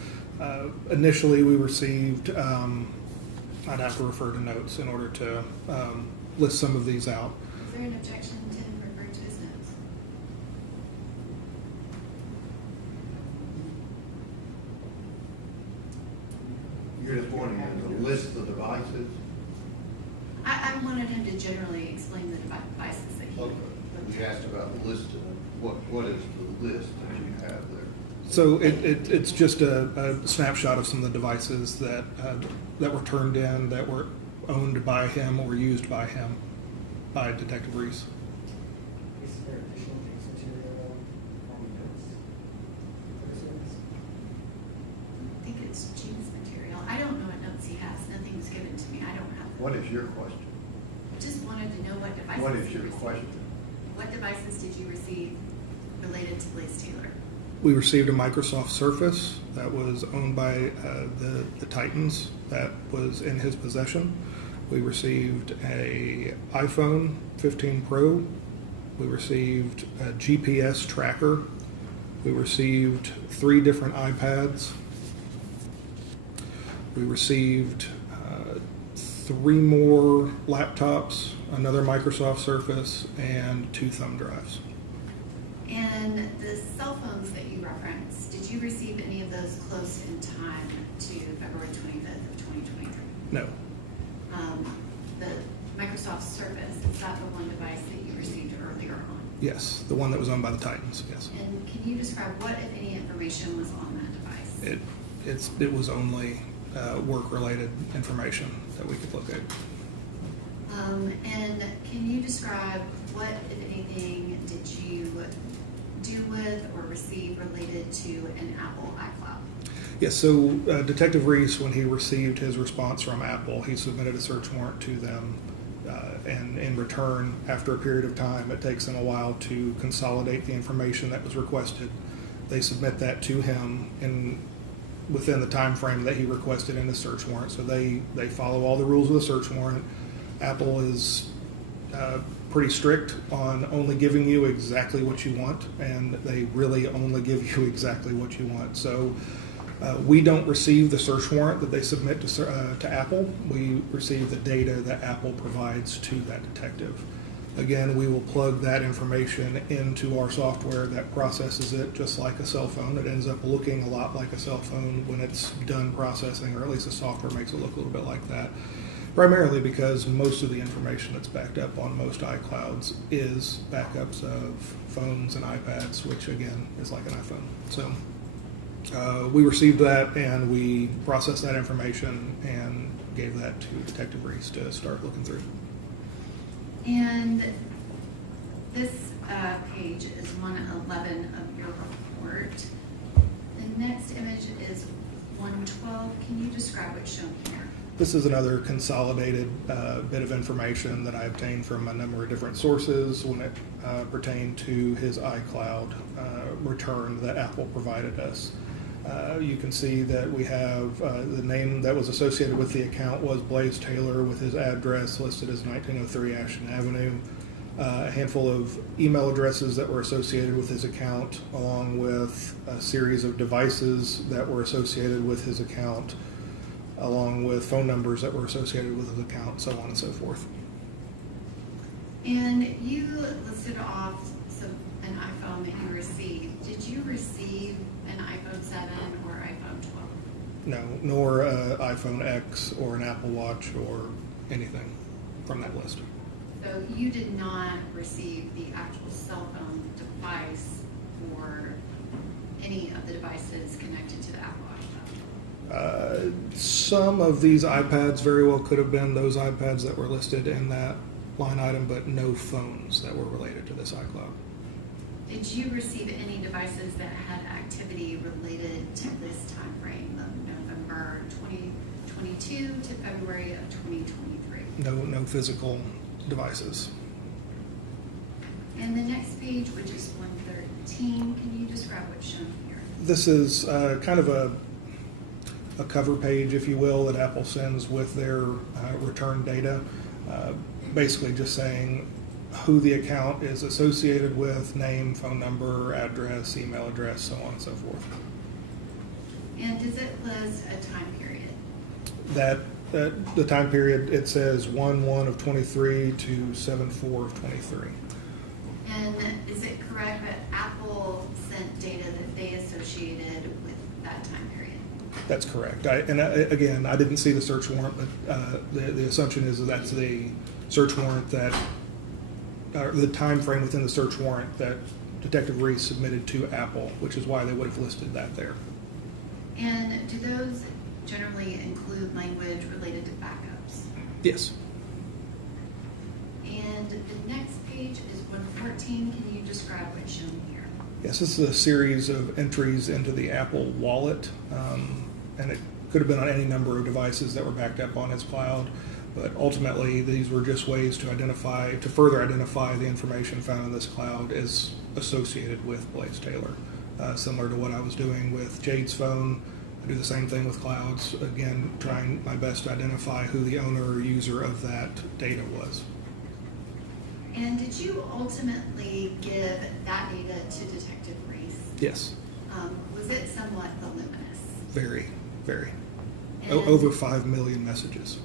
Initially, we received, I'd have to refer to notes in order to list some of these out. Is there an objection to him referring to his notes? You're just wanting him to list the devices? I wanted him to generally explain the devices that he Okay. looked You at. asked about listing them. What is the list that you have there? So it's just a snapshot of some of the devices that were turned in, that were owned by him or used by him, by Detective Reese. Is there additional case material on the notes? I think it's Gene's material. I don't know what notes he has. Nothing was given to me. I don't have them. What is your question? Just wanted to know what devices. What is you your received. question? What devices did you receive related to Blaise Taylor? We received a Microsoft Surface that was owned by the Titans that was in his possession. We received a iPhone 15 Pro. We received a GPS tracker. We received 3 different iPads. We received 3 more laptops, another Microsoft Surface, and 2 thumb drives. And the cell phones that you referenced, did you receive any of those close in time to February 25th of 2023? No. The Microsoft Surface, is that the one device that you received earlier on? Yes, the one that was owned by the Titans, yes. And can you describe what, if any, information was on that device? It was only work-related information that we could look at. And can you describe what, if anything, did you do with or receive related to an Apple iCloud? Yes, so Detective Reese, when he received his response from Apple, he submitted a search warrant to them, and in return, after a period of time, it takes them a while to consolidate the information that was requested. They submit that to him within the time frame that he requested in the search warrant, so they follow all the rules of the search warrant. Apple is pretty strict on only giving you exactly what you want, and they really only give you exactly what you want. So we don't receive the search warrant that they submit to Apple. We receive the data that Apple provides to that detective. Again, we will plug that information into our software that processes it just like a cell phone. It ends up looking a lot like a cell phone when it's done processing, or at least the software makes it look a little bit like that. Primarily because most of the information that's backed up on most iClouds is backups of phones and iPads, which again is like an iPhone. So we received that and we processed that information and gave that to Detective Reese to start looking through. And this page is 111 of your report. The next image is 112. Can you describe what's shown here? This is another consolidated bit of information that I obtained from a number of different sources when it pertained to his iCloud return that Apple provided us. You can see that we have the name that was associated with the account was Blaise Taylor, with his address listed as 1903 Ashton Avenue. A handful of email addresses that were associated with his account, along with a series of devices that were associated with his account. along with phone numbers that were associated with his account, so on and so forth. And you listed off an iPhone that you received. Did you receive an iPhone 7 or iPhone 12? No, nor iPhone X or an Apple Watch or anything from that list. So you did not receive the actual cell phone device or any of the devices connected to the Apple iPhone? Some of these iPads very well could have been those iPads that were listed in that line item, but no phones that were related to this iCloud. Did you receive any devices that had activity related to this time frame of November 2022 to February of 2023? No physical devices. And the next page, which is 113, can you describe what's shown here? This is kind of a cover page, if you will, that Apple sends with their return data. Basically just saying who the account is associated with, name, phone number, address, email address, so on and so forth. And does it list a time period? That the time period, it says 1/1 of 23 to 7/4 of 23. And is it correct that Apple sent data that they associated with that time period? That's correct. Again, I didn't see the search warrant, but the assumption is that that's the search warrant that, the time frame within the search warrant that Detective Reese submitted to Apple, which is why they would have listed that there. And do those generally include language related to backups? Yes. And the next page is 114. Can you describe what's shown here? Yes, this is a series of entries into the Apple wallet, and it could have been on any number of devices that were backed up on his cloud. But ultimately, these were just ways to further identify the information found in this cloud as associated with Blaise Taylor. Similar to what I was doing with Jade's phone, I do the same thing with clouds. Again, trying my best to identify who the owner or user of that data was. And did you ultimately give that data to Detective Reese? Yes. Was it somewhat voluminous? Very, very. And Over 5 million messages.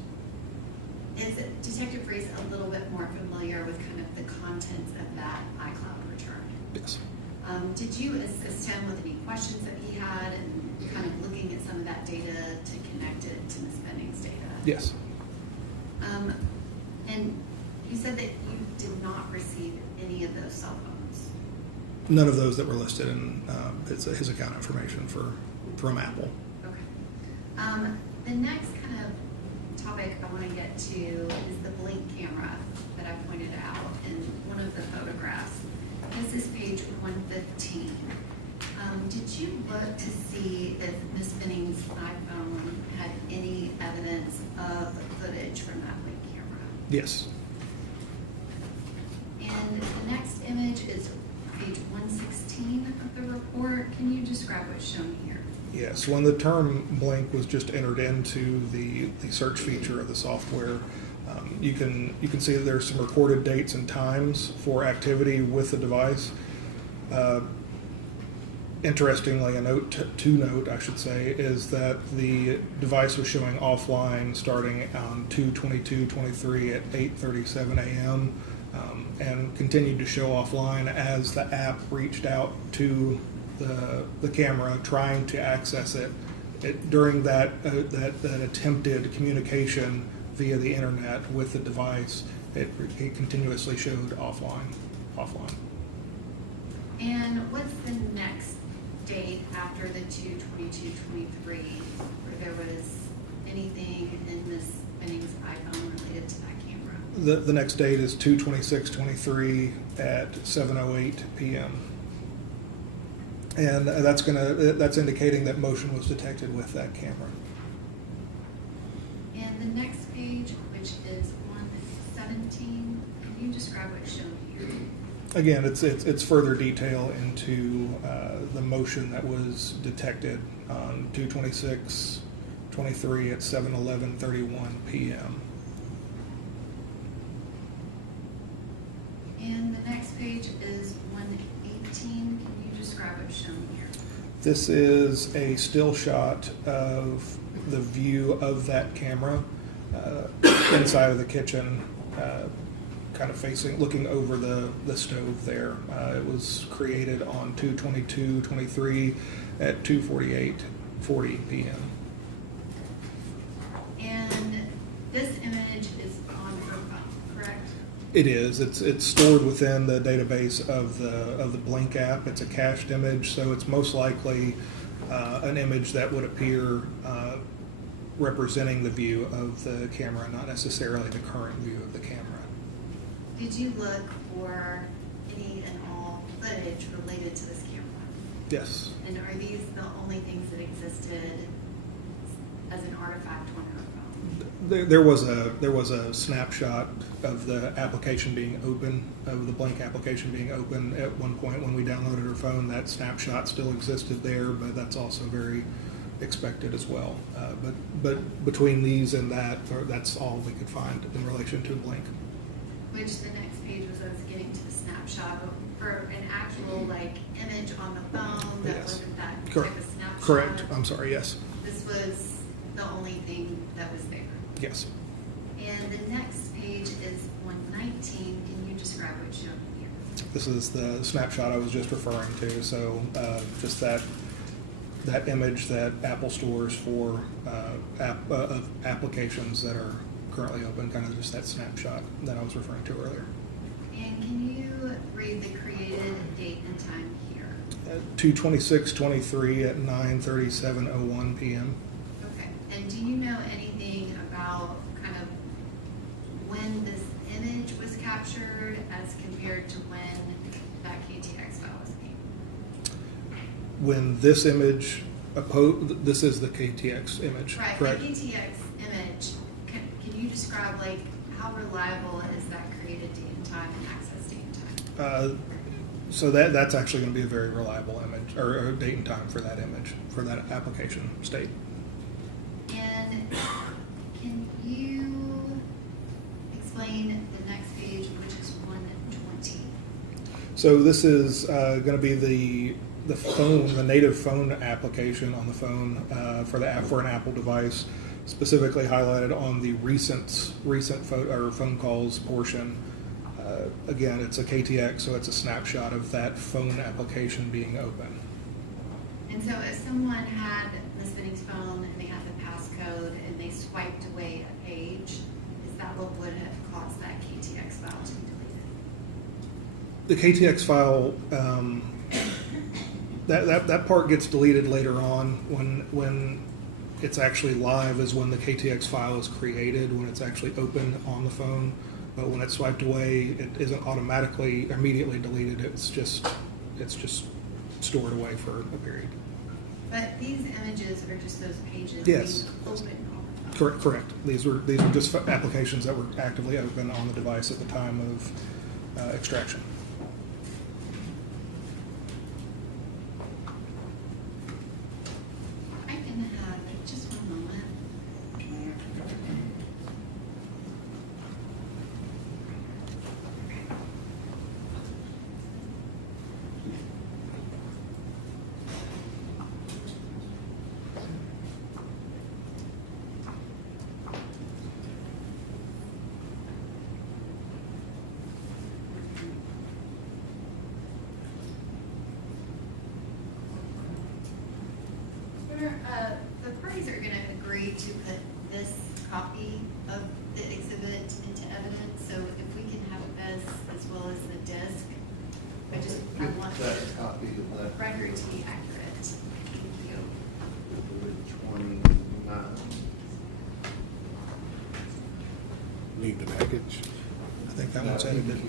is Detective Reese a little bit more familiar with kind of the contents of that iCloud return? Yes. Did you assist him with any questions that he had and kind of looking at some of that data to connect it to Ms. Benning's data? Yes. And you said that you did not receive any of those cell phones. None of those that were listed in his account information from Apple. Okay. The next kind of topic I want to get to is the blink camera that I pointed out in one of the photographs. This is page 115. Did you look to see if Ms. Benning's iPhone had any evidence of footage from that blink camera? Yes. And the next image is page 116 of the report. Can you describe what's shown here? Yes. When the term blink was just entered into the search feature of the software, you can see that there's some recorded dates and times for activity with the device. Interestingly, a note to note, I should say, is that the device was showing offline starting on 2/22/23 at 8:37 a.m. And continued to show offline as the app reached out to the camera trying to access it. During that attempted communication via the internet with the device, it continuously showed offline. And what's the next date after the 2/22/23 where there was anything in Ms. Benning's iPhone related to that camera? The next date is 2/26/23 at 7:08 p.m. And that's indicating that motion was detected with that camera. And the next page, which is 117, can you describe what's shown here? Again, it's further detail into the motion that was detected on 2/26/23 at 7:11:31 p.m. And the next page is 118. Can you describe what's shown here? This is a still shot of the view of that camera inside of the kitchen, kind of looking over the stove there. It was created on 2/22/23 at 2:40 p.m. And this image is on her phone, correct? It is. It's stored within the database of the Blink app. It's a cached image, so it's most likely an image that would appear representing the view of the camera, not necessarily the current view of the camera. Did you look for any and all footage related to this camera? Yes. And are these the only things that existed as an artifact on her phone? There was a snapshot of the application being open, of the Blink application being open at one point when we downloaded her phone. That snapshot still existed there, but that's also very expected as well. But between these and that's all we could find in relation to Blink. Which the next page was us getting to the snapshot for an actual image on the phone that Yes. wasn't that Correct. type of snapshot. Correct. I'm sorry. Yes. This was the only thing that was there. Yes. And the next page is 119. Can you describe what you're showing here? This is the snapshot I was just referring to. So just that image that Apple stores for of applications that are currently open, kind of just that snapshot that I was referring to earlier. And can you read the created date and time here? 2/26/23 at 9:37:01 p.m. Okay. And do you know anything about kind of when this image was captured as compared to when that KTX file was made? When this image, this is the KTX image, Right. correct? The KTX image, can you describe how reliable is that created date and time and access date and time? So that's actually going to be a very reliable image, or date and time for that image, for that application state. And can you explain the next page, which is 120? So this is going to be the phone, the native phone application on the phone for an Apple device, specifically highlighted on the recent phone calls portion. Again, it's a KTX, so it's a snapshot of that phone application being open. And so if someone had Ms. Benning's phone and they had the passcode and they swiped away a page, is that what would have caused that KTX file to be deleted? The KTX file, that part gets deleted later on when it's actually live is when the KTX file is created, when it's actually open on the phone. But when it's swiped away, it isn't automatically immediately deleted. It's just stored away for a period. But these images are just those pages Yes. being open on the phone. Correct. These were just applications that were actively open on the device at the time of extraction. I can have just one moment. The parties are going to agree to put this copy of the exhibit into evidence, so if we can have this as well as the disc, I want That copy of that. record to be accurate. Thank you. 29. Need the package. I think that one's edited.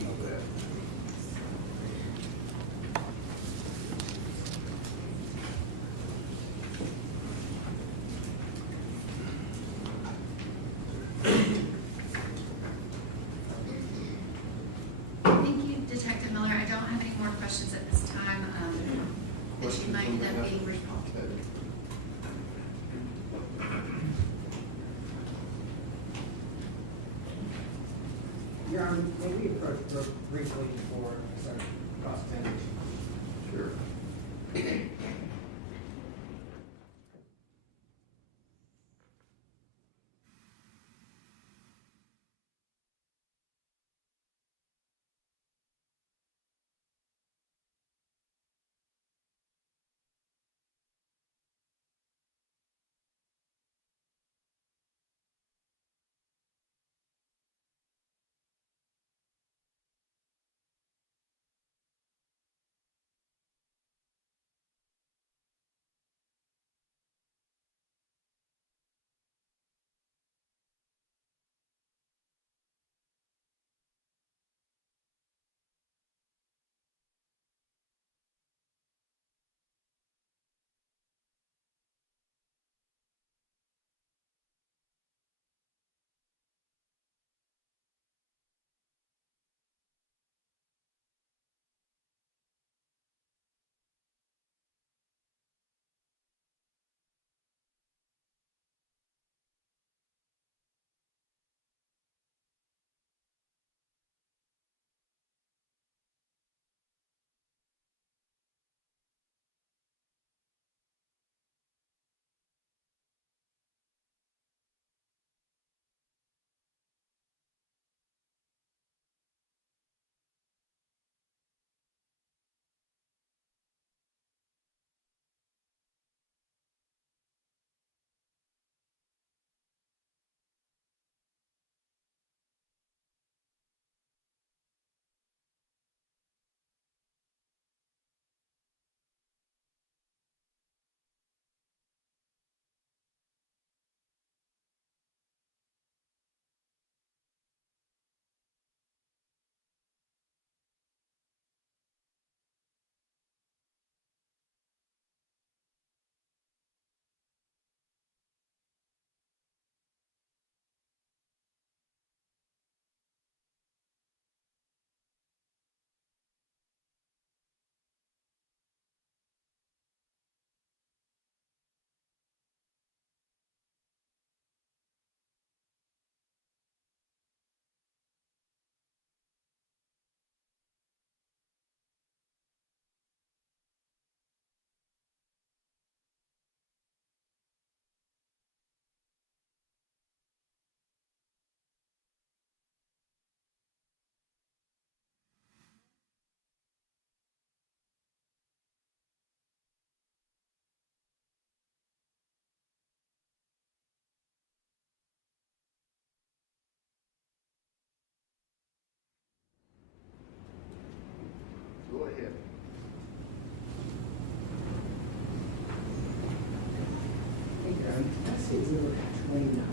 Thank you, Detective Miller. I don't have any more questions at this time. But you might end up being recalled. Your Honor, may we approach briefly for cross-examination? Sure. 29.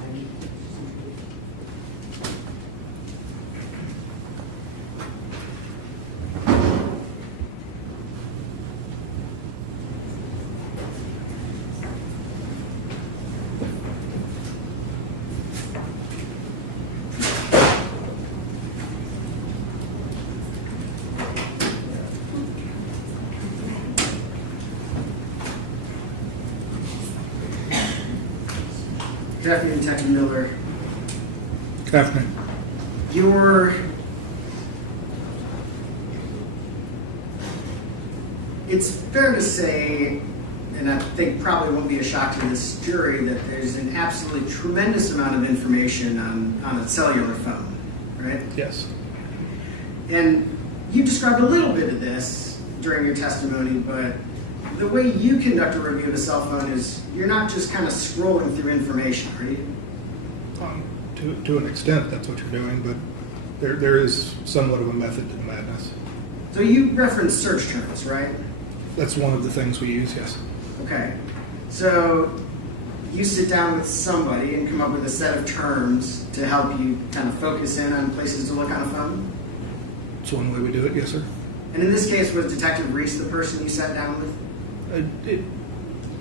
Good afternoon, Detective Miller. Good afternoon. It's fair to say, and I think probably won't be a shock to this jury, that there's an absolutely tremendous amount of information on a cellular phone, right? Yes. And you described a little bit of this during your testimony, but the way you conduct a review of a cell phone is you're not just kind of scrolling through information, are you? To an extent, that's what you're doing, but there is somewhat of a method to the madness. So you referenced search terms, right? That's one of the things we use, yes. Okay. So you sit down with somebody and come up with a set of terms to help you kind of focus in on places to look on a phone? It's one way we do it, yes, sir. And in this case, was Detective Reese the person you sat down with?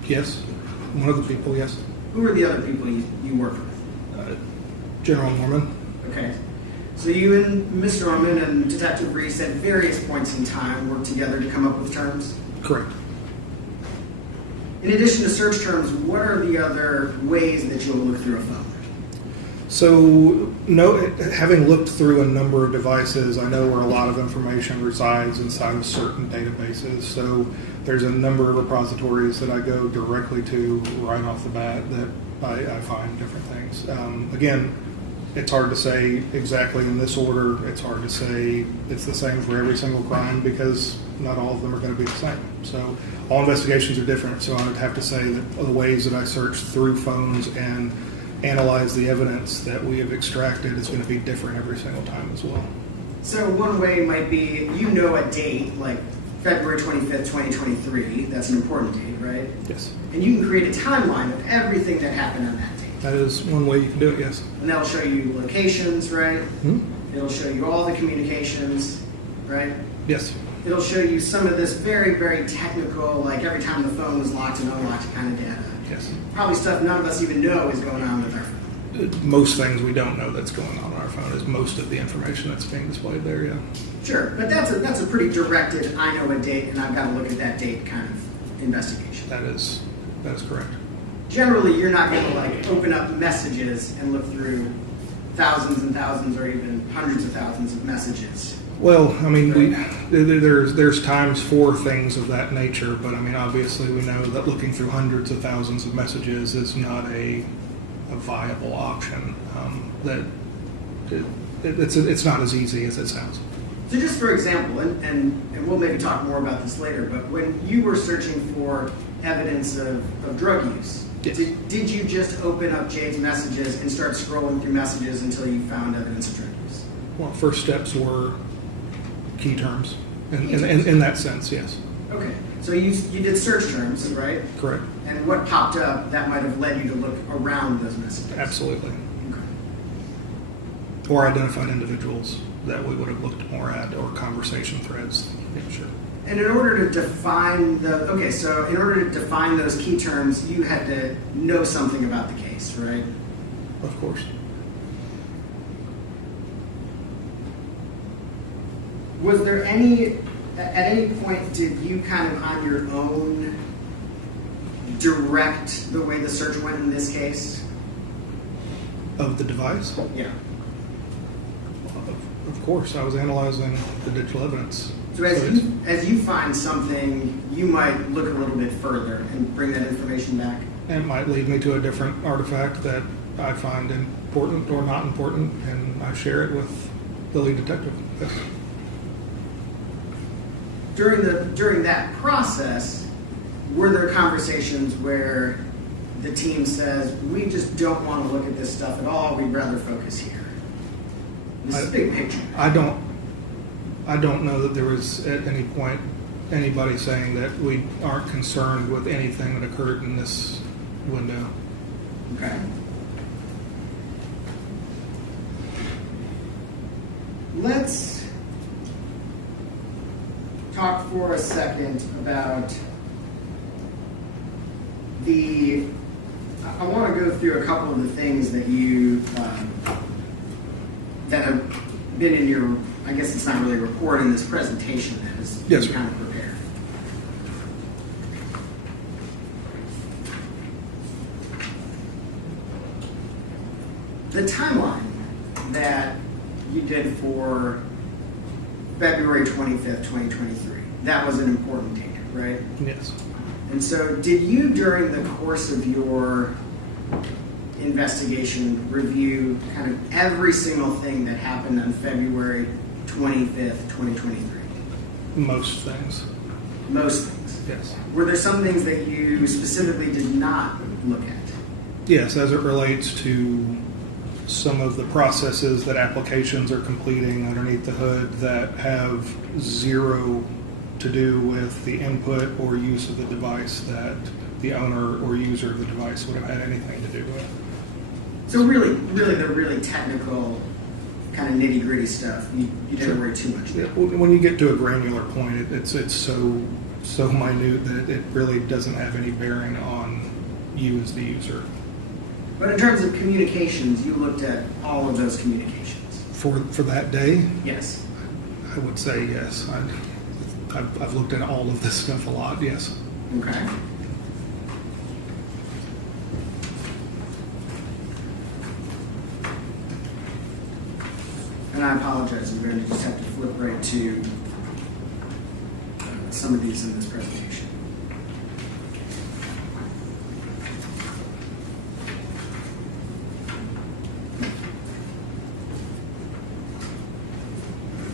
Yes. One of the people, yes. Who were the other people you worked with? General Norman. Okay. So you and Mr. Norman and Detective Reese at various points in time worked together to come up with terms? Correct. In addition to search terms, what are the other ways that you'll look through a phone? So, having looked through a number of devices, I know where a lot of information resides inside of certain databases. So there's a number of repositories that I go directly to right off the bat that I find different things. Again, it's hard to say exactly in this order. It's hard to say it's the same for every single crime because not all of them are going to be the same. So all investigations are different. So I would have to say that the ways that I search through phones and analyze the evidence that we have extracted is going to be different every single time as well. So one way might be, you know, a date like February 25th, 2023. That's an important date, right? Yes. And you can create a timeline of everything that happened on that date. That is one way you can do it, yes. And that'll show you locations, right? Hmm? It'll show you all the communications, right? Yes. It'll show you some of this very, very technical, like every time the phone was locked and unlocked kind of data. Yes. Probably stuff none of us even know is going on with our phone. Most things we don't know that's going on our phone is most of the information that's being displayed there, yeah. Sure, but that's a pretty directed, I know a date and I've got to look at that date kind of investigation. That is correct. Generally, you're not going to like open up messages and look through thousands and thousands or even hundreds of thousands of messages. Well, I mean, there's times for things of that nature, but I mean, obviously we know that looking through hundreds of thousands of messages is not a viable option. It's not as easy as it sounds. So just for example, and we'll maybe talk more about this later, but when you were searching for evidence of drug use, yes. Did you just open up Jade's messages and start scrolling through messages until you found evidence of drug use? Well, first steps were key terms. In that sense, yes. Okay, so you did search terms, right? Correct. And what popped up that might have led you to look around those messages? Absolutely. Okay. Or identified individuals that we would have looked more at, or conversation threads. Yeah, sure. And in order to define in order to define those key terms, you had to know something about the case, right? Of course. Was there at any point, did you kind of on your own direct the way the search went in this case? Of the device? Yeah. Of course, I was analyzing the digital evidence. So as you find something, you might look a little bit further and bring that information back? And it might lead me to a different artifact that I find important or not important, and I share it with the lead detective. Yes. During that process, were there conversations where the team says, we just don't want to look at this stuff at all, we'd rather focus here? This is a big picture. I don't know that there was at any point anybody saying that we aren't concerned with anything that occurred in this window. Okay. let's talk for a second about I want to go through a couple of the things that you, that have been in your, I guess it's not really a report in this presentation that is Yes, sir. kind of prepared. The timeline that you did for February 25th, 2023, that was an important date, right? Yes. And so did you, during the course of your investigation, review kind of every single thing that happened on February 25th, 2023? Most things. Most things? Yes. Were there some things that you specifically did not look at? Yes, as it relates to some of the processes that applications are completing underneath the hood that have zero to do with the input or use of the device that the owner or user of the device would have had anything to do with. So really the really technical kind of nitty gritty stuff, you didn't worry too much about. When you get to a granular point, it's so minute that it really doesn't have any bearing on you as the user. But in terms of communications, you looked at all of those communications? For that day? Yes. I would say yes. I've looked at all of this stuff a lot, yes. Okay. And I apologize, I'm going to just have to flip right to some of these in this presentation.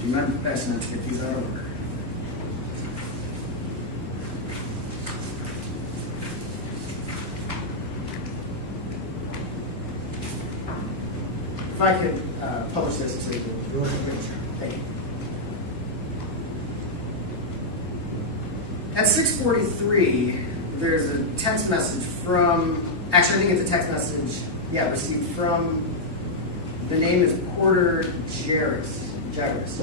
Do my best not to get these out of order. If I could publish this to you. Thank you. At 6:43, there's a text message from, actually I think it's a text message, received from, the name is Porter Jairus. Is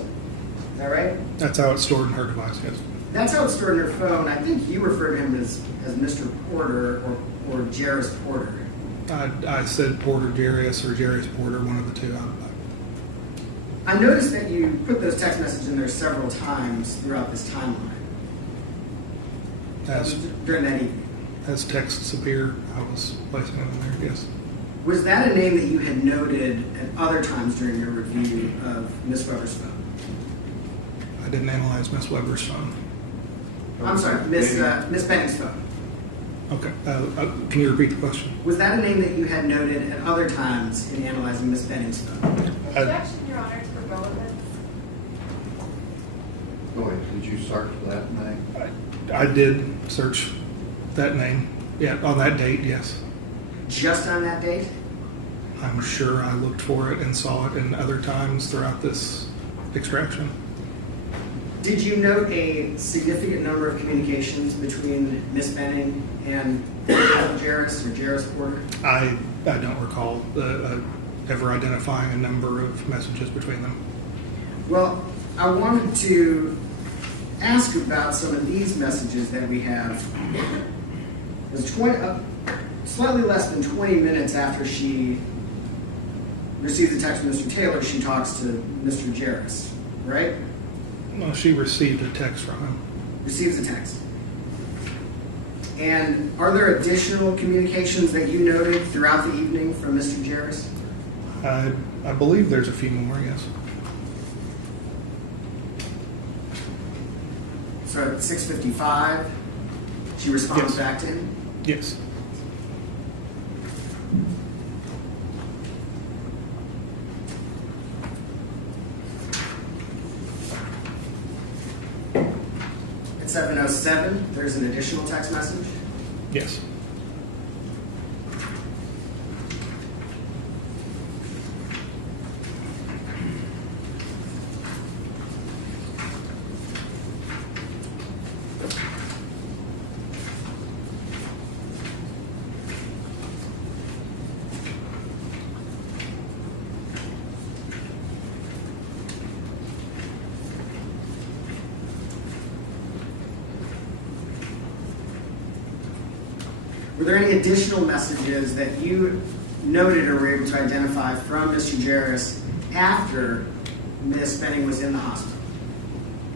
that right? That's how it's stored in her device, yes. That's how it's stored in her phone. I think you refer to him as Mr. Porter or Jairus Porter. I said Porter Jairus or Jairus Porter, one of the two. I noticed that you put those text messages in there several times throughout this timeline. During that evening. As texts appear, I was placing them in there, yes. Was that a name that you had noted at other times during your review of Ms. Weber's phone? I didn't analyze Ms. Weber's phone. I'm sorry, Ms. Benning's phone. Okay. Can you repeat the question? Was that a name that you had noted at other times in analyzing Ms. Benning's phone? Objection, Your Honor, to the relevance. Go ahead, did you search that name? I did search that name. Yeah, on that date, yes. Just on that date? I'm sure I looked for it and saw it in other times throughout this extraction. Did you note a significant number of communications between Ms. Benning and Jairus or Jairus Porter? I don't recall ever identifying a number of messages between them. Well, I wanted to ask about some of these messages that we have. It was slightly less than 20 minutes after she receives a text from Mr. Taylor, she talks to Mr. Jairus, right? No, she received a text from him. Receives a text. And are there additional communications that you noted throughout the evening from Mr. Jairus? I believe there's a few more, yes. So at 6:55, she responds Yes. back to him? Yes. At 7:07, there's an additional text message? Yes. there any additional messages that you noted or were able to identify from Mr. Jarris after Ms. Benning was in the hospital?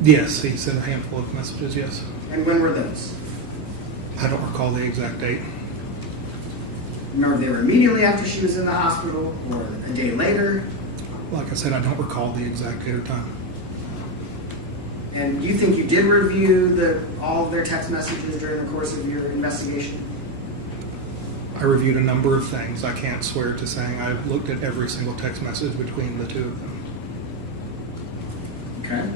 Yes, he sent a handful of messages, yes. And when were those? I don't recall the exact date. Remember if they were immediately after she was in the hospital or a day later? Like I said, I don't recall the exact date or time. And you think you did review all of their text messages during the course of your investigation? I reviewed a number of things. I can't swear to saying I've looked at every single text message between the two of them. Okay.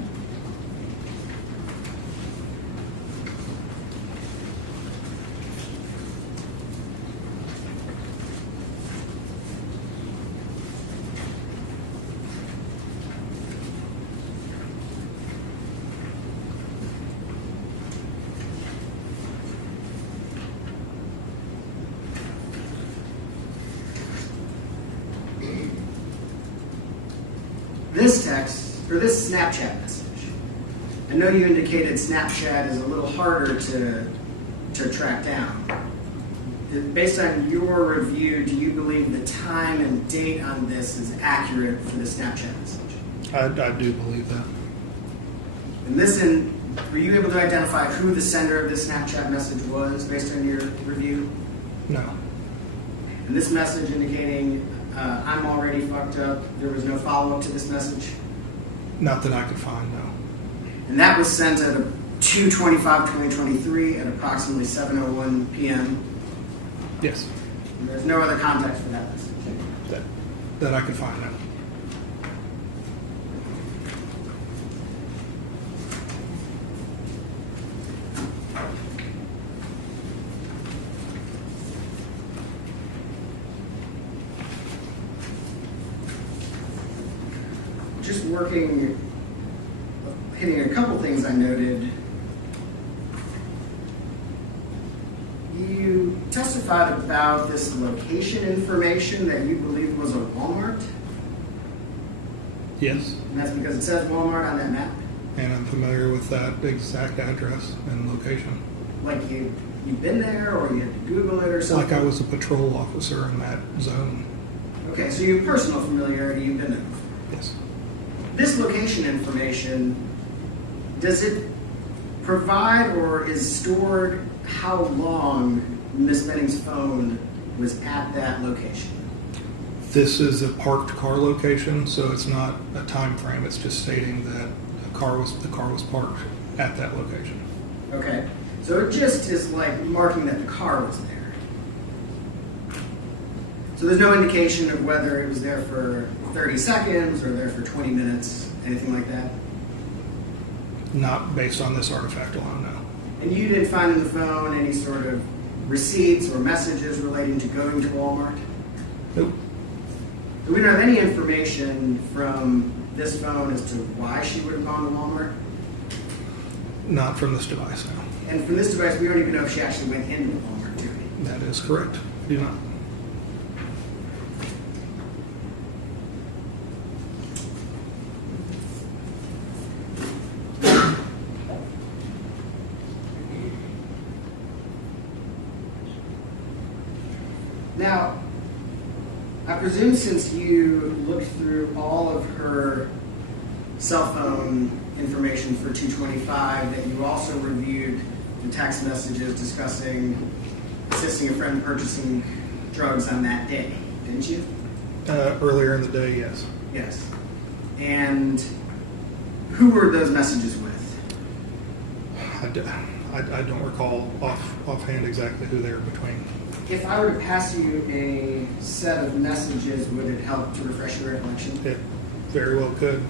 This text, or this Snapchat message, I know you indicated Snapchat is a little harder to track down. Based on your review, do you believe the time and date on this is accurate for the Snapchat message? I do believe that. And were you able to identify who the sender of this Snapchat message was based on your review? No. And this message indicating, I'm already fucked up, there was no follow-up to this message? Not that I could find, no. And that was sent at 2/25/2023 at approximately 7:01 p.m. Yes. And there's no other context for that message? That I could find, no. Just hitting a couple things I noted. You testified about this location information that you believe was a Walmart. Yes. And that's because it says Walmart on that map? And I'm familiar with that exact address and location. Like you've been there or you had to Google it or something? Like I was a patrol officer in that zone. Okay, so you have personal familiarity, you've been there before. Yes. This location information, does it provide or is stored how long Ms. Benning's phone was at that location? This is a parked car location, so it's not a time frame. It's just stating that the car was parked at that location. Okay, so it just is like marking that the car was there. So there's no indication of whether it was there for 30 seconds or there for 20 minutes, anything like that? Not based on this artifact alone, no. And you didn't find in the phone any sort of receipts or messages relating to going to Walmart? Nope. We don't have any information from this phone as to why she would have gone to Walmart? Not from this device, no. And from this device, we don't even know if she actually went into Walmart, do we? That is correct. I do not. Now, I presume since you looked through all of her cell phone information for 225 that you also reviewed the text messages discussing assisting a friend purchasing drugs on that day, didn't you? Earlier in the day, yes. Yes. And who were those messages with? I don't recall offhand exactly who they were between. If I were to pass you a set of messages, would it help to refresh your recollection? It very well could.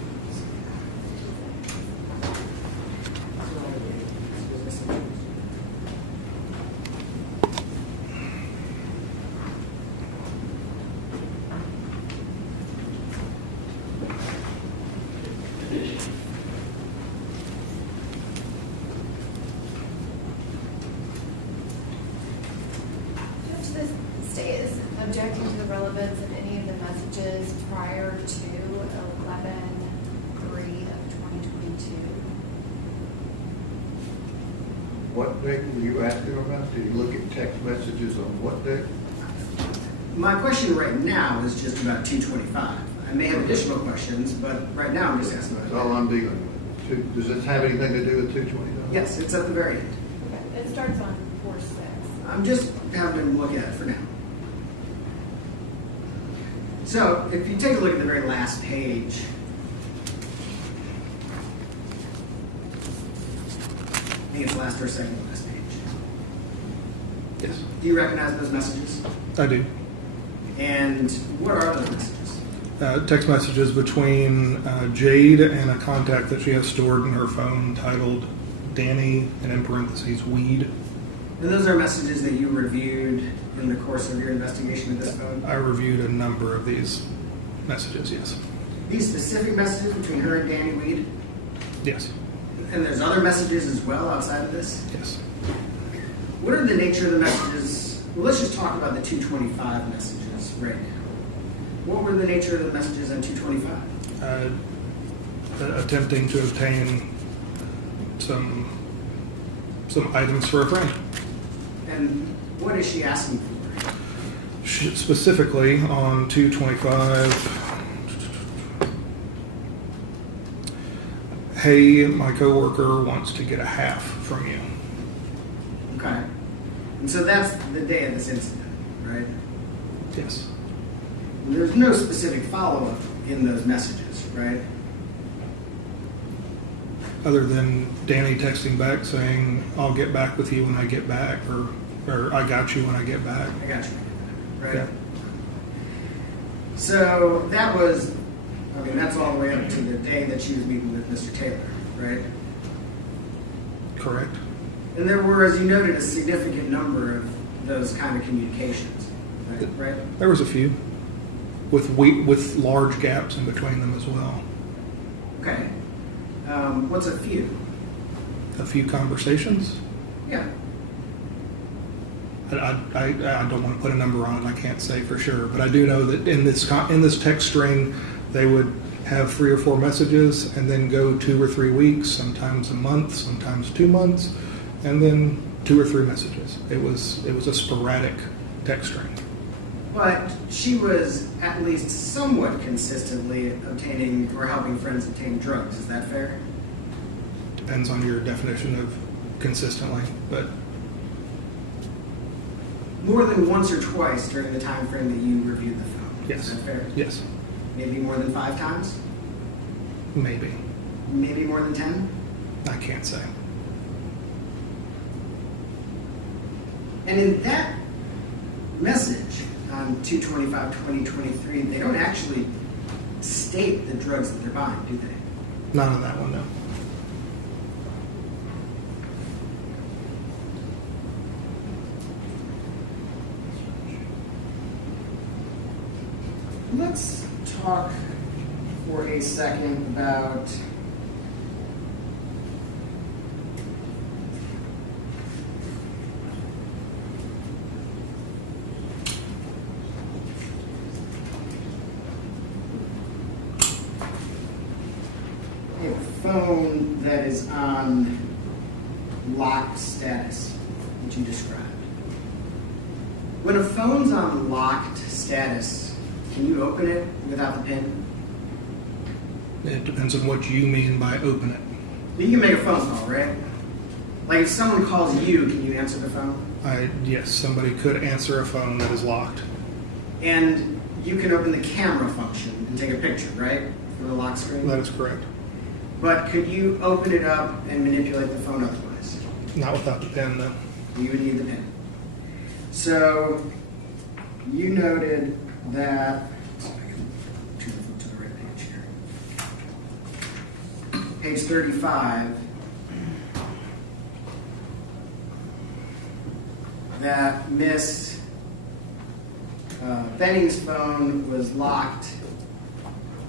The state is objecting to the relevance of any of the messages prior to 11/3 of 2022. what date were you asking about? Did he look at text messages on what date? My question right now is just about 225. I may have additional questions, but right now I'm just asking That's about all that. I'm dealing with. Does this have anything to do with 225? Yes, it's at the very end. Okay, it starts on 4/6. I'm just having to look at it for now. So, if you take a look at the very last page, I think it's the last or second to last page. Yes, Do you recognize those messages? I do. And what are those messages? Text messages between Jade and a contact that she has stored in her phone titled Danny, and in parentheses, weed. And those are messages that you reviewed in the course of your investigation of this phone? I reviewed a number of these messages, yes. These specific messages between her and Danny Weed? Yes, And there's other messages as well outside of this? yes. What are the nature of the messages? Well, let's just talk about the 225 messages right now. What were the nature of the messages on 225? Attempting to obtain some items for a friend. And what is she asking for? Specifically on 225, hey, my coworker wants to get a half from you. Okay. And so that's the day of this incident, right? Yes. And there's no specific follow-up in those messages, right? Other than Danny texting back saying, I'll get back with you when I get back, or I got you when I get back. I got you. Right? Okay. So that was, I mean, that's all the way up to the day that she was meeting with Mr. Taylor, right? Correct. And there were, as you noted, a significant number of those kind of communications, right? There was a few, with large gaps in between them as well. Okay. What's a few? A few conversations. Yeah. I don't want to put a number on it. I can't say for sure, but I do know that in this text string, they would have 3 or 4 messages, and then go 2 or 3 weeks, sometimes a month, sometimes 2 months, and then 2 or 3 messages. It was a sporadic text string. But she was at least somewhat consistently obtaining or helping friends obtain drugs. Is that fair? Depends on your definition of consistently, but More than once or twice during the time frame that you reviewed the phone. yes. Is that fair? Yes. Maybe more than 5 times? Maybe. Maybe more than 10? I can't say. And in that message on 2/25/2023, they don't actually state the drugs that they're buying, do they? Not on that one, no. Let's talk for a second about a phone that is on locked status, which you described. When a phone's on locked status, can you open it without the PIN? It depends on what you mean by open it. You can make a phone call, right? Like if someone calls you, can you answer the phone? Yes, somebody could answer a phone that is locked. And you can open the camera function and take a picture, right? From the lock screen? That is correct. But could you open it up and manipulate the phone otherwise? Not without the PIN, though. You would need the PIN. So you noted that, so I can turn the flip to the right page here. Page 35, that Miss Benning's phone was locked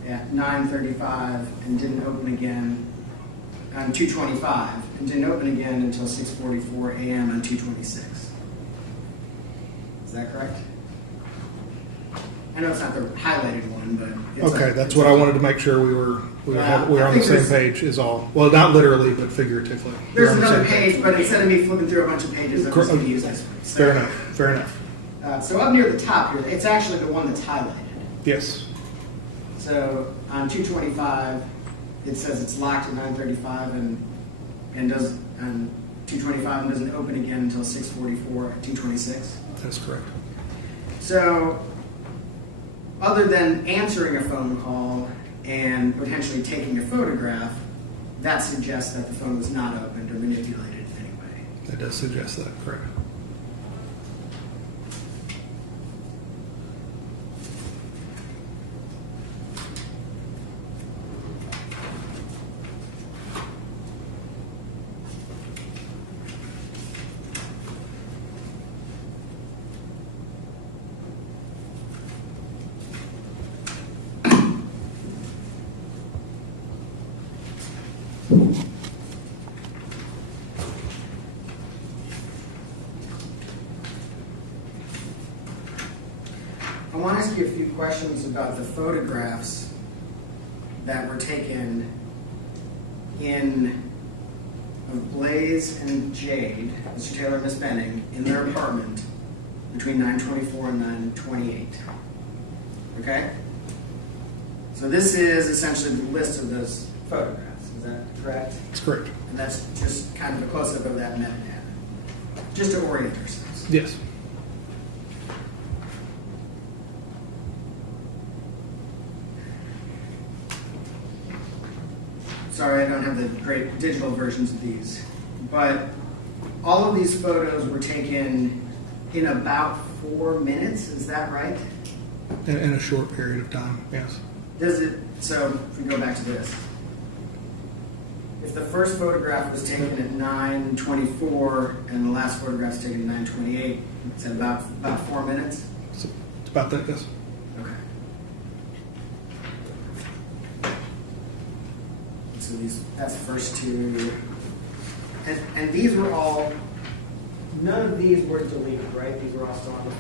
at 9:35 and didn't open again on 2:25 and didn't open again until 6:44 a.m. on 2:26. Is that correct? I know it's not the highlighted one, but it's Okay, that's what I wanted to make sure we were on the same page is all. Well, not literally, but figuratively. There's We're on the another same page, but instead of me flipping through a bunch of pages, I'm just going to use this one. Fair enough, fair enough. So up near the top here, it's actually the one that's highlighted. Yes. So on 225, it says it's locked at 9:35 and does on 225 and doesn't open again until 6:44 at 226. That's correct. So other than answering a phone call and potentially taking a photograph, that suggests that the phone was not opened or manipulated in any way. That does suggest that, correct. I want to ask you a few questions about the photographs that were taken of Blaise and Jade, Mr. Taylor and Miss Benning, in their apartment between 9:24 and 9:28. Okay? So this is essentially the list of those photographs. Is that correct? That's correct. And that's just kind of a close-up of that metadata. Just to orient ourselves. Yes. Sorry, I don't have the great digital versions of these. But all of these photos were taken in about 4 minutes, is that right? In a short period of time, yes. So if we go back to this. If the first photograph was taken at 9:24 and the last photograph was taken at 9:28, it's at about 4 minutes? So it's about that, yes. Okay. So that's the first two. And these were all, none of these were deleted, right? These were all still on the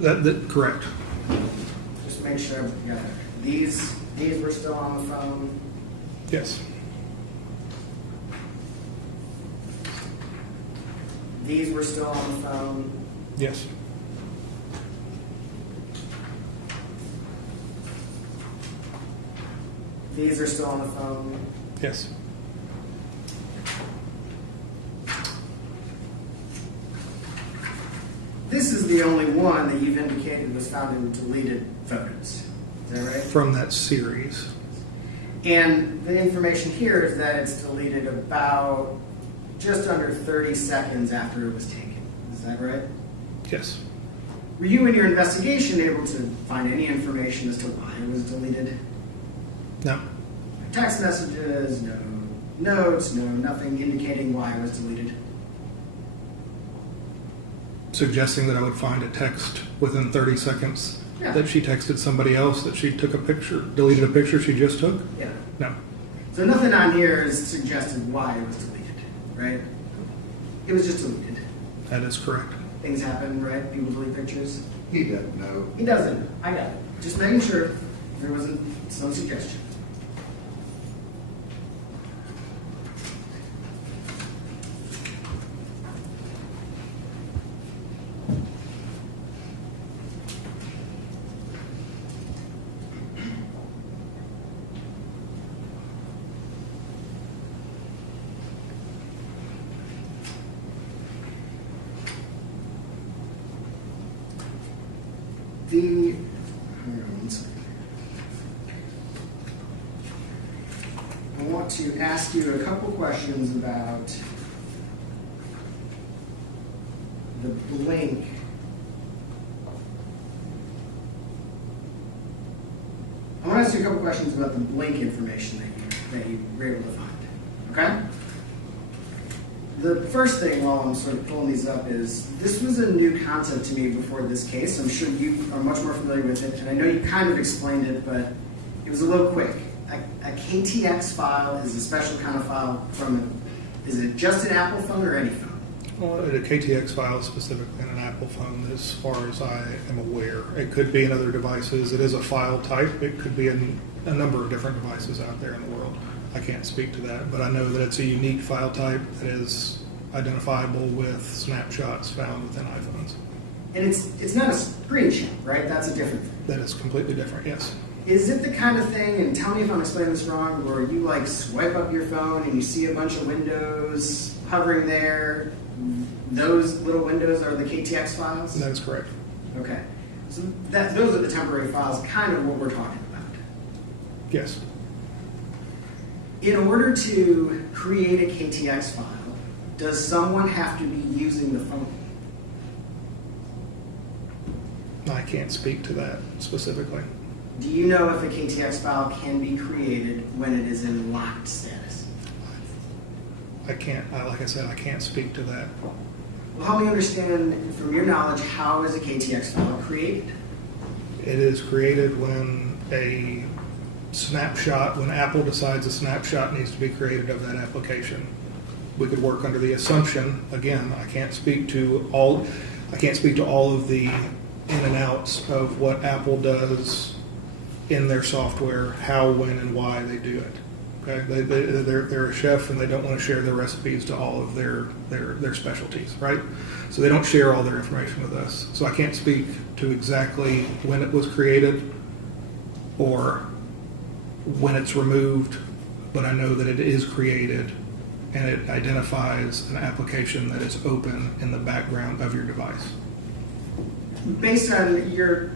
phone? That correct. Just make sure we got it. These were still on the phone? Yes. These were still on the phone? Yes. These are still on the phone? Yes. This is the only one that you've indicated was found in deleted photos. Is that right? From that series. And the information here is that it's deleted about just under 30 seconds after it was taken. Is that right? Yes. Were you in your investigation able to find any information as to why it was deleted? No. Text messages, no notes, nothing indicating why it was deleted. Suggesting that I would find a text within 30 seconds Yeah. that she texted somebody else that she took a picture, deleted a picture she just took? Yeah. No. So nothing on here is suggested why it was deleted, right? It was just deleted. That is correct. Things happen, right? People delete pictures. He doesn't know. He doesn't. I got it. Just making sure there wasn't some suggestion. Hang on one second. I want to ask you a couple questions about the blink. I want to ask you a couple questions about the blink information that you were able to find. Okay? The first thing while I'm sort of pulling these up is, this was a new concept to me before this case. I'm sure you are much more familiar with it, and I know you kind of explained it, but it was a little quick. A KTX file is a special kind of file is it just an Apple phone or any phone? Well, a KTX file specifically in an Apple phone as far as I am aware. It could be in other devices. It is a file type. It could be in a number of different devices out there in the world. I can't speak to that, but I know that it's a unique file type that is identifiable with snapshots found within iPhones. And it's not a screenshot, right? That's a different thing. That is completely different, yes. Is it the kind of thing, and tell me if I'm explaining this wrong, where you like swipe up your phone and you see a bunch of windows hovering there? Those little windows are the KTX files? That is correct. Okay. So those are the temporary files, kind of what we're talking about. Yes. In order to create a KTX file, does someone have to be using the phone? I can't speak to that specifically. Do you know if a KTX file can be created when it is in locked status? I can't, like I said, I can't speak to that. Well, help me understand, from your knowledge, how is a KTX file created? It is created when a snapshot, when Apple decides a snapshot needs to be created of that application. We could work under the assumption, again, I can't speak to all of the in and outs of what Apple does in their software, how, when, and why they do it. Okay, they're a chef and they don't want to share their recipes to all of their specialties, right? So they don't share all their information with us. So I can't speak to exactly when it was created or when it's removed, but I know that it is created and it identifies an application that is open in the background of your device. Based on your,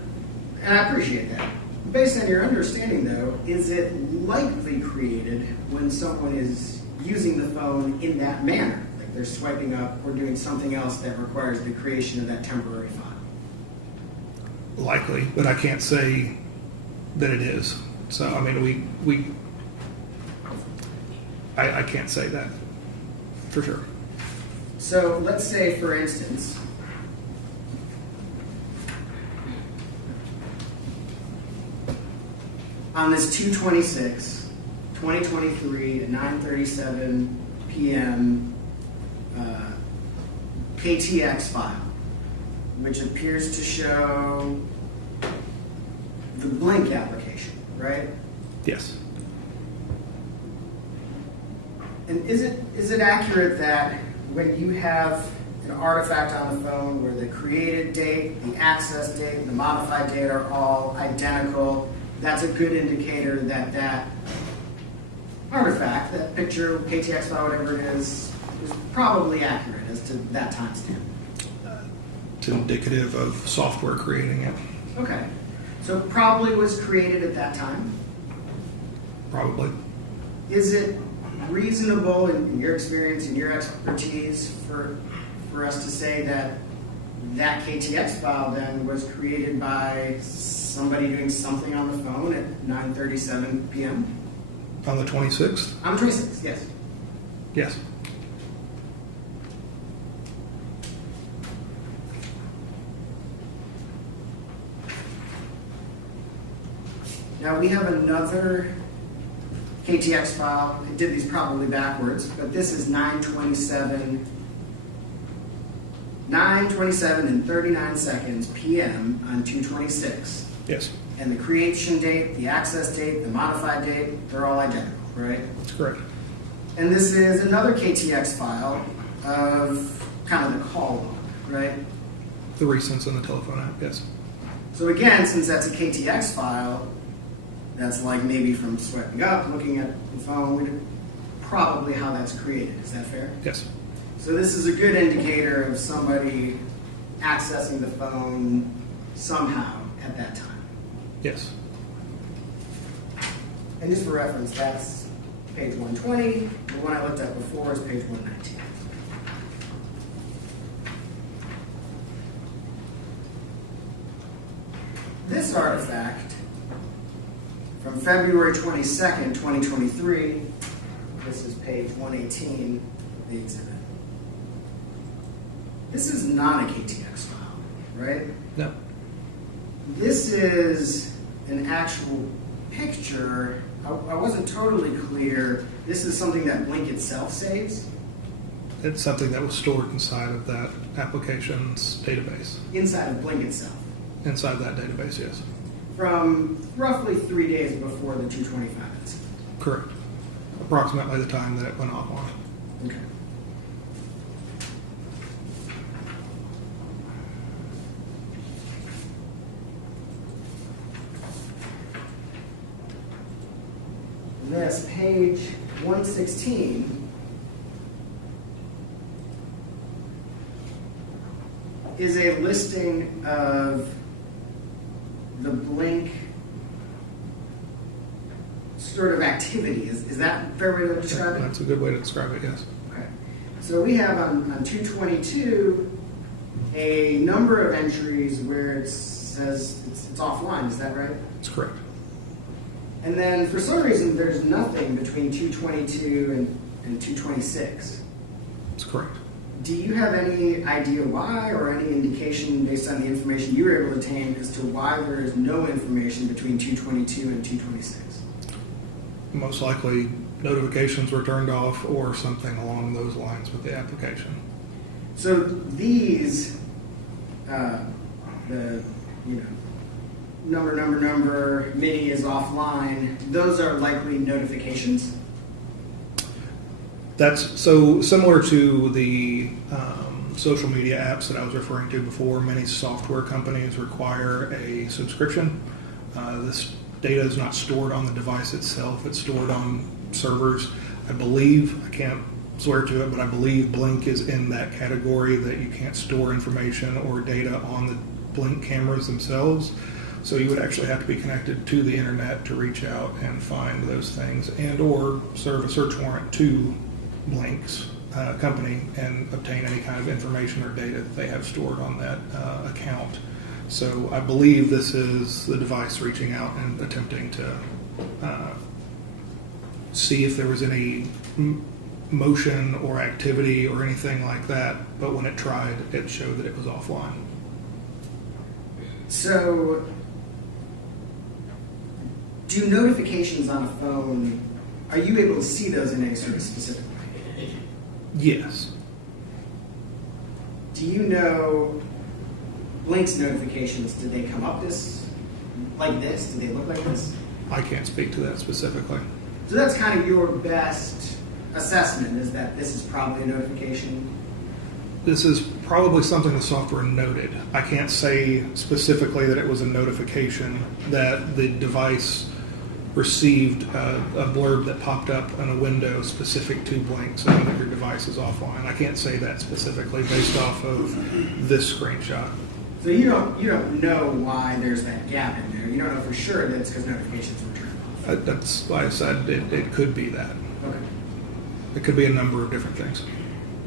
and I appreciate that, based on your understanding though, is it likely created when someone is using the phone in that manner? Like they're swiping up or doing something else that requires the creation of that temporary file? Likely, but I can't say that it is. So, I mean, I can't say that for sure. So let's say, for instance, on this 2/26/2023 at 9:37 p.m. KTX file, which appears to show the Blink application, right? Yes. And is it accurate that when you have an artifact on the phone where the created date, the access date, the modified date are all identical, that's a good indicator that that artifact, that picture, KTX file, whatever it is probably accurate as to that timestamp? It's indicative of software creating it. Okay. So it probably was created at that time? Probably. Is it reasonable, in your experience and your expertise, for us to say that that KTX file then was created by somebody doing something on the phone at 9:37 p.m.? On the 26th? On the 26th, yes. Yes. Now we have another KTX file. I did these probably backwards, but this is 9:27 and 39 seconds p.m. on 2/26. Yes. And the creation date, the access date, the modified date, they're all identical, right? That's correct. And this is another KTX file of kind of the call log, right? The recents in the telephone app, yes. So again, since that's a KTX file, that's like maybe from swiping up, looking at the phone, probably how that's created. Is that fair? Yes. So this is a good indicator of somebody accessing the phone somehow at that time. Yes. And just for reference, that's page 120. The one I looked at before is page 119. This artifact from February 22nd, 2023, this is page 118 of the exhibit. This is not a KTX file, right? No. This is an actual picture. I wasn't totally clear. This is something that Blink itself saves? It's something that was stored inside of that applications database. inside of Blink itself, Inside that database, yes. from roughly 3 days before the 225 incident. Correct. Approximately the time that it went offline. Okay. This page 116 is a listing of the Blink sort of activity. Is that a fair way to describe it? That's a good way to describe it, yes. Okay. So we have on 222 a number of entries where it says it's offline. Is that right? That's correct. And then for some reason there's nothing between 222 and 226. That's correct. Do you have any idea why, or any indication based on the information you were able to obtain as to why there is no information between 222 and 226? Most likely notifications were turned off or something along those lines with the application. So these, the number, mini is offline. Those are likely notifications. That's so similar to the social media apps that I was referring to before. Many software companies require a subscription. This data is not stored on the device itself. It's stored on servers. I believe, I can't swear to it, but I believe Blink is in that category that you can't store information or data on the Blink cameras themselves. So you would actually have to be connected to the internet to reach out and find those things, and or serve a search warrant to Blink's company and obtain any kind of information or data that they have stored on that account. So I believe this is the device reaching out and attempting to see if there was any motion or activity or anything like that, but when it tried, it showed that it was offline. So do notifications on a phone, are you able to see those in any sort of specific way? Yes. Do you know Blink's notifications, did they come up like this? Did they look like this? I can't speak to that specifically. So that's kind of your best assessment, is that this is probably a notification? This is probably something the software noted. I can't say specifically that it was a notification that the device received a blurb that popped up on a window specific to Blink saying that your device is offline. I can't say that specifically based off of this screenshot. So you don't know why there's that gap in there. You don't know for sure that it's because notifications were turned off. That's why I said it could be that. Okay. It could be a number of different things.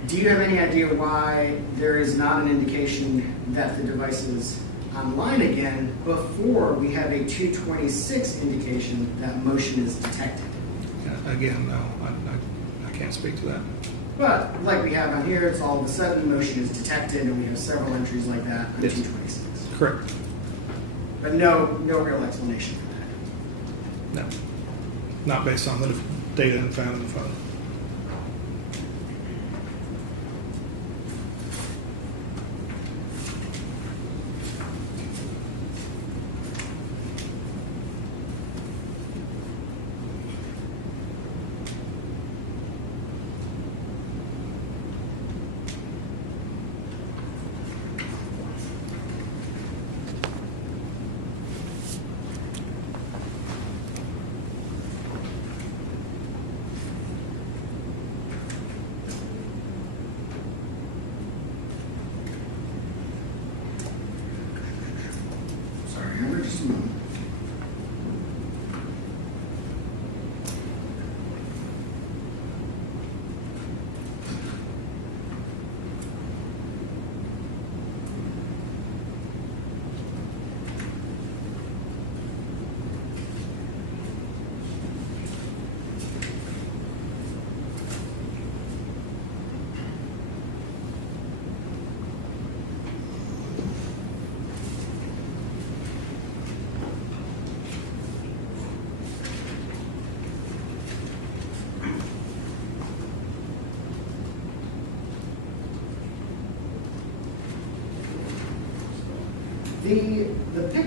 Do you have any idea why there is not an indication that the device is online again before we have a 226 indication that motion is detected? Yeah, again, no, I can't speak to that. But like we have on here, it's all of a sudden motion is detected, and we have several entries like that on Yes. 226. Correct. But no real explanation for that. No. Not based on the data found in the phone.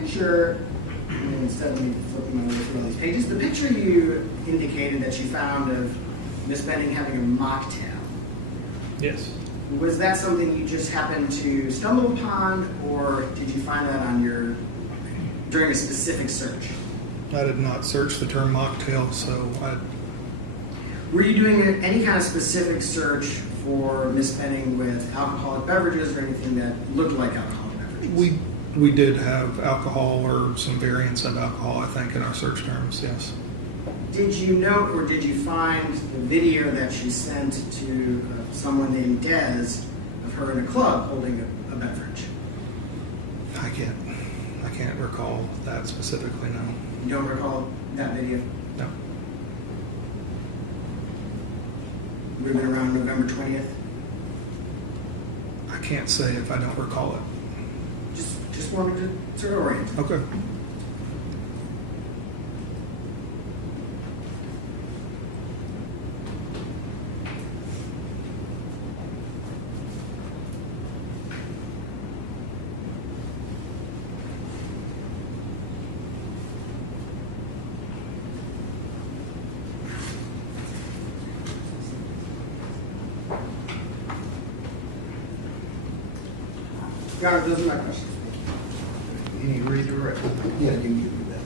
picture, and instead of me flipping my way through all these pages, the picture you indicated that you found of Miss Benning having a mocktail. Yes. Was that something you just happened to stumble upon, or did you find that on during a specific search? I did not search the term mocktail, so Were you doing any kind of specific search for Miss Benning with alcoholic beverages or anything that looked like alcoholic beverages? we did have alcohol or some variants of alcohol, I think, in our search terms, yes. Did you note or did you find the video that she sent to someone named Dez of her in a club holding a beverage? I can't recall that specifically, no. You don't recall that video? No. Would have been around November 20th? I can't say if I don't recall it. Just wanted to sort of orient. Okay. Your Honor, those are my questions. Any redirect? Yeah, you can give me that.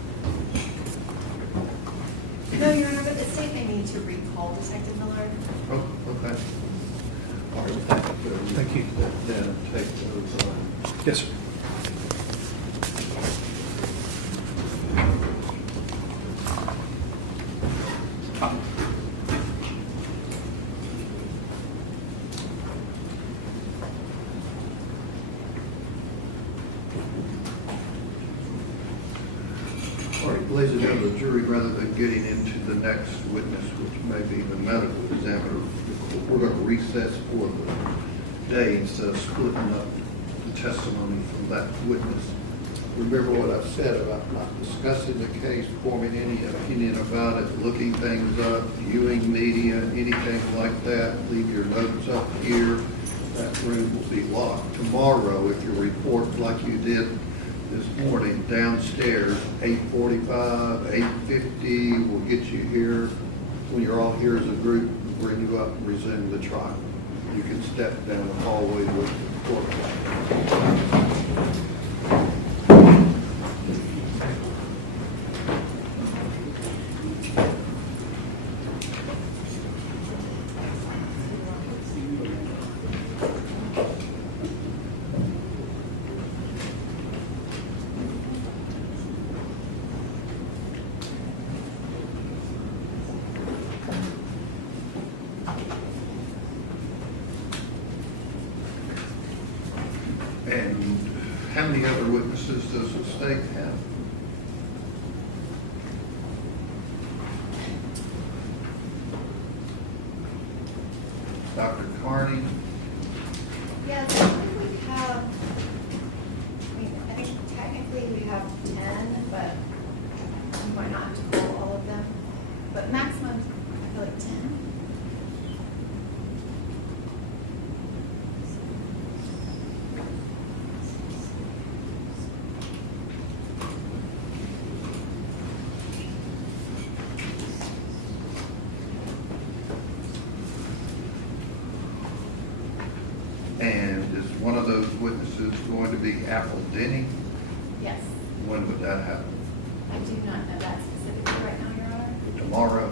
No, Your Honor, but the state may need to recall Detective Miller. Oh, okay. All right, Thank you. Then take those on. Yes, sir. All right, ladies and gentlemen, the jury, rather than getting into the next witness, which may be the medical examiner, we're going to recess for the day instead of splitting up the testimony from that witness. Remember what I've said about not discussing the case, forming any opinion about it, looking things up, viewing media, anything like that. Leave your notes up here. That room will be locked. Tomorrow, if you report like you did this morning downstairs, 8:45, 8:50, we'll get you here. When you're all here as a group, we'll bring you up and resume the trial. You can step down the hallway with the court. And how many other witnesses does the state have? Dr. Carney? Yes, I think we have, I think technically we have 10, but we might not have to call all of them. But maximum, I feel like 10. And is one of those witnesses going to be Apple Denny? Yes. When would that happen? I do not know that specifically right now, Your Honor. Tomorrow?